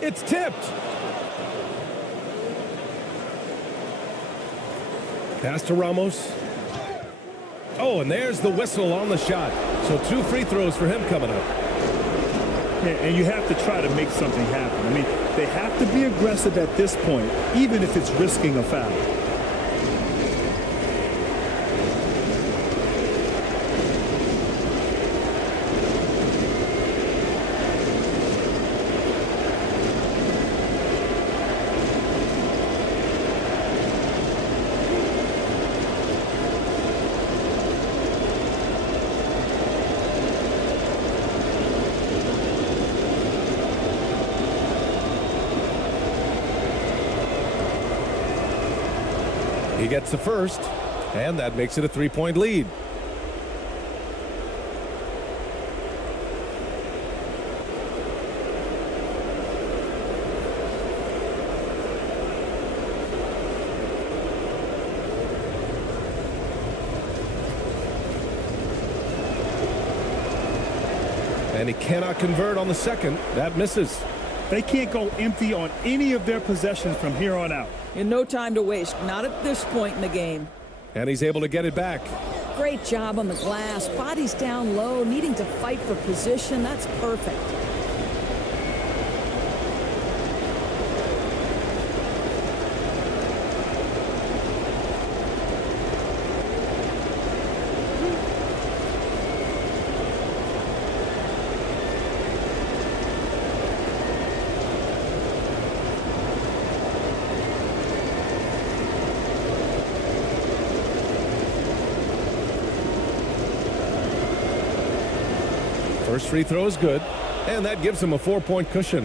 It's tipped. Pass to Ramos. Oh, and there's the whistle on the shot. So 2 free throws for him coming up. And you have to try to make something happen. I mean, they have to be aggressive at this point, even if it's risking a foul. He gets the first, and that makes it a 3-point lead. And he cannot convert on the second. That misses. They can't go empty on any of their possessions from here on out. And no time to waste, not at this point in the game. And he's able to get it back. Great job on the glass. Body's down low, needing to fight for position. That's perfect. First free throw is good, and that gives him a 4-point cushion.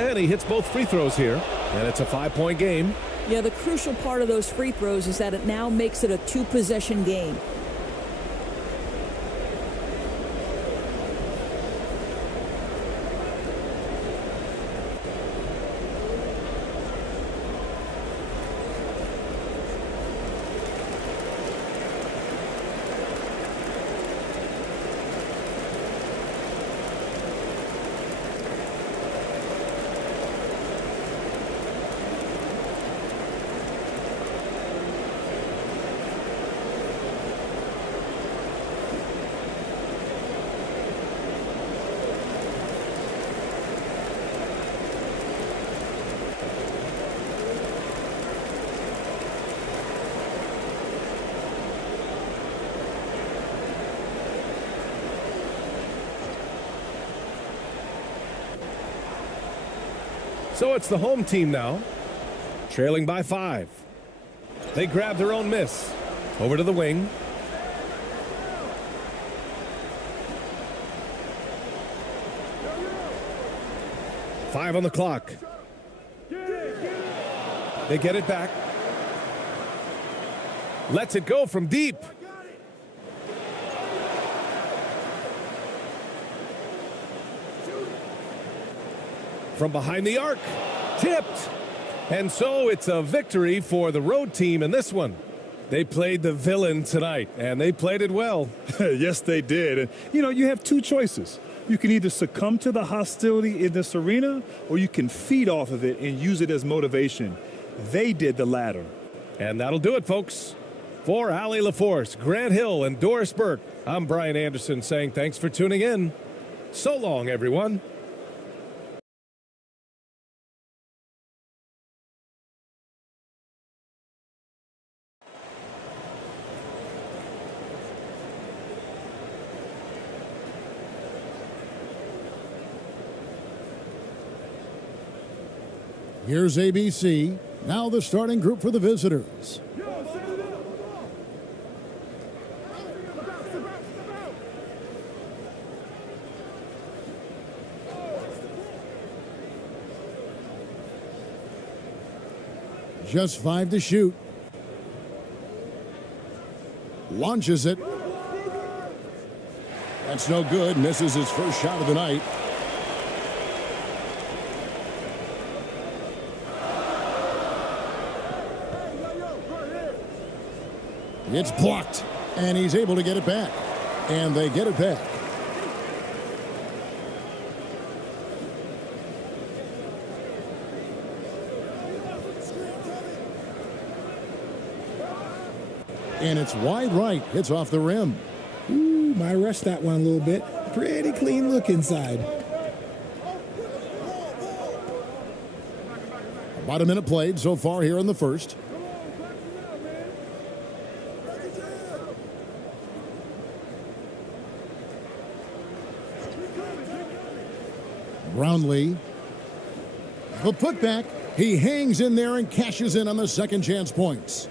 And he hits both free throws here. And it's a 5-point game. Yeah, the crucial part of those free throws is that it now makes it a 2-possession game. So it's the home team now, trailing by 5. They grab their own miss. Over to the wing. Five on the clock. They get it back. Lets it go from deep. From behind the arc, tipped. And so it's a victory for the road team in this one. They played the villain tonight, and they played it well. Yes, they did. And, you have two choices. You can either succumb to the hostility in this arena, or you can feed off of it and use it as motivation. They did the latter. And that'll do it, folks. For Allie LaForce, Grant Hill, and Doris Burke, I'm Brian Anderson saying thanks for tuning in. So long, everyone. Here's ABC. Now the starting group for the visitors. Just 5 to shoot. Launches it. That's no good. Misses his first shot of the night. It's blocked, and he's able to get it back. And they get it back. And it's wide right. Hits off the rim. Ooh, might rush that one a little bit. Pretty clean look inside. About a minute played so far here in the first. Brownlee. The putback. He hangs in there and cashes in on the second chance points.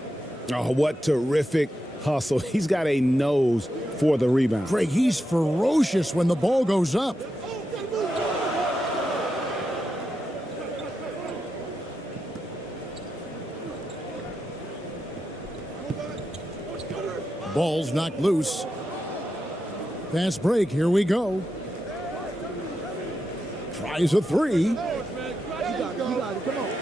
Oh, what terrific hustle. He's got a nose for the rebound. Craig, he's ferocious when the ball goes up. Ball's knocked loose. Fast break, here we go. Tries a three.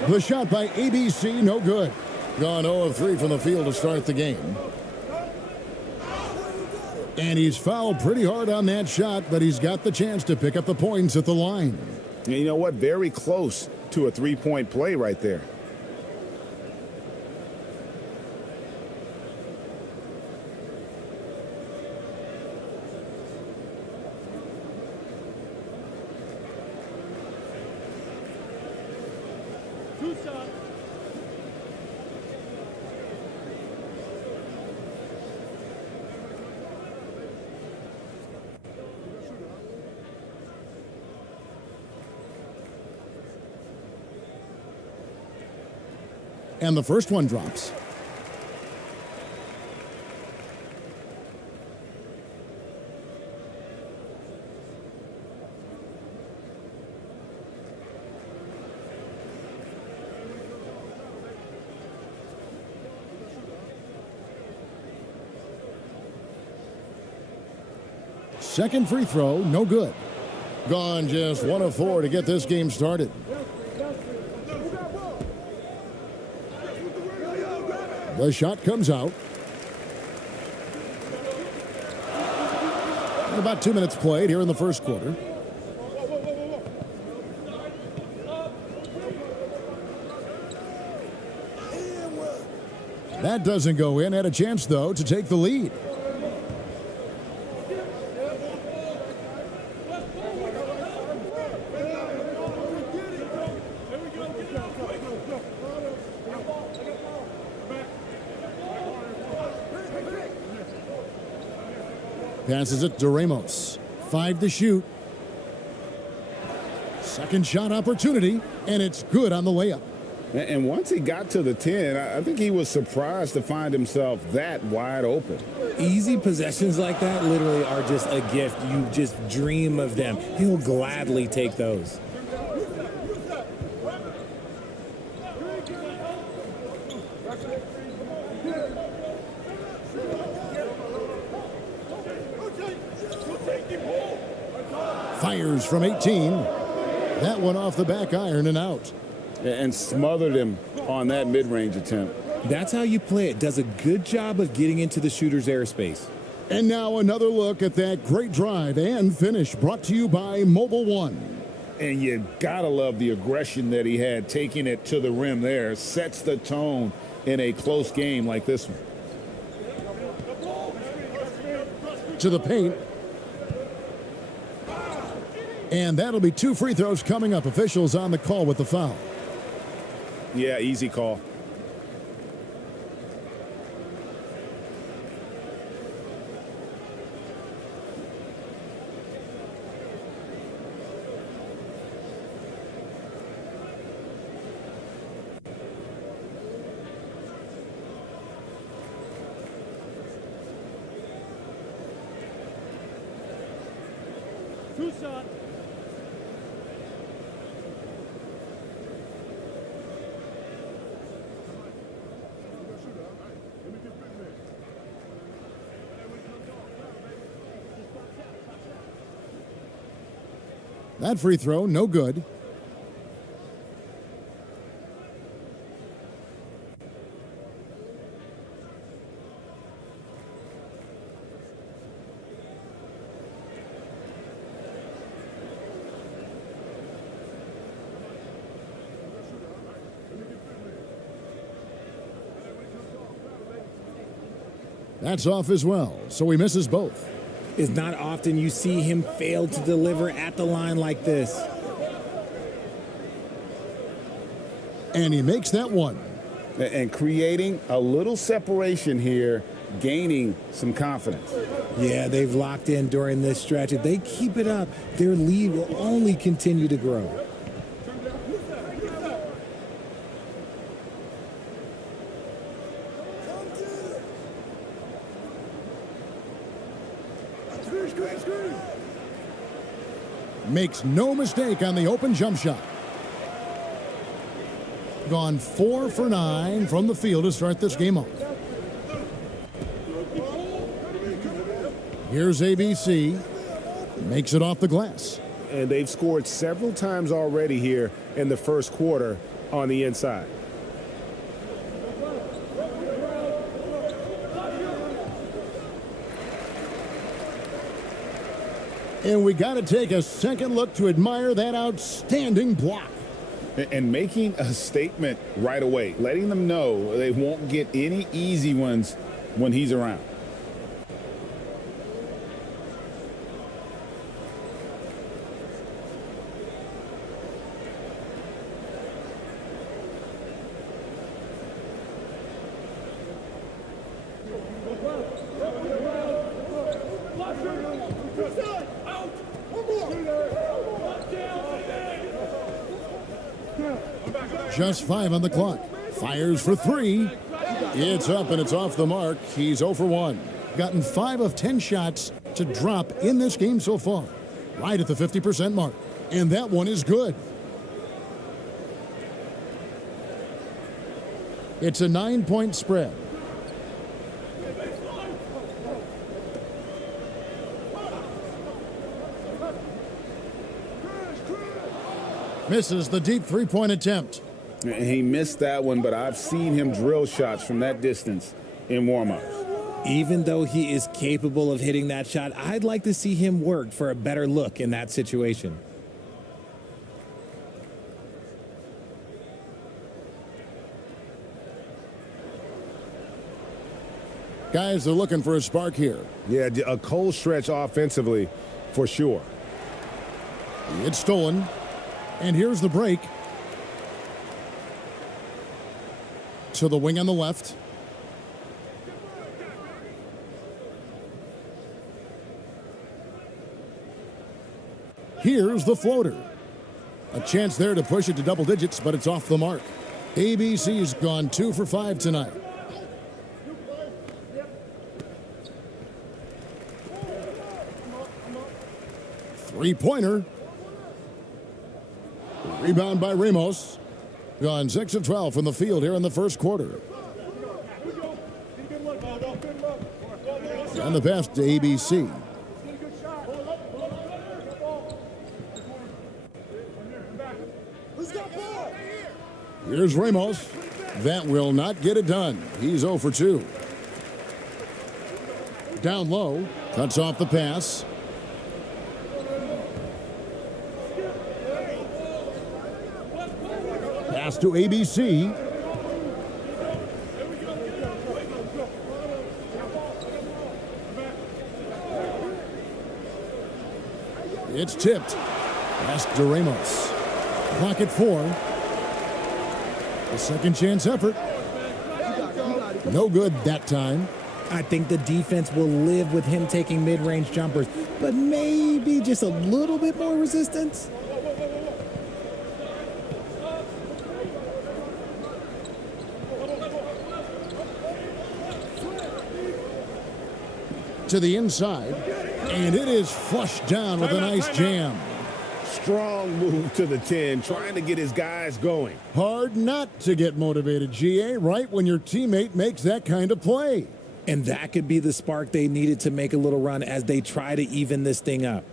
The shot by ABC, no good. Gone 0 of 3 from the field to start the game. And he's fouled pretty hard on that shot, but he's got the chance to pick up the points at the line. And you know what? Very close to a three-point play right there. And the first one drops. Second free throw, no good. Gone just 1 of 4 to get this game started. The shot comes out. And about 2 minutes played here in the first quarter. That doesn't go in. Had a chance, though, to take the lead. Passes it to Ramos. 5 to shoot. Second shot opportunity, and it's good on the layup. And once he got to the 10, I think he was surprised to find himself that wide open. Easy possessions like that literally are just a gift. You just dream of them. He'll gladly take those. Fires from 18. That one off the back iron and out. And smothered him on that mid-range attempt. That's how you play it. Does a good job of getting into the shooter's airspace. And now another look at that great drive and finish brought to you by Mobile One. And you gotta love the aggression that he had taking it to the rim there. Sets the tone in a close game like this one. To the paint. And that'll be 2 free throws coming up. Officials on the call with the foul. Yeah, easy call. Tucson. That free throw, no good. That's off as well, so he misses both. It's not often you see him fail to deliver at the line like this. And he makes that one. And creating a little separation here gaining some confidence. Yeah, they've locked in during this stretch. If they keep it up, their lead will only continue to grow. Makes no mistake on the open jump shot. Gone 4 for 9 from the field to start this game off. Here's ABC. Makes it off the glass. And they've scored several times already here in the first quarter on the inside. And we got to take a second look to admire that outstanding block. And making a statement right away, letting them know they won't get any easy ones when he's around. Just 5 on the clock. Fires for 3. It's up and it's off the mark. He's 0 for 1. Gotten 5 of 10 shots to drop in this game so far. Right at the 50% mark. And that one is good. It's a 9-point spread. Misses the deep 3-point attempt. He missed that one, but I've seen him drill shots from that distance in warm-ups. Even though he is capable of hitting that shot, I'd like to see him work for a better look in that situation. Guys are looking for a spark here. Yeah, a cold stretch offensively for sure. It's stolen. And here's the break. To the wing on the left. Here's the floater. A chance there to push it to double digits, but it's off the mark. ABC's gone 2 for 5 tonight. Three-pointer. Rebound by Ramos. Gone 6 of 12 from the field here in the first quarter. And the pass to ABC. Here's Ramos. That will not get it done. He's 0 for 2. Down low. Cuts off the pass. Pass to ABC. It's tipped. Pass to Ramos. Clock at 4. A second chance effort. No good that time. I think the defense will live with him taking mid-range jumpers, but maybe just a little bit more resistance. To the inside, and it is flushed down with a nice jam. Strong move to the 10, trying to get his guys going. Hard not to get motivated, GA, right when your teammate makes that kind of play. And that could be the spark they needed to make a little run as they try to even this thing up.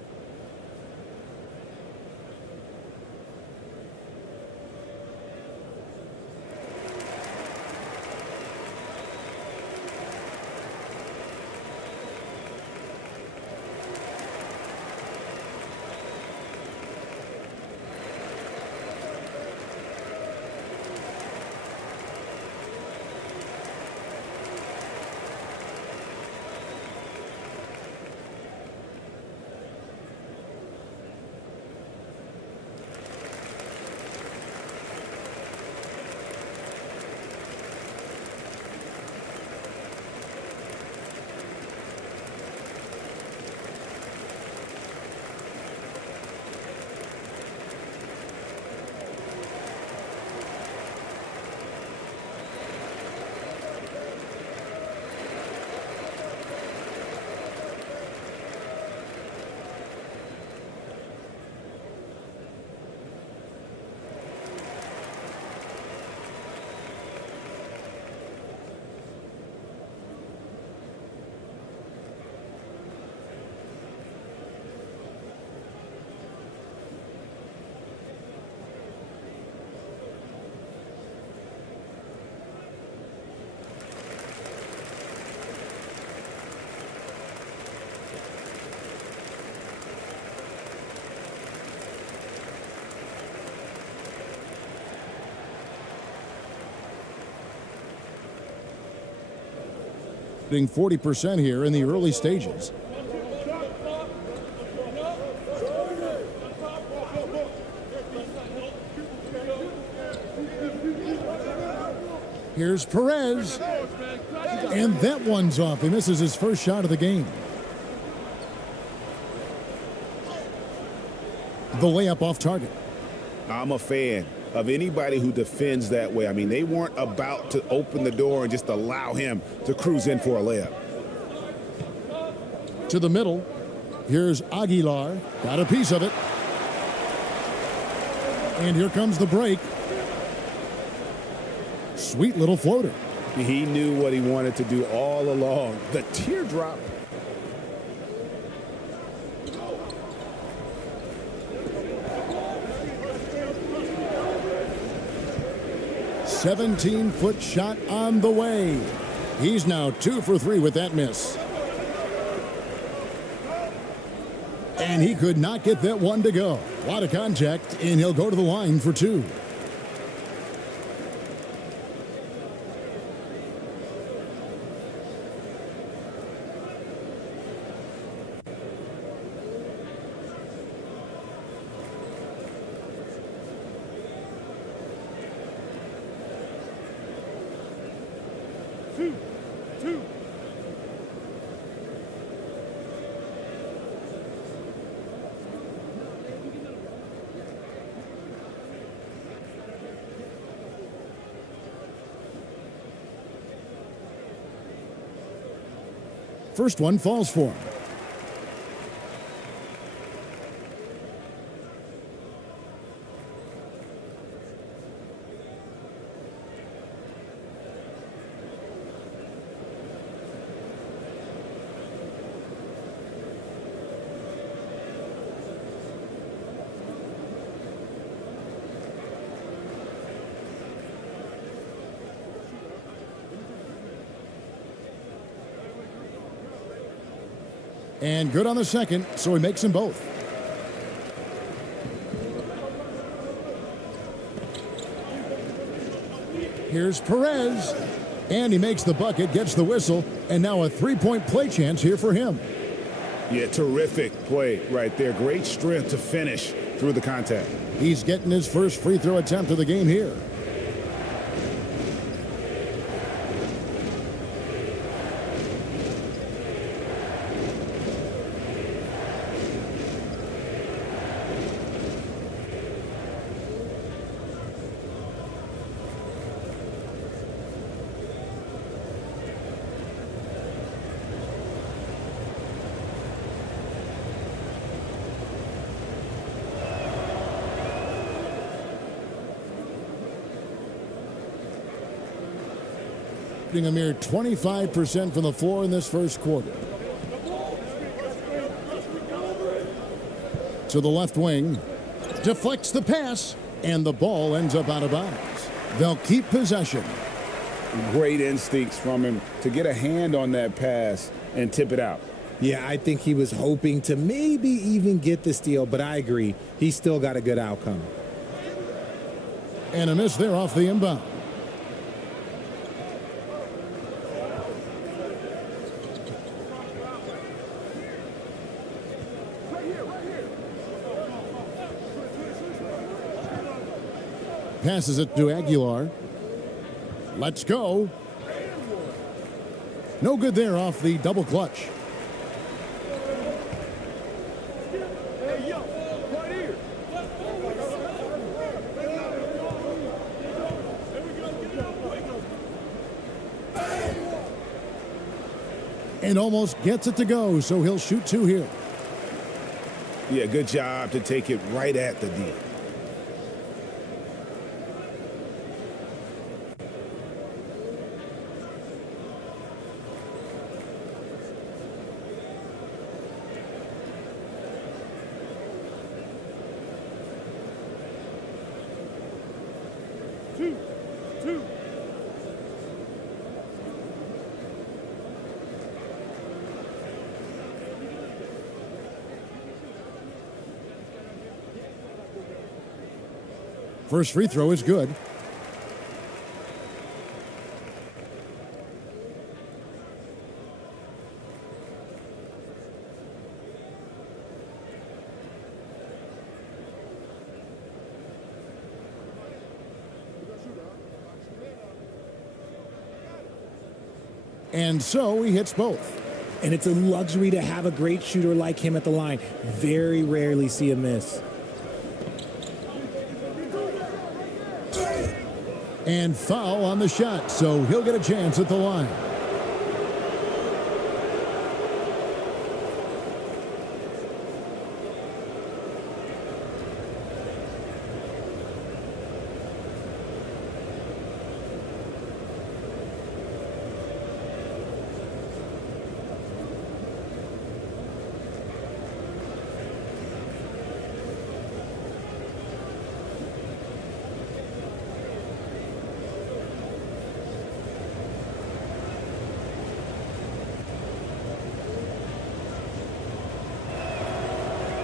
Shooting 40% here in the early stages. Here's Perez. And that one's off. He misses his first shot of the game. The layup off target. I'm a fan of anybody who defends that way. I mean, they weren't about to open the door and just allow him to cruise in for a layup. To the middle. Here's Aguilar. Got a piece of it. And here comes the break. Sweet little floater. He knew what he wanted to do all along. The teardrop. "17-foot shot on the way." He's now 2 for 3 with that miss. And he could not get that one to go. A lot of contact, and he'll go to the line for 2. First one falls for him. And good on the second, so he makes them both. Here's Perez. And he makes the bucket, gets the whistle, and now a three-point play chance here for him. Yeah, terrific play right there. Great strength to finish through the contact. He's getting his first free throw attempt of the game here. A mere 25% from the floor in this first quarter. To the left wing. Deflects the pass. And the ball ends up out of bounds. They'll keep possession. Great instincts from him to get a hand on that pass and tip it out. Yeah, I think he was hoping to maybe even get the steal, but I agree. He still got a good outcome. And a miss there off the inbound. Passes it to Aguilar. Let's go. No good there off the double clutch. And almost gets it to go, so he'll shoot 2 here. Yeah, good job to take it right at the D. First free throw is good. And so he hits both. And it's a luxury to have a great shooter like him at the line. Very rarely see a miss. And foul on the shot, so he'll get a chance at the line.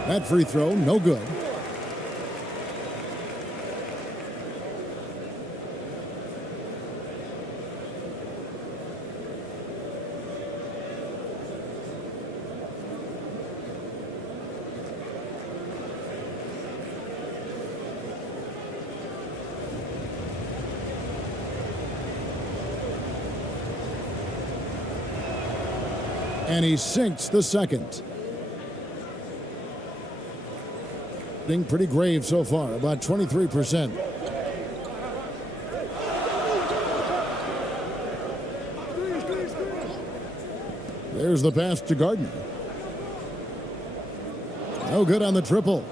That free throw, no good. And he sinks the second. Pretty grave so far, about 23%. There's the pass to Gardner. No good on the triple.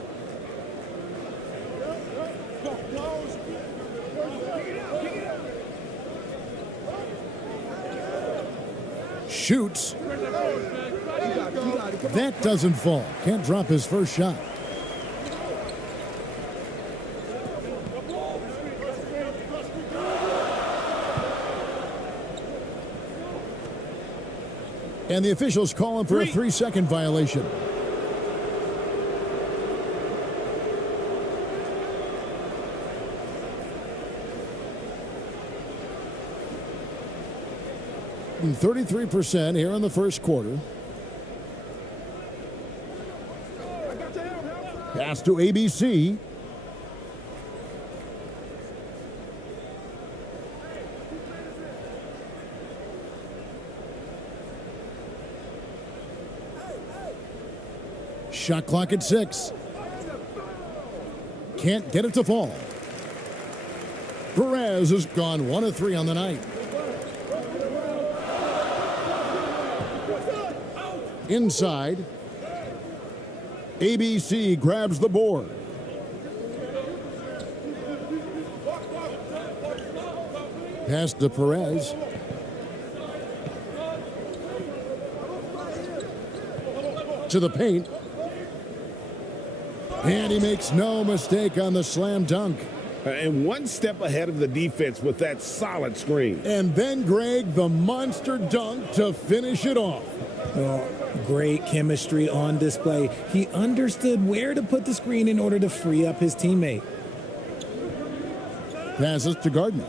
Shoots. That doesn't fall. Can't drop his first shot. And the officials call him for a 3-second violation. And 33% here in the first quarter. Pass to ABC. Shot clock at 6. Can't get it to fall. Perez has gone 1 of 3 on the night. Inside. ABC grabs the board. Pass to Perez. To the paint. And he makes no mistake on the slam dunk. And one step ahead of the defense with that solid screen. And then, Greg, the monster dunk to finish it off. Oh, great chemistry on display. He understood where to put the screen in order to free up his teammate. Passes to Gardner.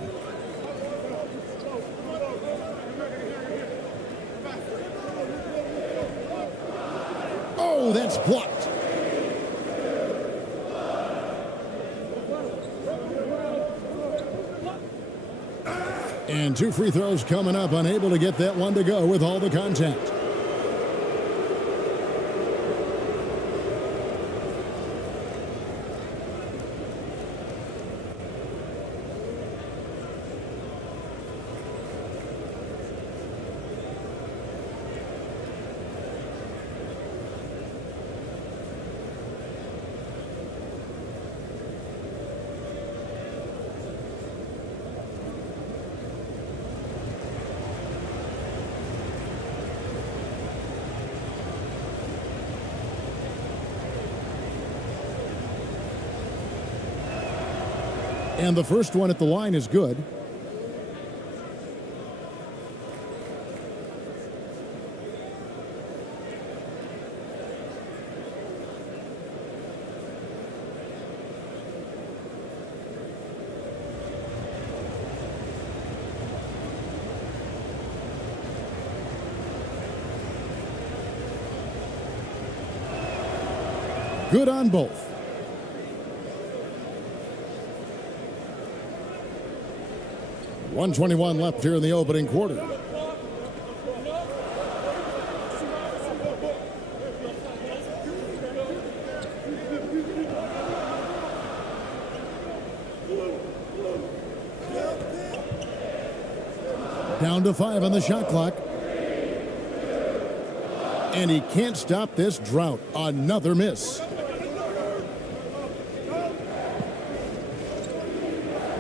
Oh, that's blocked. And 2 free throws coming up, unable to get that one to go with all the contact. And the first one at the line is good. Good on both. .121 left here in the opening quarter. Down to 5 on the shot clock. And he can't stop this drought. Another miss.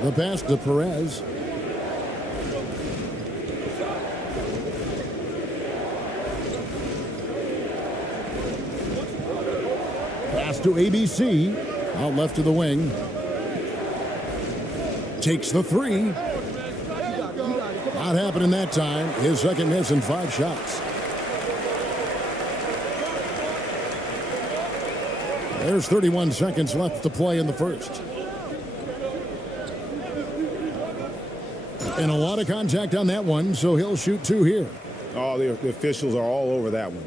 The pass to Perez. Pass to ABC. Out left to the wing. Takes the 3. Not happening that time. His second miss in 5 shots. There's 31 seconds left to play in the first. And a lot of contact on that one, so he'll shoot 2 here. Oh, the officials are all over that one.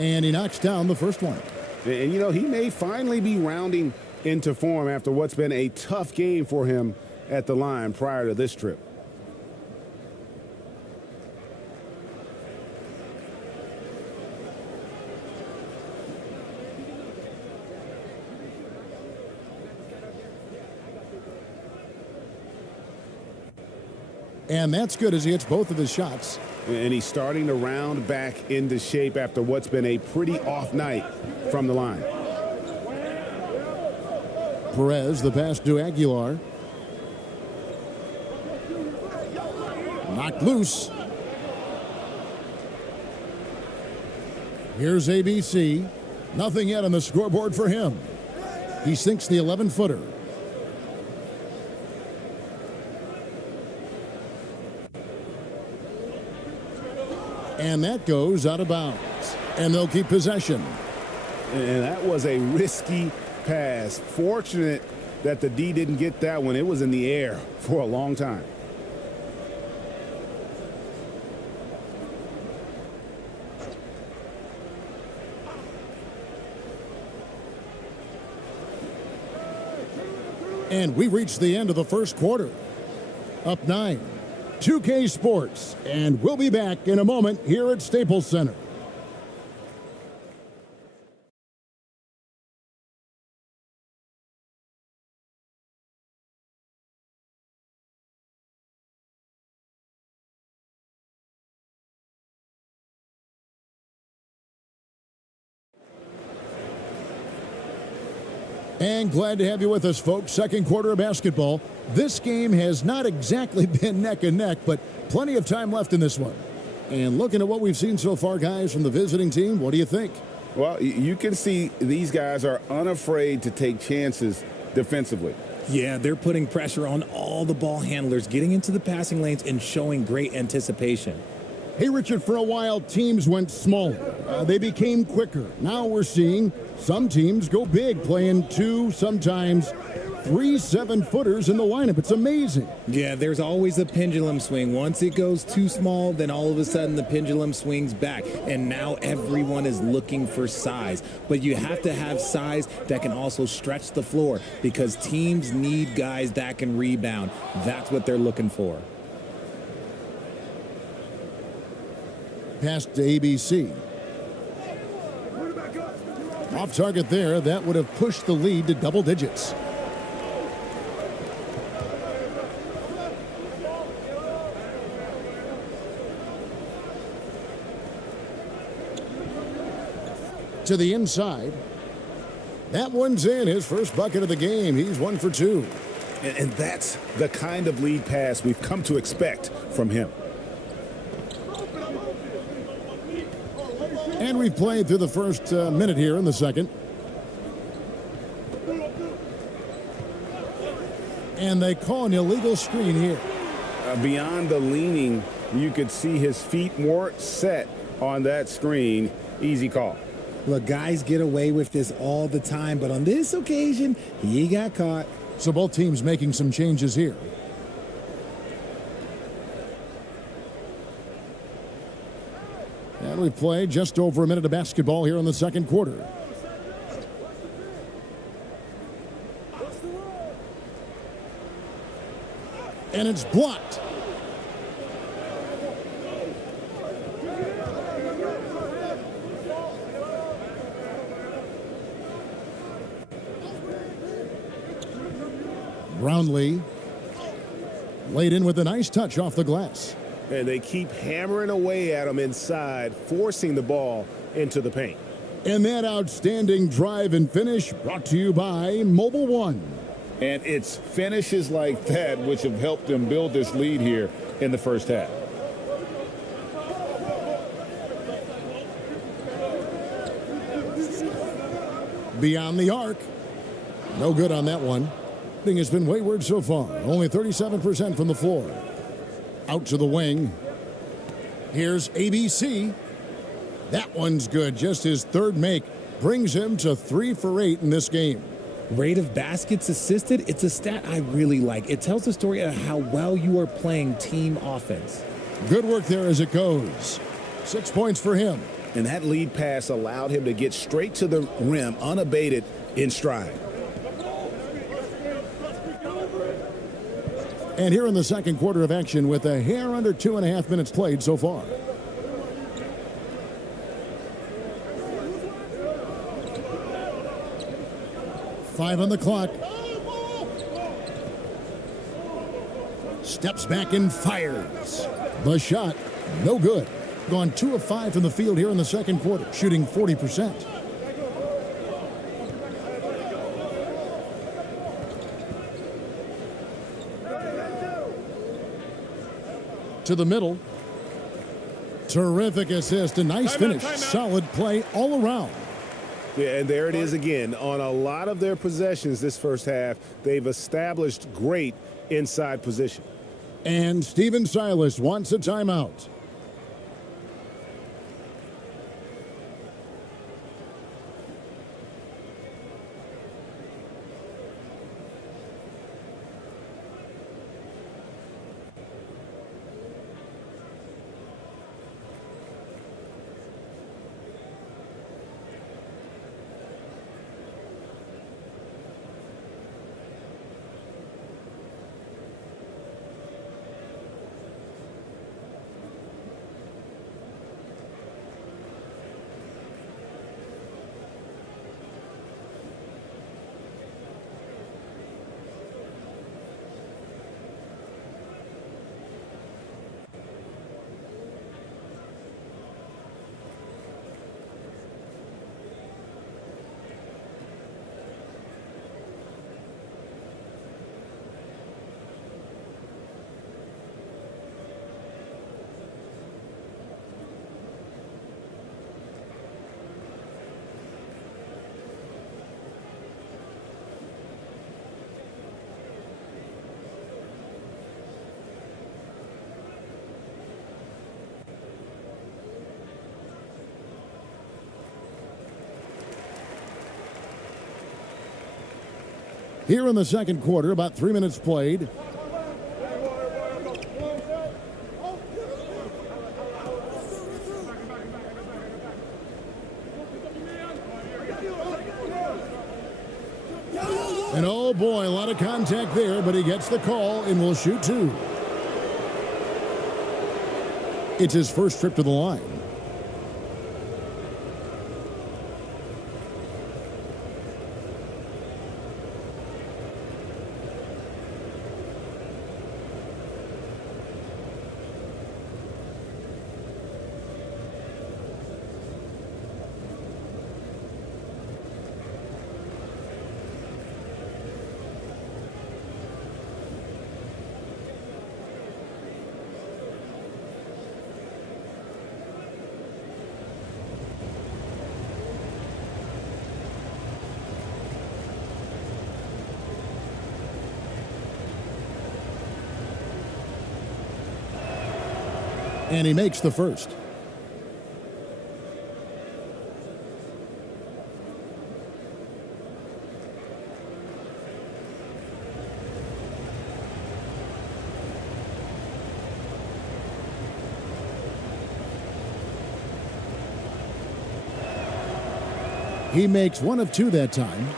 And he knocks down the first one. And, you know, he may finally be rounding into form after what's been a tough game for him at the line prior to this trip. And that's good as he hits both of his shots. And he's starting to round back into shape after what's been a pretty off night from the line. Perez, the pass to Aguilar. Knocked loose. Here's ABC. Nothing yet on the scoreboard for him. He sinks the 11-footer. And that goes out of bounds. And they'll keep possession. And that was a risky pass. Fortunate that the D didn't get that one. It was in the air for a long time. And we reached the end of the first quarter. Up 9. 2K Sports, and we'll be back in a moment here at Staples Center. And glad to have you with us, folks. Second quarter of basketball. This game has not exactly been neck and neck, but plenty of time left in this one. And looking at what we've seen so far, guys, from the visiting team, what do you think? Well, you can see these guys are unafraid to take chances defensively. Yeah, they're putting pressure on all the ball handlers, getting into the passing lanes and showing great anticipation. Hey, Richard, for a while, teams went smaller. They became quicker. Now we're seeing some teams go big, playing 2, sometimes 3 7-footers in the lineup. It's amazing. Yeah, there's always a pendulum swing. Once it goes too small, then all of a sudden the pendulum swings back. And now everyone is looking for size. But you have to have size that can also stretch the floor because teams need guys that can rebound. That's what they're looking for. Pass to ABC. Off target there. That would have pushed the lead to double digits. To the inside. That one's in. His first bucket of the game. He's 1 for 2. And that's the kind of lead pass we've come to expect from him. And we've played through the first minute here in the second. And they call an illegal screen here. Beyond the leaning, you could see his feet more set on that screen. Easy call. Look, guys get away with this all the time, but on this occasion, he got caught. So both teams making some changes here. And we've played just over a minute of basketball here in the second quarter. And it's blocked. Brownlee laid in with a nice touch off the glass. And they keep hammering away at him inside, forcing the ball into the paint. And that outstanding drive and finish brought to you by Mobile One. And it's finishes like that which have helped them build this lead here in the first half. Beyond the arc. No good on that one. Thing has been wayward so far. Only 37% from the floor. Out to the wing. Here's ABC. That one's good. Just his third make brings him to 3 for 8 in this game. Rate of baskets assisted, it's a stat I really like. It tells the story of how well you are playing team offense. Good work there as it goes. 6 points for him. And that lead pass allowed him to get straight to the rim unabated in stride. And here in the second quarter of action with a hair under 2.5 minutes played so far. Five on the clock. Steps back and fires. The shot, no good. Gone 2 of 5 from the field here in the second quarter, shooting 40%. To the middle. Terrific assist, a nice finish. Solid play all around. Yeah, and there it is again. On a lot of their possessions this first half, they've established great inside position. And Stephen Silas wants a timeout. Here in the second quarter, about 3 minutes played. And oh boy, a lot of contact there, but he gets the call and will shoot 2. It's his first trip to the line. And he makes the first. He makes 1 of 2 that time.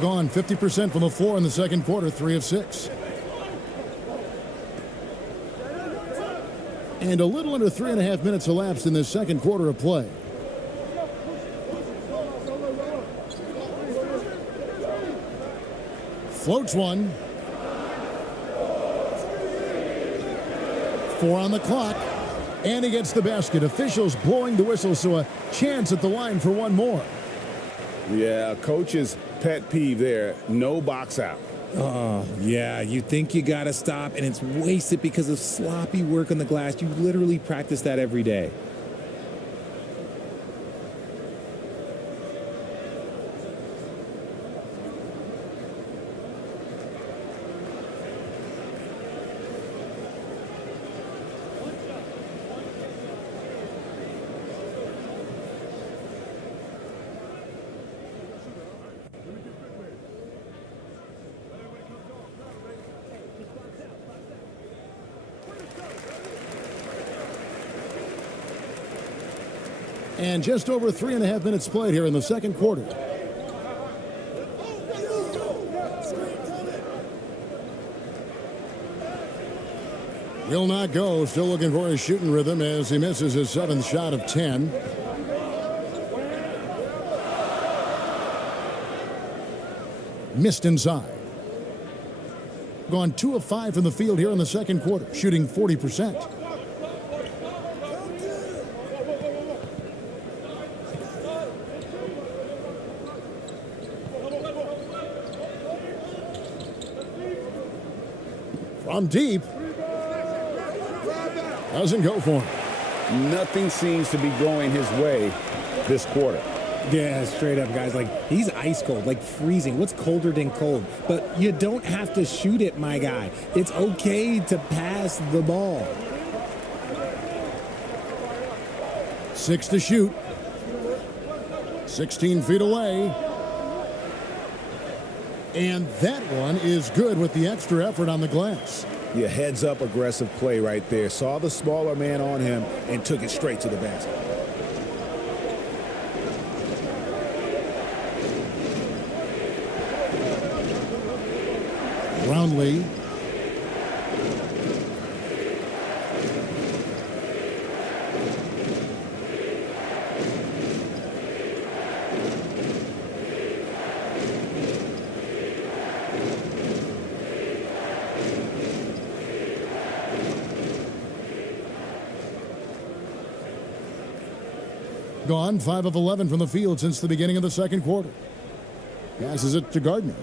Gone 50% from the floor in the second quarter, 3 of 6. And a little under 3.5 minutes elapsed in this second quarter of play. Floats one. 4 on the clock. And he gets the basket. Officials blowing the whistle, so a chance at the line for one more. Yeah, coach's pet peeve there. No box out. Oh, yeah, you think you got to stop, and it's wasted because of sloppy work on the glass. You literally practice that every day. And just over 3.5 minutes played here in the second quarter. Will not go. Still looking for his shooting rhythm as he misses his 7th shot of 10. Missed inside. Gone 2 of 5 from the field here in the second quarter, shooting 40%. From deep. Doesn't go for him. Nothing seems to be going his way this quarter. Yeah, straight up, guys. Like, he's ice cold, like freezing. What's colder than cold? But you don't have to shoot it, my guy. It's okay to pass the ball. 6 to shoot. 16 feet away. And that one is good with the extra effort on the glass. Yeah, heads up aggressive play right there. Saw the smaller man on him and took it straight to the basket. Brownlee. Gone 5 of 11 from the field since the beginning of the second quarter. Passes it to Gardner.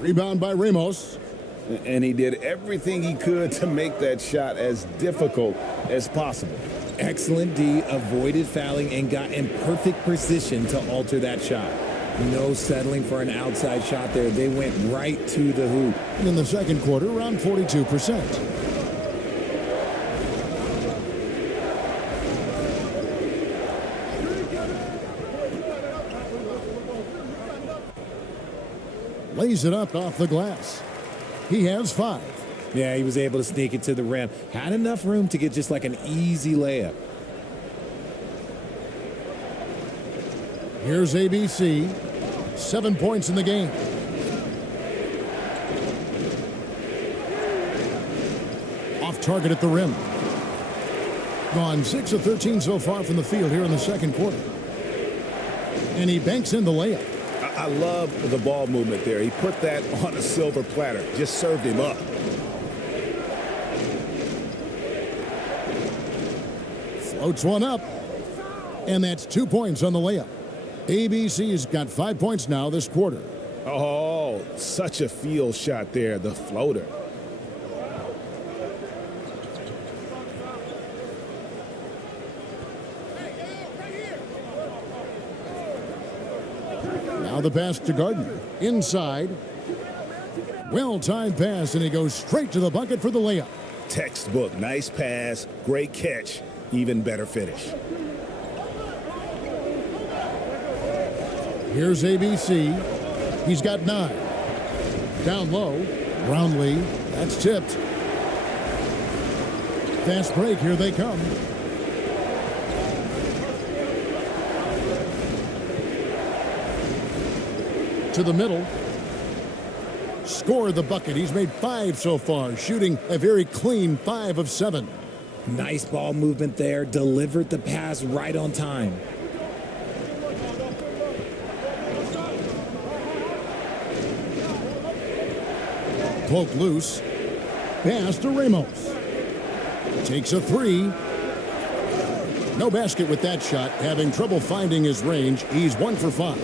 Rebound by Ramos. And he did everything he could to make that shot as difficult as possible. Excellent D, avoided fouling, and got in perfect position to alter that shot. No settling for an outside shot there. They went right to the hoop. In the second quarter, around 42%. Lays it up off the glass. He has 5. Yeah, he was able to sneak it to the rim. Had enough room to get just like an easy layup. Here's ABC. 7 points in the game. Off target at the rim. Gone 6 of 13 so far from the field here in the second quarter. And he banks in the layup. I love the ball movement there. He put that on a silver platter. Just served him up. Floats one up. And that's 2 points on the layup. ABC's got 5 points now this quarter. Oh, such a field shot there, the floater. Now the pass to Gardner. Inside. Well-timed pass, and he goes straight to the bucket for the layup. Textbook. Nice pass. Great catch. Even better finish. Here's ABC. He's got 9. Down low. Brownlee. That's tipped. Fast break, here they come. To the middle. Scored the bucket. He's made 5 so far, shooting a very clean 5 of 7. Nice ball movement there. Delivered the pass right on time. Poke loose. Pass to Ramos. Takes a 3. No basket with that shot. Having trouble finding his range. He's 1 for 5.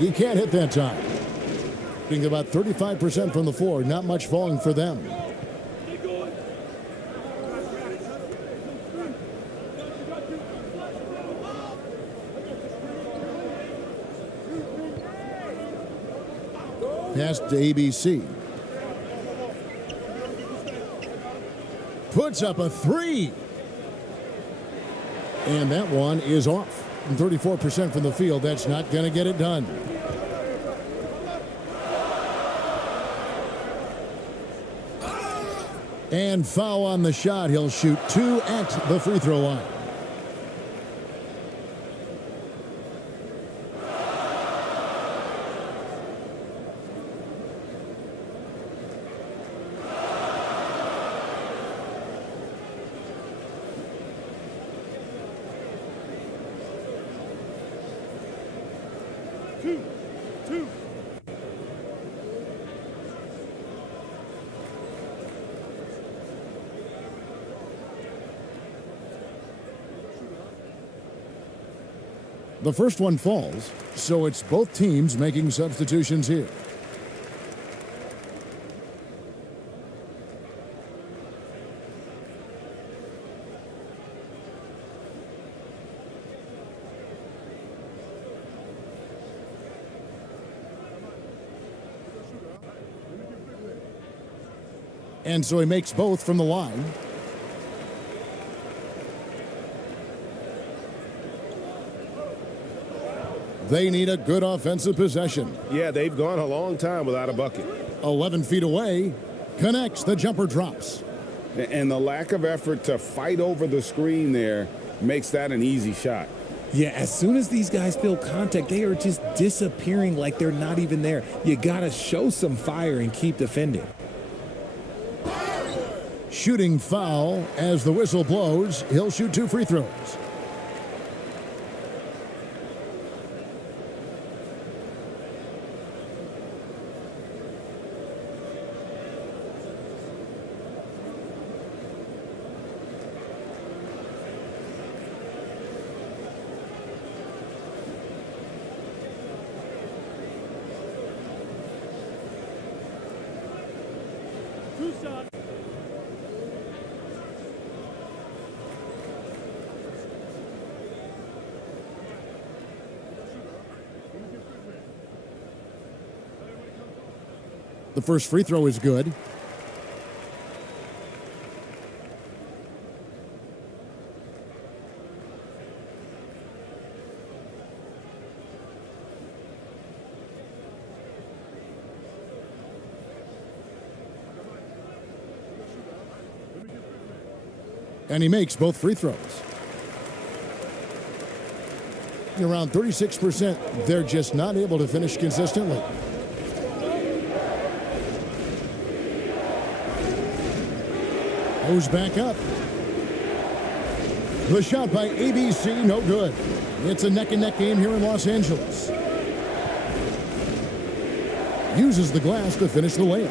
He can't hit that time. Being about 35% from the floor. Not much falling for them. Pass to ABC. Puts up a 3. And that one is off. 34% from the field. That's not going to get it done. And foul on the shot. He'll shoot 2 at the free throw line. The first one falls, so it's both teams making substitutions here. And so he makes both from the line. They need a good offensive possession. Yeah, they've gone a long time without a bucket. 11 feet away, connects, the jumper drops. And the lack of effort to fight over the screen there makes that an easy shot. Yeah, as soon as these guys feel contact, they are just disappearing like they're not even there. You got to show some fire and keep defending. Shooting foul as the whistle blows. He'll shoot 2 free throws. The first free throw is good. And he makes both free throws. Around 36%, they're just not able to finish consistently. Goes back up. The shot by ABC, no good. It's a neck-and-neck game here in Los Angeles. Uses the glass to finish the layup.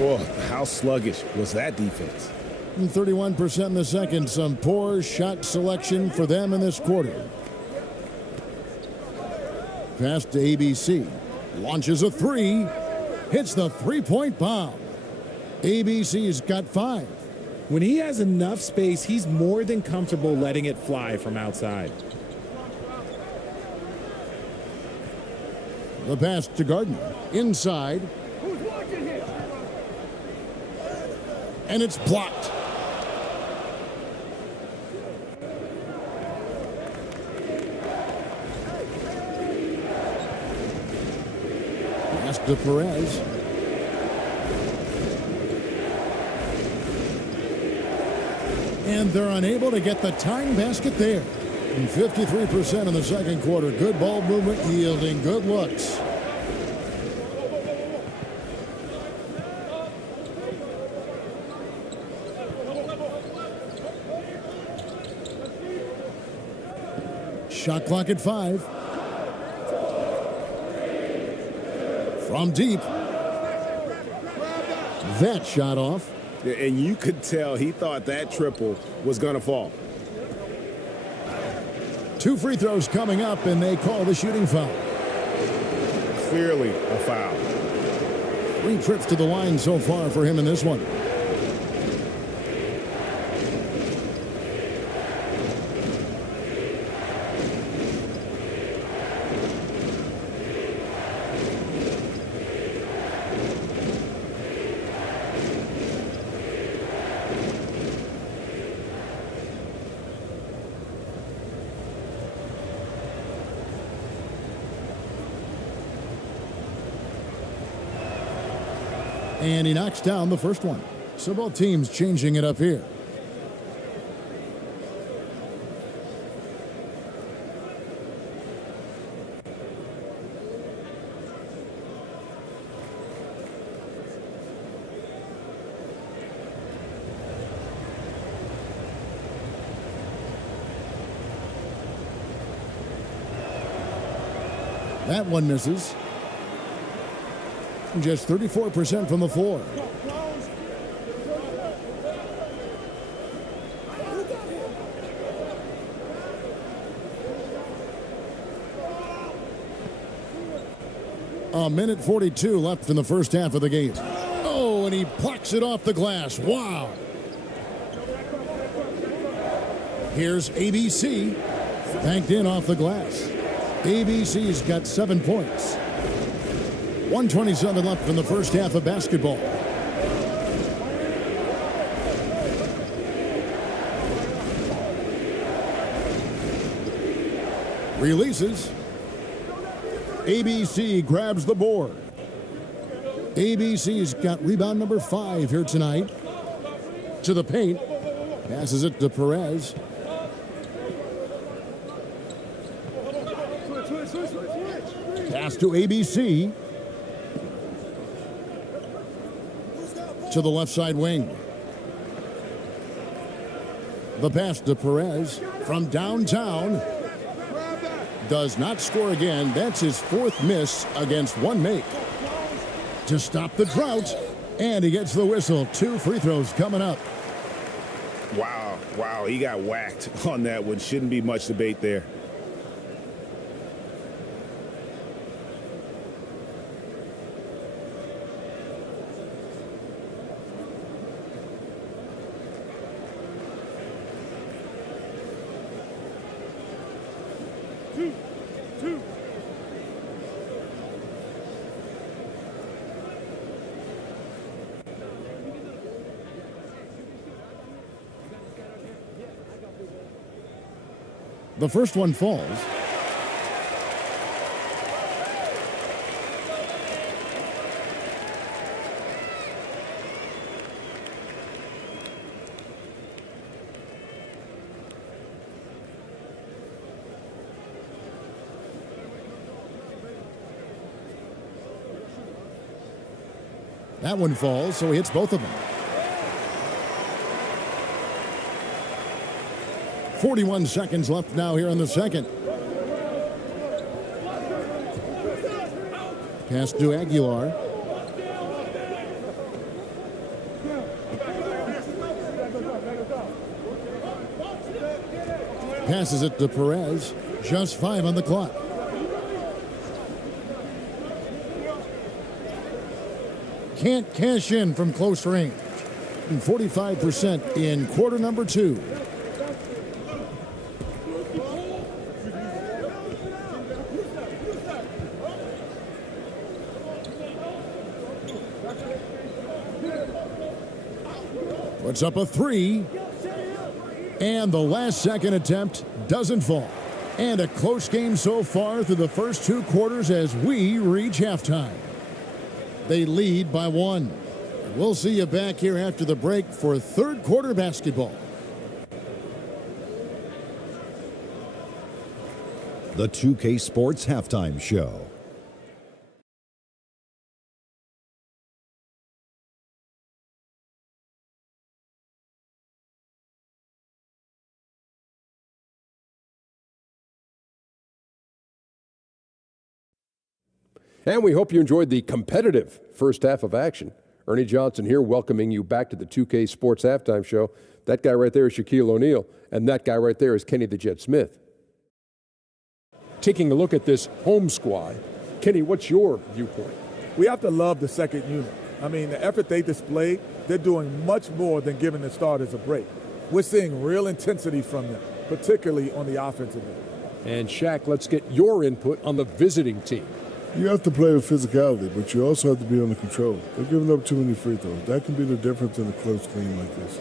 Oh, how sluggish was that defense? 31% in the second. Some poor shot selection for them in this quarter. Pass to ABC. Launches a 3. Hits the three-point bomb. ABC's got 5. When he has enough space, he's more than comfortable letting it fly from outside. The pass to Gardner. Inside. And it's blocked. to Perez. And they're unable to get the tying basket there. And 53% in the second quarter. Good ball movement, yielding good looks. Shot clock at 5. From deep. That shot off. And you could tell he thought that triple was going to fall. 2 free throws coming up, and they call the shooting foul. Clearly a foul. 3 trips to the line so far for him in this one. And he knocks down the first one. So both teams changing it up here. That one misses. Just 34% from the floor. A minute 42 left in the first half of the game. Oh, and he plucks it off the glass. Wow. Here's ABC. Banked in off the glass. ABC's got 7 points. 1:27 left in the first half of basketball. Releases. ABC grabs the board. ABC's got rebound number 5 here tonight. To the paint. Passes it to Perez. Pass to ABC. To the left side wing. The pass to Perez from downtown. Does not score again. That's his 4th miss against 1 make. To stop the drought. And he gets the whistle. 2 free throws coming up. Wow, he got whacked on that one. Shouldn't be much debate there. The first one falls. That one falls, so he hits both of them. 41 seconds left now here in the second. Pass to Aguilar. Passes it to Perez. Just 5 on the clock. Can't cash in from close range. And 45% in quarter number 2. Puts up a 3. And the last second attempt doesn't fall. And a close game so far through the first 2 quarters as we reach halftime. They lead by 1. We'll see you back here after the break for third quarter basketball. The 2K Sports Halftime Show. And we hope you enjoyed the competitive first half of action. Ernie Johnson here, welcoming you back to the 2K Sports Halftime Show. That guy right there is Shaquille O'Neal, and that guy right there is Kenny the Jet Smith. Taking a look at this home squad, Kenny, what's your viewpoint? We have to love the second unit. I mean, the effort they displayed, they're doing much more than giving the starters a break. We're seeing real intensity from them, particularly on the offensive end. And Shaq, let's get your input on the visiting team. You have to play with physicality, but you also have to be under control. They're giving up too many free throws. That can be the difference in a close game like this.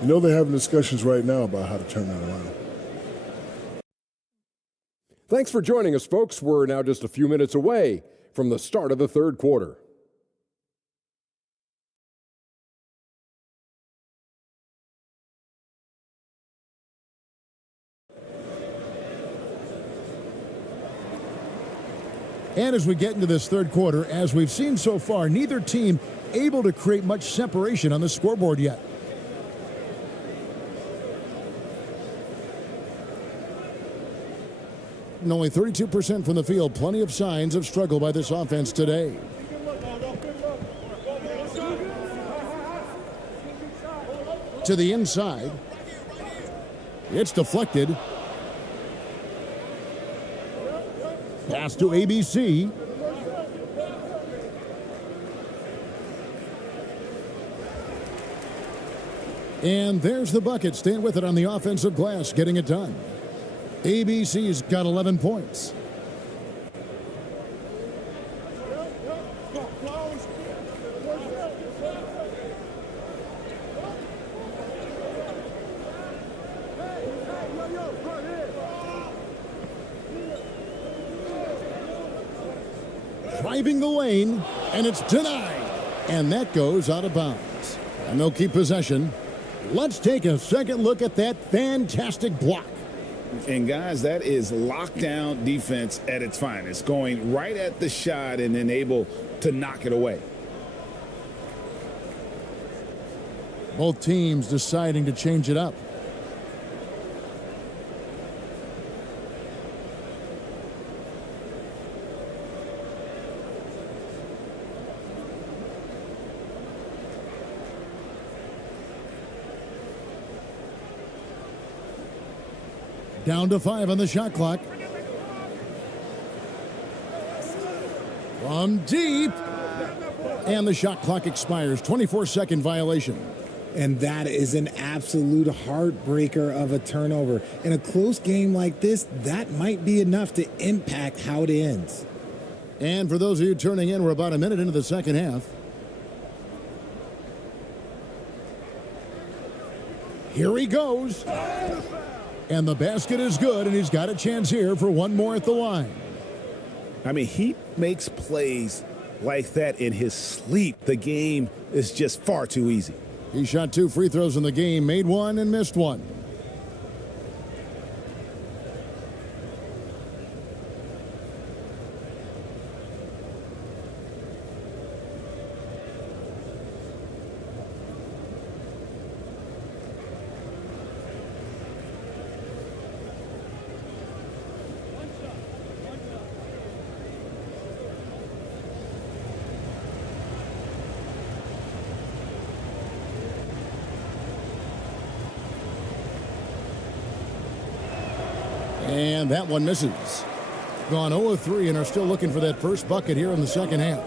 You know they're having discussions right now about how to turn that around. Thanks for joining us, folks. We're now just a few minutes away from the start of the third quarter. And as we get into this third quarter, as we've seen so far, neither team able to create much separation on the scoreboard yet. And only 32% from the field. Plenty of signs of struggle by this offense today. To the inside. It's deflected. Pass to ABC. And there's the bucket. Staying with it on the offensive glass, getting it done. ABC's got 11 points. Driving the lane, and it's denied. And that goes out of bounds. And they'll keep possession. Let's take a second look at that fantastic block. And guys, that is lockdown defense at its finest, going right at the shot and then able to knock it away. Both teams deciding to change it up. Down to 5 on the shot clock. From deep. And the shot clock expires. 24-second violation. And that is an absolute heartbreaker of a turnover. In a close game like this, that might be enough to impact how it ends. And for those of you turning in, we're about a minute into the second half. Here he goes. And the basket is good, and he's got a chance here for one more at the line. I mean, he makes plays like that in his sleep. The game is just far too easy. He shot 2 free throws in the game, made 1 and missed 1. And that one misses. Gone 0 of 3 and are still looking for that first bucket here in the second half.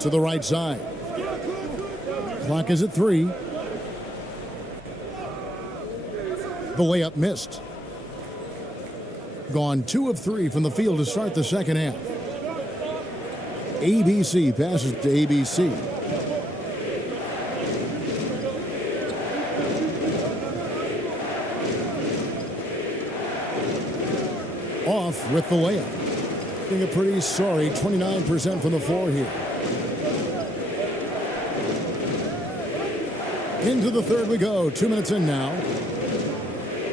To the right side. Clock is at 3. The layup missed. Gone 2 of 3 from the field to start the second half. ABC passes to ABC. off with the layup. Being a pretty sorry 29% from the floor here. Into the third we go. 2 minutes in now.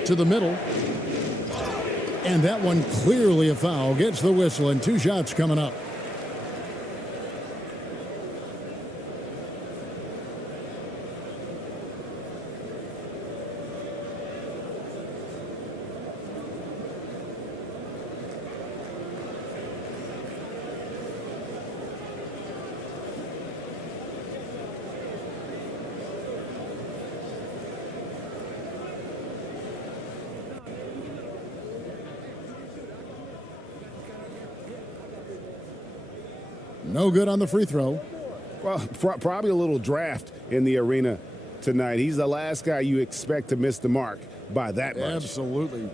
To the middle. And that one clearly a foul. Gets the whistle and 2 shots coming up. No good on the free throw. Well, probably a little draft in the arena tonight. He's the last guy you expect to miss the mark by that much. Absolutely.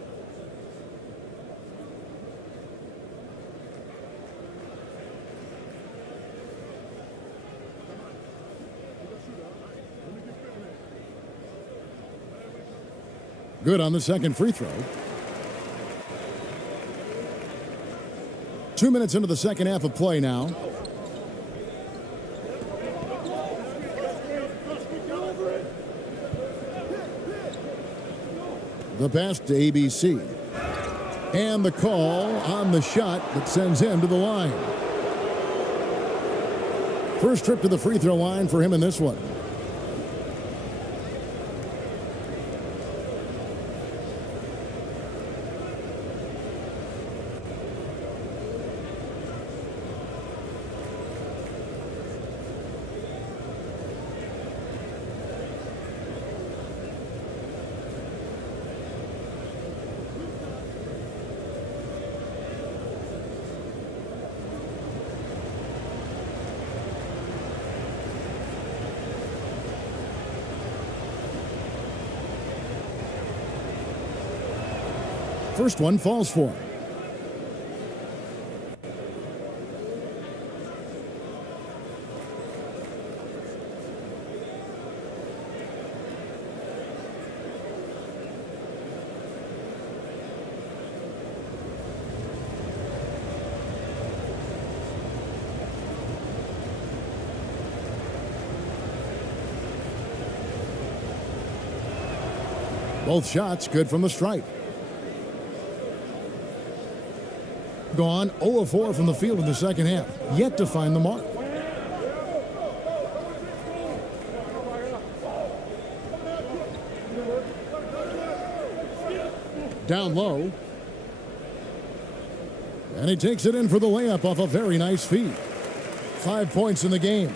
Good on the second free throw. 2 minutes into the second half of play now. The pass to ABC. And the call on the shot that sends him to the line. First trip to the free throw line for him in this one. First one falls for him. Both shots good from the stripe. Gone 0 of 4 from the field in the second half. Yet to find the mark. Down low. And he takes it in for the layup off a very nice feed. 5 points in the game.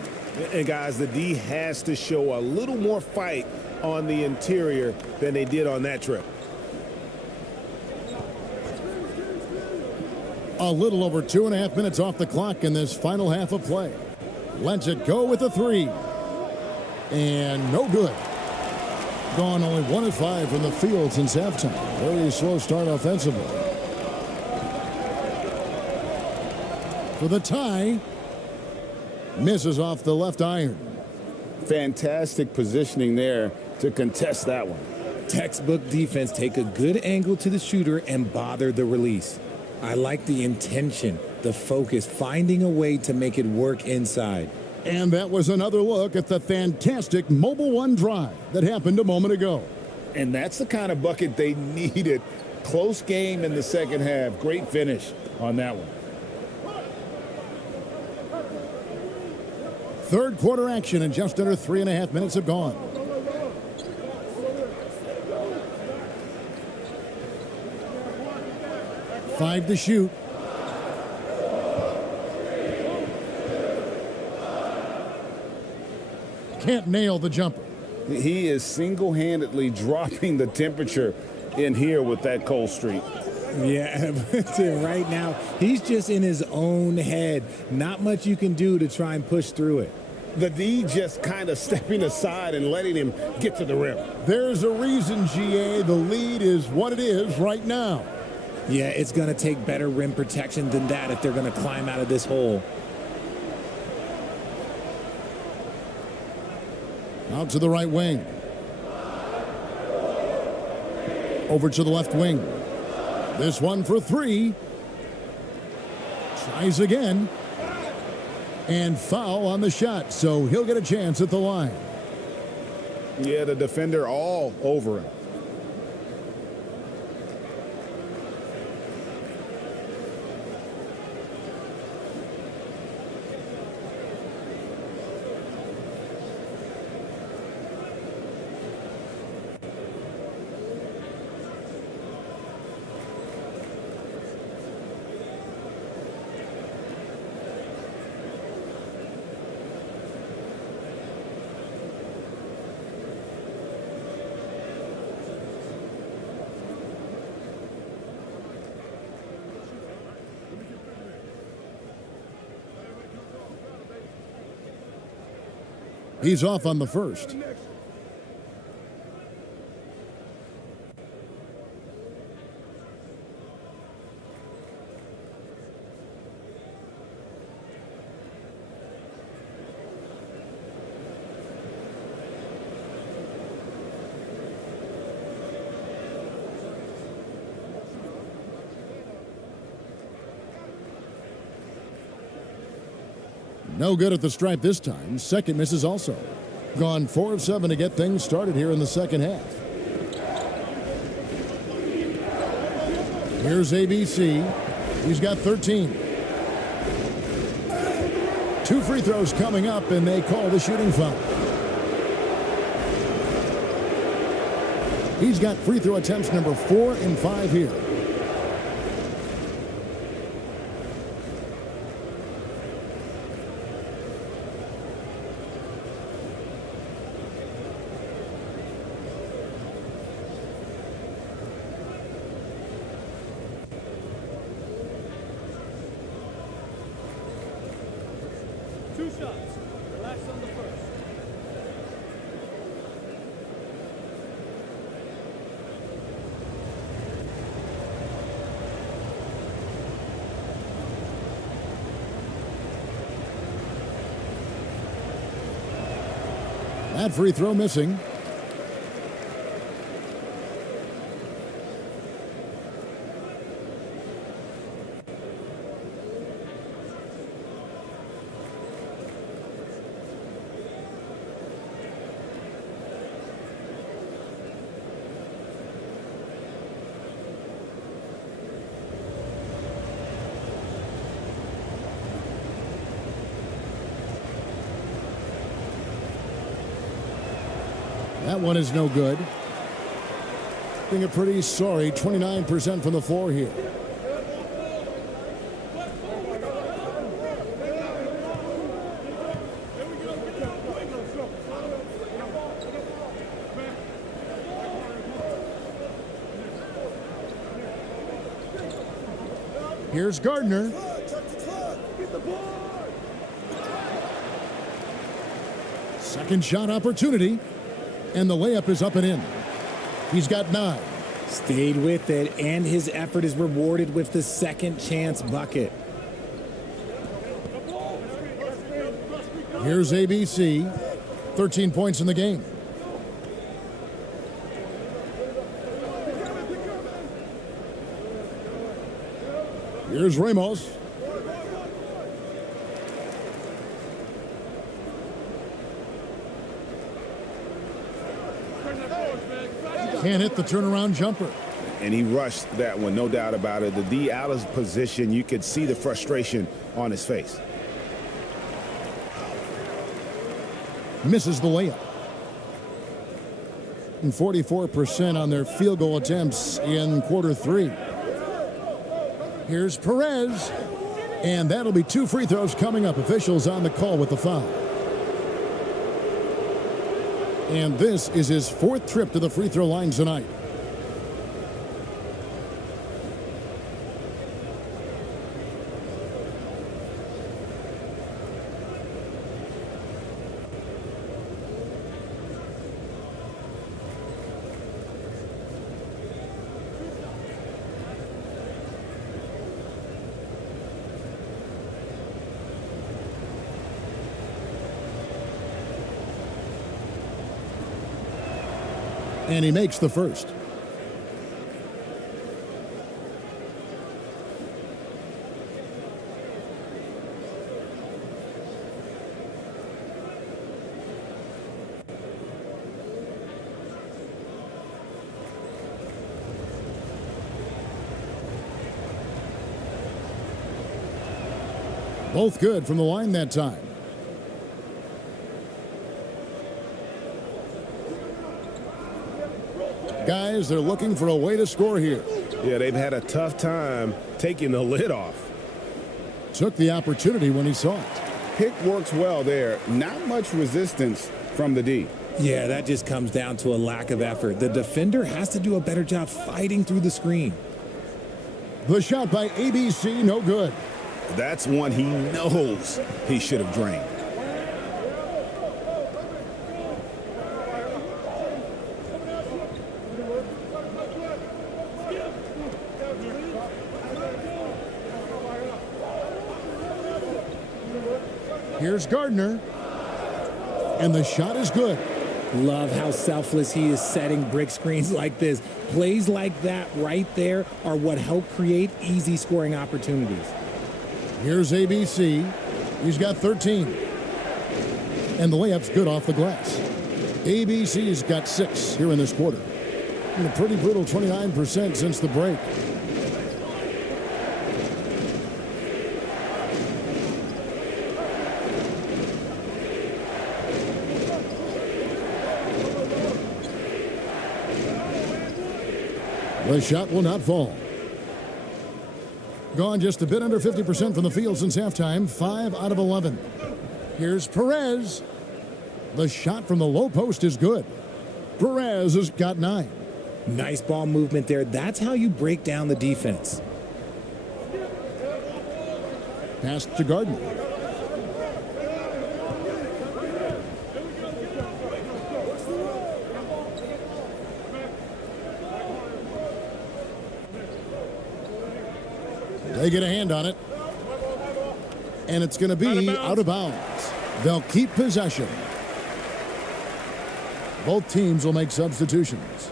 And guys, the D has to show a little more fight on the interior than they did on that trip. A little over 2.5 minutes off the clock in this final half of play. Lets it go with a 3. And no good. Gone only 1 of 5 from the field since halftime. Very slow start offensively. For the tie. Misses off the left iron. Fantastic positioning there to contest that one. Textbook defense. Take a good angle to the shooter and bother the release. I like the intention, the focus, finding a way to make it work inside. And that was another look at the fantastic Mobile One drive that happened a moment ago. And that's the kind of bucket they needed. Close game in the second half. Great finish on that one. Third quarter action, and just under 3.5 minutes have gone. Five to shoot. Can't nail the jumper. He is single-handedly dropping the temperature in here with that cold streak. Yeah, right now, he's just in his own head. Not much you can do to try and push through it. The D just kind of stepping aside and letting him get to the rim. There's a reason, GA, the lead is what it is right now. Yeah, it's going to take better rim protection than that if they're going to climb out of this hole. Out to the right wing. Over to the left wing. This one for three. Tries again. And foul on the shot, so he'll get a chance at the line. Yeah, the defender all over him. He's off on the first. No good at the stripe this time. Second misses also. Gone 4 of 7 to get things started here in the second half. Here's ABC. He's got 13. 2 free throws coming up, and they call the shooting foul. He's got free throw attempts number 4 and 5 here. That free throw missing. That one is no good. Being a pretty sorry 29% from the floor here. Here's Gardner. Second shot opportunity. And the layup is up and in. He's got 9. Stayed with it, and his effort is rewarded with the second chance bucket. Here's ABC. 13 points in the game. Here's Ramos. Can't hit the turnaround jumper. And he rushed that one, no doubt about it. The D out of position, you could see the frustration on his face. Misses the layup. And 44% on their field goal attempts in quarter 3. Here's Perez. And that'll be 2 free throws coming up. Officials on the call with the foul. And this is his 4th trip to the free throw line tonight. And he makes the first. Both good from the line that time. Guys, they're looking for a way to score here. Yeah, they've had a tough time taking the lid off. Took the opportunity when he saw it. Pick works well there. Not much resistance from the D. Yeah, that just comes down to a lack of effort. The defender has to do a better job fighting through the screen. The shot by ABC, no good. That's one he knows he should have drained. Here's Gardner. And the shot is good. Love how selfless he is setting brick screens like this. Plays like that right there are what help create easy scoring opportunities. Here's ABC. He's got 13. And the layup's good off the glass. ABC's got 6 here in this quarter. And a pretty brutal 29% since the break. The shot will not fall. Gone just a bit under 50% from the field since halftime. 5 out of 11. Here's Perez. The shot from the low post is good. Perez has got 9. Nice ball movement there. That's how you break down the defense. Pass to Gardner. They get a hand on it. And it's going to be out of bounds. They'll keep possession. Both teams will make substitutions.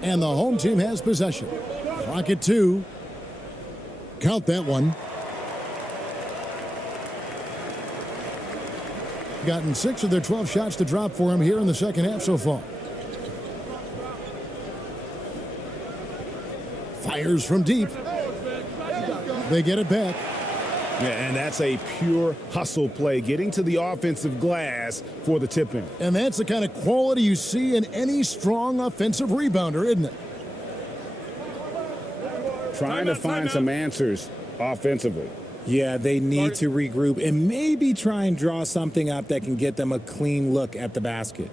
And the home team has possession. Clock at 2. Count that one. Gotten 6 of their 12 shots to drop for him here in the second half so far. Fires from deep. They get it back. Yeah, and that's a pure hustle play, getting to the offensive glass for the tip-in. And that's the kind of quality you see in any strong offensive rebounder, isn't it? Trying to find some answers offensively. Yeah, they need to regroup and maybe try and draw something up that can get them a clean look at the basket.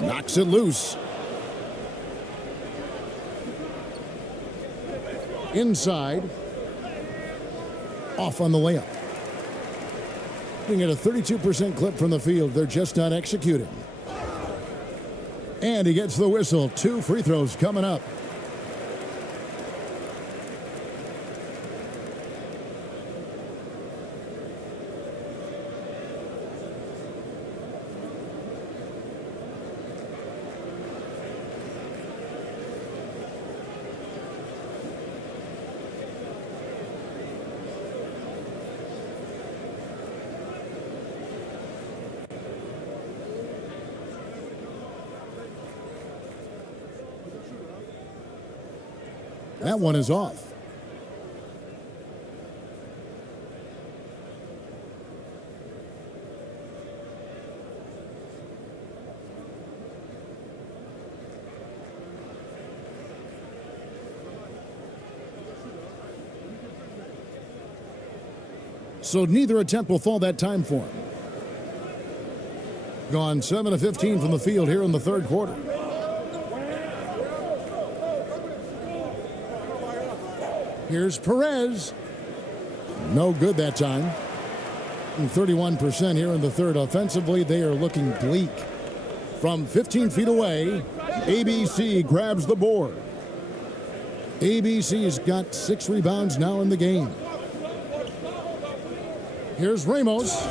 Knocks it loose. Inside. off on the layup. Looking at a 32% clip from the field. They're just not executing. And he gets the whistle. 2 free throws coming up. That one is off. So neither attempt will fall that time for him. Gone 7 of 15 from the field here in the third quarter. Here's Perez. No good that time. 31% here in the third. Offensively, they are looking bleak. From 15 feet away, ABC grabs the board. ABC's got 6 rebounds now in the game. Here's Ramos.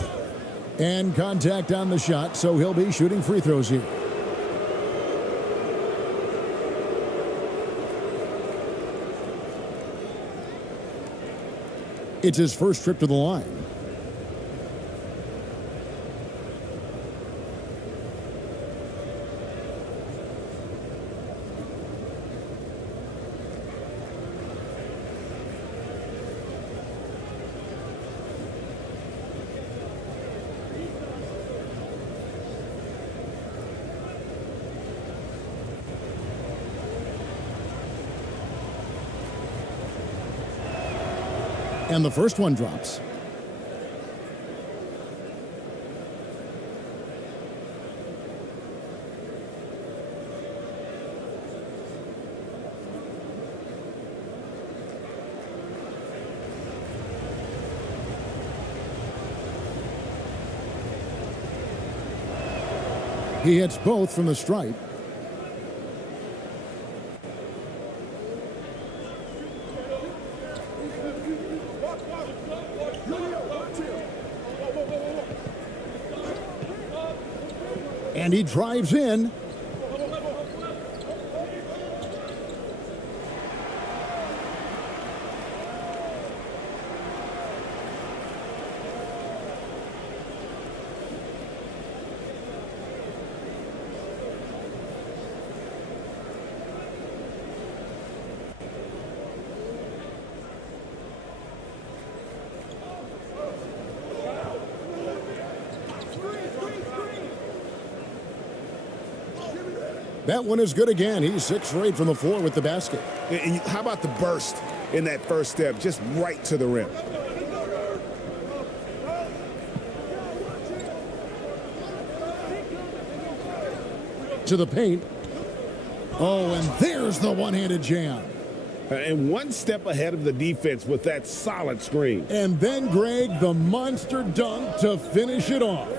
And contact on the shot, so he'll be shooting free throws here. It's his first trip to the line. And the first one drops. He hits both from the stripe. And he drives in. That one is good again. He's 6 for 8 from the floor with the basket. And how about the burst in that first step, just right to the rim? To the paint. Oh, and there's the one-handed jam. And one step ahead of the defense with that solid screen. And then, Greg, the monster dunk to finish it off.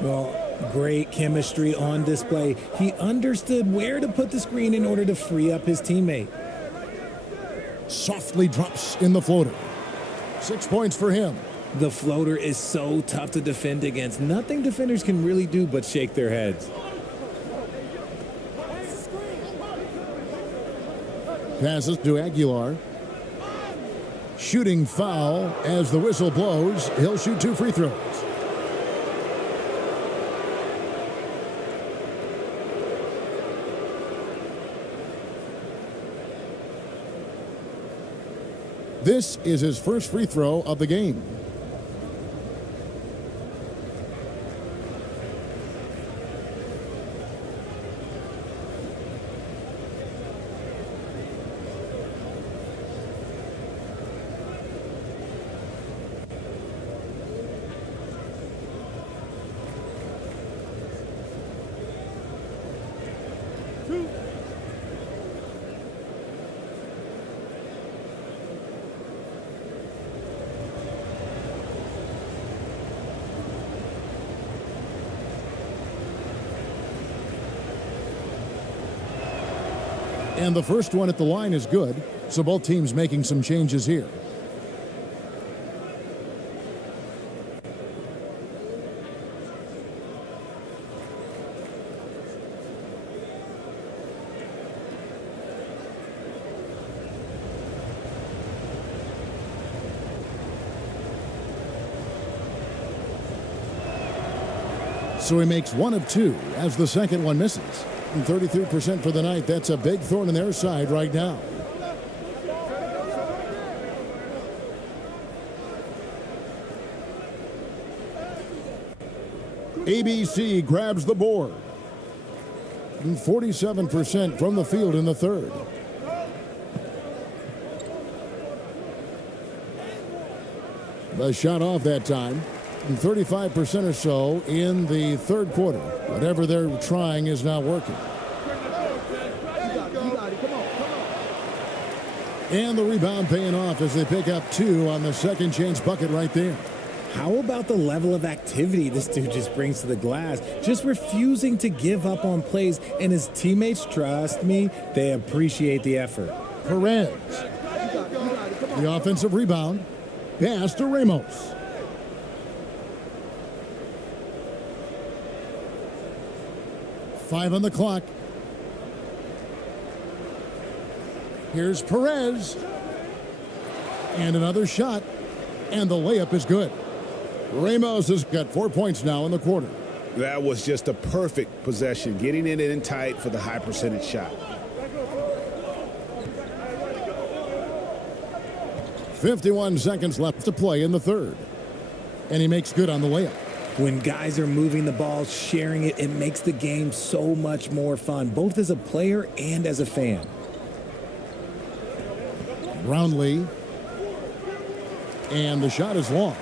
Well, great chemistry on display. He understood where to put the screen in order to free up his teammate. Softly drops in the floater. 6 points for him. The floater is so tough to defend against. Nothing defenders can really do but shake their heads. Passes to Aguilar. Shooting foul as the whistle blows. He'll shoot 2 free throws. This is his first free throw of the game. And the first one at the line is good, so both teams making some changes here. So he makes 1 of 2 as the second one misses. And 33% for the night. That's a big thorn in their side right now. ABC grabs the board. And 47% from the field in the third. The shot off that time. And 35% or so in the third quarter. Whatever they're trying is not working. And the rebound paying off as they pick up 2 on the second chance bucket right there. How about the level of activity this dude just brings to the glass? Just refusing to give up on plays, and his teammates, trust me, they appreciate the effort. Perez. The offensive rebound. Pass to Ramos. Five on the clock. Here's Perez. And another shot. And the layup is good. Ramos has got 4 points now in the quarter. That was just a perfect possession, getting in it in tight for the high percentage shot. 51 seconds left to play in the third. And he makes good on the layup. When guys are moving the ball, sharing it, it makes the game so much more fun, both as a player and as a fan. Brownlee. And the shot is long.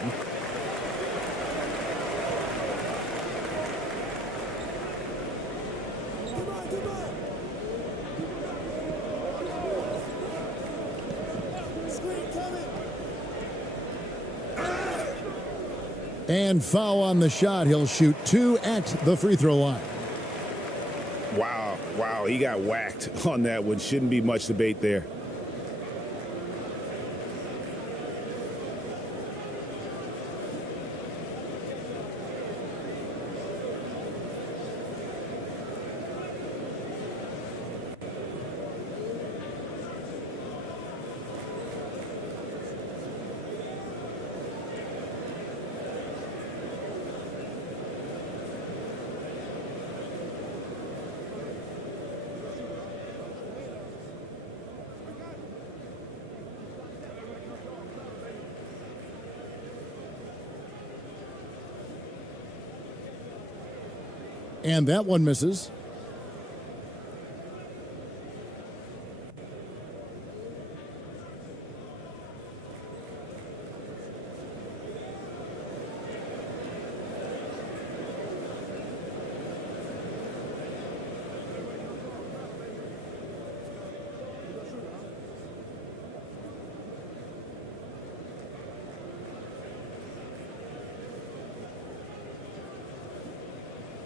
And foul on the shot. He'll shoot 2 at the free throw line. Wow, he got whacked on that one. Shouldn't be much debate there. And that one misses.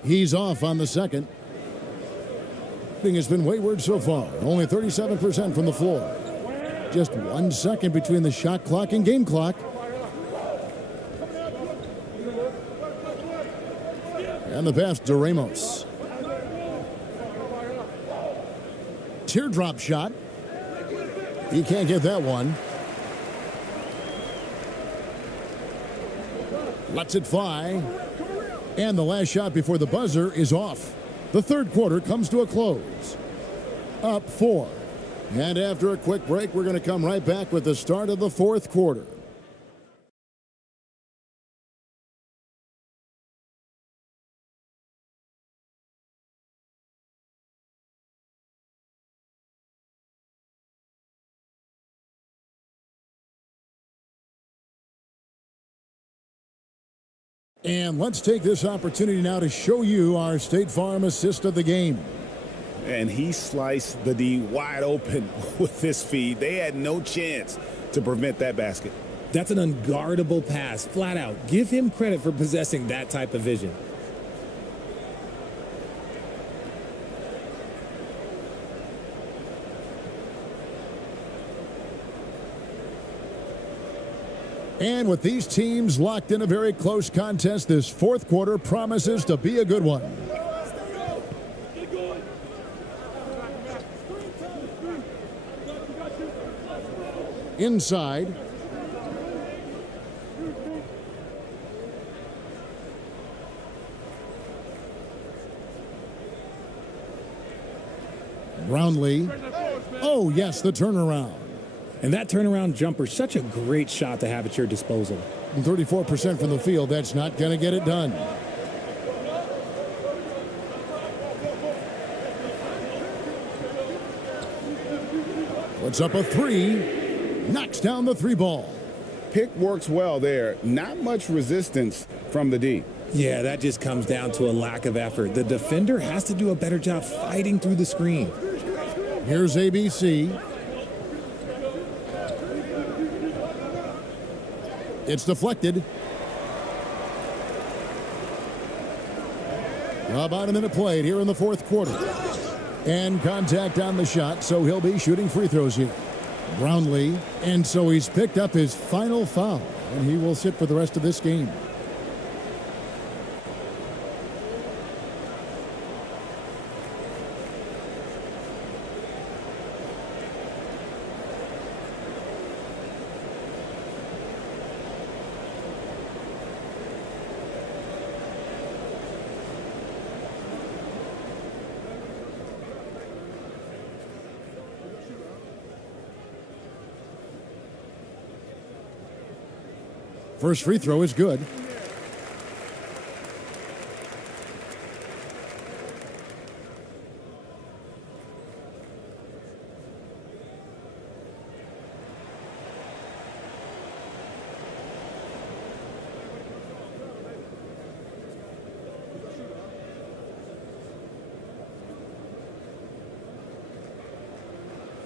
He's off on the second. Shooting has been wayward so far. Only 37% from the floor. Just 1 second between the shot clock and game clock. And the pass to Ramos. Teardrop shot. He can't get that one. Lets it fly. And the last shot before the buzzer is off. The third quarter comes to a close. Up 4. And after a quick break, we're going to come right back with the start of the fourth quarter. And let's take this opportunity now to show you our State Farm assist of the game. And he sliced the D wide open with this feed. They had no chance to prevent that basket. That's an unguardable pass, flat out. Give him credit for possessing that type of vision. And with these teams locked in a very close contest, this fourth quarter promises to be a good one. Inside. Brownlee. Oh, yes, the turnaround. And that turnaround jumper, such a great shot to have at your disposal. 34% from the field, that's not going to get it done. Puts up a three, knocks down the three ball. Pick works well there. Not much resistance from the D. Yeah, that just comes down to a lack of effort. The defender has to do a better job fighting through the screen. Here's ABC. It's deflected. About a minute played here in the fourth quarter. And contact on the shot, so he'll be shooting free throws here. Brownlee, and so he's picked up his final foul, and he will sit for the rest of this game. First free throw is good.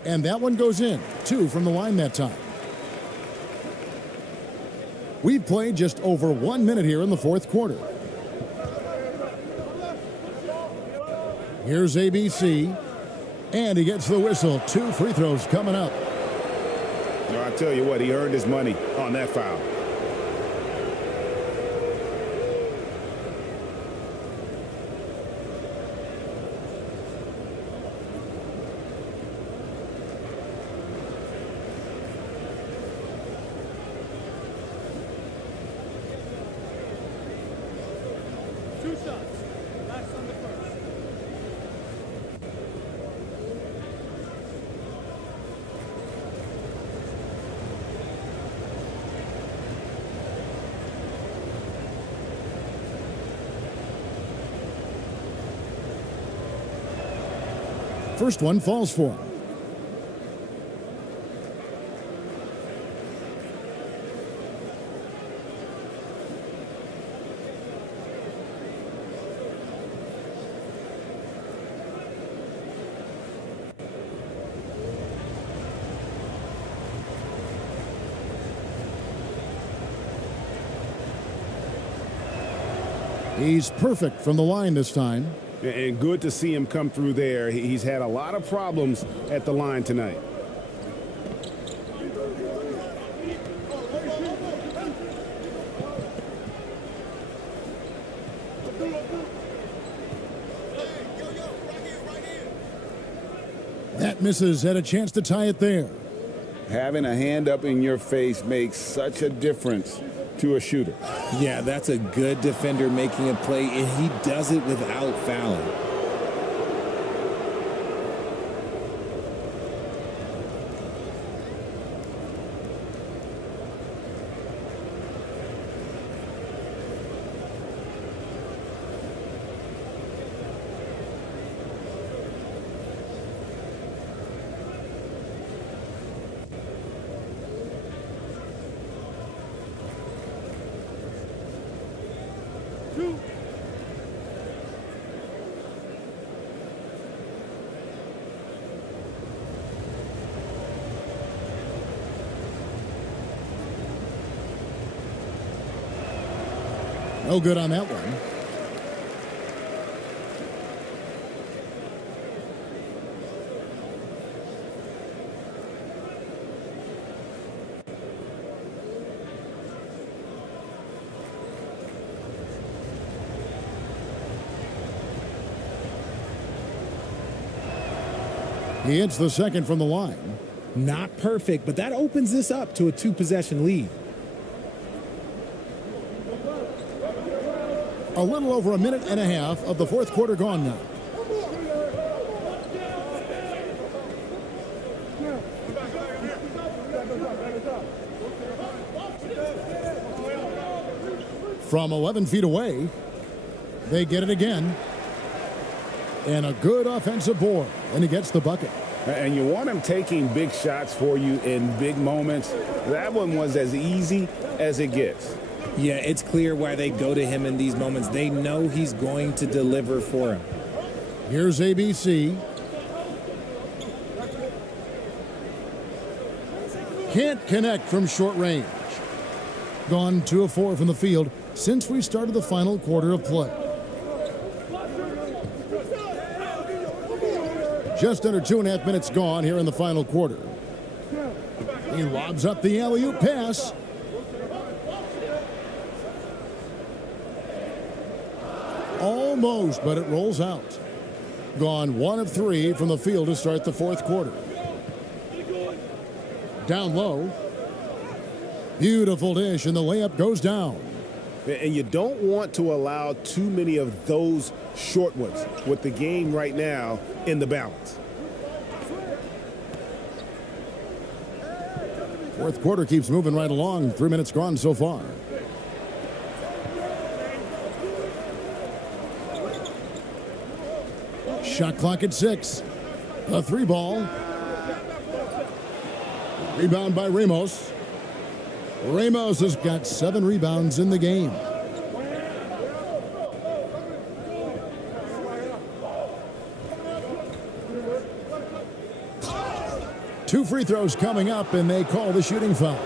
And that one goes in. 2 from the line that time. We've played just over 1 minute here in the fourth quarter. Here's ABC, and he gets the whistle. 2 free throws coming up. No, I tell you what, he earned his money on that foul. First one falls for him. He's perfect from the line this time. And good to see him come through there. He's had a lot of problems at the line tonight. That misses, had a chance to tie it there. Having a hand up in your face makes such a difference to a shooter. Yeah, that's a good defender making a play, and he does it without fouling. No good on that one. He hits the second from the line. Not perfect, but that opens this up to a 2-possession lead. A little over a minute and a half of the fourth quarter gone now. From 11 feet away, they get it again. And a good offensive board, and he gets the bucket. And you want him taking big shots for you in big moments. That one was as easy as it gets. Yeah, it's clear why they go to him in these moments. They know he's going to deliver for him. Here's ABC. Can't connect from short range. Gone 2 of 4 from the field since we started the final quarter of play. Just under 2.5 minutes gone here in the final quarter. He lobs up the alley-oop pass. Almost, but it rolls out. Gone 1 of 3 from the field to start the fourth quarter. Down low. Beautiful dish, and the layup goes down. And you don't want to allow too many of those short ones with the game right now in the balance. Fourth quarter keeps moving right along. 3 minutes gone so far. Shot clock at 6. A 3 ball. Rebound by Ramos. Ramos has got 7 rebounds in the game. Two free throws coming up, and they call the shooting foul.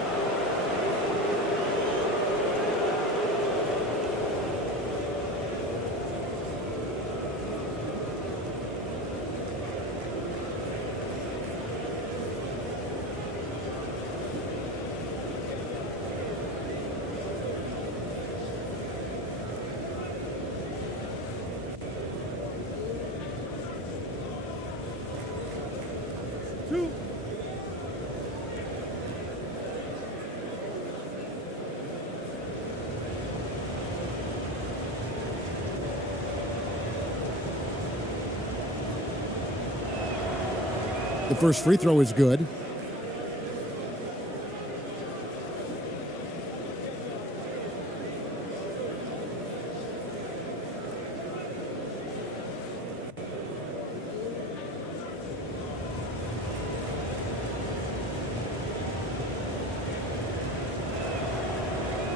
The first free throw is good.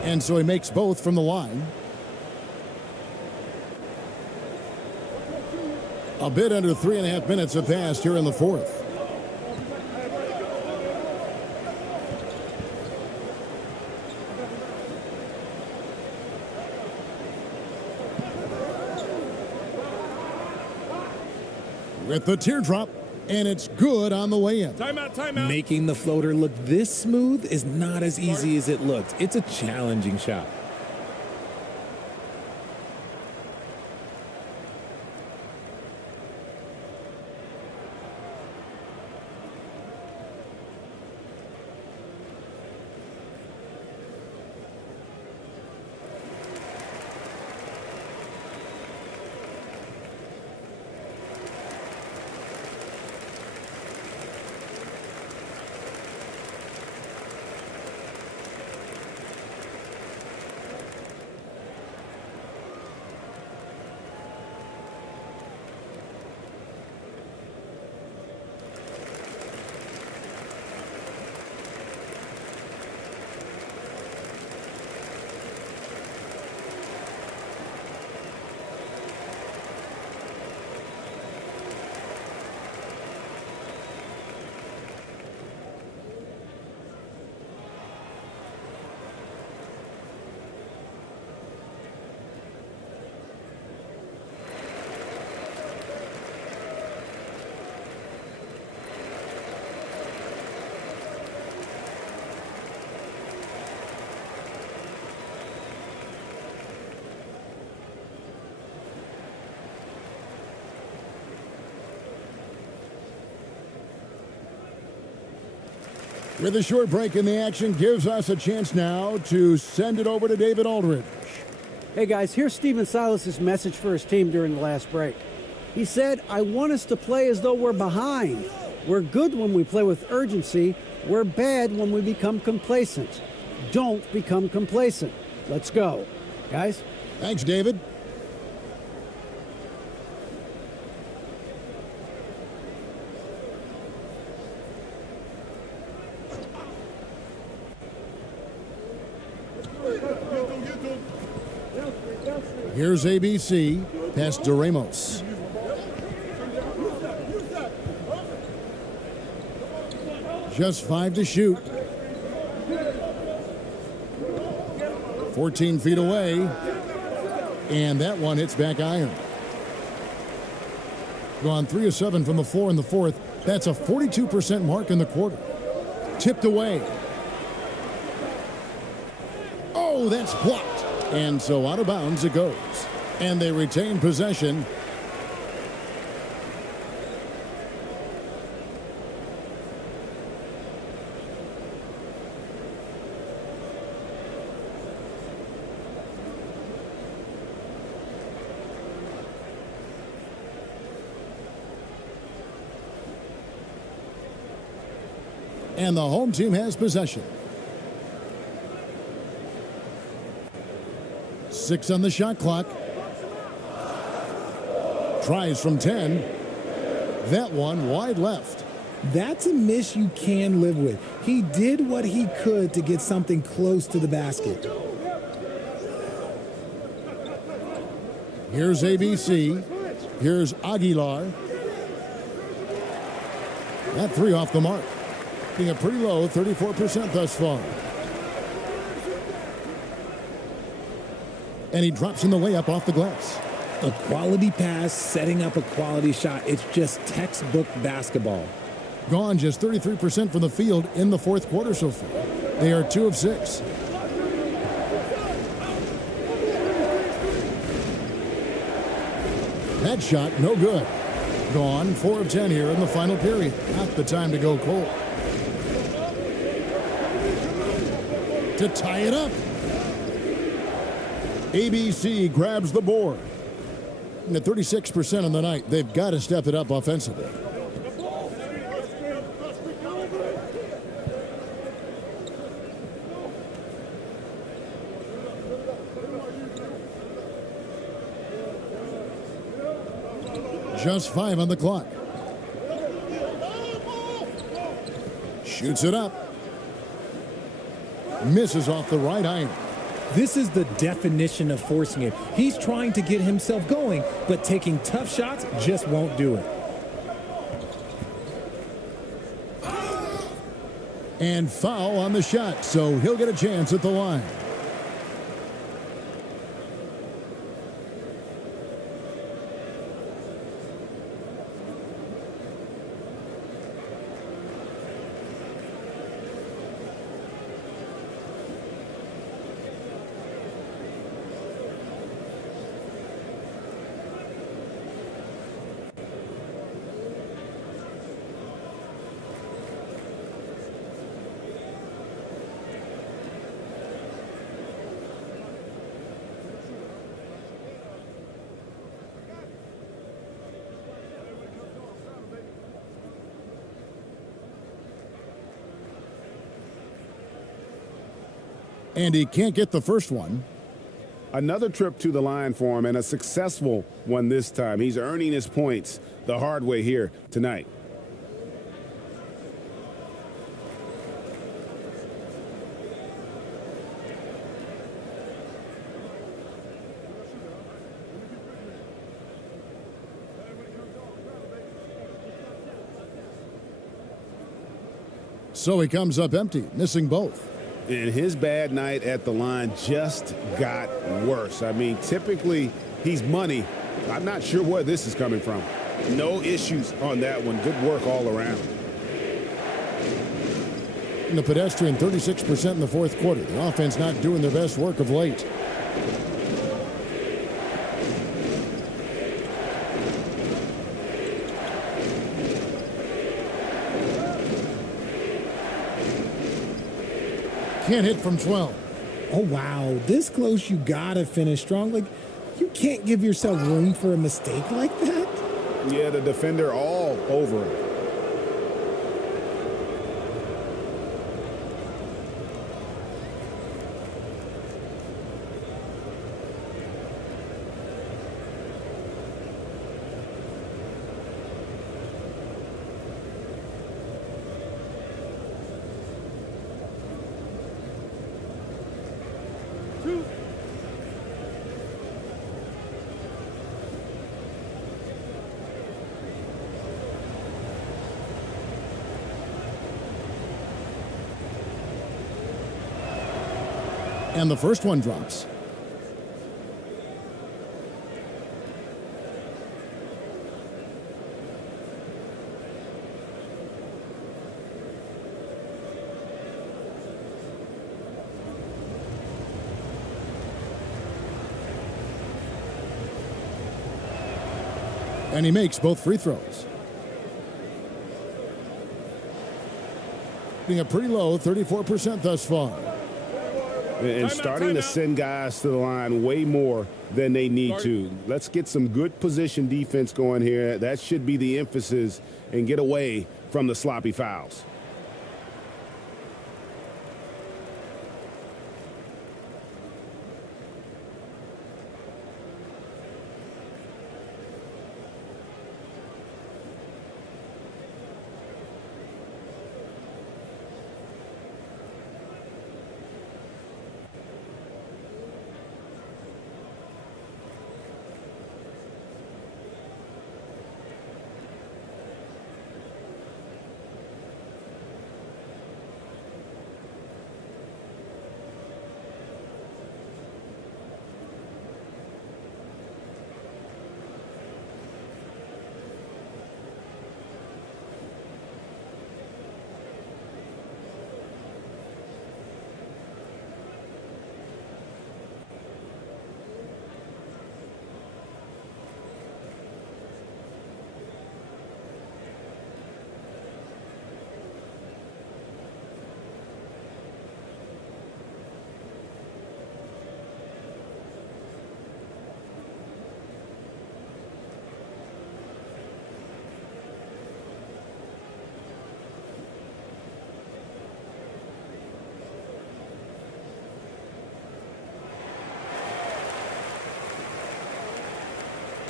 And so he makes both from the line. A bit under 3.5 minutes have passed here in the fourth. With the teardrop, and it's good on the way in. Timeout, timeout. Making the floater look this smooth is not as easy as it looked. It's a challenging shot. With a short break in the action, gives us a chance now to send it over to David Aldridge. Hey guys, here's Stephen Silas' message for his team during the last break. He said, I want us to play as though we're behind. We're good when we play with urgency. We're bad when we become complacent. Don't become complacent. Let's go. Guys? Thanks, David. Here's ABC, pass to Ramos. Just 5 to shoot. 14 feet away. And that one hits back iron. Gone 3 of 7 from the floor in the fourth. That's a 42% mark in the quarter. Tipped away. Oh, that's blocked. And so out of bounds it goes. And they retain possession. And the home team has possession. 6 on the shot clock. Tries from 10. That one wide left. That's a miss you can live with. He did what he could to get something close to the basket. Here's ABC. Here's Aguilar. That 3 off the mark. Being a pretty low 34% thus far. And he drops in the layup off the glass. A quality pass, setting up a quality shot. It's just textbook basketball. Gone just 33% from the field in the fourth quarter so far. They are 2 of 6. That shot, no good. Gone 4 of 10 here in the final period. Not the time to go cold. To tie it up. ABC grabs the board. And at 36% on the night, they've got to step it up offensively. Just 5 on the clock. Shoots it up. Misses off the right iron. This is the definition of forcing it. He's trying to get himself going, but taking tough shots just won't do it. And foul on the shot, so he'll get a chance at the line. And he can't get the first one. Another trip to the line for him, and a successful one this time. He's earning his points the hard way here tonight. So he comes up empty, missing both. And his bad night at the line just got worse. I mean, typically he's money. I'm not sure where this is coming from. No issues on that one. Good work all around. And the pedestrian 36% in the fourth quarter. The offense not doing their best work of late. Can't hit from 12. Oh, wow. This close, you got to finish strong. Like, you can't give yourself room for a mistake like that. Yeah, the defender all over him. And the first one drops. And he makes both free throws. Being a pretty low 34% thus far. And starting to send guys to the line way more than they need to. Let's get some good position defense going here. That should be the emphasis, and get away from the sloppy fouls.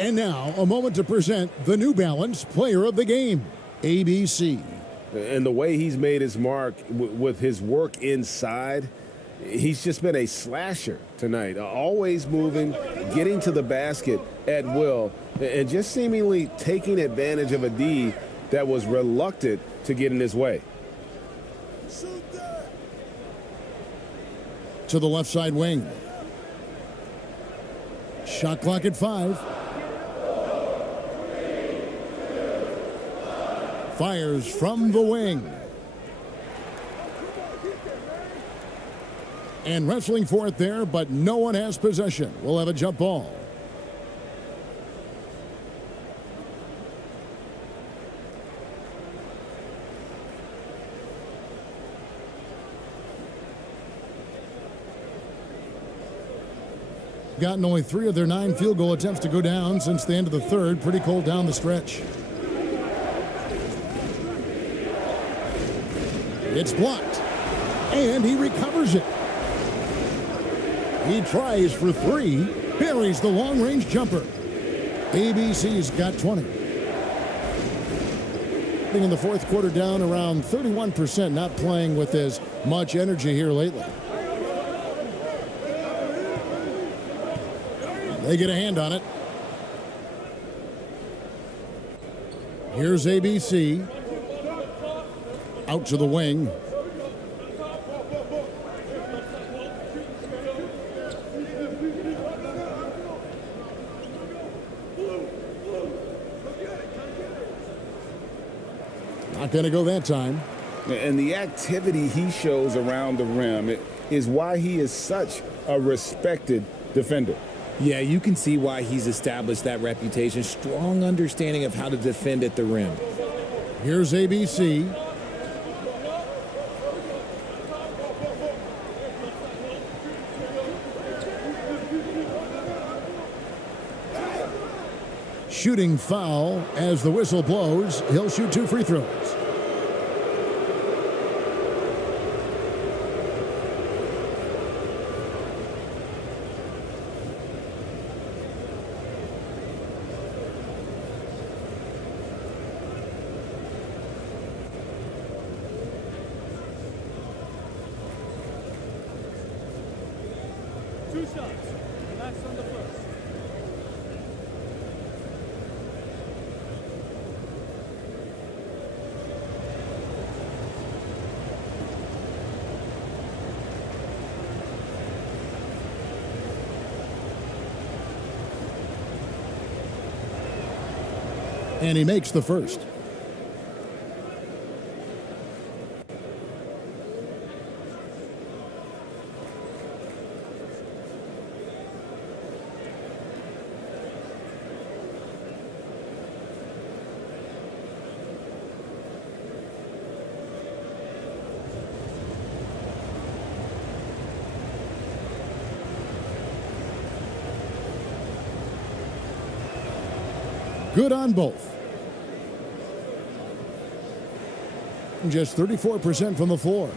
And now, a moment to present the New Balance Player of the Game, ABC. And the way he's made his mark with his work inside, he's just been a slasher tonight. Always moving, getting to the basket at will, and just seemingly taking advantage of a D that was reluctant to get in his way. To the left side wing. Shot clock at 5. Fires from the wing. And wrestling for it there, but no one has possession. We'll have a jump ball. Gotten only 3 of their 9 field goal attempts to go down since the end of the third. Pretty cold down the stretch. It's blocked, and he recovers it. He tries for 3, buries the long-range jumper. ABC's got 20. In the fourth quarter down around 31%, not playing with as much energy here lately. They get a hand on it. Here's ABC. Out to the wing. Not going to go that time. And the activity he shows around the rim is why he is such a respected defender. Yeah, you can see why he's established that reputation. Strong understanding of how to defend at the rim. Here's ABC. shooting foul as the whistle blows. He'll shoot 2 free throws. Two shots. Relax on the first. And he makes the first. Good on both. Just 34% from the floor.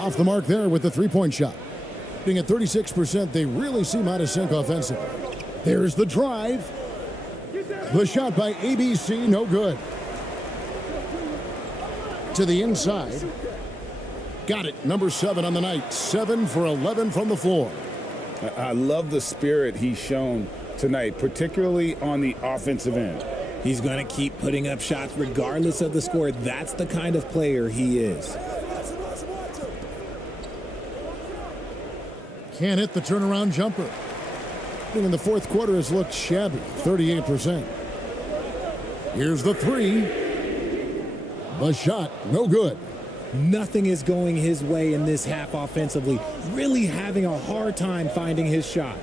Off the mark there with the three-point shot. Being at 36%, they really seem out of sync offensively. There's the drive. The shot by ABC, no good. To the inside. Got it. Number 7 on the night. 7 for 11 from the floor. I love the spirit he's shown tonight, particularly on the offensive end. He's going to keep putting up shots regardless of the score. That's the kind of player he is. Can't hit the turnaround jumper. In the fourth quarter has looked shabby, 38%. Here's the 3. The shot, no good. Nothing is going his way in this half offensively. Really having a hard time finding his shot.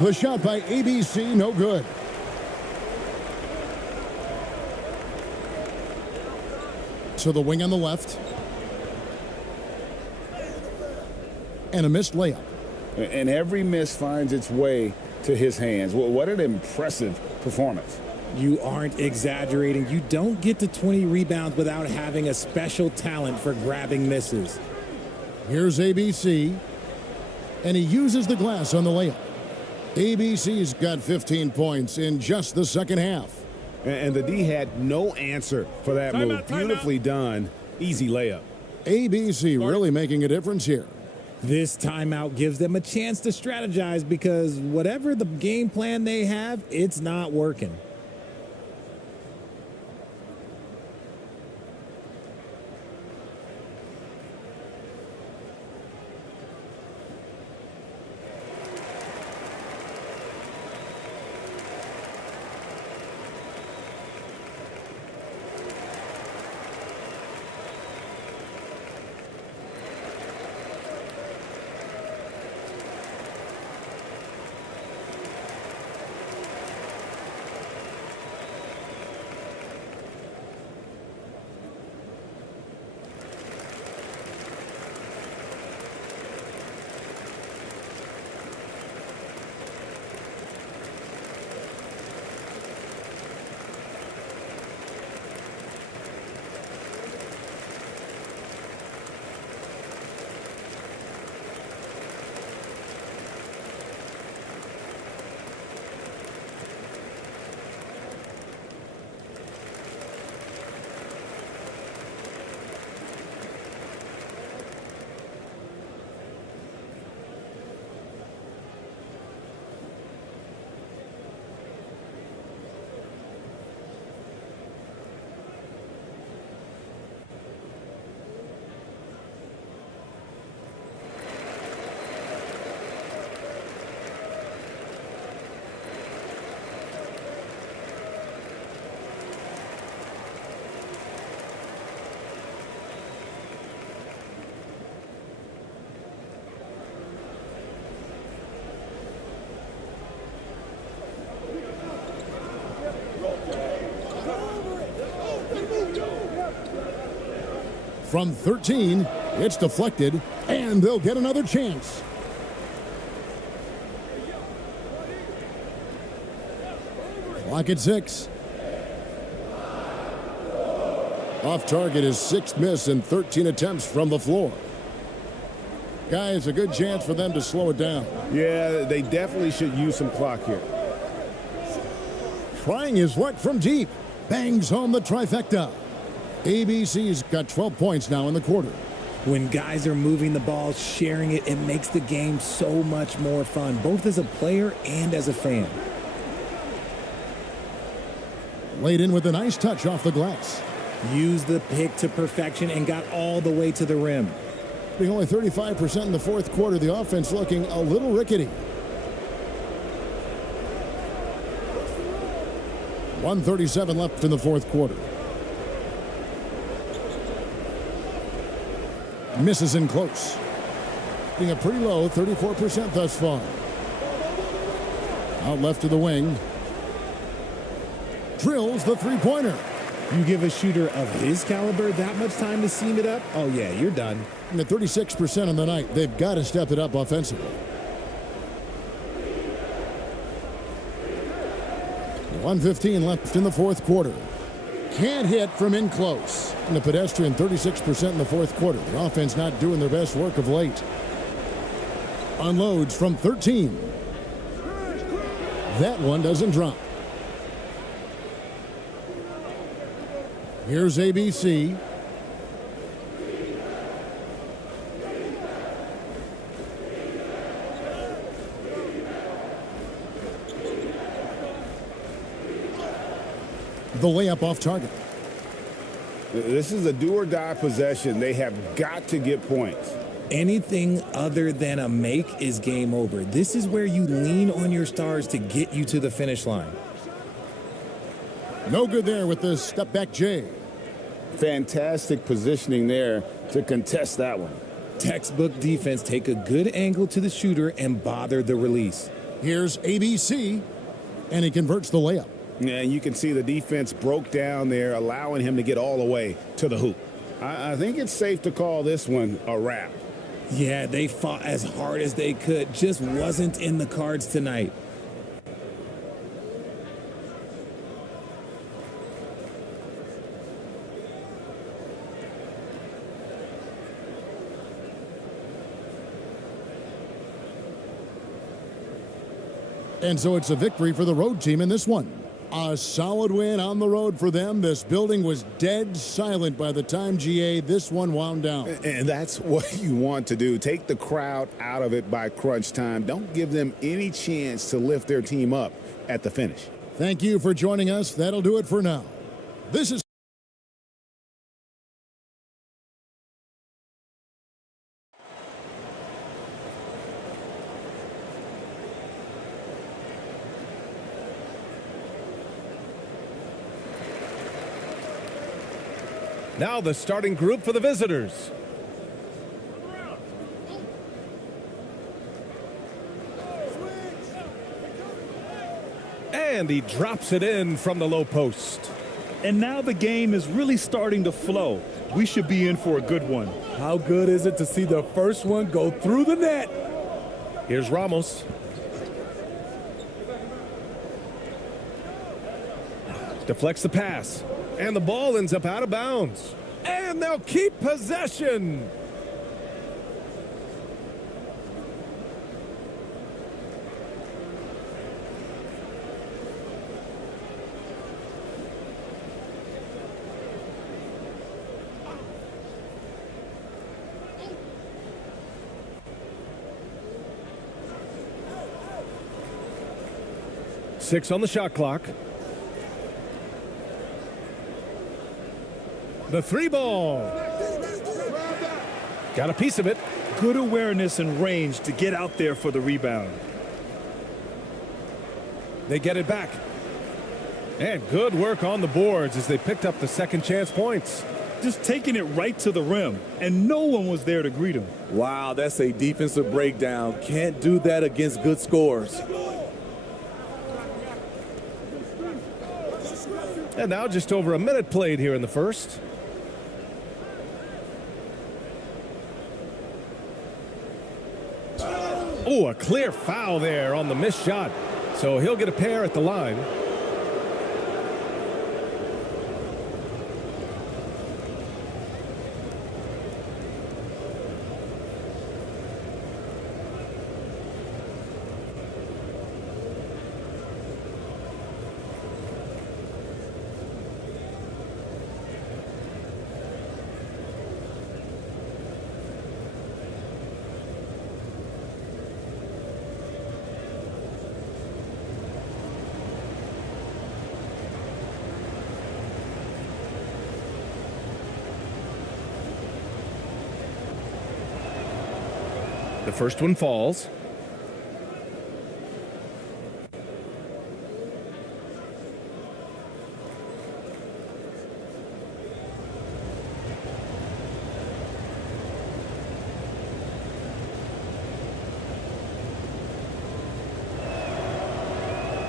The shot by ABC, no good. So the wing on the left. And a missed layup. And every miss finds its way to his hands. Well, what an impressive performance. You aren't exaggerating. You don't get to 20 rebounds without having a special talent for grabbing misses. Here's ABC. And he uses the glass on the layup. ABC's got 15 points in just the second half. And the D had no answer for that move. Beautifully done. Easy layup. ABC really making a difference here. This timeout gives them a chance to strategize because whatever the game plan they have, it's not working. From 13, it's deflected, and they'll get another chance. Clock at 6. Off target is 6th miss in 13 attempts from the floor. Guys, a good chance for them to slow it down. Yeah, they definitely should use some clock here. Trying his luck from deep. Bangs home the trifecta. ABC's got 12 points now in the quarter. When guys are moving the ball, sharing it, it makes the game so much more fun, both as a player and as a fan. Laid in with a nice touch off the glass. Used the pick to perfection and got all the way to the rim. Being only 35% in the fourth quarter, the offense looking a little rickety. 1:37 left in the fourth quarter. Misses in close. Being a pretty low 34% thus far. Out left to the wing. Drills the three-pointer. You give a shooter of his caliber that much time to seam it up, oh yeah, you're done. And at 36% on the night, they've got to step it up offensively. 1:15 left in the fourth quarter. Can't hit from in close. And the pedestrian 36% in the fourth quarter. The offense not doing their best work of late. Unloads from 13. That one doesn't drop. Here's ABC. The layup off target. This is a do-or-die possession. They have got to get points. Anything other than a make is game over. This is where you lean on your stars to get you to the finish line. No good there with the step-back J. Fantastic positioning there to contest that one. Textbook defense, take a good angle to the shooter and bother the release. Here's ABC, and he converts the layup. Yeah, you can see the defense broke down there, allowing him to get all the way to the hoop. I think it's safe to call this one a wrap. Yeah, they fought as hard as they could. Just wasn't in the cards tonight. And so it's a victory for the road team in this one. A solid win on the road for them. This building was dead silent by the time, GA, this one wound down. And that's what you want to do. Take the crowd out of it by crunch time. Don't give them any chance to lift their team up at the finish. Thank you for joining us. That'll do it for now. This is Now the starting group for the visitors. And he drops it in from the low post. And now the game is really starting to flow. We should be in for a good one. How good is it to see the first one go through the net? Here's Ramos. Deflects the pass. And the ball ends up out of bounds. And they'll keep possession. Six on the shot clock. The three ball. Got a piece of it. Good awareness and range to get out there for the rebound. They get it back. And good work on the boards as they picked up the second chance points. Just taking it right to the rim, and no one was there to greet him. Wow, that's a defensive breakdown. Can't do that against good scores. And now just over a minute played here in the first. Oh, a clear foul there on the missed shot. So he'll get a pair at the line. The first one falls.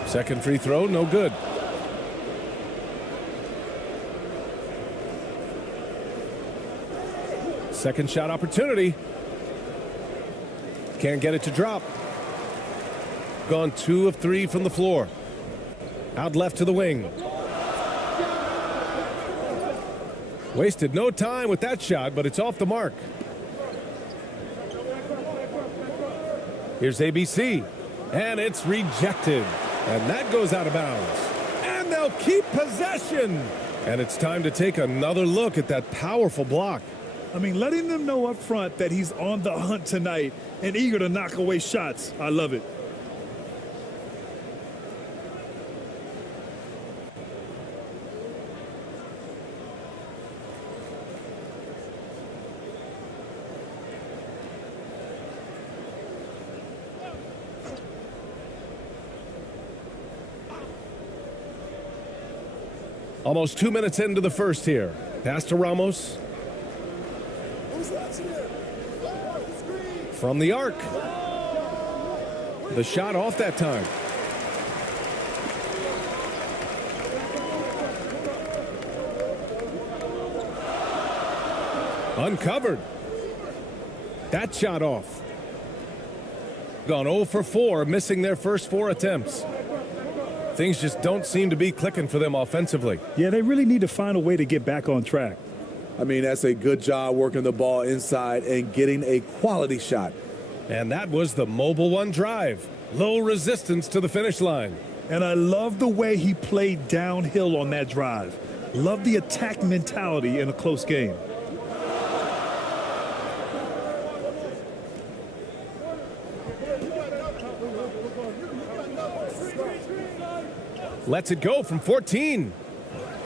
Second free throw, no good. Second shot opportunity. Can't get it to drop. Gone 2 of 3 from the floor. Out left to the wing. Wasted no time with that shot, but it's off the mark. Here's ABC, and it's rejected. And that goes out of bounds. And they'll keep possession. And it's time to take another look at that powerful block. I mean, letting them know up front that he's on the hunt tonight and eager to knock away shots. I love it. Almost 2 minutes into the first here. Pass to Ramos. From the arc. The shot off that time. Uncovered. That shot off. Gone 0 for 4, missing their first 4 attempts. Things just don't seem to be clicking for them offensively. Yeah, they really need to find a way to get back on track. I mean, that's a good job working the ball inside and getting a quality shot. And that was the mobile one drive. Low resistance to the finish line. And I love the way he played downhill on that drive. Love the attack mentality in a close game. Lets it go from 14.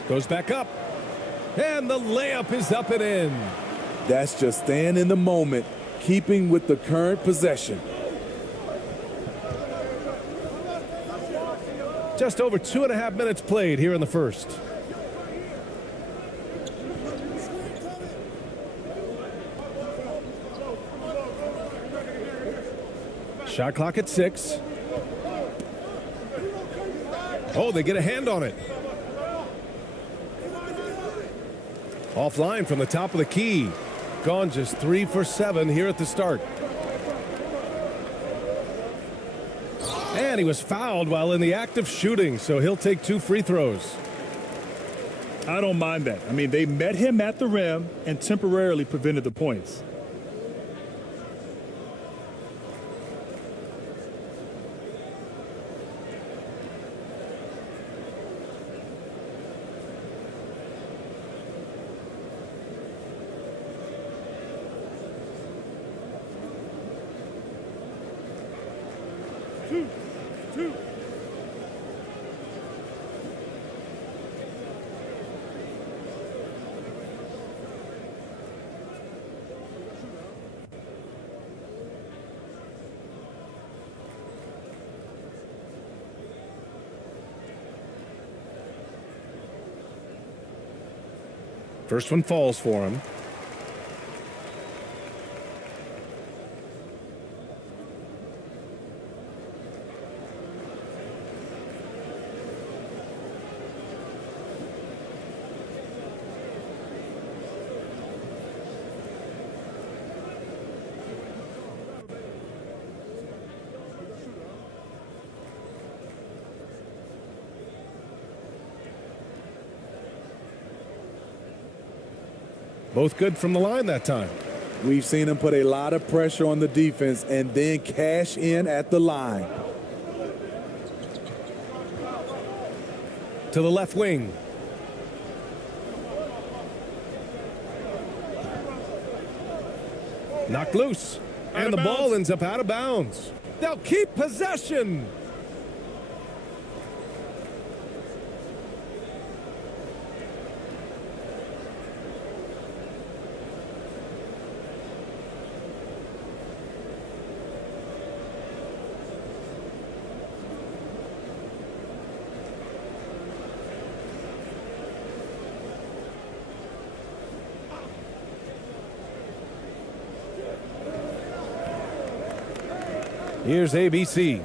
Goes back up. And the layup is up and in. That's just staying in the moment, keeping with the current possession. Just over 2.5 minutes played here in the first. Shot clock at 6. Oh, they get a hand on it. Offline from the top of the key. Gone just 3 for 7 here at the start. And he was fouled while in the act of shooting, so he'll take 2 free throws. I don't mind that. I mean, they met him at the rim and temporarily prevented the points. First one falls for him. Both good from the line that time. We've seen him put a lot of pressure on the defense and then cash in at the line. To the left wing. Knocked loose. And the ball ends up out of bounds. They'll keep possession. Here's ABC.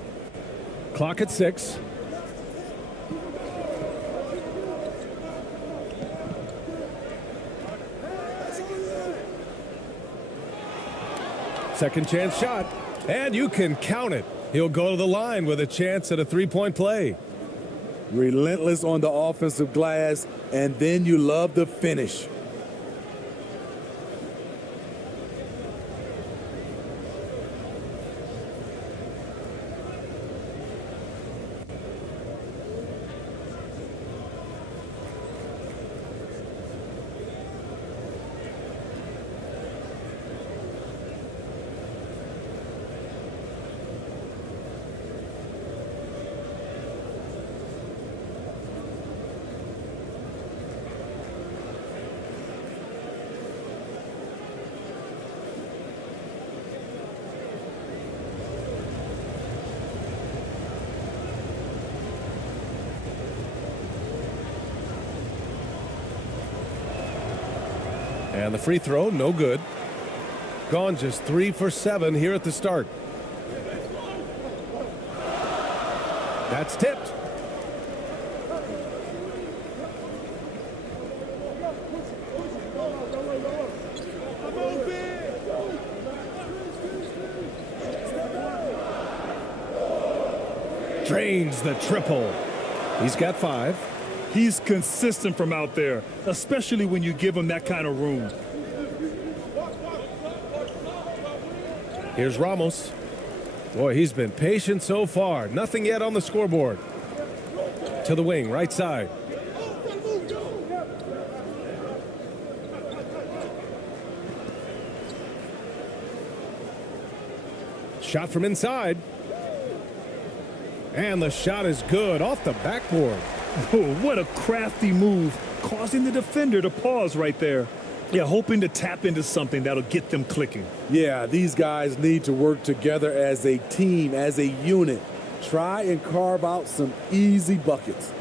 Clock at 6. Second chance shot. And you can count it. He'll go to the line with a chance at a three-point play. Relentless on the offensive glass, and then you love the finish. And the free throw, no good. Gone just 3 for 7 here at the start. That's tipped. Drains the triple. He's got 5. He's consistent from out there, especially when you give him that kind of room. Here's Ramos. Boy, he's been patient so far. Nothing yet on the scoreboard. To the wing, right side. Shot from inside. And the shot is good off the backboard. Oh, what a crafty move, causing the defender to pause right there. Yeah, hoping to tap into something that'll get them clicking. Yeah, these guys need to work together as a team, as a unit. Try and carve out some easy buckets.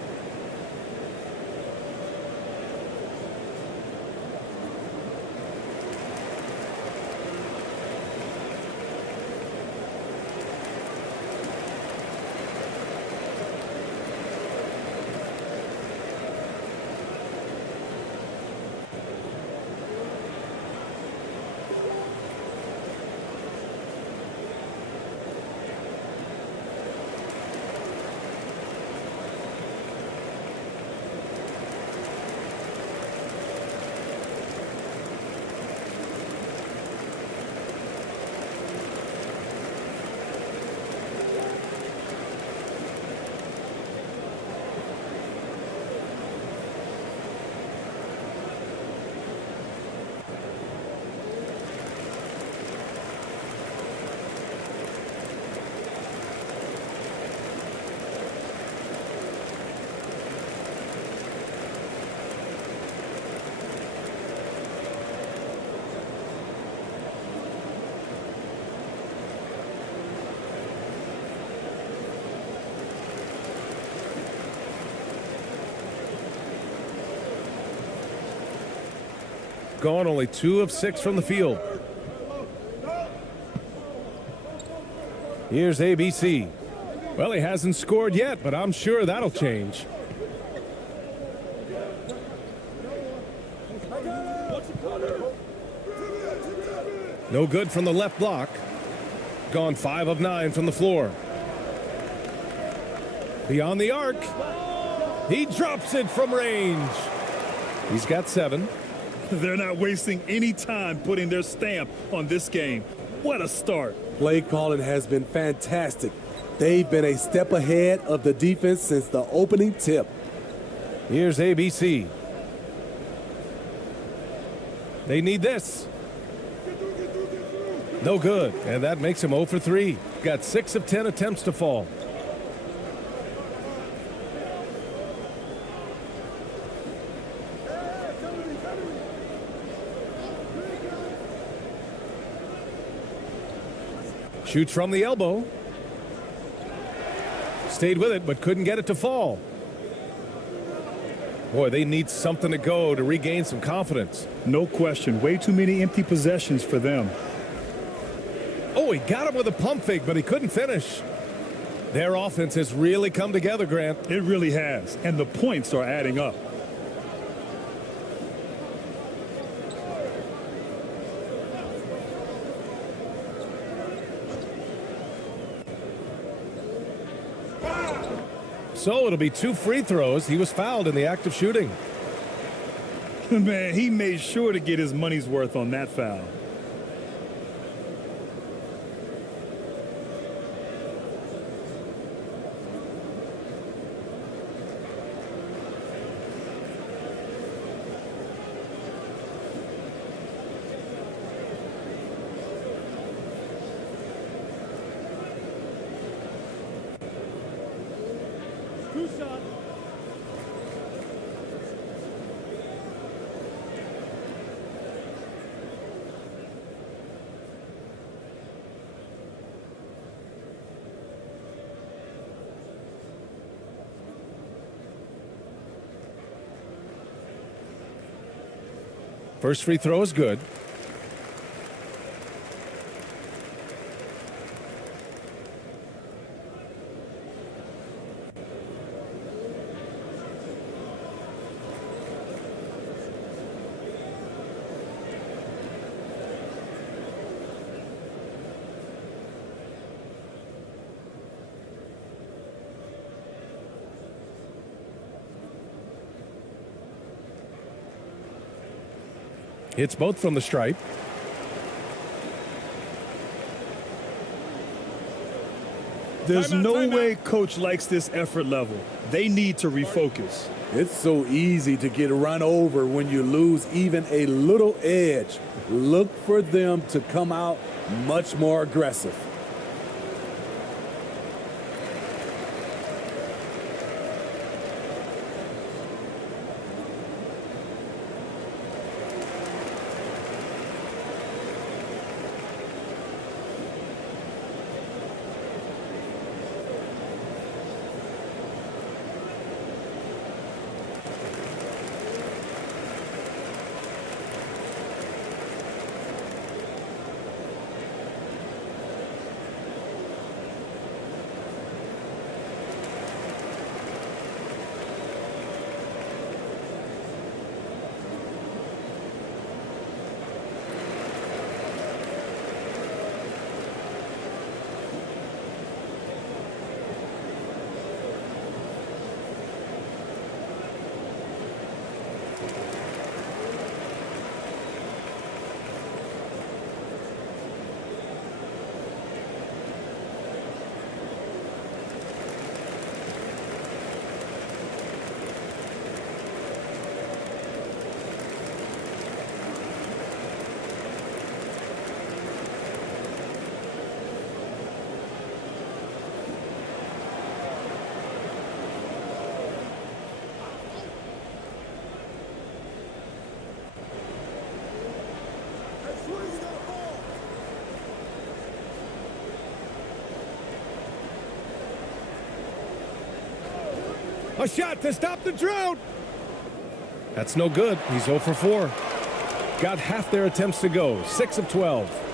Gone only 2 of 6 from the field. Here's ABC. Well, he hasn't scored yet, but I'm sure that'll change. No good from the left block. Gone 5 of 9 from the floor. Beyond the arc. He drops it from range. He's got 7. They're not wasting any time putting their stamp on this game. What a start. Play calling has been fantastic. They've been a step ahead of the defense since the opening tip. Here's ABC. They need this. No good, and that makes him 0 for 3. Got 6 of 10 attempts to fall. Shoots from the elbow. Stayed with it, but couldn't get it to fall. Boy, they need something to go to regain some confidence. No question. Way too many empty possessions for them. Oh, he got him with a pump fake, but he couldn't finish. Their offense has really come together, Grant. It really has, and the points are adding up. So it'll be 2 free throws. He was fouled in the act of shooting. Man, he made sure to get his money's worth on that foul. First free throw is good. Hits both from the stripe. There's no way coach likes this effort level. They need to refocus. It's so easy to get run over when you lose even a little edge. Look for them to come out much more aggressive. A shot to stop the drought. That's no good. He's 0 for 4. Got half their attempts to go. 6 of 12.